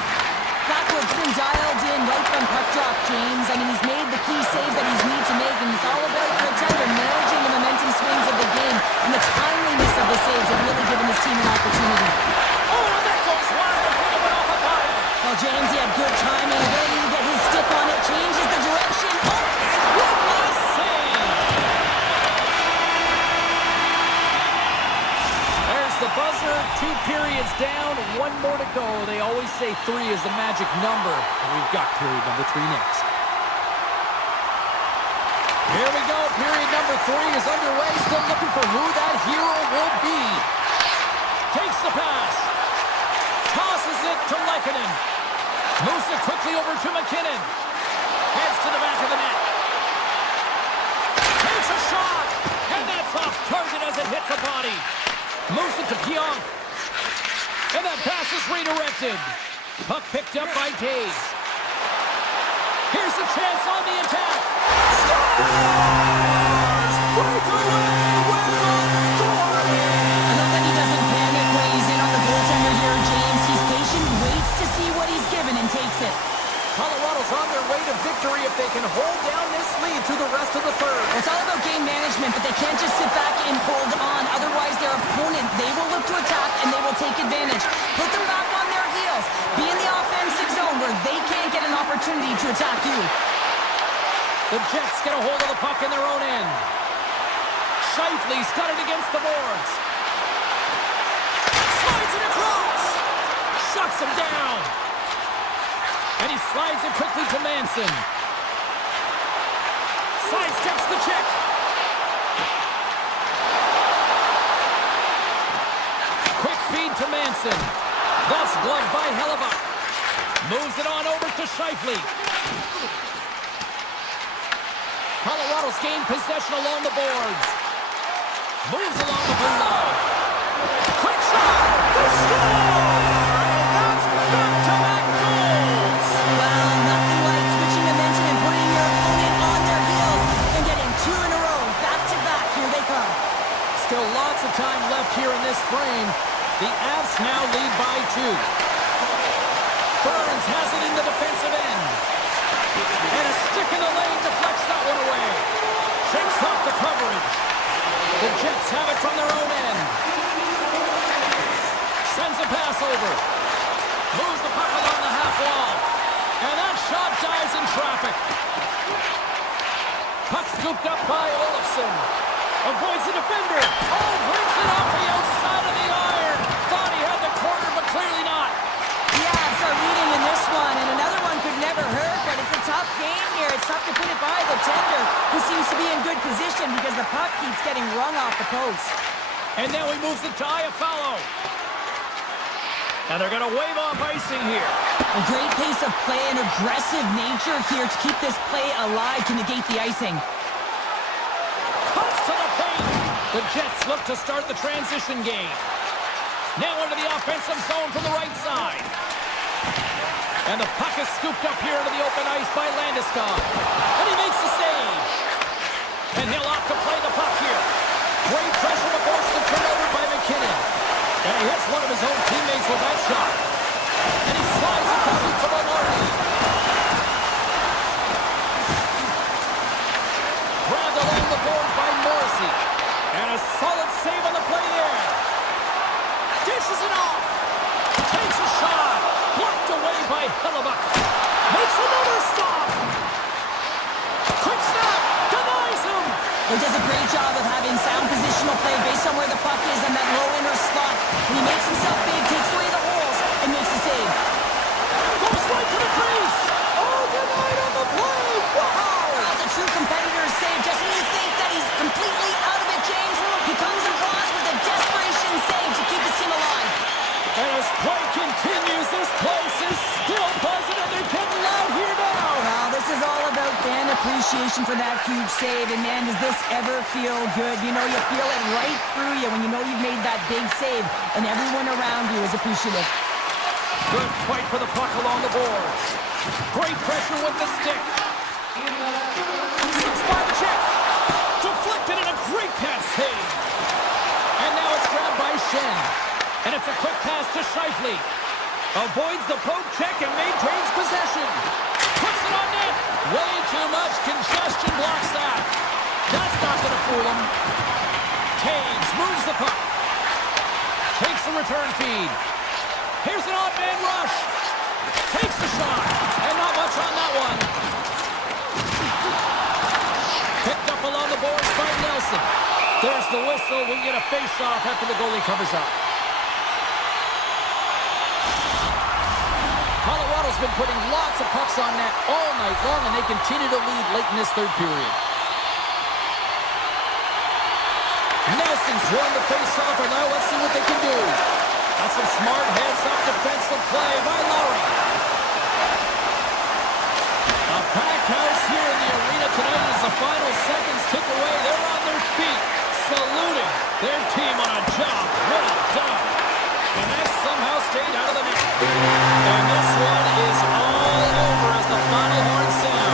Blackwood's been dialed in right from puck drop, James. I mean, he's made the key saves that he's need to make, and it's all about the tender managing the momentum swings of the game, and the timeliness of the saves have really given his team an opportunity. Oh, and that goes wide. I think it went off a body. Well, James, he had good timing, ability to get his stick on it, changes the direction. Oh, And what a save. There's the buzzer. 2 periods down, 1 more to go. They always say 3 is the magic number. And we've got period number 3 next. Here we go. Period number 3 is underway. Still looking for who that hero will be. Takes the pass. Tosses it to Lehkonen. Moves it quickly over to McKinnon. Heads to the back of the net. Takes a shot. And that's off target as it hits a body. Moves it to Pionk. And that pass is redirected. Puck picked up by Taves. Here's a chance on the attack. Scores! Breakaway with authority! I love that he doesn't panic when he's in on the goaltender here, James. He's patient, waits to see what he's given, and takes it. Colorado's on their way to victory if they can hold down this lead through the rest of the third. It's all about game management, but they can't just sit back and hold on. Otherwise, their opponent, they will look to attack, and they will take advantage. Put them back on their heels. Be in the offensive zone where they can't get an opportunity to attack you. The Jets get a hold of the puck in their own end. Shifley's got it against the boards. Slides it across. Shuts him down. And he slides it quickly to Manson. Sidesteps the check. Quick feed to Manson. That's gloved by Hellebuck. Moves it on over to Shifley. Colorado's gained possession along the boards. Moves along the blue line. Quick shot! The score! And that's back-to-back goals! Well, nothing like switching momentum and putting your opponent on their heels and getting two in a row, back-to-back. Here they come. Still lots of time left here in this frame. The Avs now lead by 2. Burns has it in the defensive end. And a stick in the lane deflects that one away. Shakes off the coverage. The Jets have it from their own end. Sends a pass over. Moves the puck along the half wall. And that shot dies in traffic. Puck scooped up by Olofsson. Avoids the defender. Oh, brings it off the outside of the iron. Thought he had the corner, but clearly not. The Avs are leading in this one, and another one could never hurt, but it's a tough game here. It's tough to put it by the tender, who seems to be in good position because the puck keeps getting rung off the post. And now he moves it to Iafallo. And they're going to wave off icing here. A great pace of play and aggressive nature here to keep this play alive to negate the icing. Cuts to the paint. The Jets look to start the transition game. Now into the offensive zone from the right side. And the puck is scooped up here into the open ice by Landeskog. And he makes the save. And he'll opt to play the puck here. Great pressure to force the turnover by McKinnon. And he hits one of his own teammates with that shot. And he slides it down to Maloney. Grabbed along the boards by Morrissey. And a solid save on the play there. Dishes it off. Takes a shot. Blocked away by Hellebuck. Makes another stop. Quick snap. Denies him. He does a great job of having sound positional play based on where the puck is in that low inner slot. And he makes himself big, takes away the holes, and makes a save. Goes right to the crease. Oh, denied on the play. Wow. That's a true competitor's save. Just when you think that he's completely out of it, James, he comes across with a desperation save to keep his team alive. And as play continues, this place is still buzzing, and they're getting loud here now. Well, this is all about fan appreciation for that huge save. And man, does this ever feel good? You know, you feel it right through you when you know you've made that big save, and everyone around you is appreciative. Good fight for the puck along the boards. Great pressure with the stick. Six by the check. Deflected and a great pass save. And now it's grabbed by Shen. And it's a quick pass to Shifley. Avoids the poke check and maintains possession. Puts it on net. Way too much congestion blocks that. That's not going to fool him. Taves moves the puck. Takes the return feed. Here's an odd man rush. Takes the shot. And not much on that one. Picked up along the boards by Nelson. There's the whistle. We get a face-off after the goalie covers up. Colorado's been putting lots of pucks on net all night long, and they continue to lead late in this third period. Nelson's won the face-off, and now let's see what they can do. That's some smart heads-up defensive play by Lowry. A packed house here in the arena tonight as the final seconds tick away. They're on their feet, saluting their team on a job well done. And that somehow stayed out of the net. And this one is all over as the final horn sounds.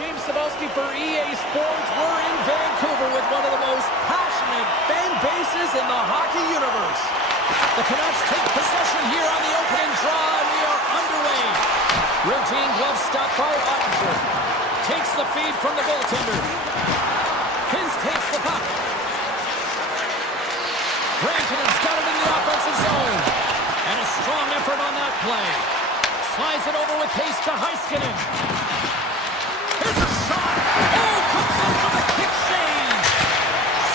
James Cebulski for EA Sports. We're in Vancouver with one of the most passionate fan bases in the hockey universe. The Canucks take possession here on the opening draw, and we are underway. Routine glove stop by Ottinger. Takes the feed from the goaltender. Hintz takes the puck. Rantanen's got it in the offensive zone. And a strong effort on that play. Slides it over with pace to Heiskanen. Here's a shot. Oh, comes up with a kick save.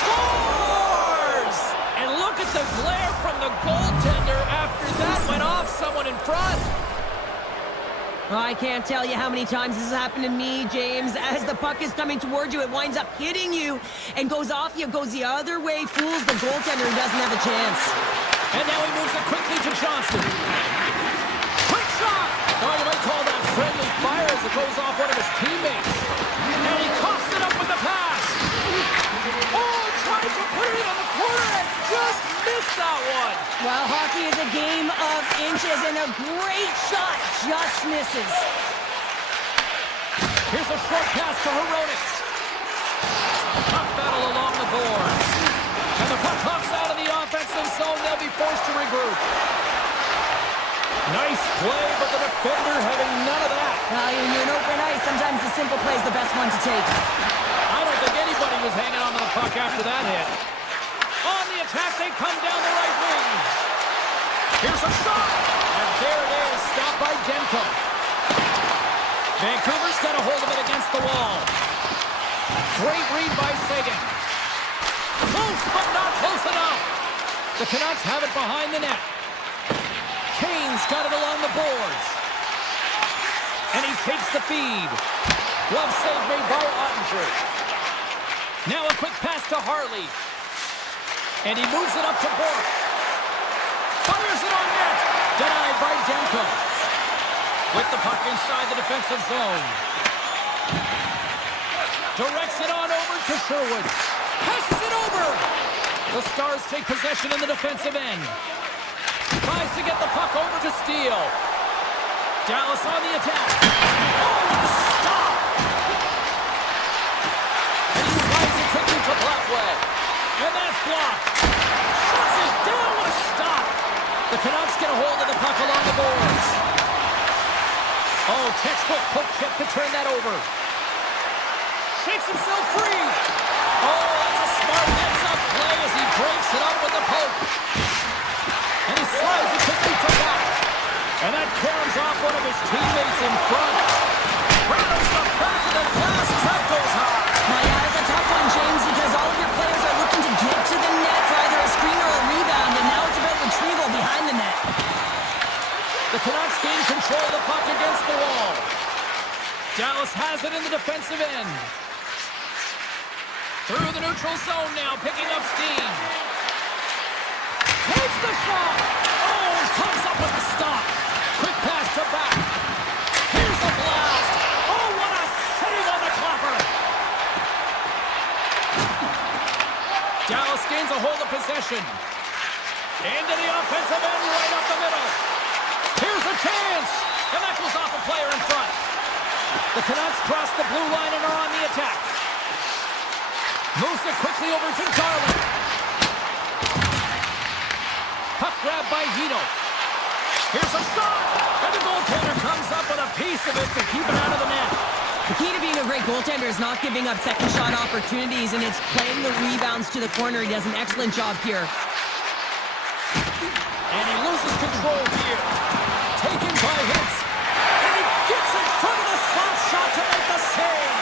Scores! And look at the glare from the goaltender after that went off someone in front. Oh, I can't tell you how many times this has happened to me, James. As the puck is coming towards you, it winds up hitting you and goes off you, goes the other way, fools the goaltender and doesn't have a chance. And now he moves it quickly to Johnston. Quick shot! Oh, you might call that friendly fire as it goes off one of his teammates. And he coughs it up with the pass. Oh, tries to put it on the corner and just missed that one. Well, hockey is a game of inches, and a great shot just misses. Here's a short pass to Hronek. Puck battle along the boards. And the puck hops out of the offensive zone. They'll be forced to regroup. Nice play, but the defender having none of that. Well, when you're in open ice, sometimes the simple play is the best one to take. I don't think anybody was hanging on to the puck after that hit. On the attack, they come down the right wing. Here's a shot. And there it is, stopped by Demko. Vancouver's got a hold of it against the wall. Great read by Sagan. Close, but not close enough. The Canucks have it behind the net. Kane's got it along the boards. And he takes the feed. Glove save made by Ottinger. Now a quick pass to Harley. And he moves it up to Bork. Fires it on net. Denied by Demko. With the puck inside the defensive zone. Directs it on over to Sherwood. Passes it over. The Stars take possession in the defensive end. Tries to get the puck over to Steele. Dallas on the attack. Oh, stop! And he slides it quickly to Blackwell. And that's blocked. Shuts it down. What a stop! The Canucks get a hold of the puck along the boards. Oh, textbook poke check to turn that over. Shakes himself free. Oh, that's a smart heads-up play as he breaks it up with the poke. And he slides it quickly to back. And that caroms off one of his teammates in front. Rattles the back of the glass as that goes high. Well, yeah, it's a tough one, James, because all of your players are looking to get to the net for either a screen or a rebound, and now it's about retrieval behind the net. The Canucks gain control of the puck against the wall. Dallas has it in the defensive end. Through the neutral zone now, picking up steam. Takes the shot. Oh, comes up with the stop. Quick pass to back. Here's the blast. Oh, what a save on the clapper. Dallas gains a hold of possession. Into the offensive end, right up the middle. Here's a chance. And that goes off a player in front. The Canucks cross the blue line and are on the attack. Moves it quickly over to Garland. Puck grab by Hito. Here's a shot. And the goaltender comes up with a piece of it to keep it out of the net. The key to being a great goaltender is not giving up second shot opportunities, and it's playing the rebounds to the corner. He does an excellent job here. And he loses control here. Taken by Hintz. And he gets in front of the slap shot to make the save.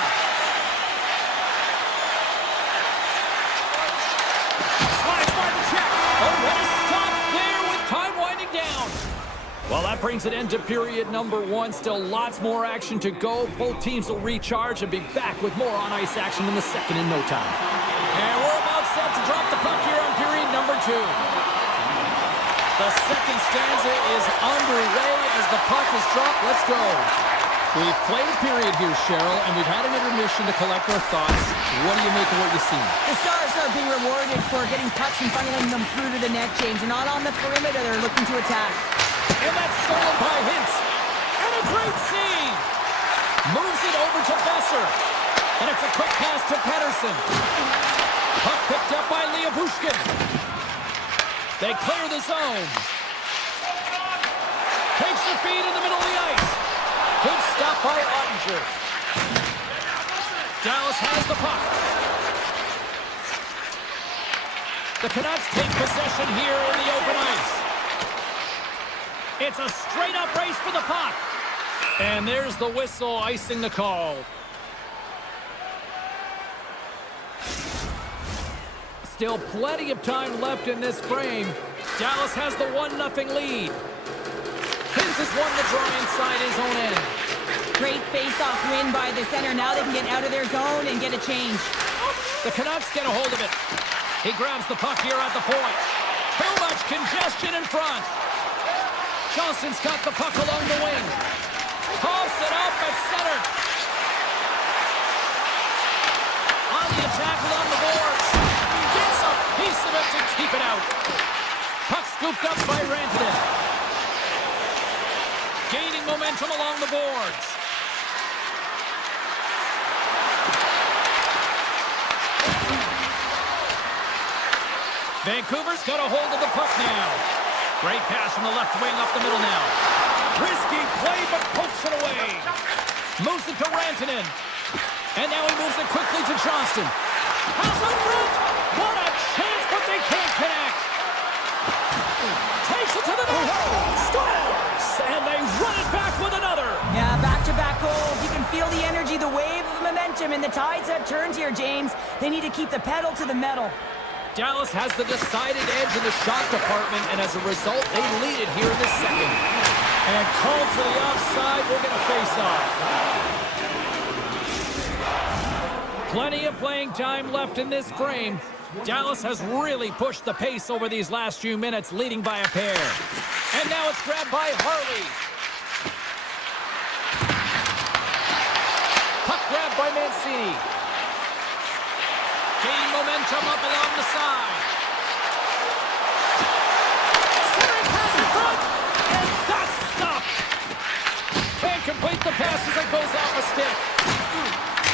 Slides by the check. Oh, what a stop there with time winding down. Well, that brings an end to period number one. Still lots more action to go. Both teams will recharge and be back with more on-ice action in the second in no time. And we're about set to drop the puck here on period number two. The second stanza is underway as the puck is dropped. Let's go. We've played a period here, Cheryl, and we've had an intermission to collect our thoughts. What do you make of what you've seen? The Stars are being rewarded for getting pucks and funneling them through to the net, James. They're not on the perimeter. They're looking to attack. And that's stolen by Hintz. And a great save. Moves it over to Best. Besser. And it's a quick pass to Pedersen. Puck picked up by Bushkin. They clear the zone. Takes the feed in the middle of the ice. Good stop by Ottinger. Dallas has the puck. The Canucks take possession here in the open ice. It's a straight-up race for the puck. And there's the whistle icing the call. Still plenty of time left in this frame. Dallas has the 1-0 lead. Hins has won the draw inside his own end. Great face-off win by the center. Now they can get out of their zone and get a change. The Canucks get a hold of it. He grabs the puck here at the point. Too much congestion in front. Johnson's got the puck along the wing. Toss it up at center. On the attack along the boards. Gets a piece of it to keep it out. Puck scooped up by Rantanen. Gaining momentum along the boards. Vancouver's got a hold of the puck now. Great pass from the left wing up the middle now. Risky play, but pokes it away. Moves it to Rantanen. And now he moves it quickly to Johnston. Pass in front. What a chance, but they can't connect. Takes it to the net. Scores! And they run it back with another. Yeah, back-to-back goals. You can feel the energy, the wave of momentum, and the tides have turned here, James. They need to keep the pedal to the metal. Dallas has the decided edge in the shot department, and as a result, they lead it here in the second. And called for the offside, we're going to face off. Plenty of playing time left in this frame. Dallas has really pushed the pace over these last few minutes, leading by a pair. And now it's grabbed by Harley. Puck grabbed by Mancini. Gain momentum up along the side. Centering pass in front, and that's stopped. Can't complete the pass as it goes out with stick.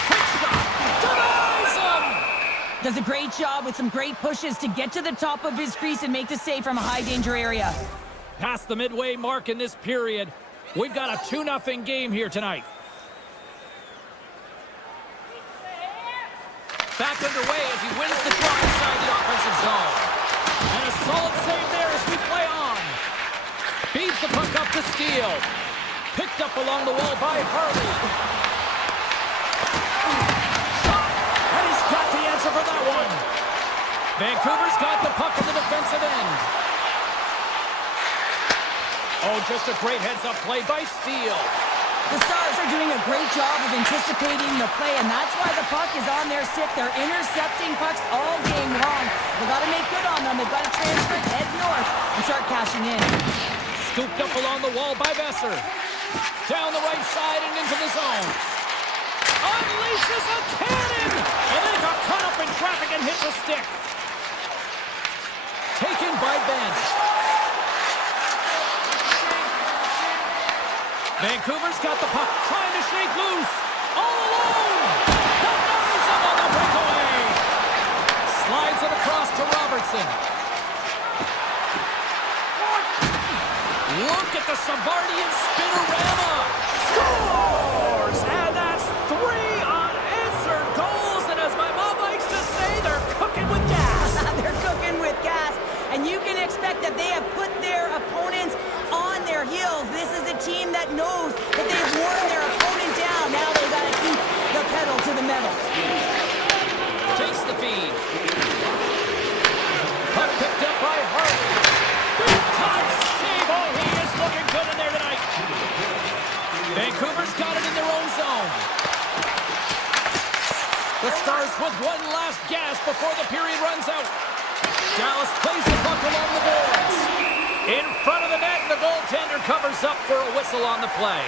Quick shot, denies him. Does a great job with some great pushes to get to the top of his crease and make the save from a high-danger area. Past the midway mark in this period, we've got a 2-0 game here tonight. Back underway as he wins the draw inside the offensive zone. And a solid save there as we play on. Feeds the puck up to Steele. Picked up along the wall by Harley. Shot! And he's got the answer for that one. Vancouver's got the puck in the defensive end. Oh, just a great heads-up play by Steele. The Stars are doing a great job of anticipating the play, and that's why the puck is on their stick. They're intercepting pucks all game long. They've got to make good on them. They've got to transfer it, head north, and start cashing in. Scooped up along the wall by Besser. Down the right side and into the zone. Unleashes a cannon! And then got caught up in traffic and hits a stick. Taken by Bench. Vancouver's got the puck, trying to shake loose. All alone! Denies him on the breakaway! Slides it across to Robertson. Look at the Savardian spinorama! Scores! And that's 3 unanswered goals! And as my mom likes to say, they're cooking with gas! They're cooking with gas, and you can expect that they have put their opponents on their heels. This is a team that knows that they've worn their opponent down. Now they've got to keep the pedal to the metal. Takes the feed. Puck picked up by Harley. Big time save. Oh, he is looking good in there tonight. Vancouver's got it in their own zone. The Stars with one last gasp before the period runs out. Dallas plays the puck along the boards. In front of the net, and the goaltender covers up for a whistle on the play.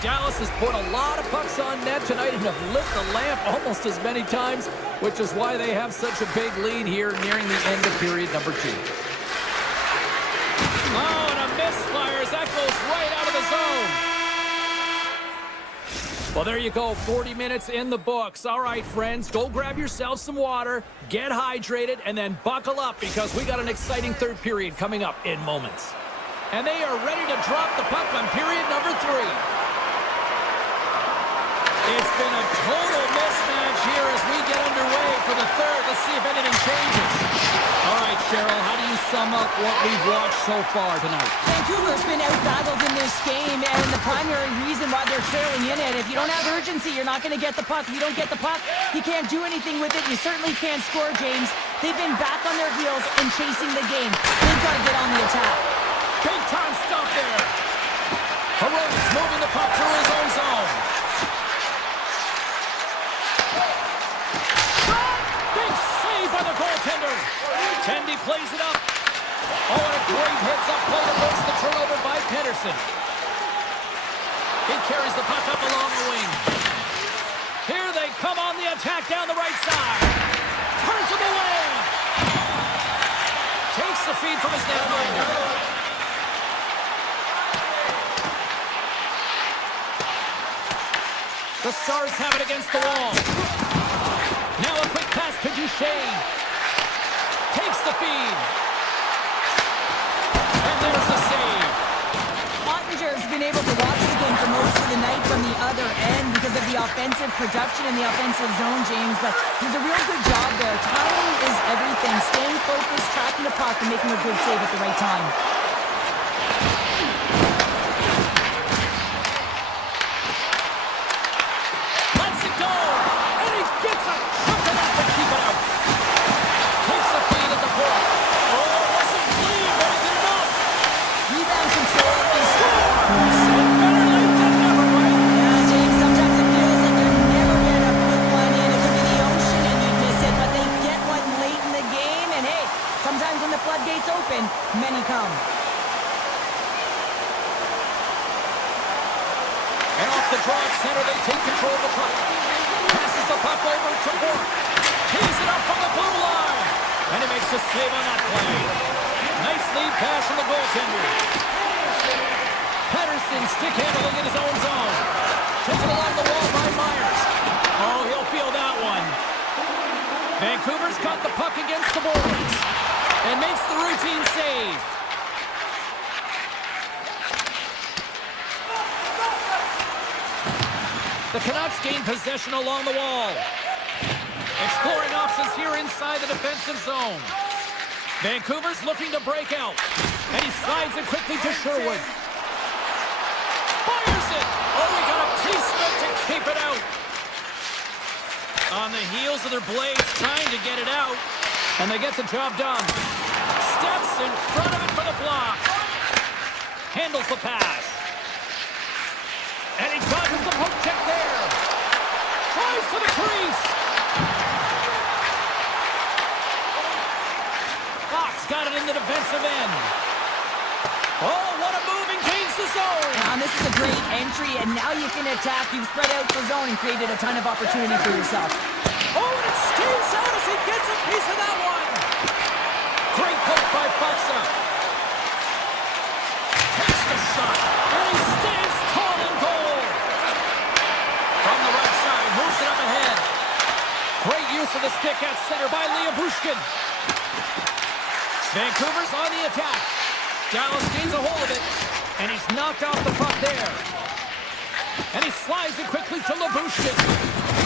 Dallas has put a lot of pucks on net tonight and have lit the lamp almost as many times, which is why they have such a big lead here nearing the end of period number 2. Oh, and a misfire as that goes right out of the zone. Well, there you go, 40 minutes in the books. All right, friends, go grab yourselves some water, get hydrated, and then buckle up because we got an exciting third period coming up in moments. And they are ready to drop the puck on period number 3. It's been a total mismatch here as we get underway for the third. Let's see if anything changes. All right, Cheryl, how do you sum up what we've watched so far tonight? Vancouver's been out-battled in this game, and the primary reason why they're trailing in it, if you don't have urgency, you're not going to get the puck. If you don't get the puck, you can't do anything with it. You certainly can't score, James. They've been back on their heels and chasing the game. They've got to get on the attack. Big time stop there. Heroics moving the puck through his own zone. Big save by the goaltender. Tendy plays it up. Oh, and a great hits-up play to force the turnover by Pedersen. He carries the puck up along the wing. Here they come on the attack down the right side. Turns him away. Takes the feed from his netminder. The Stars have it against the wall. Now a quick pass to Duchesne. Takes the feed. And there's the save. Ottinger's been able to watch the game for most of the night from the other end because of the offensive production in the offensive zone, James. But he's a real good job there. Timing is everything. Staying focused, tracking the puck, and making a good save at the right time. Lets it go. And he gets a chunk of that to keep it out. Takes the feed at the point. Oh, doesn't bleed, but he did enough. Rebound control is And better late than never, right? Yeah, James, sometimes it feels like you're never gonna put one in. It could be the ocean and you'd miss it, but they get one late in the game, and hey, sometimes when the floodgates open, many come. And off the draw at center, they take control of the puck. Passes the puck over to Bork. Tees it up from the blue line. And he makes the save on that play. Nice lead pass from the goaltender. Pedersen stick handling in his own zone. Taken along the wall by Myers. Oh, he'll feel that one. Vancouver's got the puck against the boards. And makes the routine save. The Canucks gain possession along the wall. Exploring options here inside the defensive zone. Vancouver's looking to break out. And he slides it quickly to Sherwood. Fires it! Oh, we got a placement to keep it out. On the heels of their blades, trying to get it out. And they get the job done. Steps in front of it for the block. Handles the pass. And he dodges the poke check there. Tries to the crease. Fox got it in the defensive end. Oh, what a move and gains the zone. Now, this is a great entry, and now you can attack. You've spread out the zone and created a ton of opportunity for yourself. Oh, and it stays out as he gets a piece of that one. Great poke by Foxa. Takes the shot, and he stands tall in goal. From the right side, moves it up ahead. Great use of the stick at center by Bushkin. Vancouver's on the attack. Dallas gains a hold of it, and he's knocked off the puck there. And he slides it quickly to Labushkin.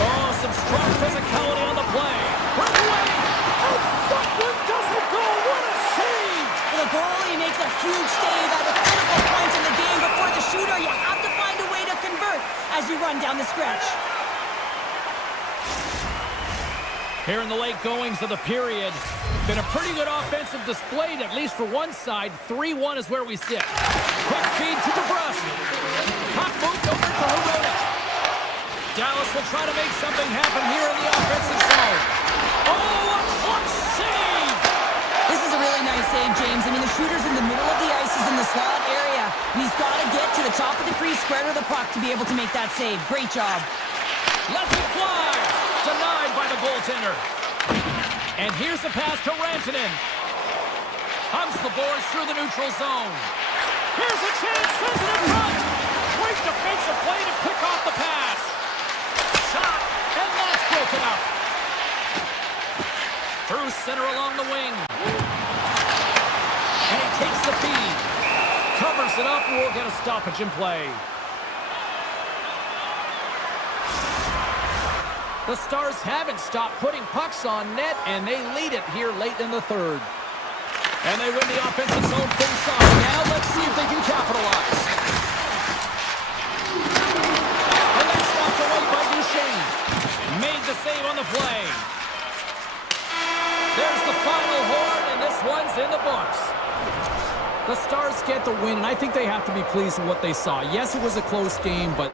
Oh, some strong physicality on the play. Breakaway! And that one doesn't go! What a save! The goalie makes a huge save at a critical point in the game. Before the shooter, you have to find a way to convert as you run down the stretch. Here in the late goings of the period, been a pretty good offensive display, at least for one side. 3-1 is where we sit. Quick feed to DeBrusque. Puck moved over to Heroic. Dallas will try to make something happen here in the offensive zone. Oh, a clutch save! This is a really nice save, James. I mean, the shooter's in the middle of the ice. He's in the slot area. And he's got to get to the top of the crease, square to the puck to be able to make that save. Great job. Lets it fly. Denied by the goaltender. And here's the pass to Rantanen. Humps the boards through the neutral zone. Here's a chance, sends it in front. Great defensive play to pick off the pass. shot, and that's broken up. Through center along the wing. And he takes the feed. Covers it up, we'll get a stoppage in play. The Stars haven't stopped putting pucks on net, and they lead it here late in the third. And they win the offensive zone face-off. Now let's see if they can capitalize. And that's knocked away by Duchesne. Made the save on the play. There's the final horn, and this one's in the books. The Stars get the win, and I think they have to be pleased with what they saw. Yes, it was a close game, but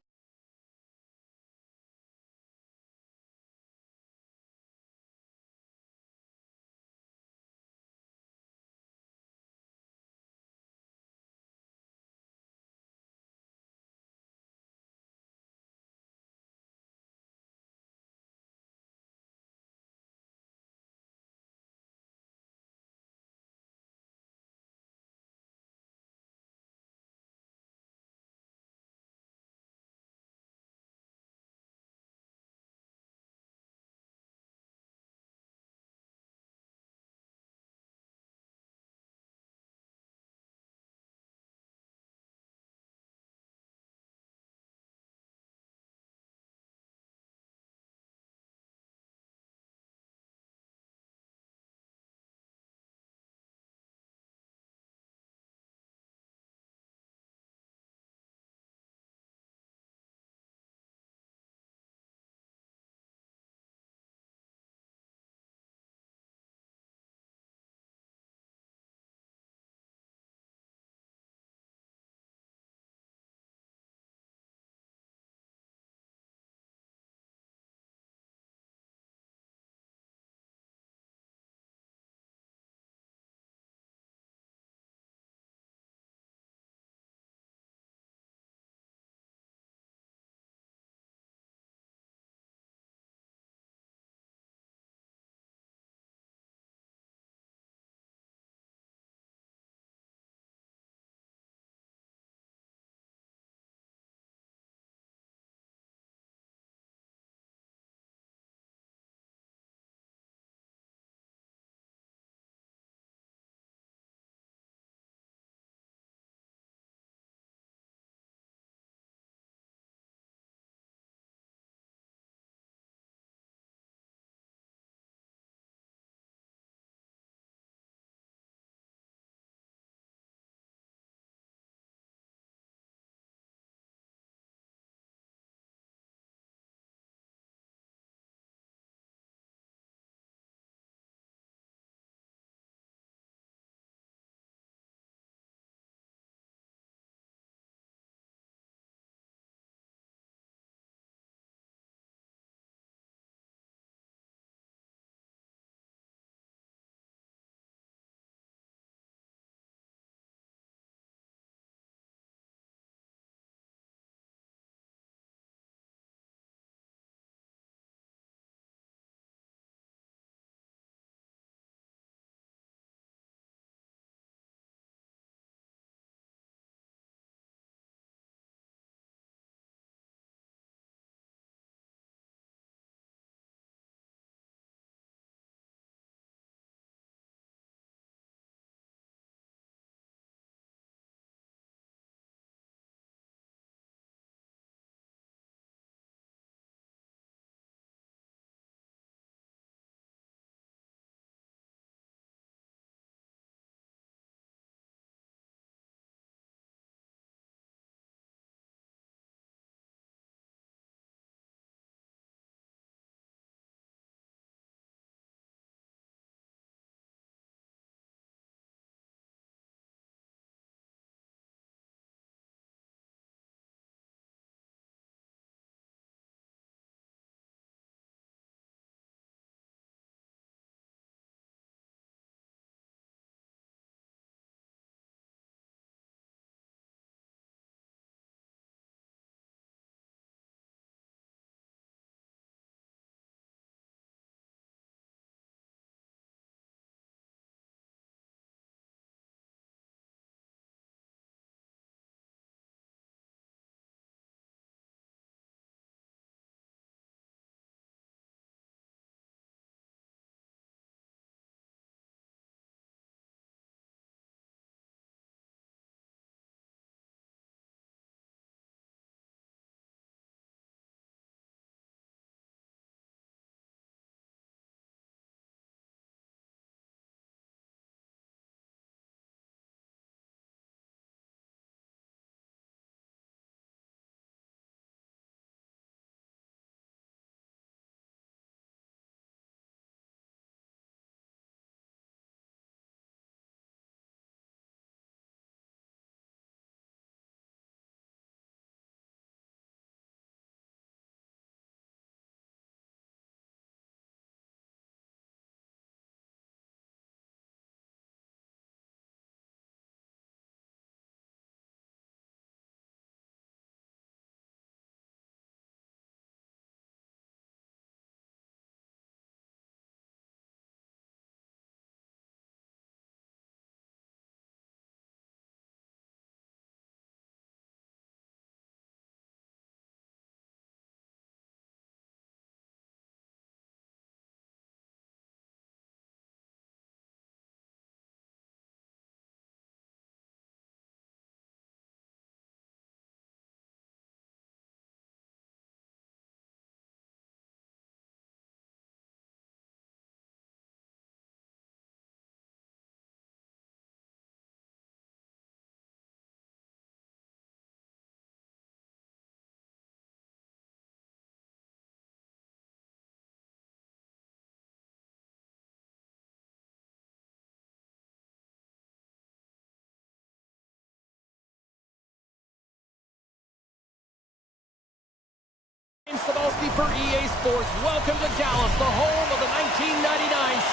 Sabalski for EA Sports. Welcome to Dallas, the home of the 1999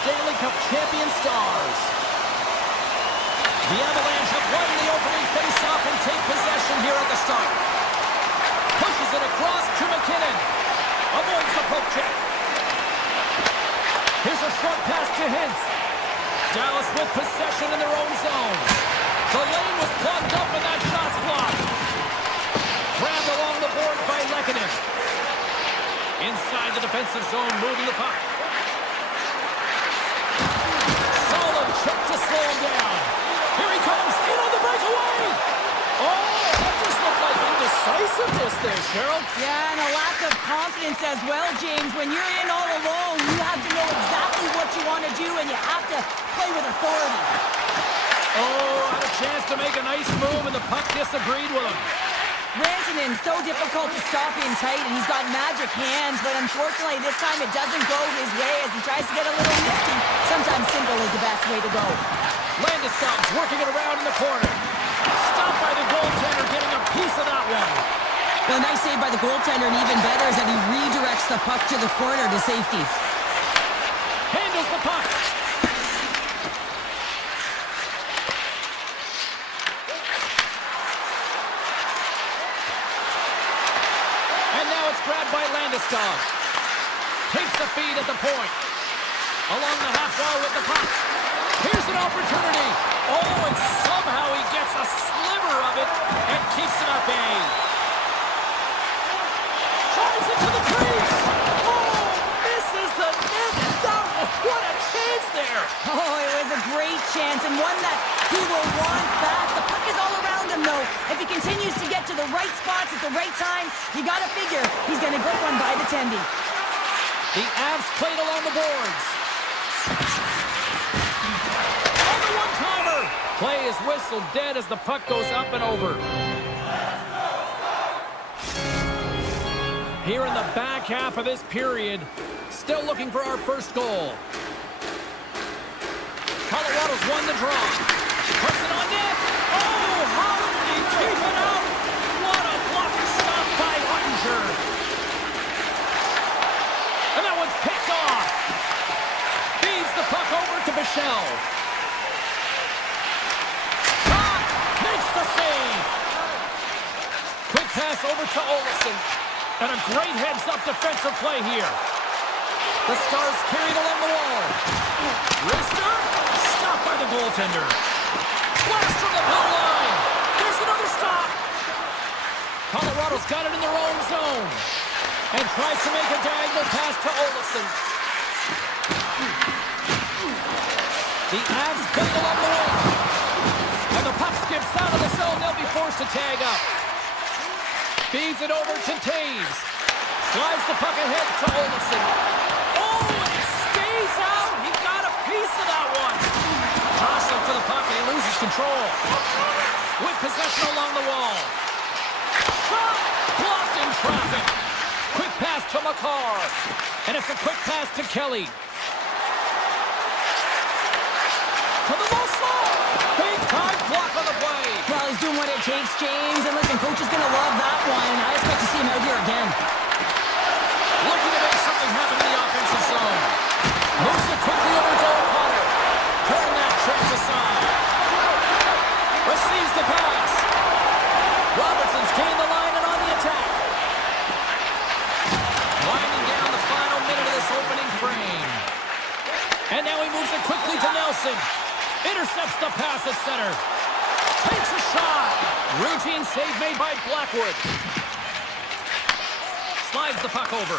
Stanley Cup champion Stars. The Avalanche have won the opening face-off and take possession here at the start. Pushes it across to McKinnon. Avoids the poke check. Here's a short pass to Hintz. Dallas with possession in their own zone. The lane was plugged up and that shot's blocked. Grabbed along the board by Lehkonen. Inside the defensive zone, moving the puck. Solid check to slow him down. Here he comes, in on the breakaway. Oh, that just looked like indecisiveness there, Cheryl. Yeah, and a lack of confidence as well, James. When you're in all alone, you have to know exactly what you want to do, and you have to play with authority. Oh, had a chance to make a nice move, and the puck disagreed with him. Rantanen, so difficult to stop in tight, and he's got magic hands, but unfortunately this time it doesn't go his way as he tries to get a little nifty. Sometimes simple is the best way to go. Landeskog's working it around in the corner. Stopped by the goaltender, getting a piece of that one. Well, nice save by the goaltender, and even better is that he redirects the puck to the corner to safety. Handles the puck. And now it's grabbed by Landeskog. Takes the feed at the point. Along the half wall with the puck. Here's an opportunity. Oh, and somehow he gets a sliver of it and keeps him at bay. Tries it to the crease. Oh, misses the net. What a chance there. Oh, it was a great chance, and one that he will want back. The puck is all around him, though. If he continues to get to the right spots at the right time, you got to figure he's going to get one by the tendy. The Avs played along the boards. On the one-timer. Play is whistled dead as the puck goes up and over. Here in the back half of this period, still looking for our first goal. Colorado's won the draw. Puts it on net. Oh, how did he keep it out? What a blocker stop by Huttinger. And that one's picked off. Feeds the puck over to Bichelle. Shot! Makes the save. Quick pass over to Olsen. And a great heads-up defensive play here. The Stars carried along the wall. Wrister, stopped by the goaltender. Blast from the blue line. There's another stop. Colorado's got it in their own zone. And tries to make a diagonal pass to Olsen. The Avs put it along the wall. And the puck skips out of the zone. They'll be forced to tag up. Feeds it over to Taves. Slides the puck ahead to Olsen. Oh, and it stays out. He got a piece of that one. Jostling for the puck, and he loses control. With possession along the wall. Shot! Blocked in traffic. Quick pass to Makar. And it's a quick pass to Kelly. To the low slot. Big time block on the play. Well, he's doing what it takes, James. And listen, coach is going to love that one. I expect to see him out here again. Looking to make something happen in the offensive zone. Moves it quickly over to O'Connor. Turn that chance aside. Receives the pass. Robertson's gained the line and on the attack. Winding down the final minute of this opening frame. And now he moves it quickly to Nelson. Intercepts the pass at center. Takes a shot. Routine save made by Blackwood. Slides the puck over.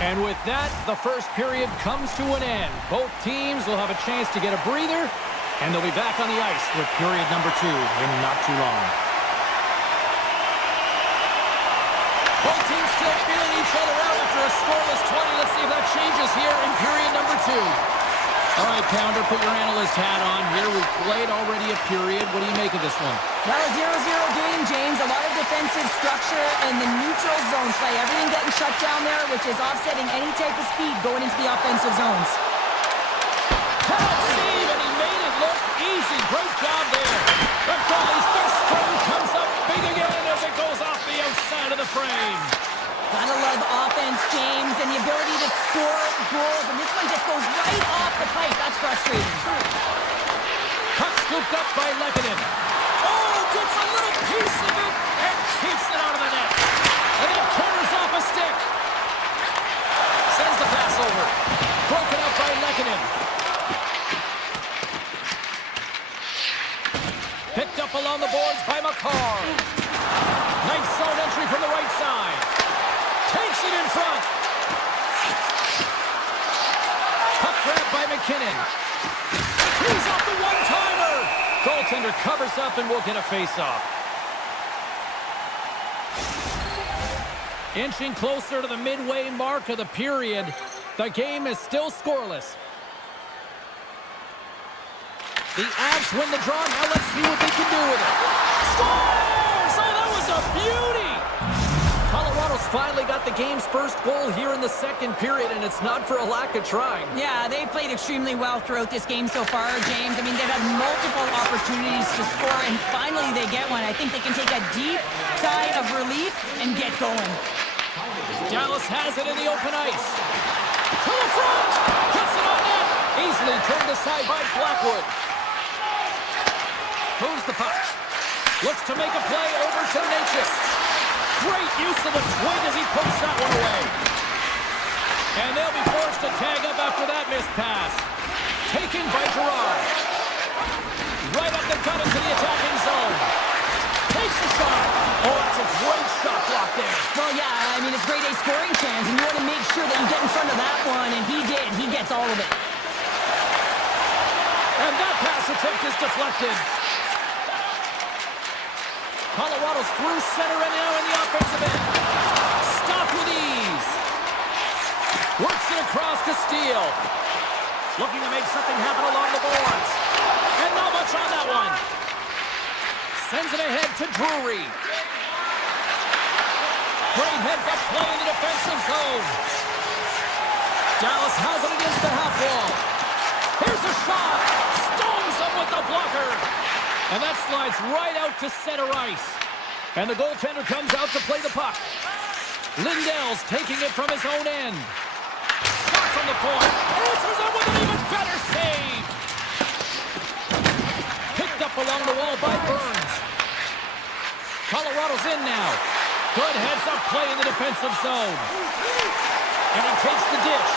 And with that, the first period comes to an end. Both teams will have a chance to get a breather, and they'll be back on the ice with period number 2 in not too long. Both teams still feeling each other out after a scoreless 20. Let's see if that changes here in period number 2. All right, Pounder, put your analyst hat on here. We've played already a period. What do you make of this one? Well, a 0-0 game, James. A lot of defensive structure in the neutral zone play. Everything getting shut down there, which is offsetting any type of speed going into the offensive zones. Save, and he made it look easy. Great job there. The goalie's of offense, James, and the ability to score goals, and this one just goes right off the pipe. That's frustrating. Puck scooped up by Lehkonen. Oh, gets a little piece of it and keeps it out of the net. And then carries off a stick. Sends the pass over. Broken up by Lehkonen. Picked up along the boards by McCarr. Nice zone entry from the right side. Takes it in front. Puck grab by McKinnon. He's off the one-timer. Goaltender covers up and will get a face-off. Inching closer to the midway mark of the period. The game is still scoreless. The Avs win the draw. Now let's see what they can do with it. Scores! Oh, that was a beauty! Colorado's finally got the game's first goal here in the second period, and it's not for a lack of trying. Yeah, they've played extremely well throughout this game so far, James. I mean, they've had multiple opportunities to score, and finally they get one. I think they can take a deep sigh of relief and get going. Dallas has it in the open ice. To the front! Puts it on net! Easily turned aside by Blackwood. Moves the puck. Looks to make a play over to Natchez. Great use of the twin as he pokes that one away. And they'll be forced to tag up after that missed pass. Taken by Gerard. Right up the gut into the attacking zone. Takes the shot. Oh, that's a great shot block there. Well, yeah, I mean, it's grade A scoring chance, and you want to make sure that you get in front of that one, and he did. He gets all of it. And that pass attempt is deflected. Colorado's through center and now in the offensive end. Stopped with ease. Works it across to Steele. Looking to make something happen along the boards. And not much on that one. Sends it ahead to Drury. Great heads up play in the defensive zone. Dallas has it against the half wall. Here's a shot. Stones up with the blocker. And that slides right out to center ice. And the goaltender comes out to play the puck. Lindell's taking it from his own end. Shot from the point. Answers it with an even better save. Picked up along the wall by Burns. Colorado's in now. Good heads-up play in the defensive zone. And he takes the dish.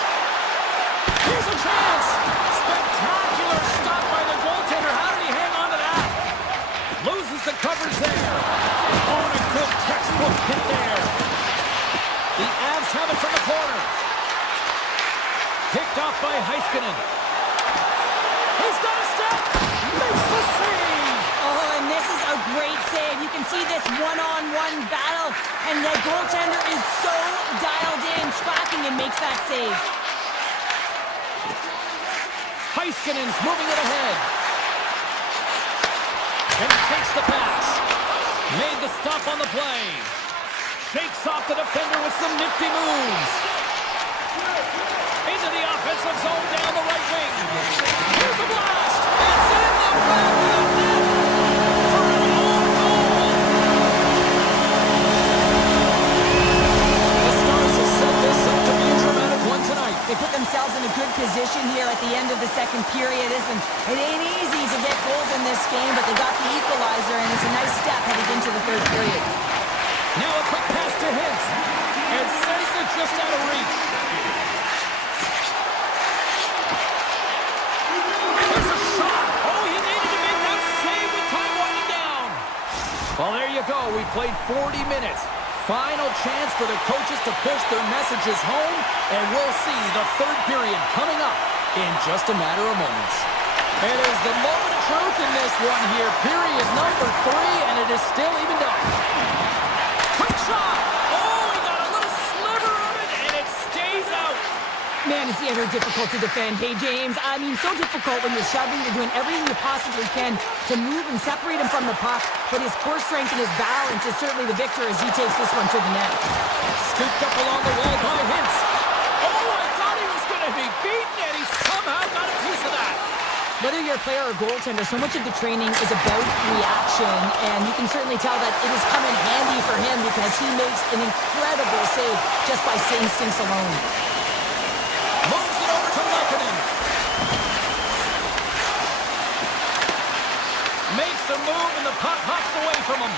Here's a chance. Spectacular stop by the goaltender. How did he hang on to that? Loses the coverage there. Oh, and a good textbook hit there. The Avs have it from the corner. Picked off by Heiskanen. He's got a step. Makes the save. Oh, and this is a great save. You can see this one-on-one battle, and the goaltender is so dialed in, tracking and makes that save. Heiskanen's moving it ahead. And he takes the pass. Made the stop on the play. Shakes off the defender with some nifty moves. Into the offensive zone down the right wing. Here's a blast. It's in the back of the net for an own goal. The Stars have set this up to be a dramatic one tonight. They put themselves in a good position here at the end of the second period. It ain't easy to get goals in this game, but they got the equalizer, and it's a nice step heading into the third period. Now a quick pass to Hintz. And sends it just out of reach. There's a shot. Oh, he needed to make that save with time winding down. Well, there you go. We played 40 minutes. Final chance for the coaches to push their messages home, and we'll see the third period coming up in just a matter of moments. It is the moment of truth in this one here. Period number 3, and it is still evened up. Quick shot! Oh, he got a little sliver of it, and it stays out. Man, is he ever difficult to defend. Hey, James, I mean, so difficult when you're shoving, you're doing everything you possibly can to move and separate him from the puck, but his core strength and his balance is certainly the victor as he takes this one to the net. Scooped up along the wall by Hintz. Oh, I thought he was going to be beaten, and he somehow got a piece of that. Whether you're a player or goaltender, so much of the training is about reaction, and you can certainly tell that it has come in handy for him because he makes an incredible save just by instincts alone. Moves it over to Lekanen. Makes a move and the puck hops away from him.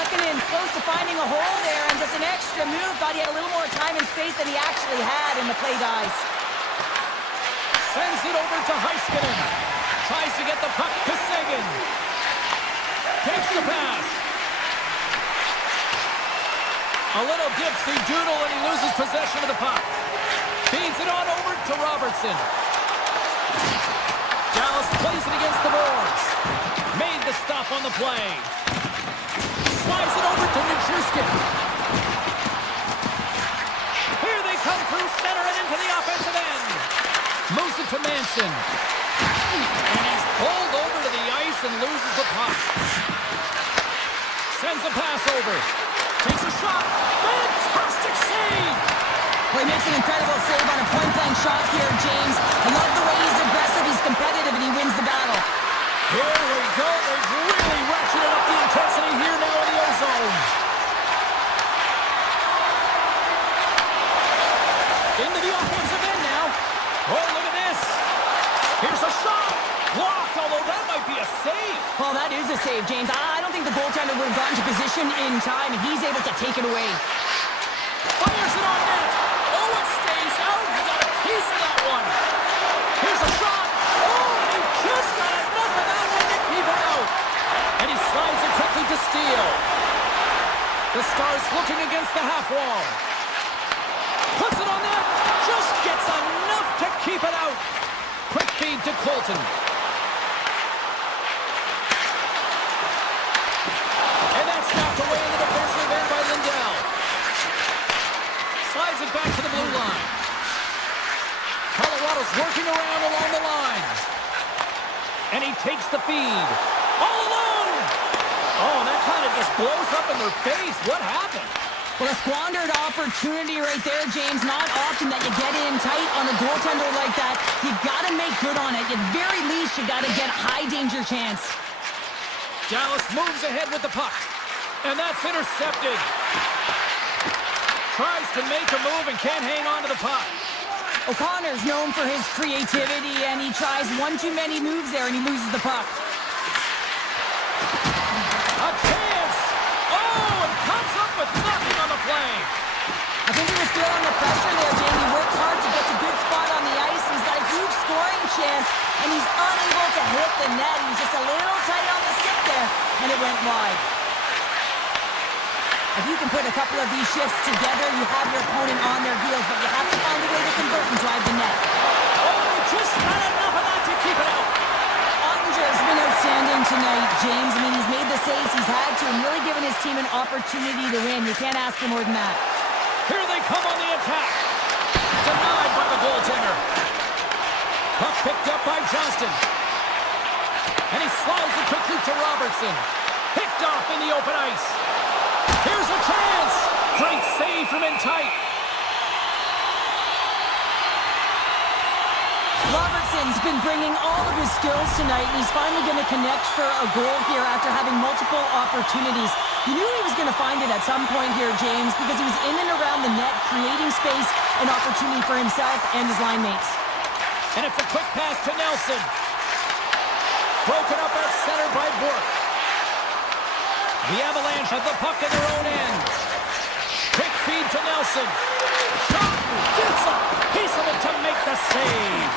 Lekanen close to finding a hole there, and just an extra move. Thought he had a little more time and space than he actually had, and the play dies. Sends it over to Heiskanen. Tries to get the puck to Seguin. Takes the pass. A little dipsy doodle and he loses possession of the puck. Feeds it on over to Robertson. Dallas plays it against the boards. Made the stop on the play. Slides it over to Nichushkin. Here they come through center and into the offensive end. Moves it to Manson. And he's pulled over to the ice and loses the puck. Sends a pass over. Takes a shot. Fantastic save! Well, he makes an incredible save on a point-blank shot here, James. I love the way he's aggressive, he's competitive, and he wins the battle. Here we go. They've really ratcheted up the intensity here now in the O-zone. Into the offensive end now. Oh, look at this. Here's a shot. Blocked, although that might be a save. Well, that is a save, James. I don't think the goaltender would have gotten to position in time, and he's able to take it away. Fires it on net. Oh, it stays out. He got a piece of that one. Here's a shot. Oh, and he just got enough of that one to keep it out. And he slides it quickly to Steele. The Stars looking against the half wall. Puts it on net. Just gets enough to keep it out. Quick feed to Colton. And that's knocked away in the defensive end by Lindell. Slides it back to the blue line. Colorado's working around along the line. And he takes the feed. All alone! Oh, and that kind of just blows up in their face. What happened? Well, a squandered opportunity right there, James. Not often that you get in tight on a goaltender like that. You got to make good on it. At very least, you got to get a high-danger chance. Dallas moves ahead with the puck. And that's intercepted. Tries to make a move and can't hang on to the puck. O'Connor's known for his creativity, and he tries one too many moves there, and he loses the puck. A chance! Oh, and comes up with nothing on the play. I think he was feeling the pressure there, Jamie. He works hard to get to a good spot on the ice. He's got a huge scoring chance, and he's unable to hit the net. He's just a little tight on the stick there, and it went wide. If you can put a couple of these shifts together, you have your opponent on their heels, but you have to find a way to convert and drive the net. Oh, just not enough of that to keep it out. Ottinger's been outstanding tonight, James. I mean, he's made the saves he's had to and really given his team an opportunity to win. You can't ask for more than that. Here they come on the attack. Denied by the goaltender. Puck picked up by Johnston. And he slides it quickly to Robertson. Picked off in the open ice. Here's a chance. Great save from in tight. Robertson's been bringing all of his skills tonight, and he's finally going to connect for a goal here after having multiple opportunities. You knew he was going to find it at some point here, James, because he was in and around the net, creating space and opportunity for himself and his line mates. And it's a quick pass to Nelson. Broken up at center by Bourque. The Avalanche have the puck in their own end. Quick feed to Nelson. Shot! Gets a piece of it to make the save.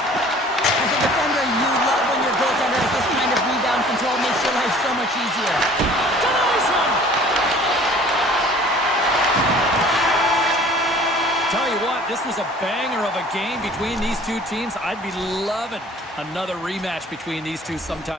As a defender, you love when your goaltender has this kind of rebound control. Makes your life so much easier. Denies him! Tell you what, this was a banger of a game between these two teams. I'd be loving another rematch between these two sometime.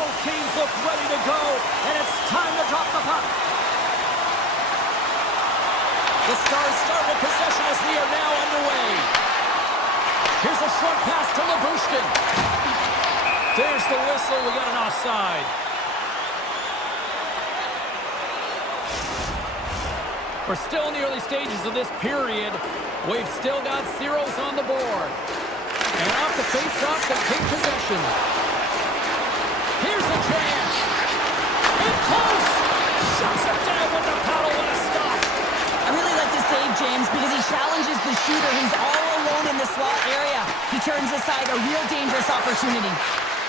Both teams look ready to go, and it's time to drop the puck. The Stars start with possession as we are now underway. Here's a short pass to Labushkin. There's the whistle. We got an offside. We're still in the early stages of this period. We've still got zeros on the board. And off the face-off, they take possession. Here's a chance. In close. Shuts it down with the paddle. What a stop. I really like this save, James, because he challenges the shooter. He's all alone in the slot area. He turns aside a real dangerous opportunity.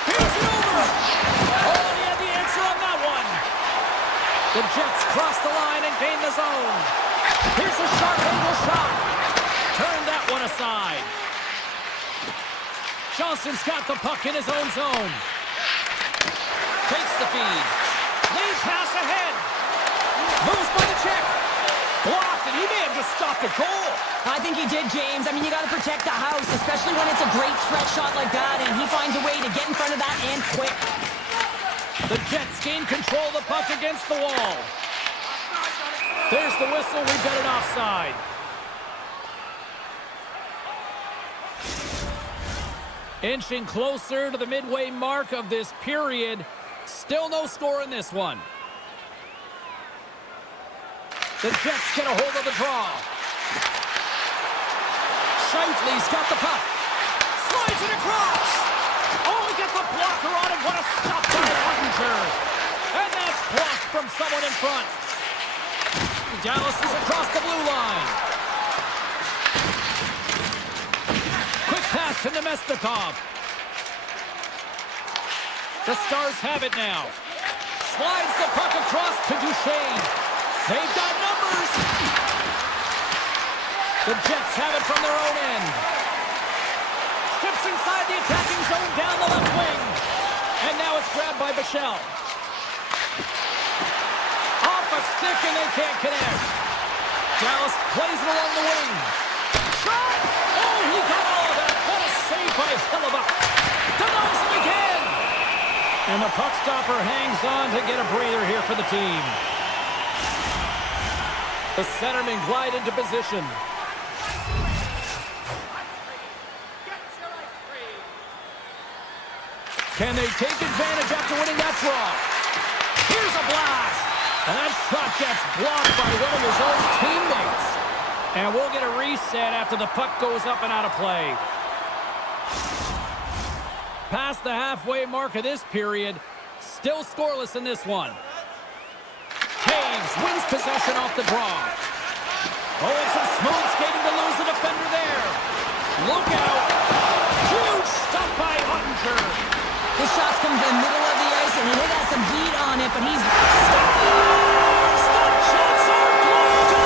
Here's it over. Oh, he had the answer on that one. The Jets cross the line and gain the zone. Here's a sharp angle shot. Turn that one aside. Johnson's got the puck in his own zone. Takes the feed. Lead pass ahead. Moves by the check. Blocked, and he may have just stopped a goal. I think he did, James. I mean, you got to protect the house, especially when it's a great stretch shot like that, and he finds a way to get in front of that and quick. The Jets gain control of the puck against the wall. There's the whistle. We've got an offside. Inching closer to the midway mark of this period. Still no score in this one. The Jets get a hold of the draw. Shifley's got the puck. Slides it across. Oh, he gets a blocker on it. What a stop by Ottinger. And that's blocked from someone in front. Dallas is across the blue line. Quick pass to Nemestikov. The Stars have it now. Slides the puck across to Duchesne. They've got numbers. The Jets have it from their own end. Steps inside the attacking zone down the left wing. And now it's grabbed by Bichelle. Off a stick and they can't connect. Dallas plays it along the wing. Shot! Oh, he got all of that. What a save by Hellebuyck. Denies him again. And the puck stopper hangs on to get a breather here for the team. The centermen glide into position. Can they take advantage after winning that draw? Here's a blast. And that shot gets blocked by one of his own teammates. And we'll get a reset after the puck goes up and out of play. Past the halfway mark of this period. Still scoreless in this one. Taves wins possession off the draw. Oh, and some smooth skating to lose the defender there. Look out. Huge stop by Ottinger. His shots come to the middle of the ice, and he has some heat on it, but he's stop shots are flying.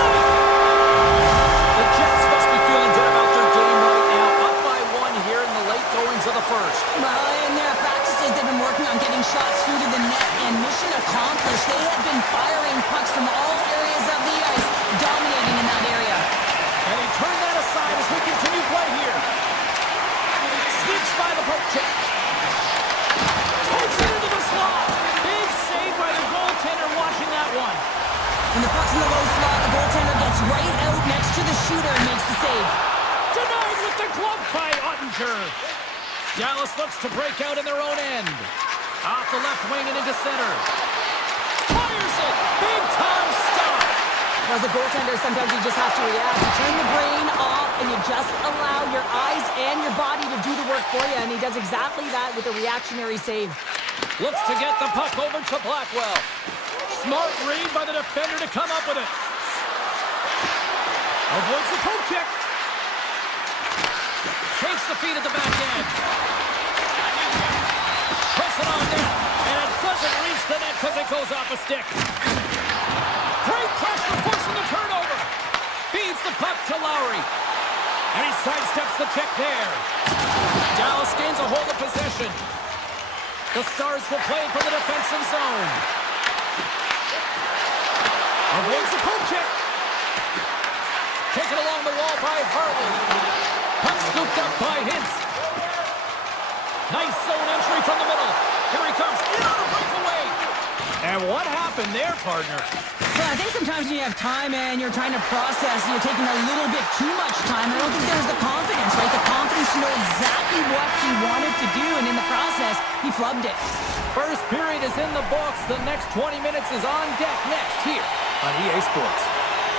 The Jets must be feeling good about their game right now. Up by one here in the late goings of the first. In their practices, they've been working on getting shots through to the net, and mission accomplished. They have been firing pucks from all areas of the ice, dominating in that area. And he turned that aside as we continue play here. Sneaks by the poke check. Takes it into the slot. Big save by the goaltender watching that one. When the puck's in the low slot, the goaltender gets right out next to the shooter and makes the save. Denied with the glove by Ottinger. Dallas looks to break out in their own end. Off the left wing and into center. Fires it. Big time stop. As a goaltender, sometimes you just have to react. You turn the brain off and you just allow your eyes and your body to do the work for you. And he does exactly that with a reactionary save. Looks to get the puck over to Blackwell. Smart read by the defender to come up with it. Avoids the poke check. Takes the feed at the back end. Puts it on net. And it doesn't reach the net because it goes off a stick. Great pressure forcing the turnover. Feeds the puck to Lowry. And he sidesteps the check there. Dallas gains a hold of possession. The Stars will play from the defensive zone. Avoids the poke check. Taken along the wall by Harley. Puck scooped up by Hintz. Nice zone entry from the middle. Here he comes. In on And what happened there, partner? Well, I think sometimes when you have time and you're trying to process, you're taking a little bit too much time. I don't think there's the confidence, right? The confidence to know exactly what he wanted to do, and in the process, he flubbed it. First period is in the books. The next 20 minutes is on deck next here on EA Sports.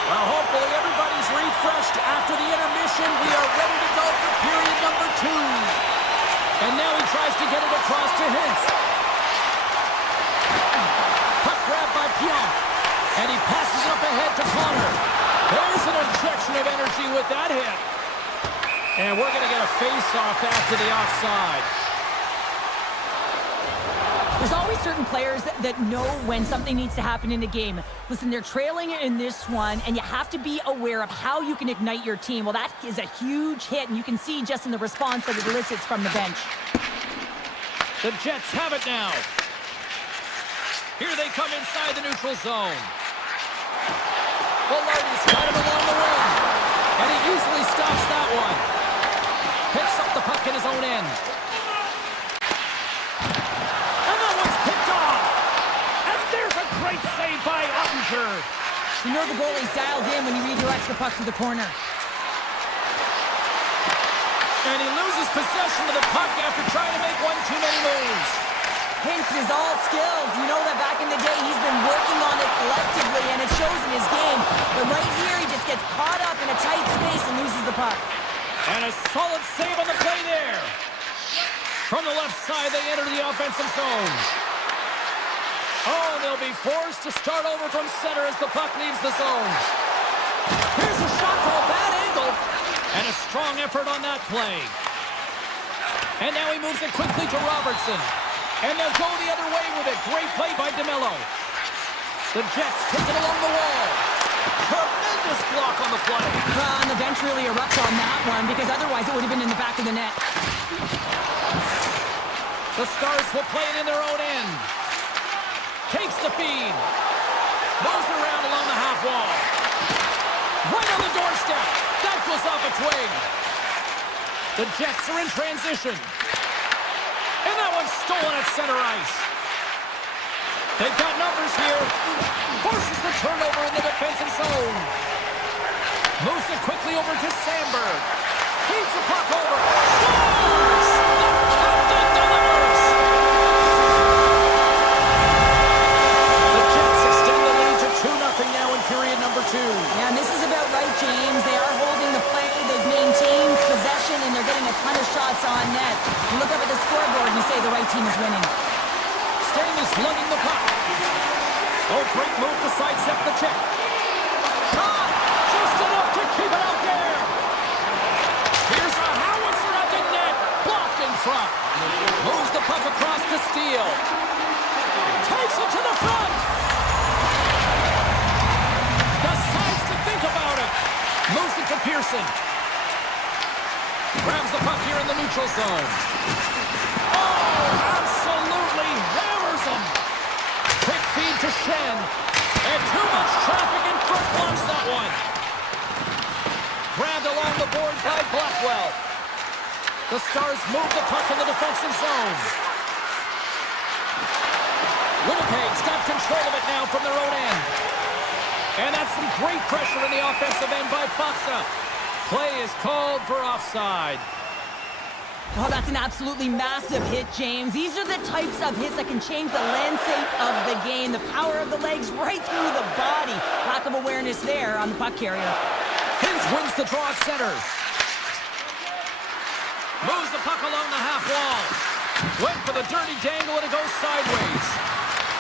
Well, hopefully everybody's refreshed after the intermission. We are ready to go for period number 2. And now he tries to get it across to Hintz. Puck grab by Pionk. And he passes up ahead to Connor. There's an injection of energy with that hit. And we're going to get a face-off after the offside. There's always certain players that know when something needs to happen in a game. Listen, they're trailing in this one, and you have to be aware of how you can ignite your team. Well, that is a huge hit, and you can see just in the response that it elicits from the bench. The Jets have it now. Here they come inside the neutral zone. Velarde's got him along the rim, and he easily stops that one. Picks up the puck in his own end. Great save by Ottinger. You know the goalie's dialed in when he redirects the puck to the corner. And he loses possession of the puck after trying to make one too many moves. Hintz is all skills. You know that back in the day he's been working on it collectively, and it shows in his game. But right here he just gets caught up in a tight space and loses the puck. And a solid save on the play there. From the left side they enter the offensive zone. Oh, they'll be forced to start over from center as the puck leaves the zone. Here's a shot from a bad angle. And a strong effort on that play. And now he moves it quickly to Robertson. And they'll go the other way with it. Great play by DeMello. The Jets take it along the wall. Tremendous block on the play. And the bench really erupts on that one, because otherwise it would have been in the back of the net. The Stars will play it in their own end. Takes the feed. Moves around along the half wall. Right on the doorstep. That goes off a twig. The Jets are in transition. And that one's stolen at center ice. They've got numbers here. Forces the turnover in the defensive zone. Moves it quickly over to Sandberg. Feeds the puck over. Scores! The captain delivers! Now in period number 2. Yeah, and this is about right, James. They are holding the play, they've maintained possession, and they're getting a ton of shots on net. You look up at the scoreboard and you say the right team is winning. Stain is lugging the puck. Oh, great move to sidestep the check. Shot! Just enough to keep it out there. Here's a howitzer at the net. Blocked in front. Moves the puck across to Steele. Takes it to the front. About it. Moves it to Pearson. Grabs the puck here in the neutral zone. Oh, absolutely hammers him. Quick feed to Shen. And too much traffic in front blocks that one. Grabbed along the board by Blackwell. The Stars move the puck in the defensive zone. Winnipeg's got control of it now from their own end. And that's some great pressure in the offensive end by Faksa. Play is called for offside. Oh, that's an absolutely massive hit, James. These are the types of hits that can change the landscape of the game. The power of the legs right through the body. Lack of awareness there on the puck carrier. Hintz wins the draw at center. Moves the puck along the half wall. Went for the dirty dangle and it goes sideways.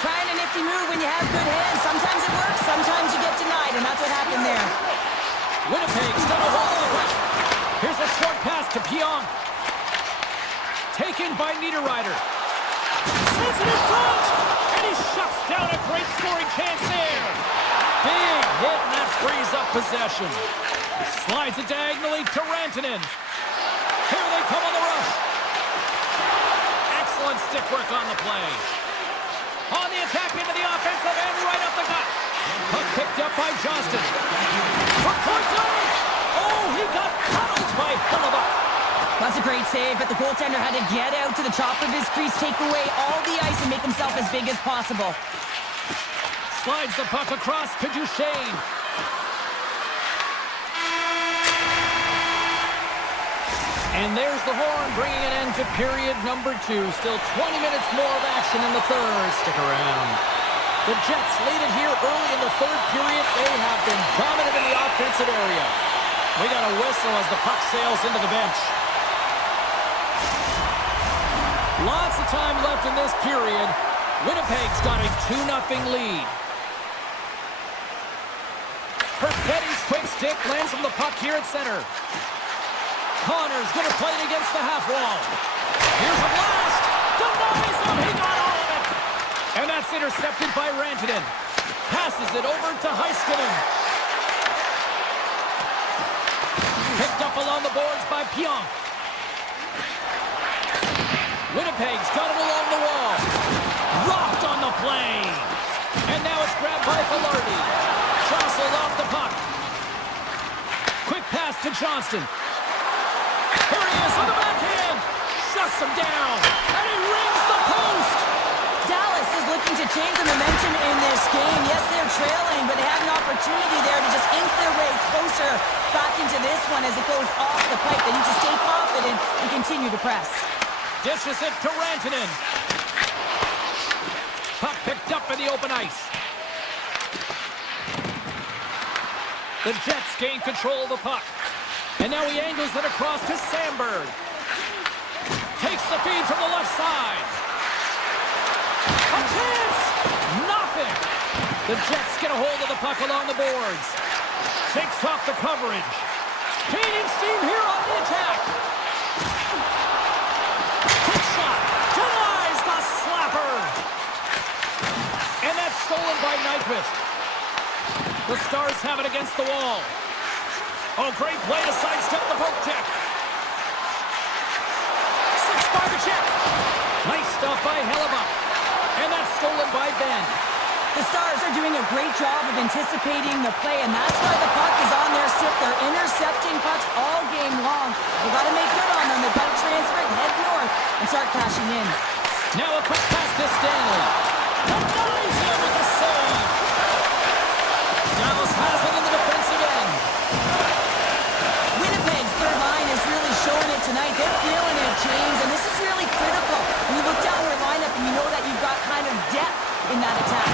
Trying a nifty move when you have good hands. Sometimes it works, sometimes you get denied, and that's what happened there. Winnipeg's done a hole in the puck. Here's a short pass to Pionk. Taken by Niederreiter. Sends it in front, and he shuts down a great scoring chance there. Big hit, and that frees up possession. Slides it diagonally to Rantanen. Here they come on the rush. Excellent stick work on the play. On the attack into the offensive end, right up the gut. Puck picked up by Johnston. For point blank! Oh, he got cuddled by Hellebuck. That's a great save, but the goaltender had to get out to the top of his crease, take away all the ice, and make himself as big as possible. Slides the puck across to Duchesne. And there's the horn, bringing an end to period number 2. Still 20 minutes more of action in the third. Stick around. The Jets lead it here early in the third period. They have been dominant in the offensive area. We got a whistle as the puck sails into the bench. Lots of time left in this period. Winnipeg's got a 2-0 lead. Perfetti's quick stick lands from the puck here at center. Connor's going to play it against the half wall. Here's a blast. Denies him. He got all of it. And that's intercepted by Rantanen. Passes it over to Heiskanen. Picked up along the boards by Pionk. Winnipeg's got it along the wall. Rocked on the play. And now it's grabbed by Velarde. Jostled off the puck. Quick pass to Johnston. Here he is on the backhand. Shuts him down. And he rings the post. Dallas is looking to change the momentum in this game. Yes, they're trailing, but they have an opportunity there to just ink their way closer back into this one as it goes off the pipe. They need to stay confident and continue to press. Dishes it to Rantanen. Puck picked up in the open ice. The Jets gain control of the puck. And now he angles it across to Sandberg. Takes the feed from the left side. A chance! Nothing! The Jets get a hold of the puck along the boards. Shakes off the coverage. Gaining steam here on the attack. Quick shot. Denies the slapper. And that's stolen by Nyquist. The Stars have it against the wall. Oh, great play to sidestep the poke check. Six by the check. Nice stuff by Hellebuck. And that's stolen by Ben. The Stars are doing a great job of anticipating the play, and that's why the puck is on their stick. They're intercepting pucks all game long. They've got to make good on them. They've got to transfer it, head north, and start cashing in. Now a quick pass to Stanley. Denies him with the save. Dallas has it in the defensive end. Winnipeg's third line is really showing it tonight. They're feeling it, James, and this is really critical. When you look down your lineup and you know that you've got kind of depth in that attack.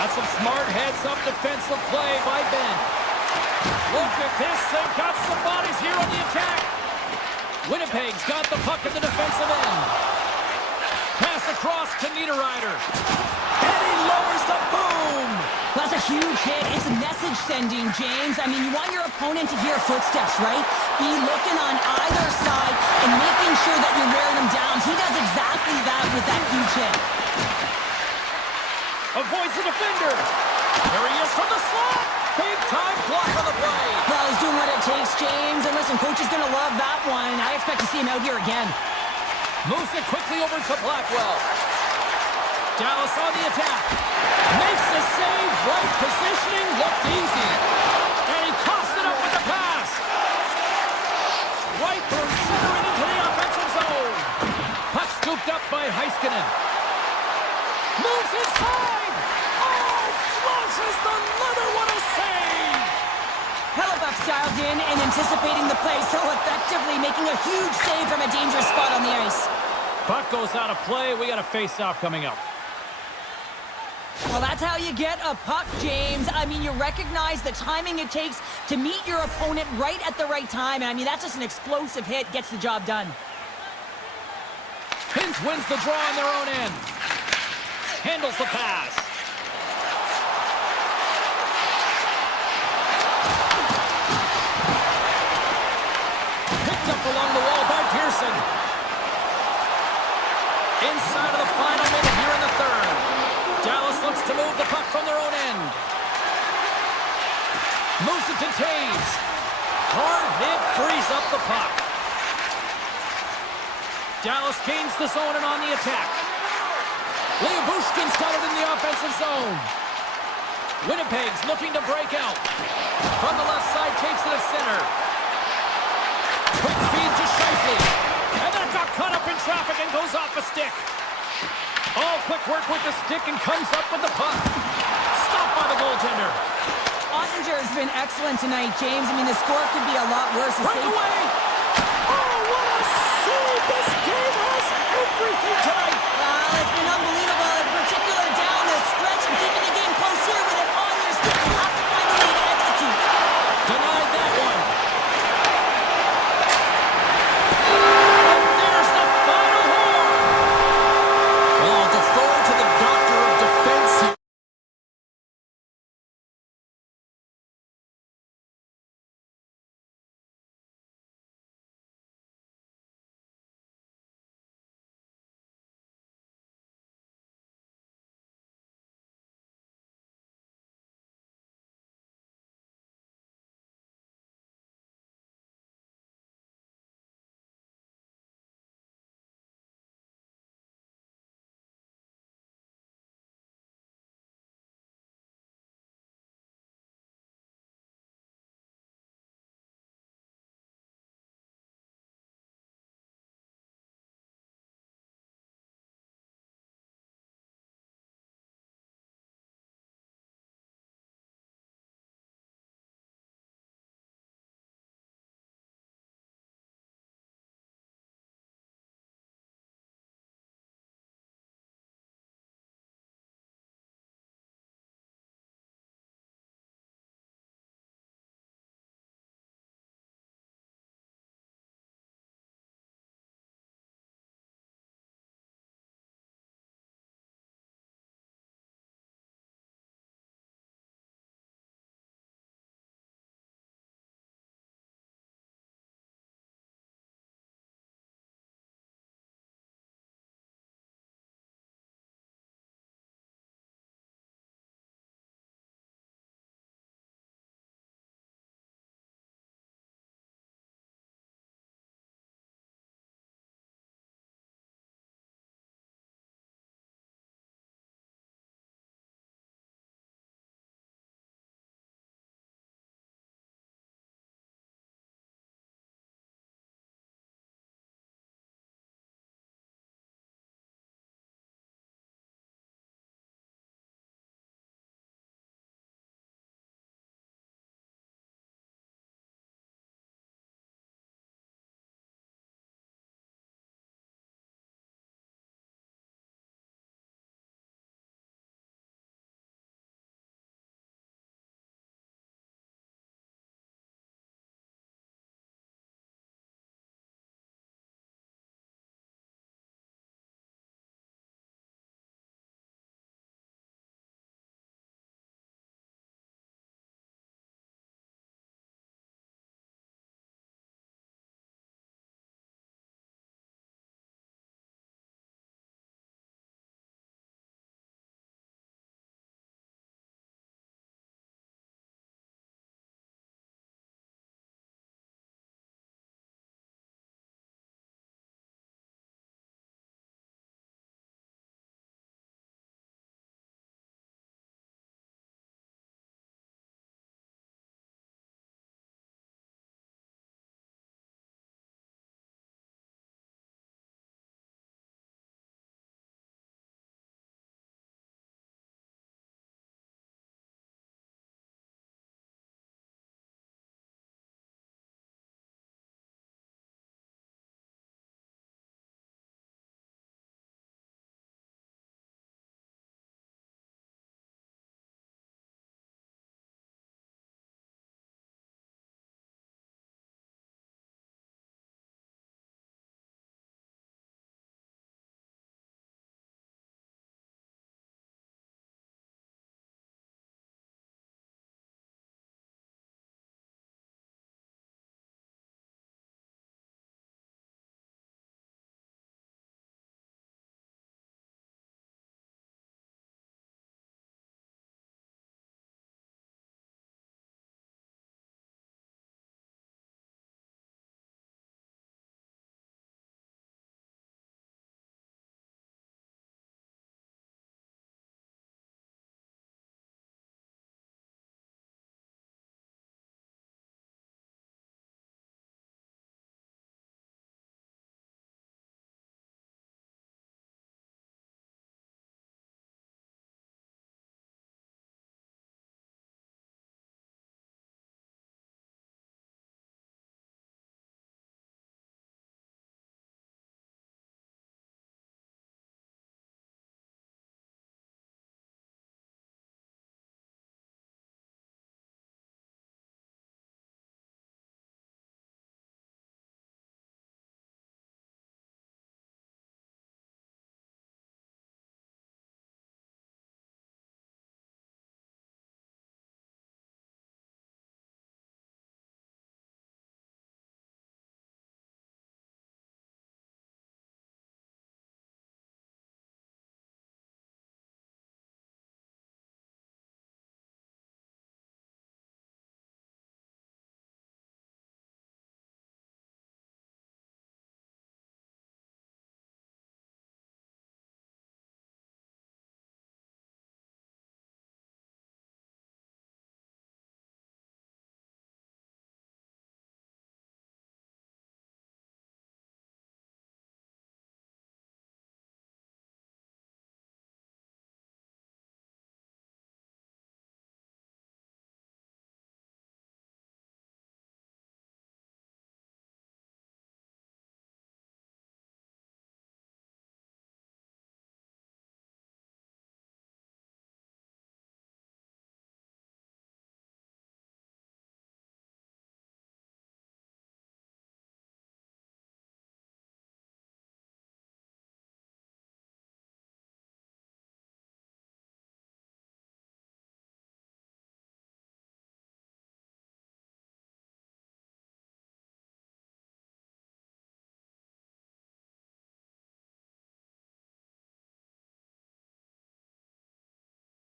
That's some smart heads-up defensive play by Ben. Look at this. They've got some bodies here on the attack. Winnipeg's got the puck in the defensive end. Pass across to Niederreiter. And he lowers the boom. That's a huge hit. It's a message sending, James. I mean, you want your opponent to hear footsteps, right? Be looking on either side and making sure that you're wearing them down. He does exactly that with that huge hit. Avoids the defender. There he is from the slot. Big time block on the play. Well, he's doing what it takes, James. And listen, coach is going to love that one. I expect to see him out here again. Moves it quickly over to Blackwell. Dallas on the attack. Makes the save. Right positioning. Looked easy. And he coughs it up with the pass. Right through center and into the offensive zone. Puck scooped up by Heiskanen. Moves inside. Oh, flushes the leather. What a save. Hellebuck's dialed in and anticipating the play so effectively, making a huge save from a dangerous spot on the ice. Puck goes out of play. We got a face-off coming up. Well, that's how you get a puck, James. I mean, you recognize the timing it takes to meet your opponent right at the right time. And I mean, that's just an explosive hit, gets the job done. Pins wins the draw on their own end. Handles the pass. Picked up along the wall by Pearson. Inside of the final minute here in the third. Dallas looks to move the puck from their own end. Moves it to Taves. Hard hit frees up the puck. Dallas gains the zone and on the attack. Lyubushkin's got it in the offensive zone. Winnipeg's looking to break out. From the left side, takes it to center. Quick feed to Scheifele. And that got caught up in traffic and goes off a stick. Oh, quick work with the stick and comes up with the puck. Stopped by the goaltender. Ottinger has been excellent tonight, James. I mean, the score could be a lot worse. Breakaway! Oh, what a save! This game has everything tonight. It's been unbelievable, in particular down the stretch and keeping the game close here with it on your stick. You have to find a way to execute. Denied that one.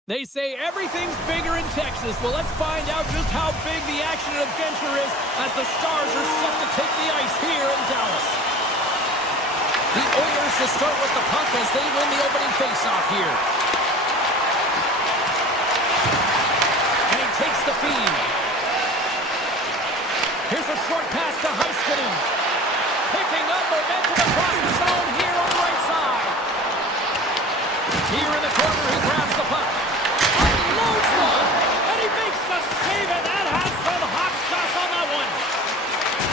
They say everything's bigger in Texas. Well, let's find out just how big the action and adventure is as the Stars are set to take the ice here in Dallas. The Oilers to start with the puck as they win the opening faceoff here. And he takes the feed. Here's a short pass to Heiskanen. Picking up momentum across the zone here on the right side. Here in the corner, he grabs the puck. Unloads one, and he makes the save, and that has some hot sauce on that one.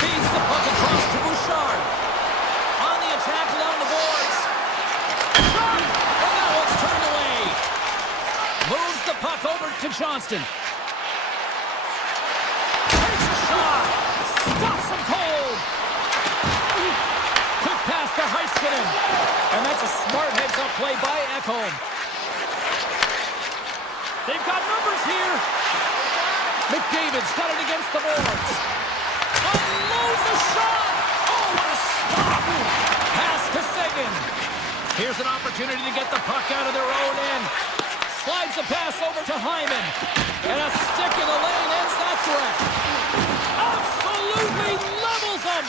Feeds the puck across to Bouchard. On the attack along the boards. Shot, and that one's turned away. Moves the puck over to Johnston. Takes a shot. Stops him cold. Quick pass to Heiskanen. And that's a smart heads-up play by Ekholm. They've got numbers here. McDavid's got it against the boards. Unloads a shot. Oh, what a stop. Pass to Seguin. Here's an opportunity to get the puck out of their own end. Slides a pass over to Hyman. And a stick in the lane ends that threat. Absolutely levels them.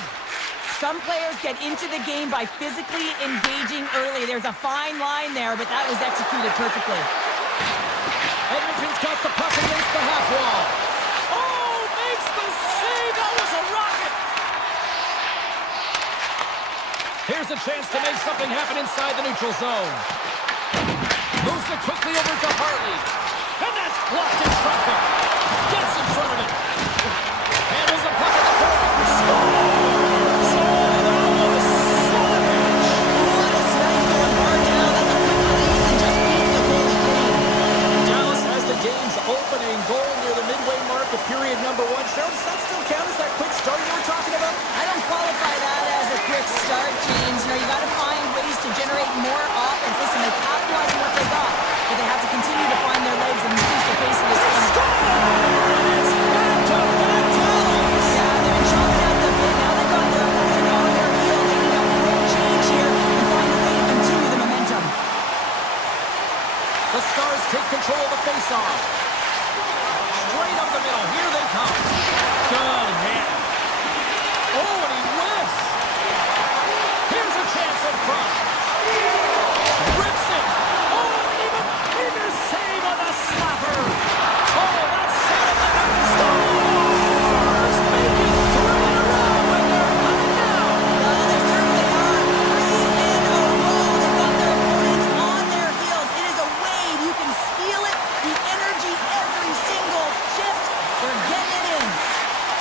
Some players get into the game by physically engaging early. There's a fine line there, but that was executed perfectly. Edmonton's got the puck against the half wall. Oh, makes the save. That was a rocket. Here's a chance to make something happen inside the neutral zone. Moves it quickly over to Hartley. And that's blocked in traffic. Gets in front of it. Handles the puck at the point. Scores! Game's opening goal near the midway mark of period number one. Cheryl, does that still count as that quick start you were talking about? I don't qualify that as a quick start, James. You know, you got to find ways to generate more offense. Listen, they capitalize on what they got, but they have to continue to find their legs and increase the pace of this game. And it's back-to-back tallies. Yeah, they've been chopping out the bit. Now they've got their opponent on their heel. They need a quick change here and find a way to continue the momentum. The Stars take control of the face-off. Straight up the middle. Here they come. Good hit. Oh, and he whiffs. Here's a chance in front. Rips it. Oh, and even bigger save on the slapper. Oh, that's set it like a Stars making 3 in a row, and they're coming down. Well, they certainly are. 3 in a row. They've got their opponents on their heels. It is a wave. You can feel it. The energy every single shift. They're getting it in.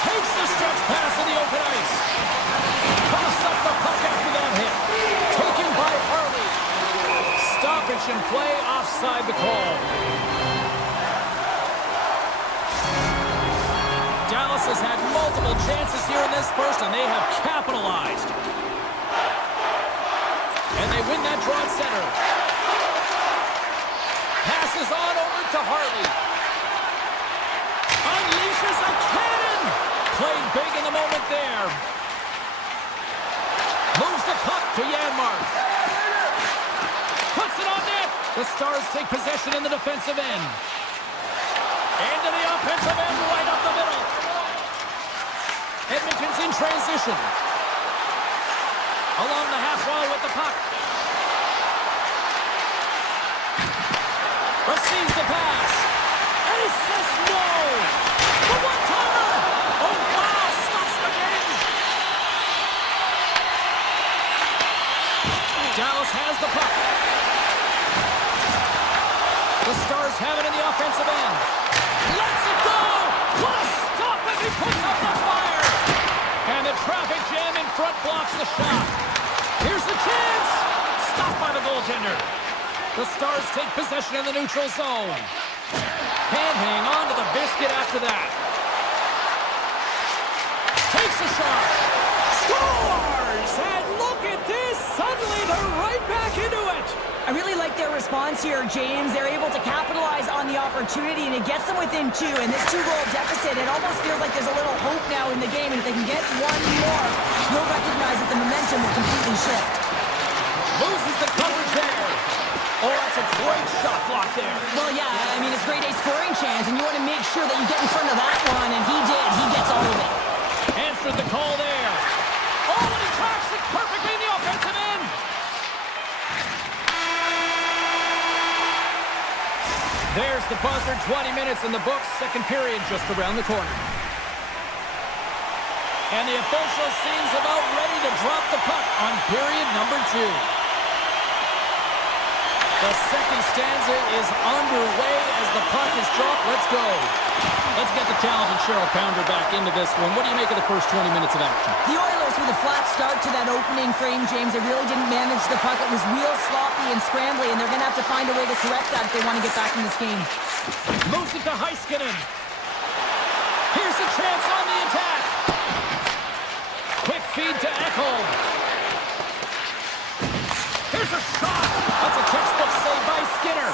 Takes the stretch pass in the open ice. Coughs up the puck after that hit. Taken by Harley. Stoppage in play, offside the call. Dallas has had multiple chances here in this first, and they have capitalized. And they win that draw at center. Passes on over to Hartley. Unleashes a cannon. Played big in the moment there. Moves the puck to Janmark. Puts it on net. The Stars take possession in the defensive end. Into the offensive end, right up the middle. Edmonton's in transition. Along the half wall with the puck. Receives the pass. And he says no. The one-timer. Oh, wow. Stops the game. Dallas has the puck. The Stars have it in the offensive end. Lets it go. What a stop as he puts up the fire. And the traffic jam in front blocks the shot. Here's the chance. Stopped by the goaltender. The Stars take possession in the neutral zone. Can't hang on to the biscuit after that. Takes a shot. Scores! And look at this. Suddenly they're right back into it. I really like their response here, James. They're able to capitalize on the opportunity, and it gets them within 2. And this 2-goal deficit, it almost feels like there's a little hope now in the game. And if they can get one more, you'll recognize that the momentum will completely shift. Loses the coverage there. Oh, that's a great shot block there. Well, yeah, I mean, it's grade A scoring chance, and you want to make sure that you get in front of that one, and he did. He gets all of it. Answered the call there. Oh, and he tracks it perfectly in the offensive end. There's the buzzer. 20 minutes in the books. Second period just around the corner. And the official seems about ready to drop the puck on period number 2. The second stanza is underway as the puck is dropped. Let's go. Let's get the talented Cheryl Pounder back into this one. What do you make of the first 20 minutes of action? The Oilers with a flat start to that opening frame, James. They really didn't manage the puck. It was real sloppy and scrambly, and they're going to have to find a way to correct that if they want to get back in this game. Moves it to Heiskanen. Here's a chance on the attack. Quick feed to Ekholm. Here's a shot. That's a textbook save by Skinner.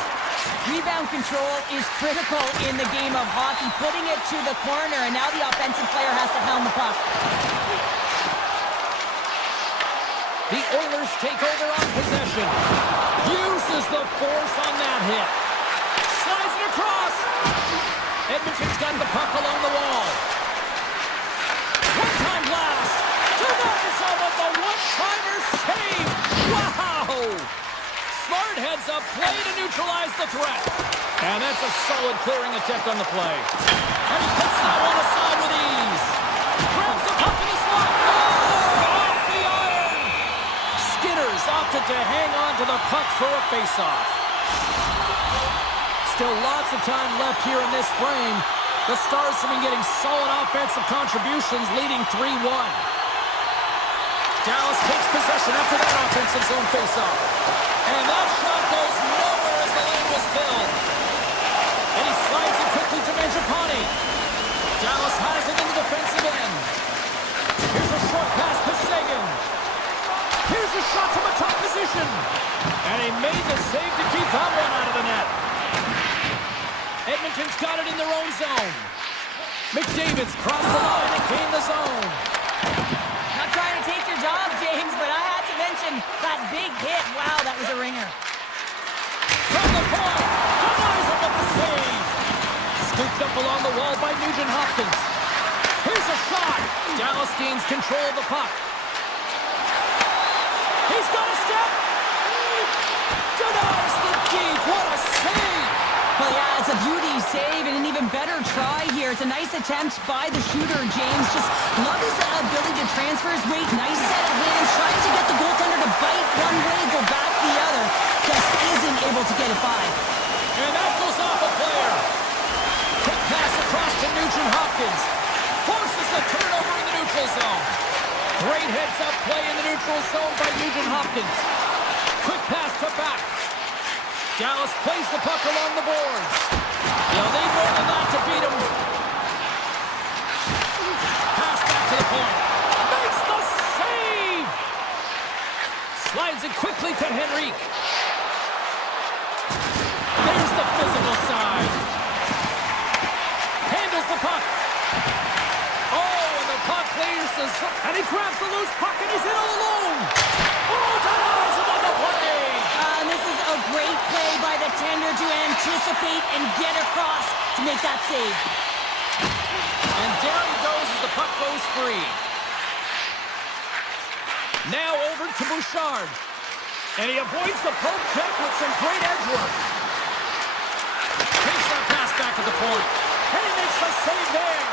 Rebound control is critical in the game of hockey, putting it to the corner, and now the offensive player has to hound the puck. The Oilers take over on possession. Uses the force on that hit. Slides it across. Edmonton's got the puck along the wall. One-time blast. Tonight with the one-timer save. Wow! Smart heads up play to neutralize the threat. And that's a solid clearing attempt on the play. And he puts that one aside with ease. Grabs the puck in the slot. Oh, off the iron. Skinner's opted to hang on to the puck for a face-off. Still lots of time left here in this frame. The Stars have been getting solid offensive contributions, leading 3-1. Dallas takes possession after that offensive zone face-off. And that shot goes nowhere as the lane was filled. And he slides it quickly to Mangiapane. Dallas has it in the defensive end. Here's a short pass to Sagan. Here's a shot from a top position. And he made the save to keep that one out of the net. Edmonton's got it in their own zone. McDavid's crossed the line and gained the zone. Not trying to take your job, James, but I had to mention that big hit. Wow, that was a ringer. From the point, denies him with the save. Scooped up along the wall by Nugent-Hopkins. Here's a shot. Dallas gains control of the puck. He's got a step. Denies the deep. What a save. Well, yeah, it's a beauty save and an even better try here. It's a nice attempt by the shooter, James. Just love his ability to transfer his weight. Nice set of hands, trying to get the goaltender to bite one way, go back the other. Just isn't able to get it by. And that goes off a player. Quick pass across to Nugent-Hopkins. Forces the turnover in the neutral zone. Great heads-up play in the neutral zone by Nugent-Hopkins. Quick pass to back. Dallas plays the puck along the boards. They'll need more than that to beat him. Pass back to the point. Makes the save! Slides it quickly to Henrique. There's the physical side. Handles the puck. Oh, and the puck clears the zone. And he grabs the loose puck and he's in all alone. Oh, denies him on the play. This is a great play by the tender to anticipate and get across to make that save. And down he goes as the puck goes free. Now over to Bouchard. And he avoids the poke check with some great edge work. Takes that pass back to the point. And he makes the save there.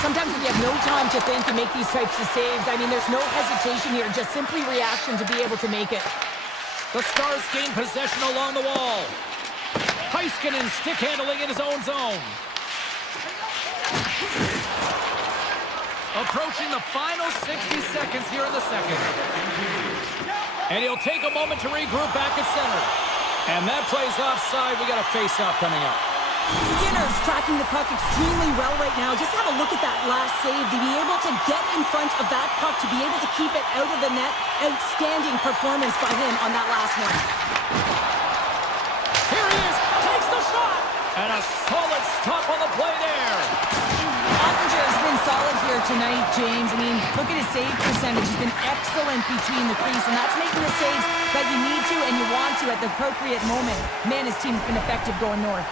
Sometimes when you have no time to think and make these types of saves, I mean, there's no hesitation here, just simply reaction to be able to make it. The Stars gain possession along the wall. Heiskanen stick handling in his own zone. Approaching the final 60 seconds here in the second. And he'll take a moment to regroup back at center. And that plays offside. We got a face-off coming up. Skinner's tracking the puck extremely well right now. Just have a look at that last save. To be able to get in front of that puck, to be able to keep it out of the net. Outstanding performance by him on that last one. Here he is, takes the shot! And a solid stop on the play there. Ottinger's been been solid here tonight, James. I mean, look at his save percentage. He's been excellent between the crease, and that's making the saves that you need to and you want to at the appropriate moment. Man, his team's been effective going north.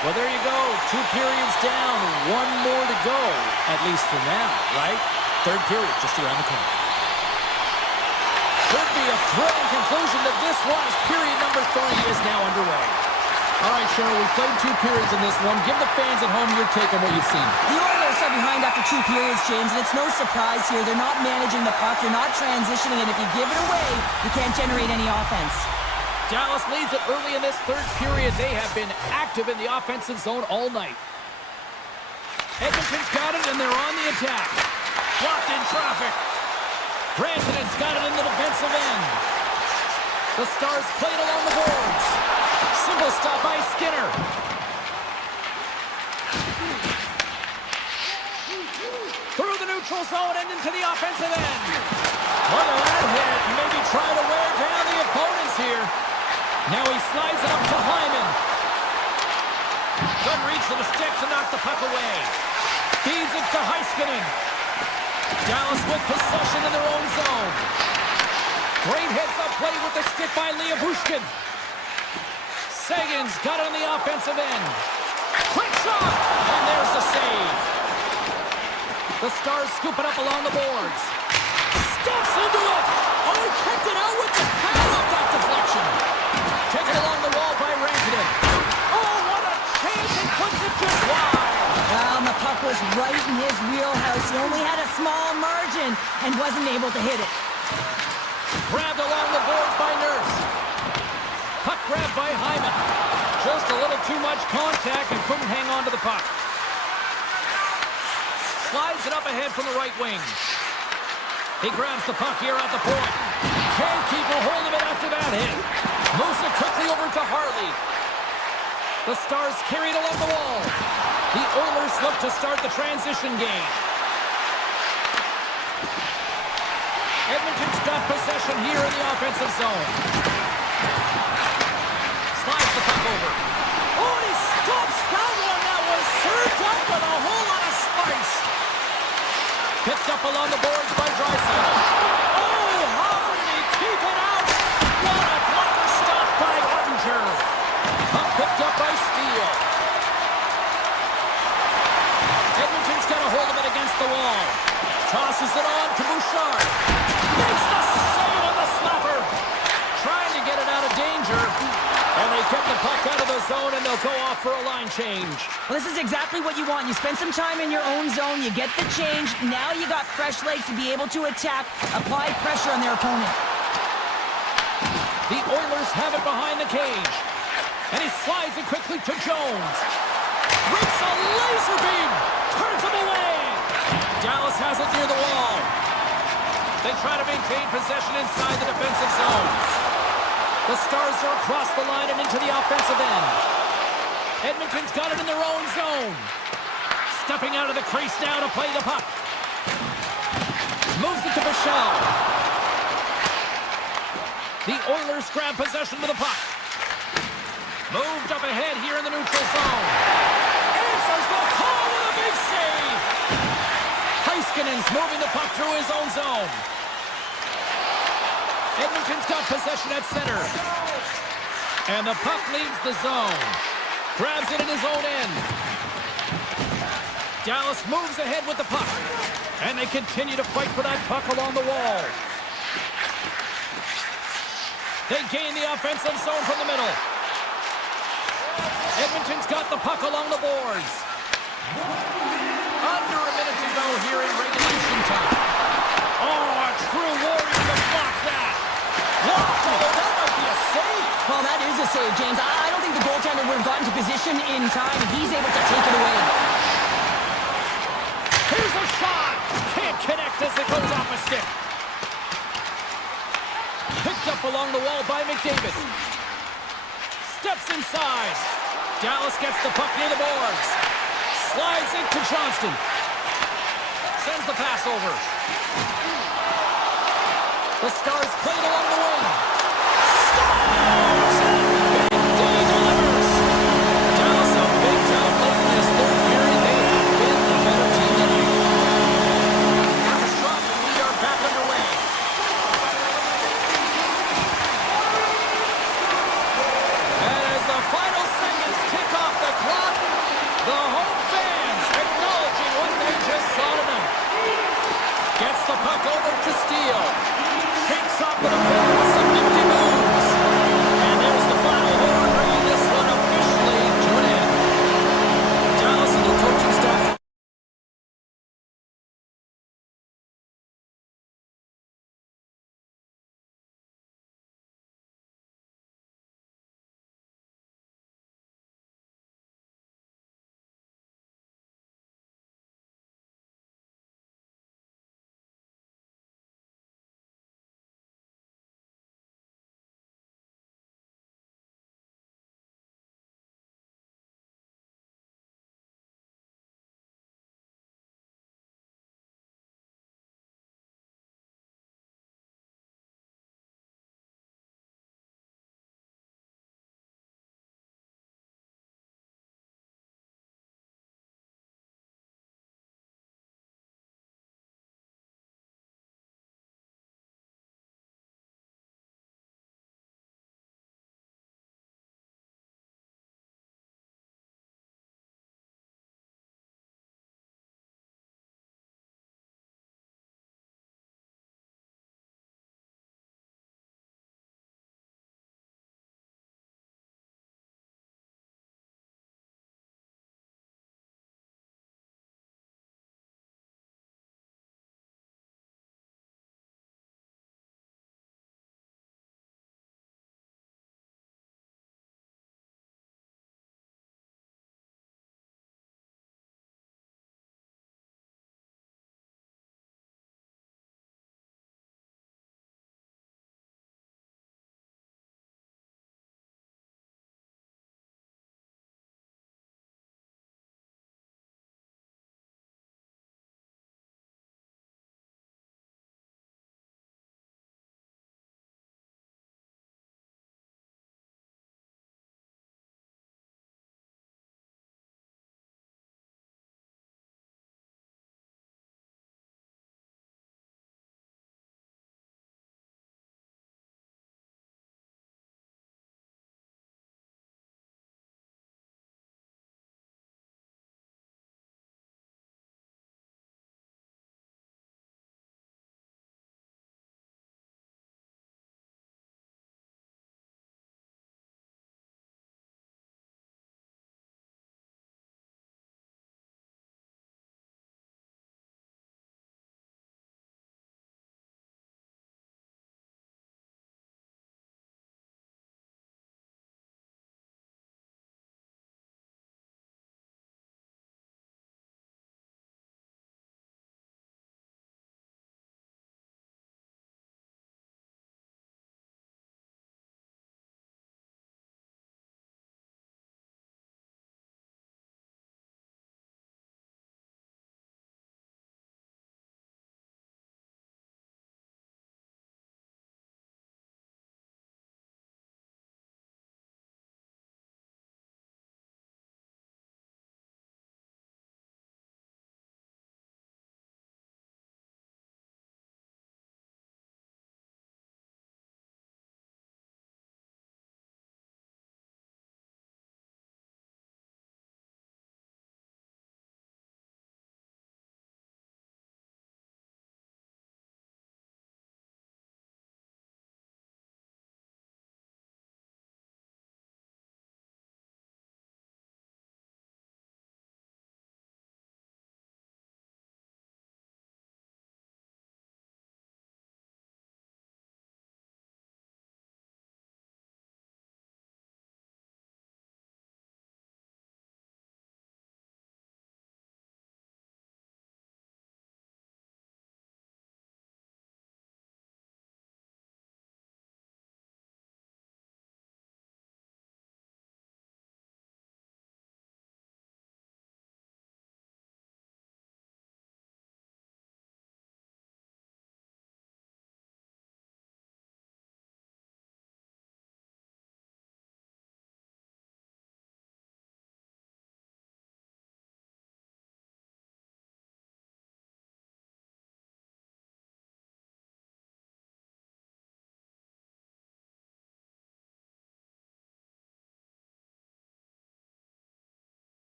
Well, there you go. 2 periods down, 1 more to go, at least for now, right? Third period just around the corner. Could be a thrilling conclusion to this one as period number 3 is now underway. All right, Cheryl, we played 2 periods in this one. Give the fans at home your take on what you've seen. The Oilers are behind after 2 periods, James, and it's no surprise here. They're not managing the puck. They're not transitioning, and if you give it away, you can't generate any offense. Dallas leads it early in this third period. They have been active in the offensive zone all night. Edmonton's got it, and they're on the attack. Blocked in traffic. Granton's got it in the defensive end. The Stars played along the boards. Simple stop by Skinner. Through the neutral zone and into the offensive end. Look at that hit. Maybe try to wear down the opponents here. Now he slides it up to Hyman. Good reach for the stick to knock the puck away. Feeds it to Heiskanen. Dallas with possession in their own zone. Great heads-up play with the stick by Leobushkin. Sagan's got it on the offensive end. Quick shot! And there's the save. The Stars scoop it up along the boards. Steps into it! Oh, he kicked it out with the pad off that deflection. Taken along the wall by Rantanen. Oh, what a chance! He puts it just wide. Well, the puck was right in his wheelhouse. He only had a small margin and wasn't able to hit it. Grabbed along the boards by Nurse. Puck grabbed by Hyman. Just a little too much contact and couldn't hang on to the puck. Slides it up ahead from the right wing. He grabs the puck here at the point. Can't keep a hold of it after that hit. Moves it quickly over to Harley. The Stars carried along the wall. The Oilers look to start the transition game. Edmonton's got possession here in the offensive zone. Slides the puck over. Oh, and he stops that one. That was served up with a whole lot of spice. Picked up along the boards by Draisaitl. Oh, how did he keep it out? What a blocker stop by Ottinger. Puck picked up by Steele. Edmonton's got a hold of it against the wall. Tosses it on to Bouchard. Makes the save on the slapper. Trying to get it out of danger. And they kept the puck out of the zone, and they'll go off for a line change. Well, this is exactly what you want. You spend some time in your own zone, you get the change. Now you got fresh legs to be able to attack, apply pressure on their opponent. The Oilers have it behind the cage. And he slides it quickly to Jones. Rips a laser beam. Turns him away. Dallas has it near the wall. They try to maintain possession inside the defensive zone. The Stars are across the line and into the offensive end. Edmonton's got it in their own zone. Stepping out of the crease now to play the puck. Moves it to Bichelle. The Oilers grab possession with the puck. Moved up ahead here in the neutral zone. Answers the call with a big save. Heiskanen's moving the puck through his own zone. Edmonton's got possession at center. And the puck leaves the zone. Grabs it in his own end. Dallas moves ahead with the puck. And they continue to fight for that puck along the wall. They gain the offensive zone from the middle. Edmonton's got the puck along the boards. Under a minute to go here in regulation time. Oh, a true warrior to block that. Wow, that might be a save. Well, that is a save, James. I don't think the goaltender would have gotten to position in time, and he's able to take it away. Here's a shot. Can't connect as it goes off a stick. Picked up along the wall by McDavid. Steps inside. Dallas gets the puck near the boards. Slides into Johnston. Sends the pass over. The Stars played along the wing. Stars! And Big D delivers. Dallas a big time late in this third period. They have been the better team tonight.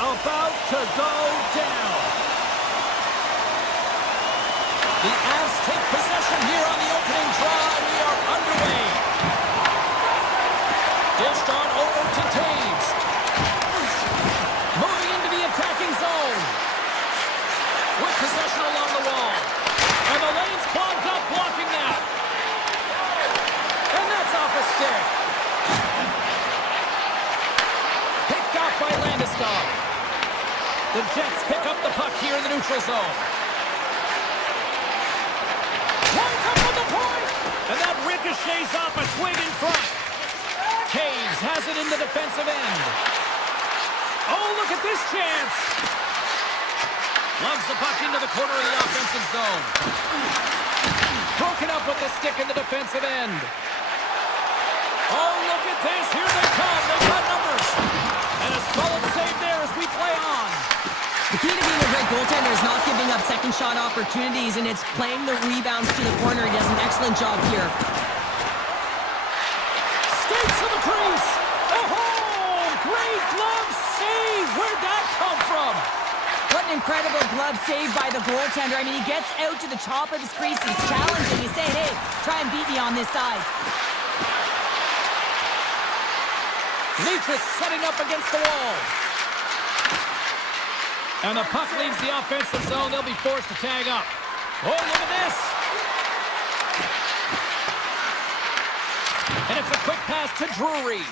about to go down. The Avs take possession here on the opening draw, and we are underway. Dished on over to Taves. Moving into the attacking zone. With possession along the wall. And the lane's clogged up, blocking that. And that's off a stick. Picked off by Landeskog. The Jets pick up the puck here in the neutral zone. Winds up on the point. And that ricochets off a twig in front. Taves has it in the defensive end. Oh, look at this chance. Loves the puck into the corner of the offensive zone. Broken up with the stick in the defensive end. Oh, look at this. Here they come. They've got numbers. And a solid save there as we play on. The key to being a great goaltender is not giving up second shot opportunities, and it's playing the rebounds to the corner. He does an excellent job here. Skates to the crease. Oh, great glove save. Where'd that come from? What an incredible glove save by the goaltender. I mean, he gets out to the top of his crease. He's challenging. He's saying, hey, try and beat me on this side. Leach is setting up against the wall. And the puck leaves the offensive zone. They'll be forced to tag up. Oh, look at this. And it's a quick pass to Drury.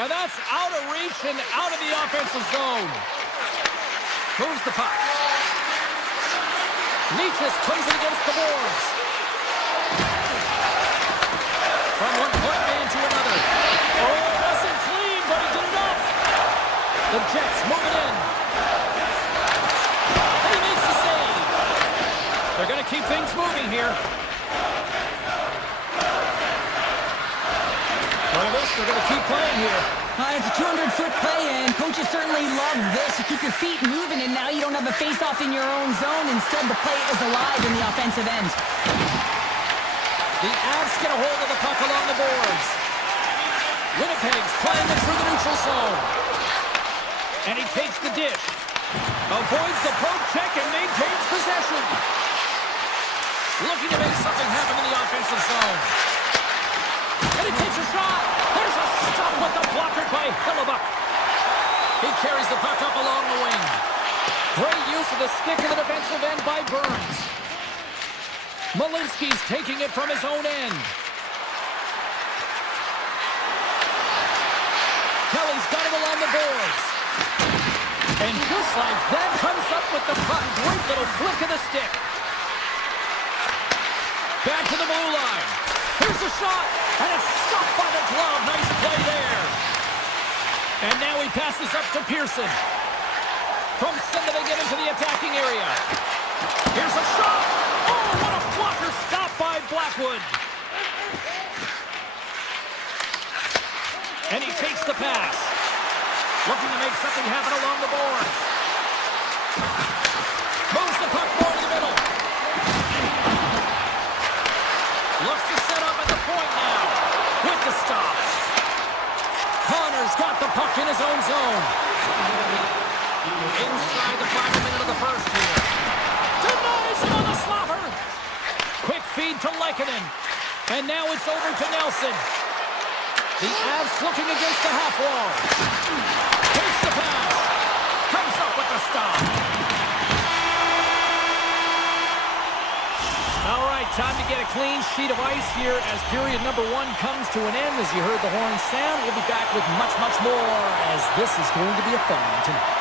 And that's out of reach and out of the offensive zone. Moves the puck. Leachus plays it against the boards. From one point man to another. Oh, it wasn't clean, but he did enough. The Jets move it in. And he makes the save. They're going to keep things moving here. Look at this, they're going to keep playing here. It's a 200-foot play, and coaches certainly love this. You keep your feet moving, and now you don't have a face-off in your own zone. Instead, the play is alive in the offensive end. The Avs get a hold of the puck along the boards. Winnipeg's playing it through the neutral zone. And he takes the dish. Avoids the poke check and maintains possession. Looking to make something happen in the offensive zone. And he takes a shot. There's a stop with the blocker by Hillebuck. He carries the puck up along the wing. Great use of the stick in the defensive end by Burns. Malinsky's taking it from his own end. Kelly's got it along the boards. And just like that, comes up with the puck. Great little flick of the stick. Back to the blue line. Here's the shot, and it's stopped by the glove. Nice play there. And now he passes up to Pearson. From center they get into the attacking area. Here's a shot. Oh, what a blocker stop by Blackwood. And he takes the pass. Looking to make something happen along the boards. Moves the puck more to the middle. Looks to set up at the point now. With the stop. Connor's got the puck in his own zone. Inside the final minute of the first here. Denies him on the slobber. Quick feed to Lehkonen. And now it's over to Nelson. The Avs looking against the half wall. Takes the pass. Comes up with the stop. All right, time to get a clean sheet of ice here as period number one comes to an end. As you heard the horn sound, we'll be back with much, much more as this is going to be a fun one tonight.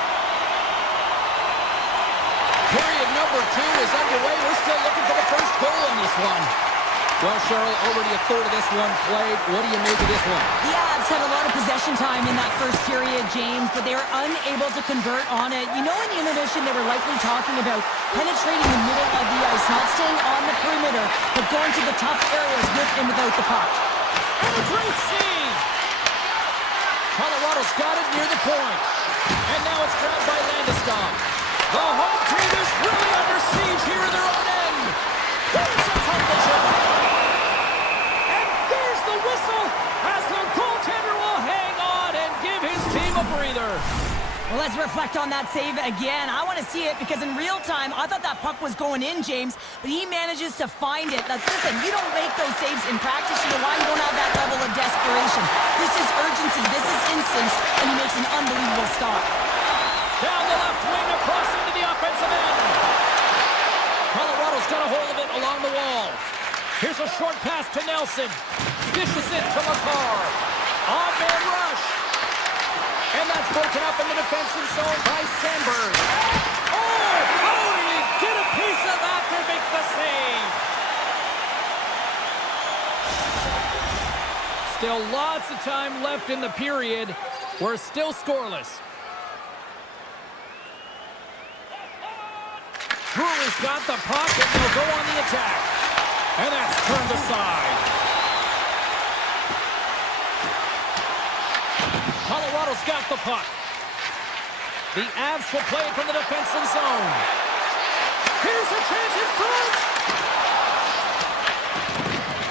Period number two is underway. We're still looking for the first goal in this one. Well, Cheryl, already a third of this one played. What do you make of this one? The Avs had a lot of possession time in that first period, James, but they were unable to convert on it. You know, in the intermission, they were likely talking about penetrating the middle of the ice, not staying on the perimeter, but going to the tough areas with and without the puck. And a great save! Colorado's got it near the point. And now it's grabbed by Landeskog. The home team is really under siege here in their own end. There's a collision. And there's the whistle as the goaltender will hang on and give his team a breather. Well, let's reflect on that save again. I want to see it because in real time, I thought that puck was going in, James, but he manages to find it. Now, listen, you don't make those saves in practice. You know why? You don't have that level of desperation. This is urgency. This is instincts, and he makes an unbelievable stop. Down the left wing, across into the offensive end. Colorado's got a hold of it along the wall. Here's a short pass to Nelson. Dishes it to McCarr. On-man rush. And that's broken up in the defensive zone by Sandberg. Oh, how did he get a piece of that to make the save? Still lots of time left in the period. We're still scoreless. Drury's got the puck, and they'll go on the attack. And that's turned aside. Colorado's got the puck. The Avs will play it from the defensive zone. Here's a chance in front!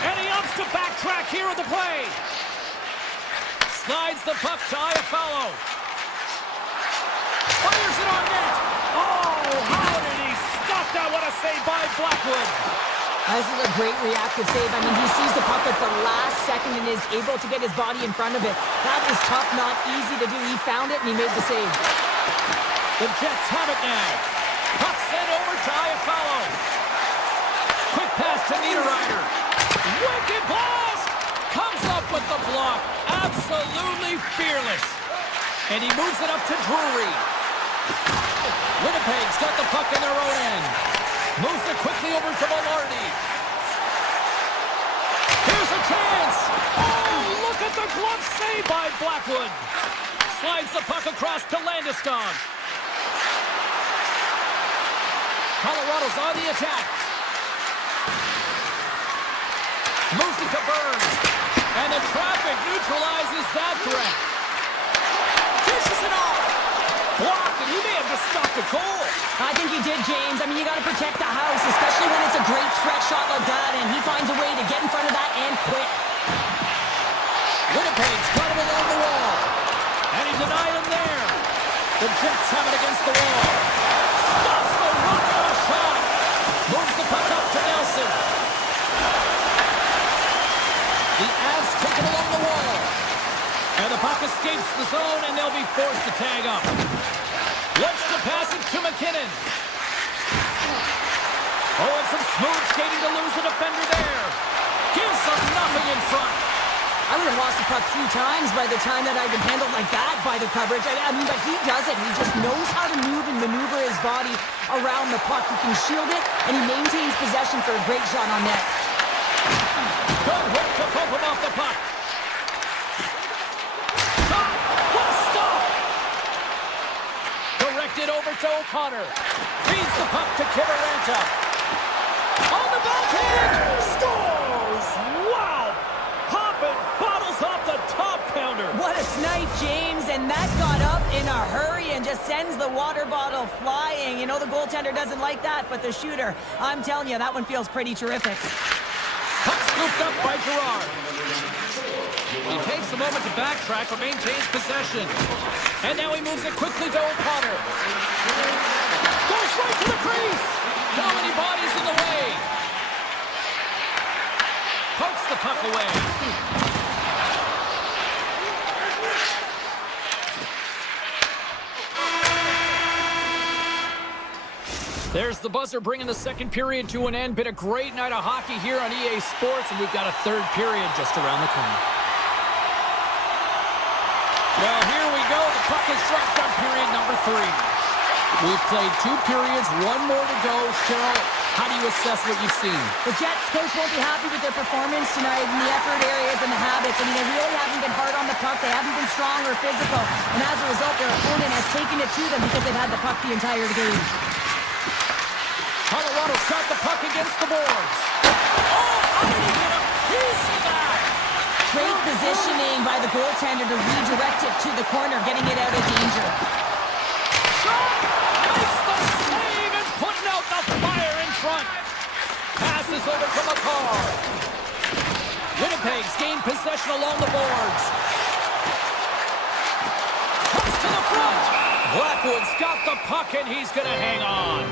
And he opts to backtrack here at the play. Slides the puck to Iafallo. Fires it on net. Oh, how did he stop that? What a save by Blackwood. This is a great reactive save. I mean, he sees the puck at the last second and is able to get his body in front of it. That was tough, not easy to do. He found it and he made the save. The Jets have it now. Puck sent over to Iafallo. Quick pass to Niederreiter. Wicked blast! Comes up with the block. Absolutely fearless. And he moves it up to Drury. Winnipeg's got the puck in their own end. Moves it quickly over to Velarde. Here's a chance! Oh, look at the glove save by Blackwood. Slides the puck across to Landeskog. Colorado's on the attack. Moves it to Burns. And the traffic neutralizes that threat. Dishes it off. Blocked, and he may have just stopped a goal. I think he did, James. I mean, you got to protect the house, especially when it's a great stretch shot like that, and he finds a way to get in front of that and quick. Winnipeg's got him along the wall, and he denied him there. The Jets have it against the wall. Stops the rocket of a shot. Moves the puck up to Nelson. The Avs take it along the wall. And the puck escapes the zone, and they'll be forced to tag up. Looks to pass it to McKinnon. Oh, and some smooth skating to lose a defender there. Gives them nothing in front. I would have lost the puck 3 times by the time that I'd been handled like that by the coverage. I mean, but he does it. He just knows how to move and maneuver his body around the puck. He can shield it, and he maintains possession for a great shot on net. Good hit to pump him off the puck. Shot! What a stop! Directed over to O'Connor. Feeds the puck to Kiberanta. On the backhand! Scores! Wow! Popping bottles off the top counter. What a snipe, James, and that got up in a hurry and just sends the water bottle flying. You know the goaltender doesn't like that, but the shooter, I'm telling you, that one feels pretty terrific. Puck scooped up by Gerard. He takes a moment to backtrack but maintains possession. And now he moves it quickly to O'Connor. Goes right to the crease. How many bodies in the way? Pokes the puck away. There's the buzzer bringing the second period to an end. Been a great night of hockey here on EA Sports, and we've got a third period just around the corner. Well, here we go. The puck is dropped on period number 3. We've played 2 periods, 1 more to go. Cheryl, how do you assess what you've seen? The Jets coach won't be happy with their performance tonight in the effort areas and the habits. I mean, they really haven't been hard on the puck. They haven't been strong or physical. And as a result, their opponent has taken it to them because they've had the puck the entire game. Colorado's got the puck against the boards. Oh, how did he get a piece of that? Great positioning by the goaltender to redirect it to the corner, getting it out of danger. Shot! Makes the save and putting out the fire in front. Passes over to McCarr. Winnipeg's gained possession along the boards. Comes to the front. Blackwood's got the puck, and he's going to hang on.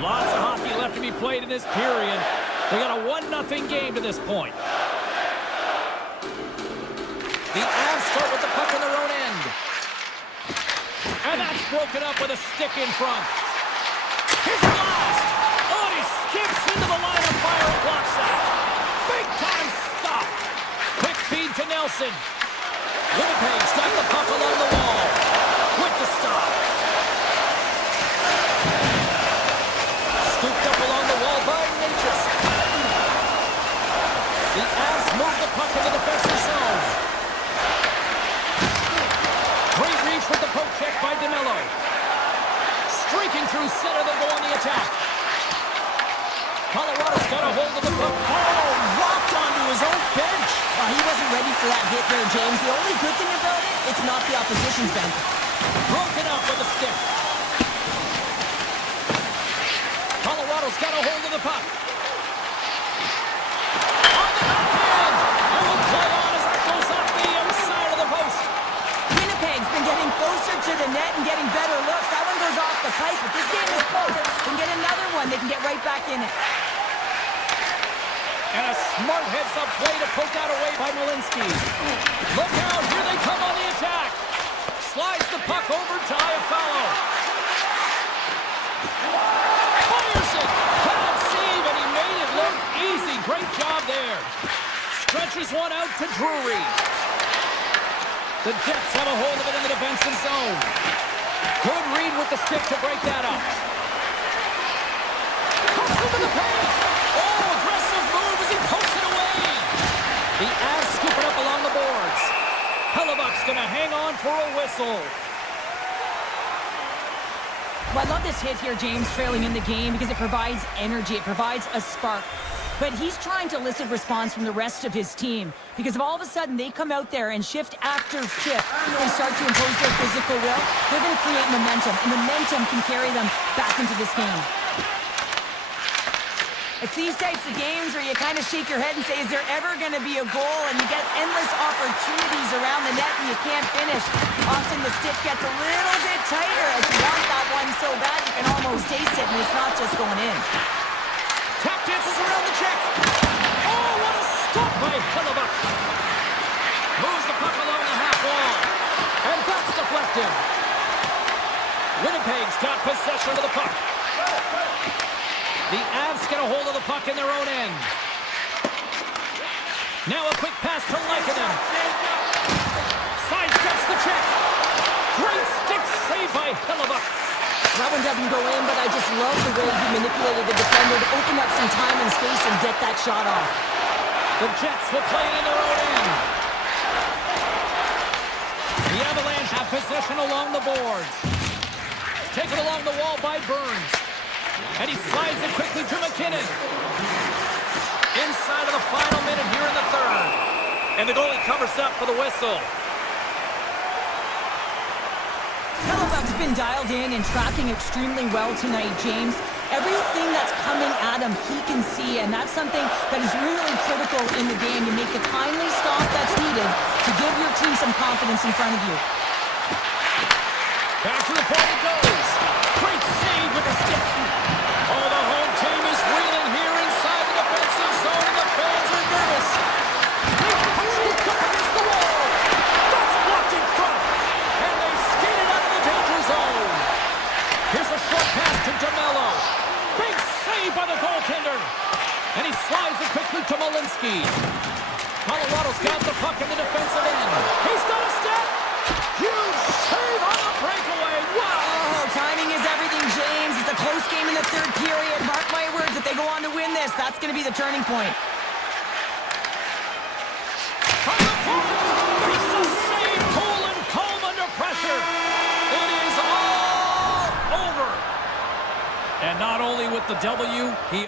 Lots of hockey left to be played in this period. We got a 1-0 game to this point. The Avs start with the puck in their own end. And that's broken up with a stick in front. Here's the blast. Oh, and he skips into the line of fire and blocks that. Big time stop. Quick feed to Nelson. Winnipeg's got the puck along the wall. With the stop. Scooped up along the wall by Natchez. The Avs move the puck in the defensive zone. Great reach with the poke check by DeMello. Streaking through center, they go on the attack. Colorado's got a hold of the puck. Oh, walked onto his own bench. He wasn't ready for that hit there, James. The only good thing about it, it's not the opposition's bench. Broken up with a stick. Colorado's got a hold of the puck. On the backhand! And will play on as that goes off the inside of the post. Winnipeg's been getting closer to the net and getting better looks. That one goes off the pipe, but this game is close. They can get another one. They can get right back in it. And a smart heads-up play to poke that away by Malinsky. Look out, here they come on the attack. Slides the puck over to Iafallo. Fires it. Bad save, and he made it look easy. Great job there. Stretches one out to Drury. The Jets have a hold of it in the defensive zone. Good read with the stick to break that up. Comes into the paint. Oh, aggressive move as he pokes it away. The Avs scoop it up along the boards. Hellebuck's going to hang on for a whistle. Well, I love this hit here, James, trailing in the game because it provides energy. It provides a spark. But he's trying to elicit response from the rest of his team because if all of a sudden they come out there and shift after shift, they start to impose their physical will, they're going to create momentum, and momentum can carry them back into this game. It's these types of games where you kind of shake your head and say, is there ever going to be a goal? And you get endless opportunities around the net and you can't finish. Often the stick gets a little bit tighter as you want that one so bad you can almost taste it, and it's not just going in. Tap dances around the check. Oh, what a stop by Hellebuck. Moves the puck along the half wall. And that's deflected. Winnipeg's got possession of the puck. The Avs get a hold of the puck in their own end. Now a quick pass to Lankinen. Sidesteps the check. Great stick save by Hellebuck. That one doesn't go in, but I just love the way he manipulated the defender to open up some time and space and get that shot off. The Jets will play it in their own end. The Avalanche have possession along the boards. Taken along the wall by Burns. And he slides it quickly to McKinnon. Inside of the final minute here in the third. And the goalie covers up for the whistle. Hellebuck's been dialed in and tracking extremely well tonight, James. Everything that's coming at him, he can see, and that's something that is really critical in the game to make the timely stop that's needed to give your team some confidence in front of you. Back to the point it goes. Great save with the stick. Oh, the home team is reeling here inside the defensive zone, and the fans are nervous. Scooped up against the wall. That's blocked in front. And they skate it out of the danger zone. Here's a short pass to DeMello. Big save by the goaltender. And he slides it quickly to Malinsky. Colorado's got the puck in the defensive end. He's got a step. Huge save on the breakaway. Wow. Timing is everything, James. It's a close game in the third period. Mark my words, if they go on to win this, that's going to be the turning point. From the point, makes the save. Cool and calm under pressure. It is all over. And not only with the W, he